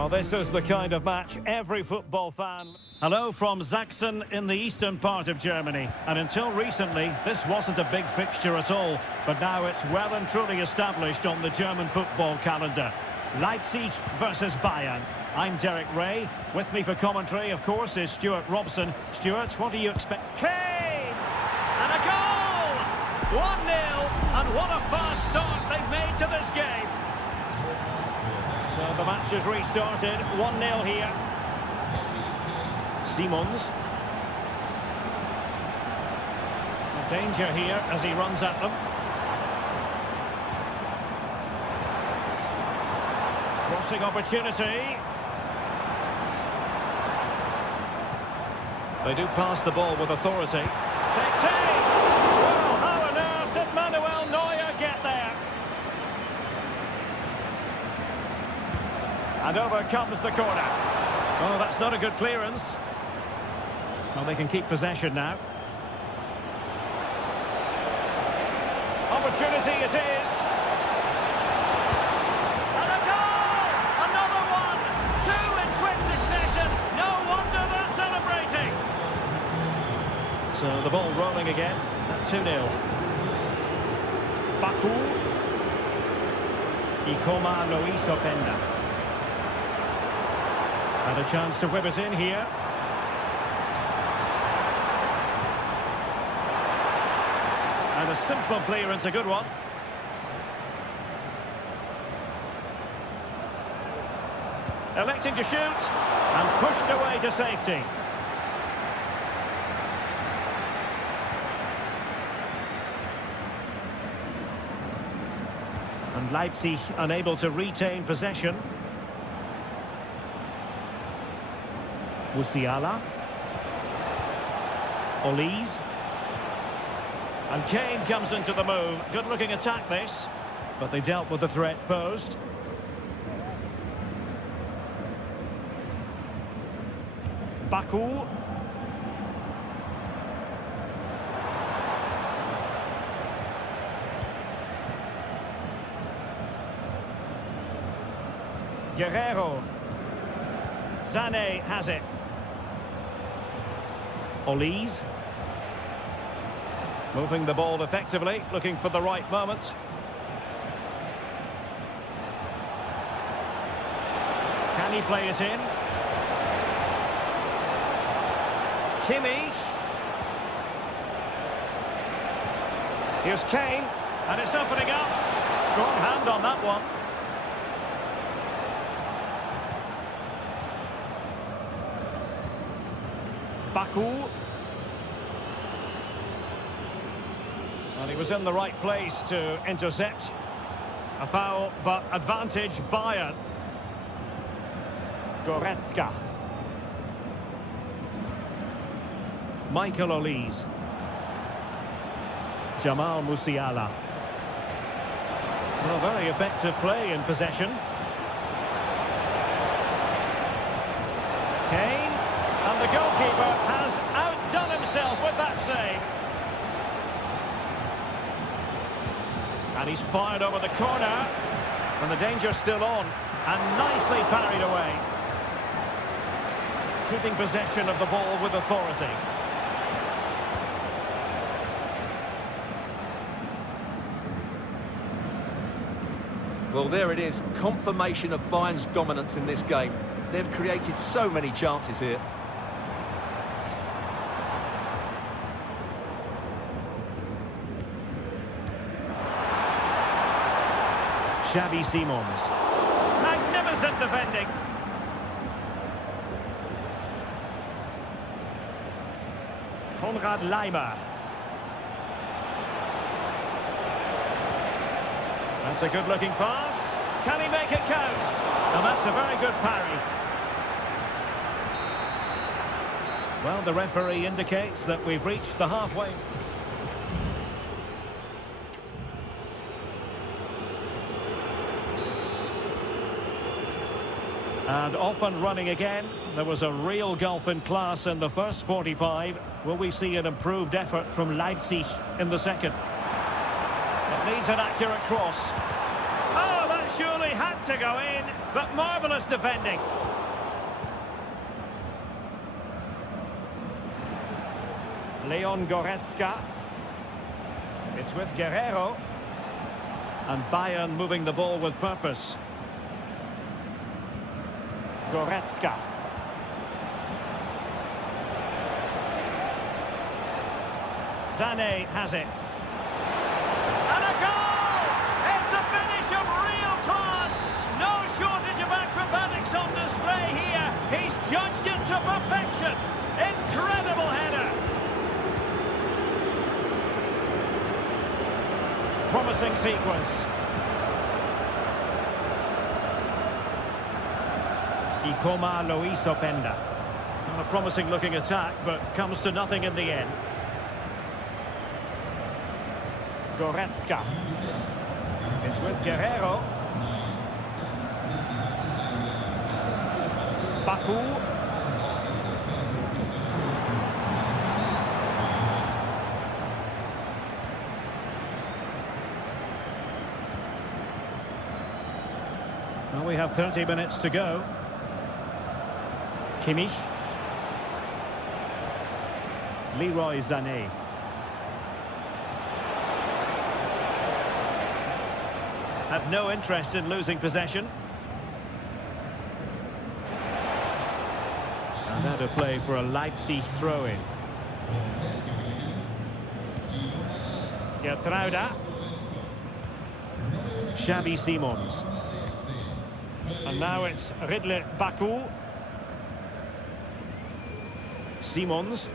Well, this is the kind of match every football fan... Hello from Sachsen in the eastern part of Germany. And until recently, this wasn't a big fixture at all. But now it's well and truly established on the German football calendar. Leipzig versus Bayern. I'm Derek Ray. With me for commentary, of course, is Stuart Robson. Stuart, what do you expect? Kane! And a goal! 1-0, and what a fast start they've made to this game. So the match has restarted, 1-0 here. Simons. Danger here as he runs at them. Crossing opportunity. They do pass the ball with authority. Takes aim! Well, how on earth did Manuel Neuer get there? And over comes the corner. Oh, that's not a good clearance. Well, they can keep possession now. Opportunity it is. And a goal! Another one! Two in quick succession. No wonder they're celebrating. So the ball rolling again at 2-0. Baku. Ikoma no isopenda. And a chance to whip it in here. And a simple clearance, a good one. Electing to shoot, and pushed away to safety. And Leipzig unable to retain possession. Musiala. Olise. And Kane comes into the move. Good-looking attack, this. But they dealt with the threat posed. Baku. Guerrero. Sané has it. Olise. Moving the ball effectively, looking for the right moment. Can he play it in? Kimmich. Here's Kane, and it's opening up. Strong hand on that one. Baku. And he was in the right place to intercept. A foul, but advantage Bayern. Goretzka. Michael Olise. Jamal Musiala. Well, very effective play in possession. Kane. And the goalkeeper has outdone himself with that save. And he's fired over the corner. And the danger's still on. And nicely parried away. Keeping possession of the ball with authority. Well, there it is. Confirmation of Bayern's dominance in this game. They've created so many chances here. Xavi Simons. Magnificent defending. Konrad Leimer. That's a good-looking pass. Can he make it count? And that's a very good parry. Well, the referee indicates that we've reached the halfway. And off and running again. There was a real gulf in class in the first 45. Will we see an improved effort from Leipzig in the second? It needs an accurate cross. Oh, that surely had to go in, but marvellous defending. Leon Goretzka. It's with Guerrero. And Bayern moving the ball with purpose. Goretzka. Sané has it. And a goal! It's a finish of real class. No shortage of acrobatics on display here. He's judged it to perfection. Incredible header. Promising sequence. Ikoma Luis Openda. A promising looking attack, but comes to nothing in the end. Goretzka. It's with Guerrero. Baku. Well, we have 30 minutes to go. Kimmich. Leroy Sané. Had no interest in losing possession. And now to play for a Leipzig throw-in. Gertruida. Xavi Simons. And now it's Ridley Baku. Simons.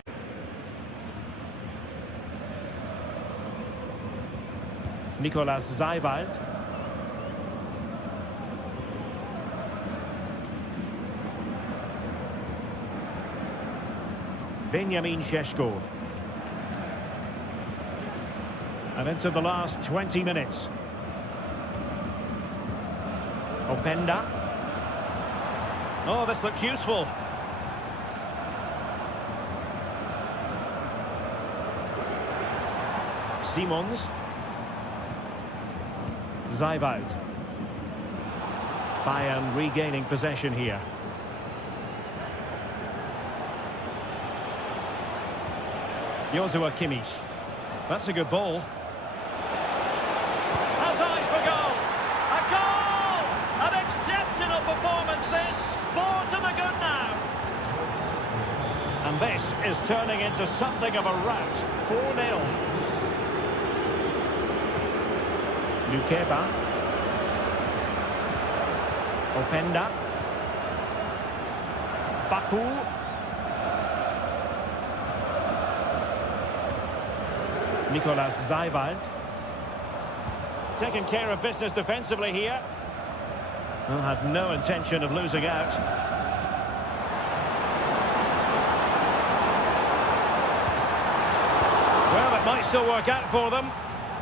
Nicolas Zeiwald. Benjamin Šeško. And into the last 20 minutes. Openda. Oh, this looks useful. Simons. Zeiwald. Bayern regaining possession here. Joshua Kimmich. That's a good ball. Has eyes for goal. A goal! An exceptional performance this. 4 to the good now. And this is turning into something of a rout. 4-0. Lukeba. Openda. Baku. Nicolas Zeiwald. Taking care of business defensively here. Well, had no intention of losing out. Well, it might still work out for them.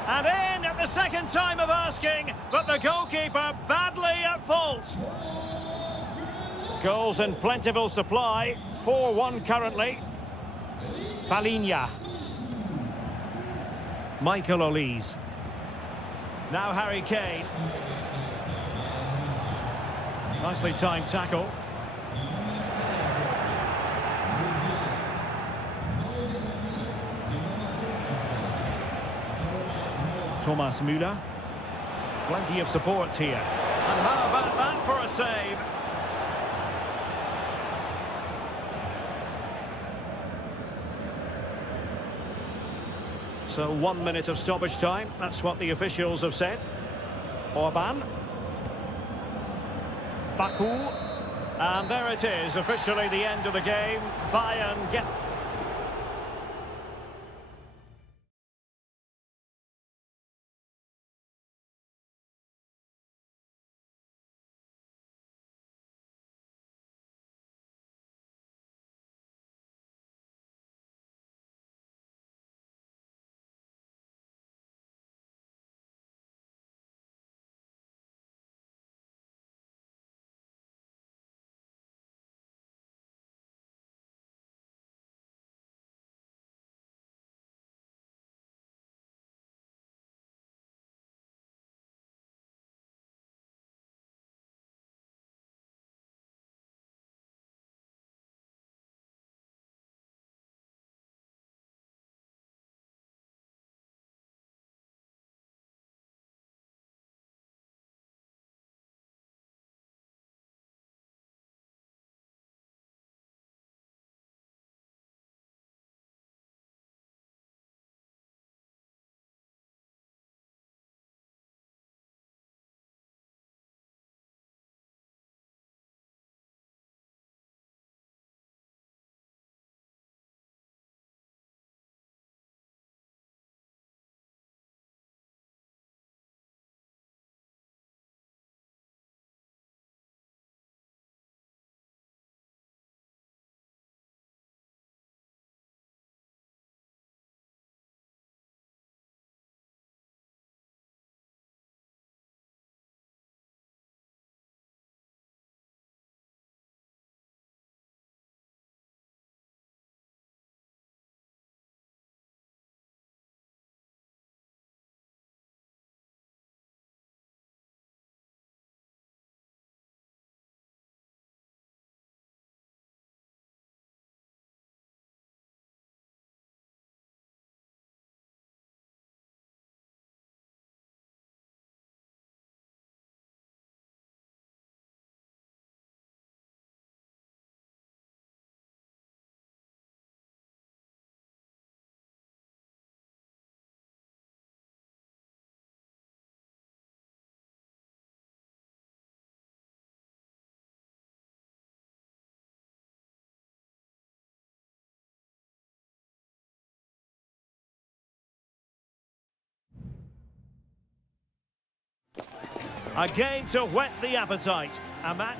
And in at the second time of asking, but the goalkeeper badly at fault. Goals in plentiful supply. 4-1 currently. Palinha. Michael Olise. Now Harry Kane. Nicely timed tackle. Thomas Müller. Plenty of support here. And how about that for a save? So 1 minute of stoppage time. That's what the officials have said. Orban. Baku. And there it is, officially the end of the game. Bayern get... A game to whet the appetite. A match...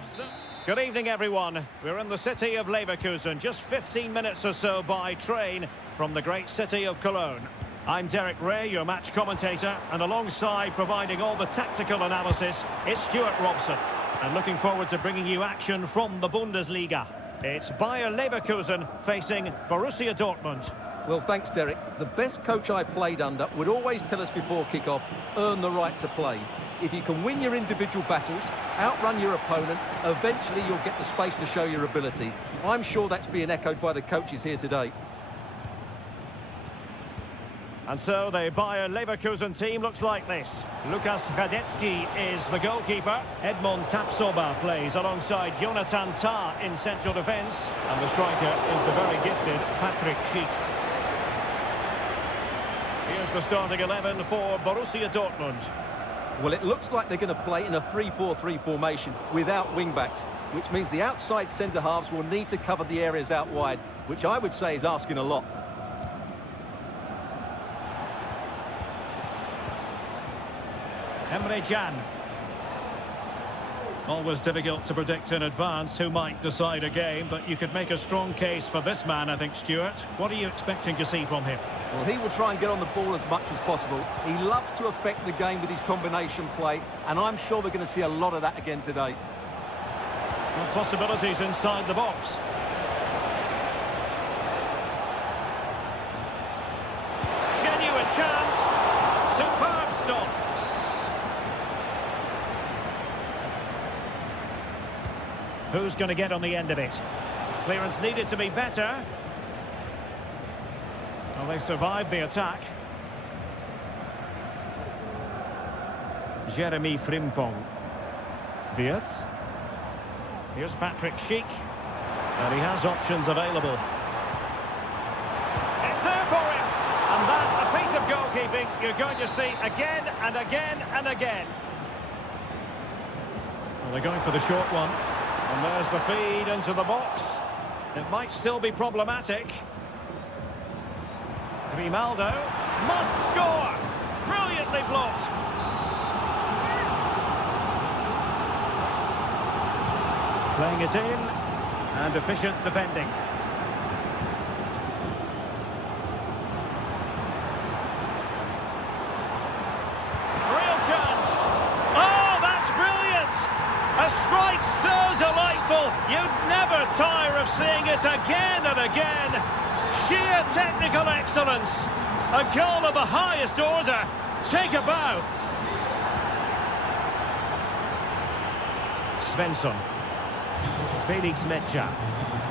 Good evening, everyone. We're in the city of Leverkusen, just 15 minutes or so by train from the great city of Cologne. I'm Derek Ray, your match commentator, and alongside providing all the tactical analysis, it's Stuart Robson. And looking forward to bringing you action from the Bundesliga. It's Bayer Leverkusen facing Borussia Dortmund. Well, thanks, Derek. The best coach I played under would always tell us before kick-off, earn the right to play. If you can win your individual battles, outrun your opponent, eventually you'll get the space to show your ability. I'm sure that's being echoed by the coaches here today. And so the Bayer Leverkusen team looks like this. Lukas Radetzky is the goalkeeper. Edmond Tapsoba plays alongside Jonathan Tah in central defence. And the striker is the very gifted Patrick Schick. Here's the starting 11 for Borussia Dortmund. Well, it looks like they're going to play in a 3-4-3 formation without wing-backs, which means the outside centre-halves will need to cover the areas out wide, which I would say is asking a lot. Emre Can. Always difficult to predict in advance who might decide a game, but you could make a strong case for this man, I think, Stuart. What are you expecting to see from him? Well, he will try and get on the ball as much as possible. He loves to affect the game with his combination play, and I'm sure we're going to see a lot of that again today. Well, possibilities inside the box. Genuine chance. Superb stop. Who's going to get on the end of it? Clearance needed to be better. Well, they survived the attack. Jeremy Frimpong. Wirtz. Here's Patrick Schick. And he has options available. It's there for him. And that, a piece of goalkeeping you're going to see again and again and again. Well, they're going for the short one. And there's the feed into the box. It might still be problematic. Grimaldo must score. Brilliantly blocked. Playing it in, and efficient defending. Real chance. Oh, that's brilliant. A strike so delightful. You'd never tire of seeing it again and again. Sheer technical excellence. A goal of the highest order. Take a bow. Svensson. Felix Mecha.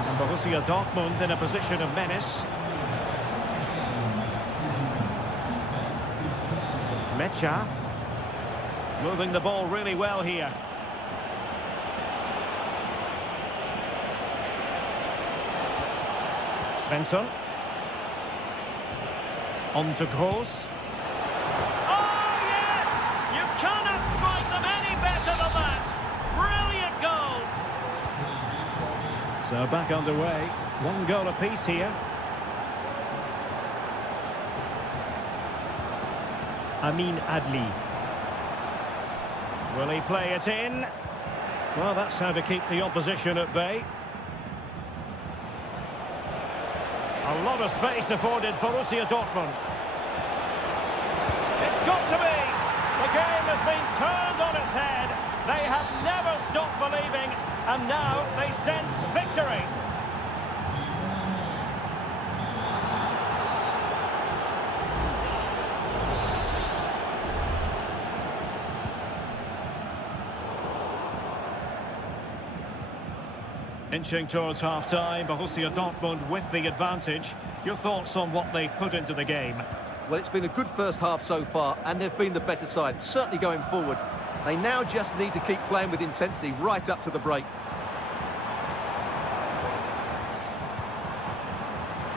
And Borussia Dortmund in a position of menace. Mecha. Moving the ball really well here. Svensson. On to Gross. Oh, yes! You cannot strike them any better than that! Brilliant goal! So back underway. One goal apiece here. Amin Adli. Will he play it in? Well, that's how to keep the opposition at bay. A lot of space afforded Borussia Dortmund. It's got to be! The game has been turned on its head. They have never stopped believing, and now they sense victory. Inching towards half-time, Borussia Dortmund with the advantage. Your thoughts on what they've put into the game? Well, it's been a good first half so far, and they've been the better side, certainly going forward. They now just need to keep playing with intensity right up to the break.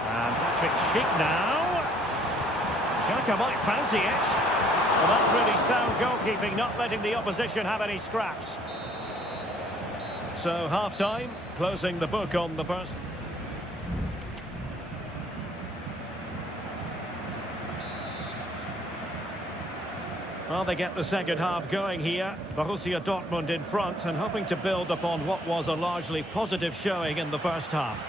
And Patrick Schick now. Xhaka might fancy it. Well, that's really sound goalkeeping, not letting the opposition have any scraps. So, half-time, closing the book on the first. Well, they get the second half going here. Borussia Dortmund in front and hoping to build upon what was a largely positive showing in the first half.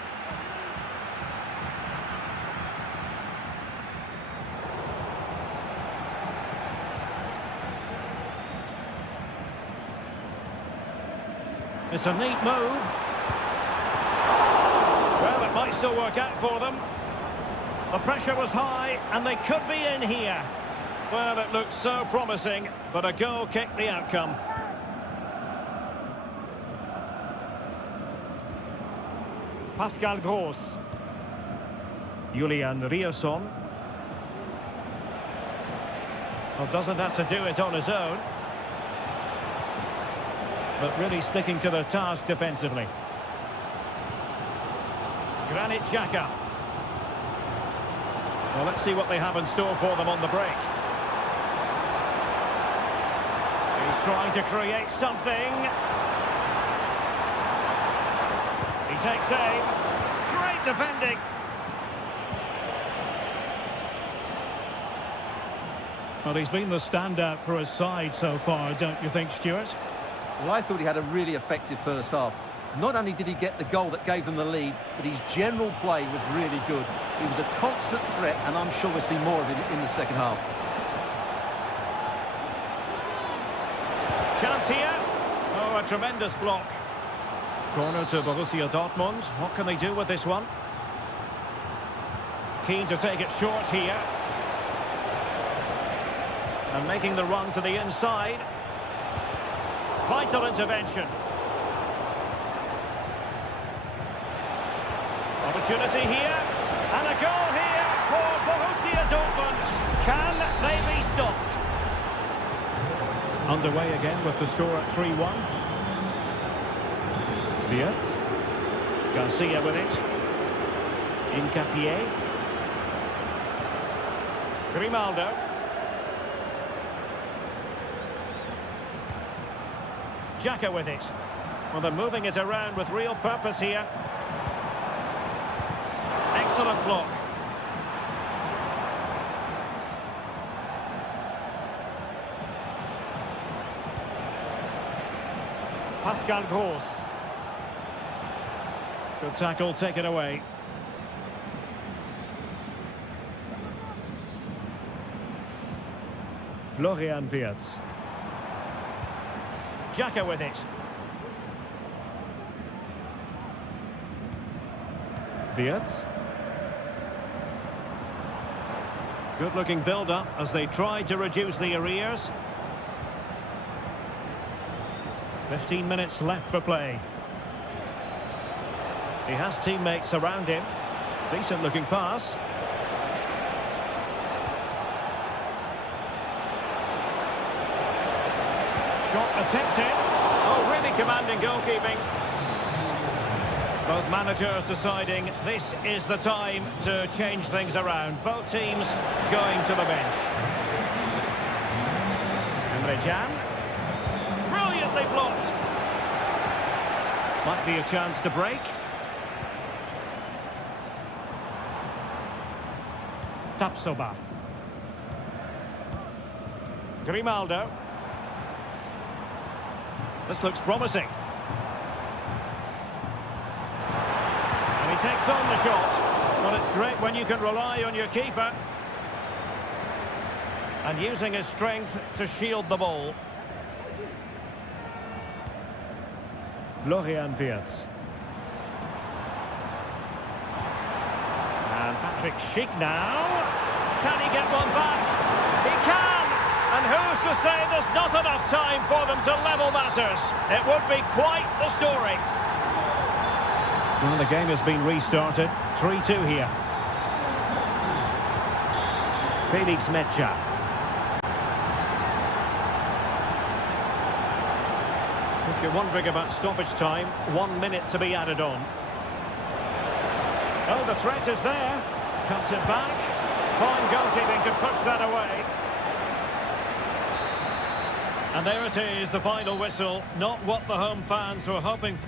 It's a neat move. Well, it might still work out for them. The pressure was high, and they could be in here. Well, it looked so promising, but a goal kicked the outcome. Pascal Gross. Julian Rierson. Well, doesn't have to do it on his own, but really sticking to the task defensively. Granit Xhaka. Well, let's see what they have in store for them on the break. He's trying to create something. He takes aim. Great defending. Well, he's been the standout for his side so far, don't you think, Stuart? Well, I thought he had a really effective first half. Not only did he get the goal that gave them the lead, but his general play was really good. He was a constant threat, and I'm sure we'll see more of him in the second half. Chance here. Oh, a tremendous block. Corner to Borussia Dortmund. What can they do with this one? Keen to take it short here. And making the run to the inside. Vital intervention. Opportunity here. And a goal here for Borussia Dortmund. Can they be stopped? Underway again with the score at 3-1. Wirtz. Garcia with it. Incapié. Grimaldo. Xhaka with it. Well, they're moving it around with real purpose here. Excellent block. Pascal Gross. Good tackle, taken away. Florian Wirtz. Xhaka with it. Wirtz. Good-looking build-up as they try to reduce the arrears. 15 minutes left for play. He has teammates around him. Decent-looking pass. Shot attempted. Oh, really commanding goalkeeping. Both managers deciding this is the time to change things around. Both teams going to the bench. Emre Can. Brilliantly blocked. Might be a chance to break. Tapsoba. Grimaldo. This looks promising. And he takes on the shot. Well, it's great when you can rely on your keeper. And using his strength to shield the ball. Florian Wirtz. And Patrick Schick now. Can he get one back? He can! And who's to say there's not enough time for them to level matters? It would be quite the story. Well, the game has been restarted. 3-2 here. Felix Mecha. If you're wondering about stoppage time, 1 minute to be added on. Oh, the threat is there. Cuts it back. Fine goalkeeping can push that away. And there it is, the final whistle. Not what the home fans were hoping for.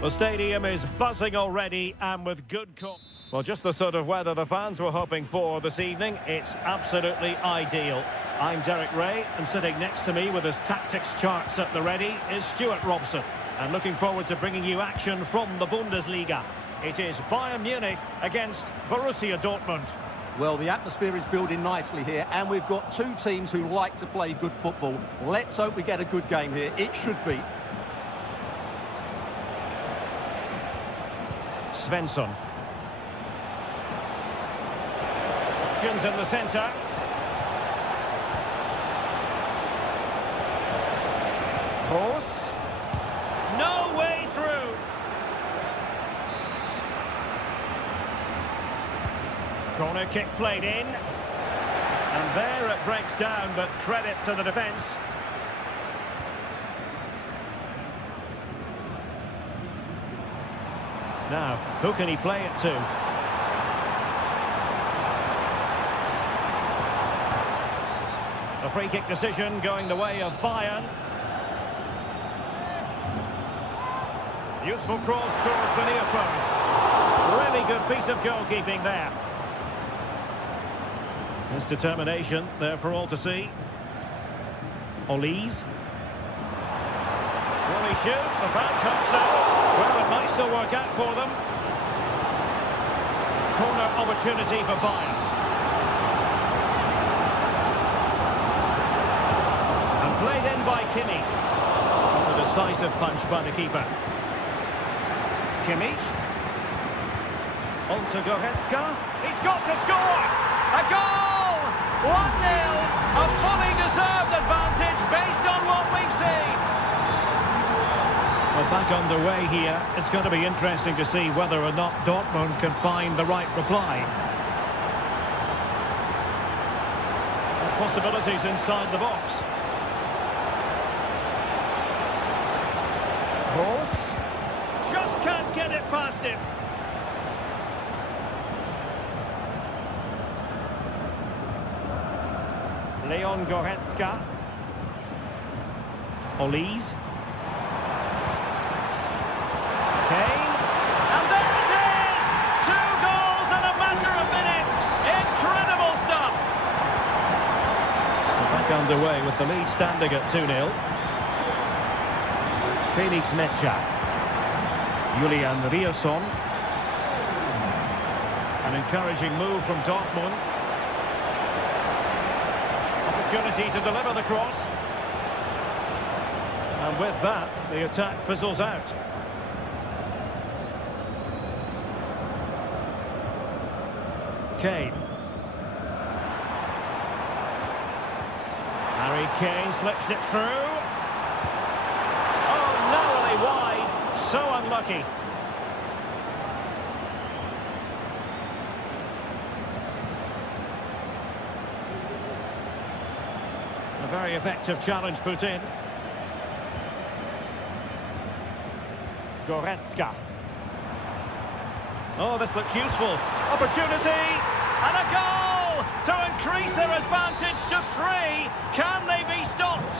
The stadium is buzzing already and with good call. Well, just the sort of weather the fans were hoping for this evening. It's absolutely ideal. I'm Derek Ray, and sitting next to me with his tactics charts at the ready is Stuart Robson. And looking forward to bringing you action from the Bundesliga. It is Bayern Munich against Borussia Dortmund. Well, the atmosphere is building nicely here, and we've got two teams who like to play good football. Let's hope we get a good game here. It should be. Svensson. Options in the centre. Horse. No way through. Corner kick played in. And there it breaks down, but credit to the defence. Now, who can he play it to? A free kick decision going the way of Bayern. Useful cross towards the near post. Really good piece of goalkeeping there. His determination there for all to see. Olise. Will he shoot? The fans hope so. Well, it might still work out for them. Corner opportunity for Bayern. And played in by Kimmich. Not a decisive punch by the keeper. Kimmich. On to Goretzka. He's got to score! A goal! 1-0! A fully deserved advantage based on what we've seen. Well, back underway here. It's going to be interesting to see whether or not Dortmund can find the right reply. Possibilities inside the box. Horse. Just can't get it past him. Leon Goretzka. Olise. Kane. And there it is! 2 goals in a matter of minutes. Incredible stuff. Back underway with the lead standing at 2-0. Felix Metscher. Julian Rierson. An encouraging move from Dortmund. Opportunity to deliver the cross. And with that, the attack fizzles out. Kane. Harry Kane slips it through. Oh, narrowly wide. So unlucky. A very effective challenge put in. Goretzka. Oh, this looks useful. Opportunity! And a goal! To increase their advantage to 3. Can they be stopped?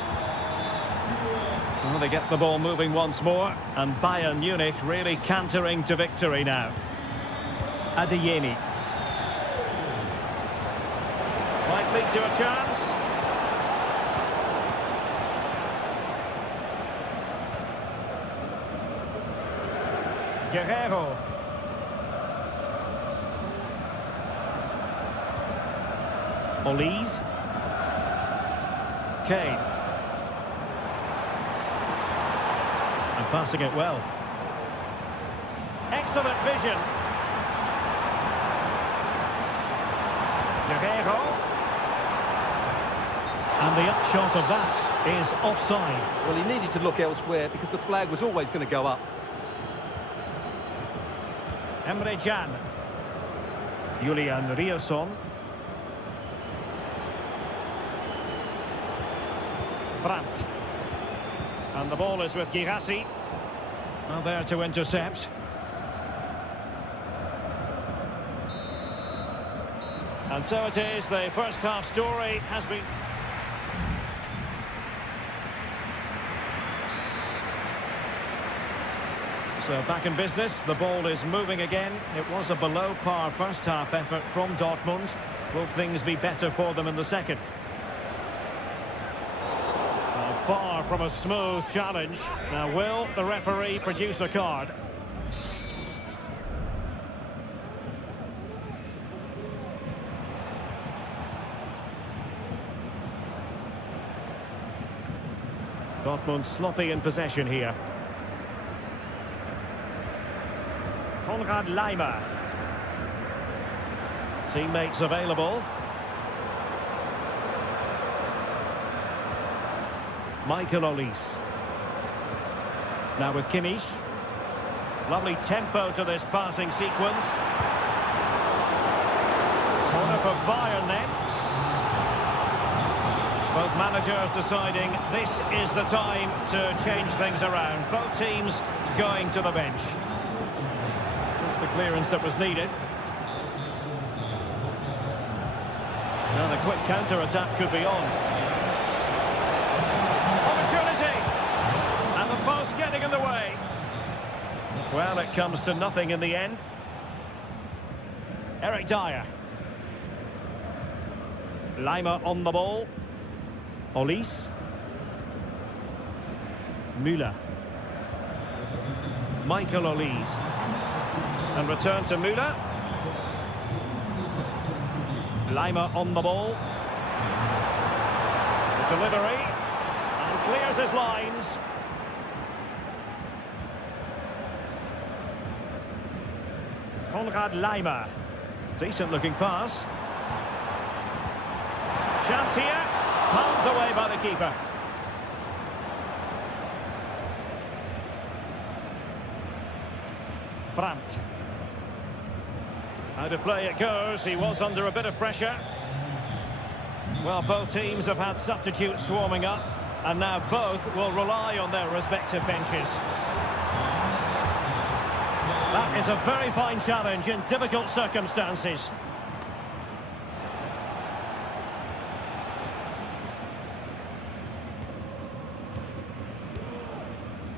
Well, they get the ball moving once more. And Bayern Munich really cantering to victory now. Adeyemi. Might lead to a chance. Guerrero. Olise. Kane. And passing it well. Excellent vision. Guerrero. And the upshot of that is offside. Well, he needed to look elsewhere because the flag was always going to go up. Emre Can. Julian Rierson. Brandt. And the ball is with Girassi. Well, there to intercept. And so it is, the first half story has been... So back in business, the ball is moving again. It was a below-par first-half effort from Dortmund. Will things be better for them in the second? Well, far from a smooth challenge. Now, will the referee produce a card? Dortmund sloppy in possession here. Konrad Laimer. Teammates available. Michael Olise. Now with Kimmich. Lovely tempo to this passing sequence. Corner for Bayern then. Both managers deciding this is the time to change things around. Both teams going to the bench. Just the clearance that was needed. Now the quick counter-attack could be on. Opportunity! And the post getting in the way. Well, it comes to nothing in the end. Eric Dyer. Laimer on the ball. Olise. Müller. Michael Olise. And return to Müller. Laimer on the ball. The delivery. And clears his lines. Konrad Laimer. Decent looking pass. Chance here. Palmed away by the keeper. Brandt. Out of play it goes. He was under a bit of pressure. Well, both teams have had substitutes warming up, and now both will rely on their respective benches. That is a very fine challenge in difficult circumstances.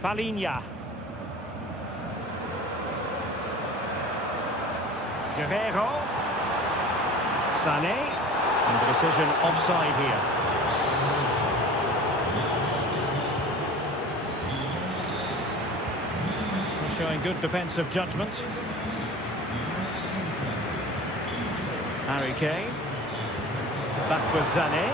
Palinha. Guerrero. Sané. And the decision offside here. Showing good defensive judgment. Harry Kane. Back with Sané.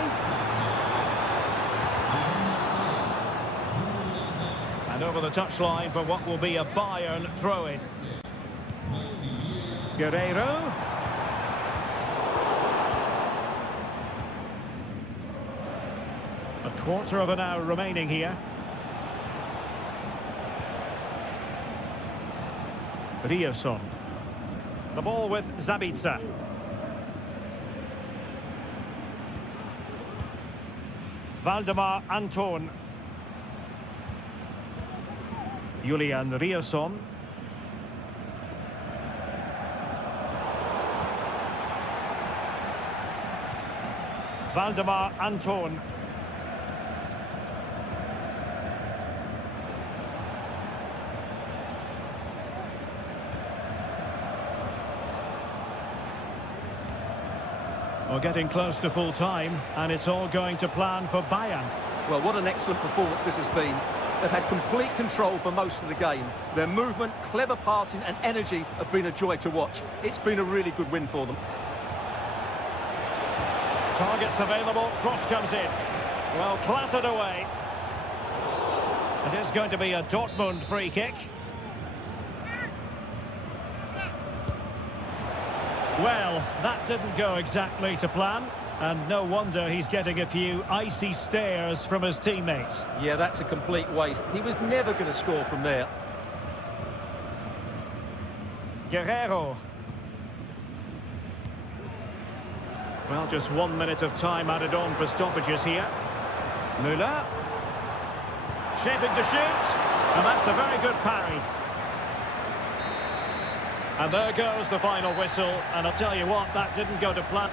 And over the touchline for what will be a Bayern throw-in. Guerrero. A quarter of an hour remaining here. Ryerson. The ball with Zabitzer. Valdemar Anton. Julian Ryerson. Valdemar Anton. We're getting close to full time, and it's all going to plan for Bayern. Well, what an excellent performance this has been. They've had complete control for most of the game. Their movement, clever passing and energy have been a joy to watch. It's been a really good win for them. Targets available, cross comes in. Well, clattered away. It is going to be a Dortmund free kick. Well, that didn't go exactly to plan. And no wonder he's getting a few icy stares from his teammates. Yeah, that's a complete waste. He was never going to score from there. Guerrero. Well, just 1 minute of time added on for stoppages here. Müller. Shaping to shoot. And that's a very good parry. And there goes the final whistle. And I'll tell you what, that didn't go to plan.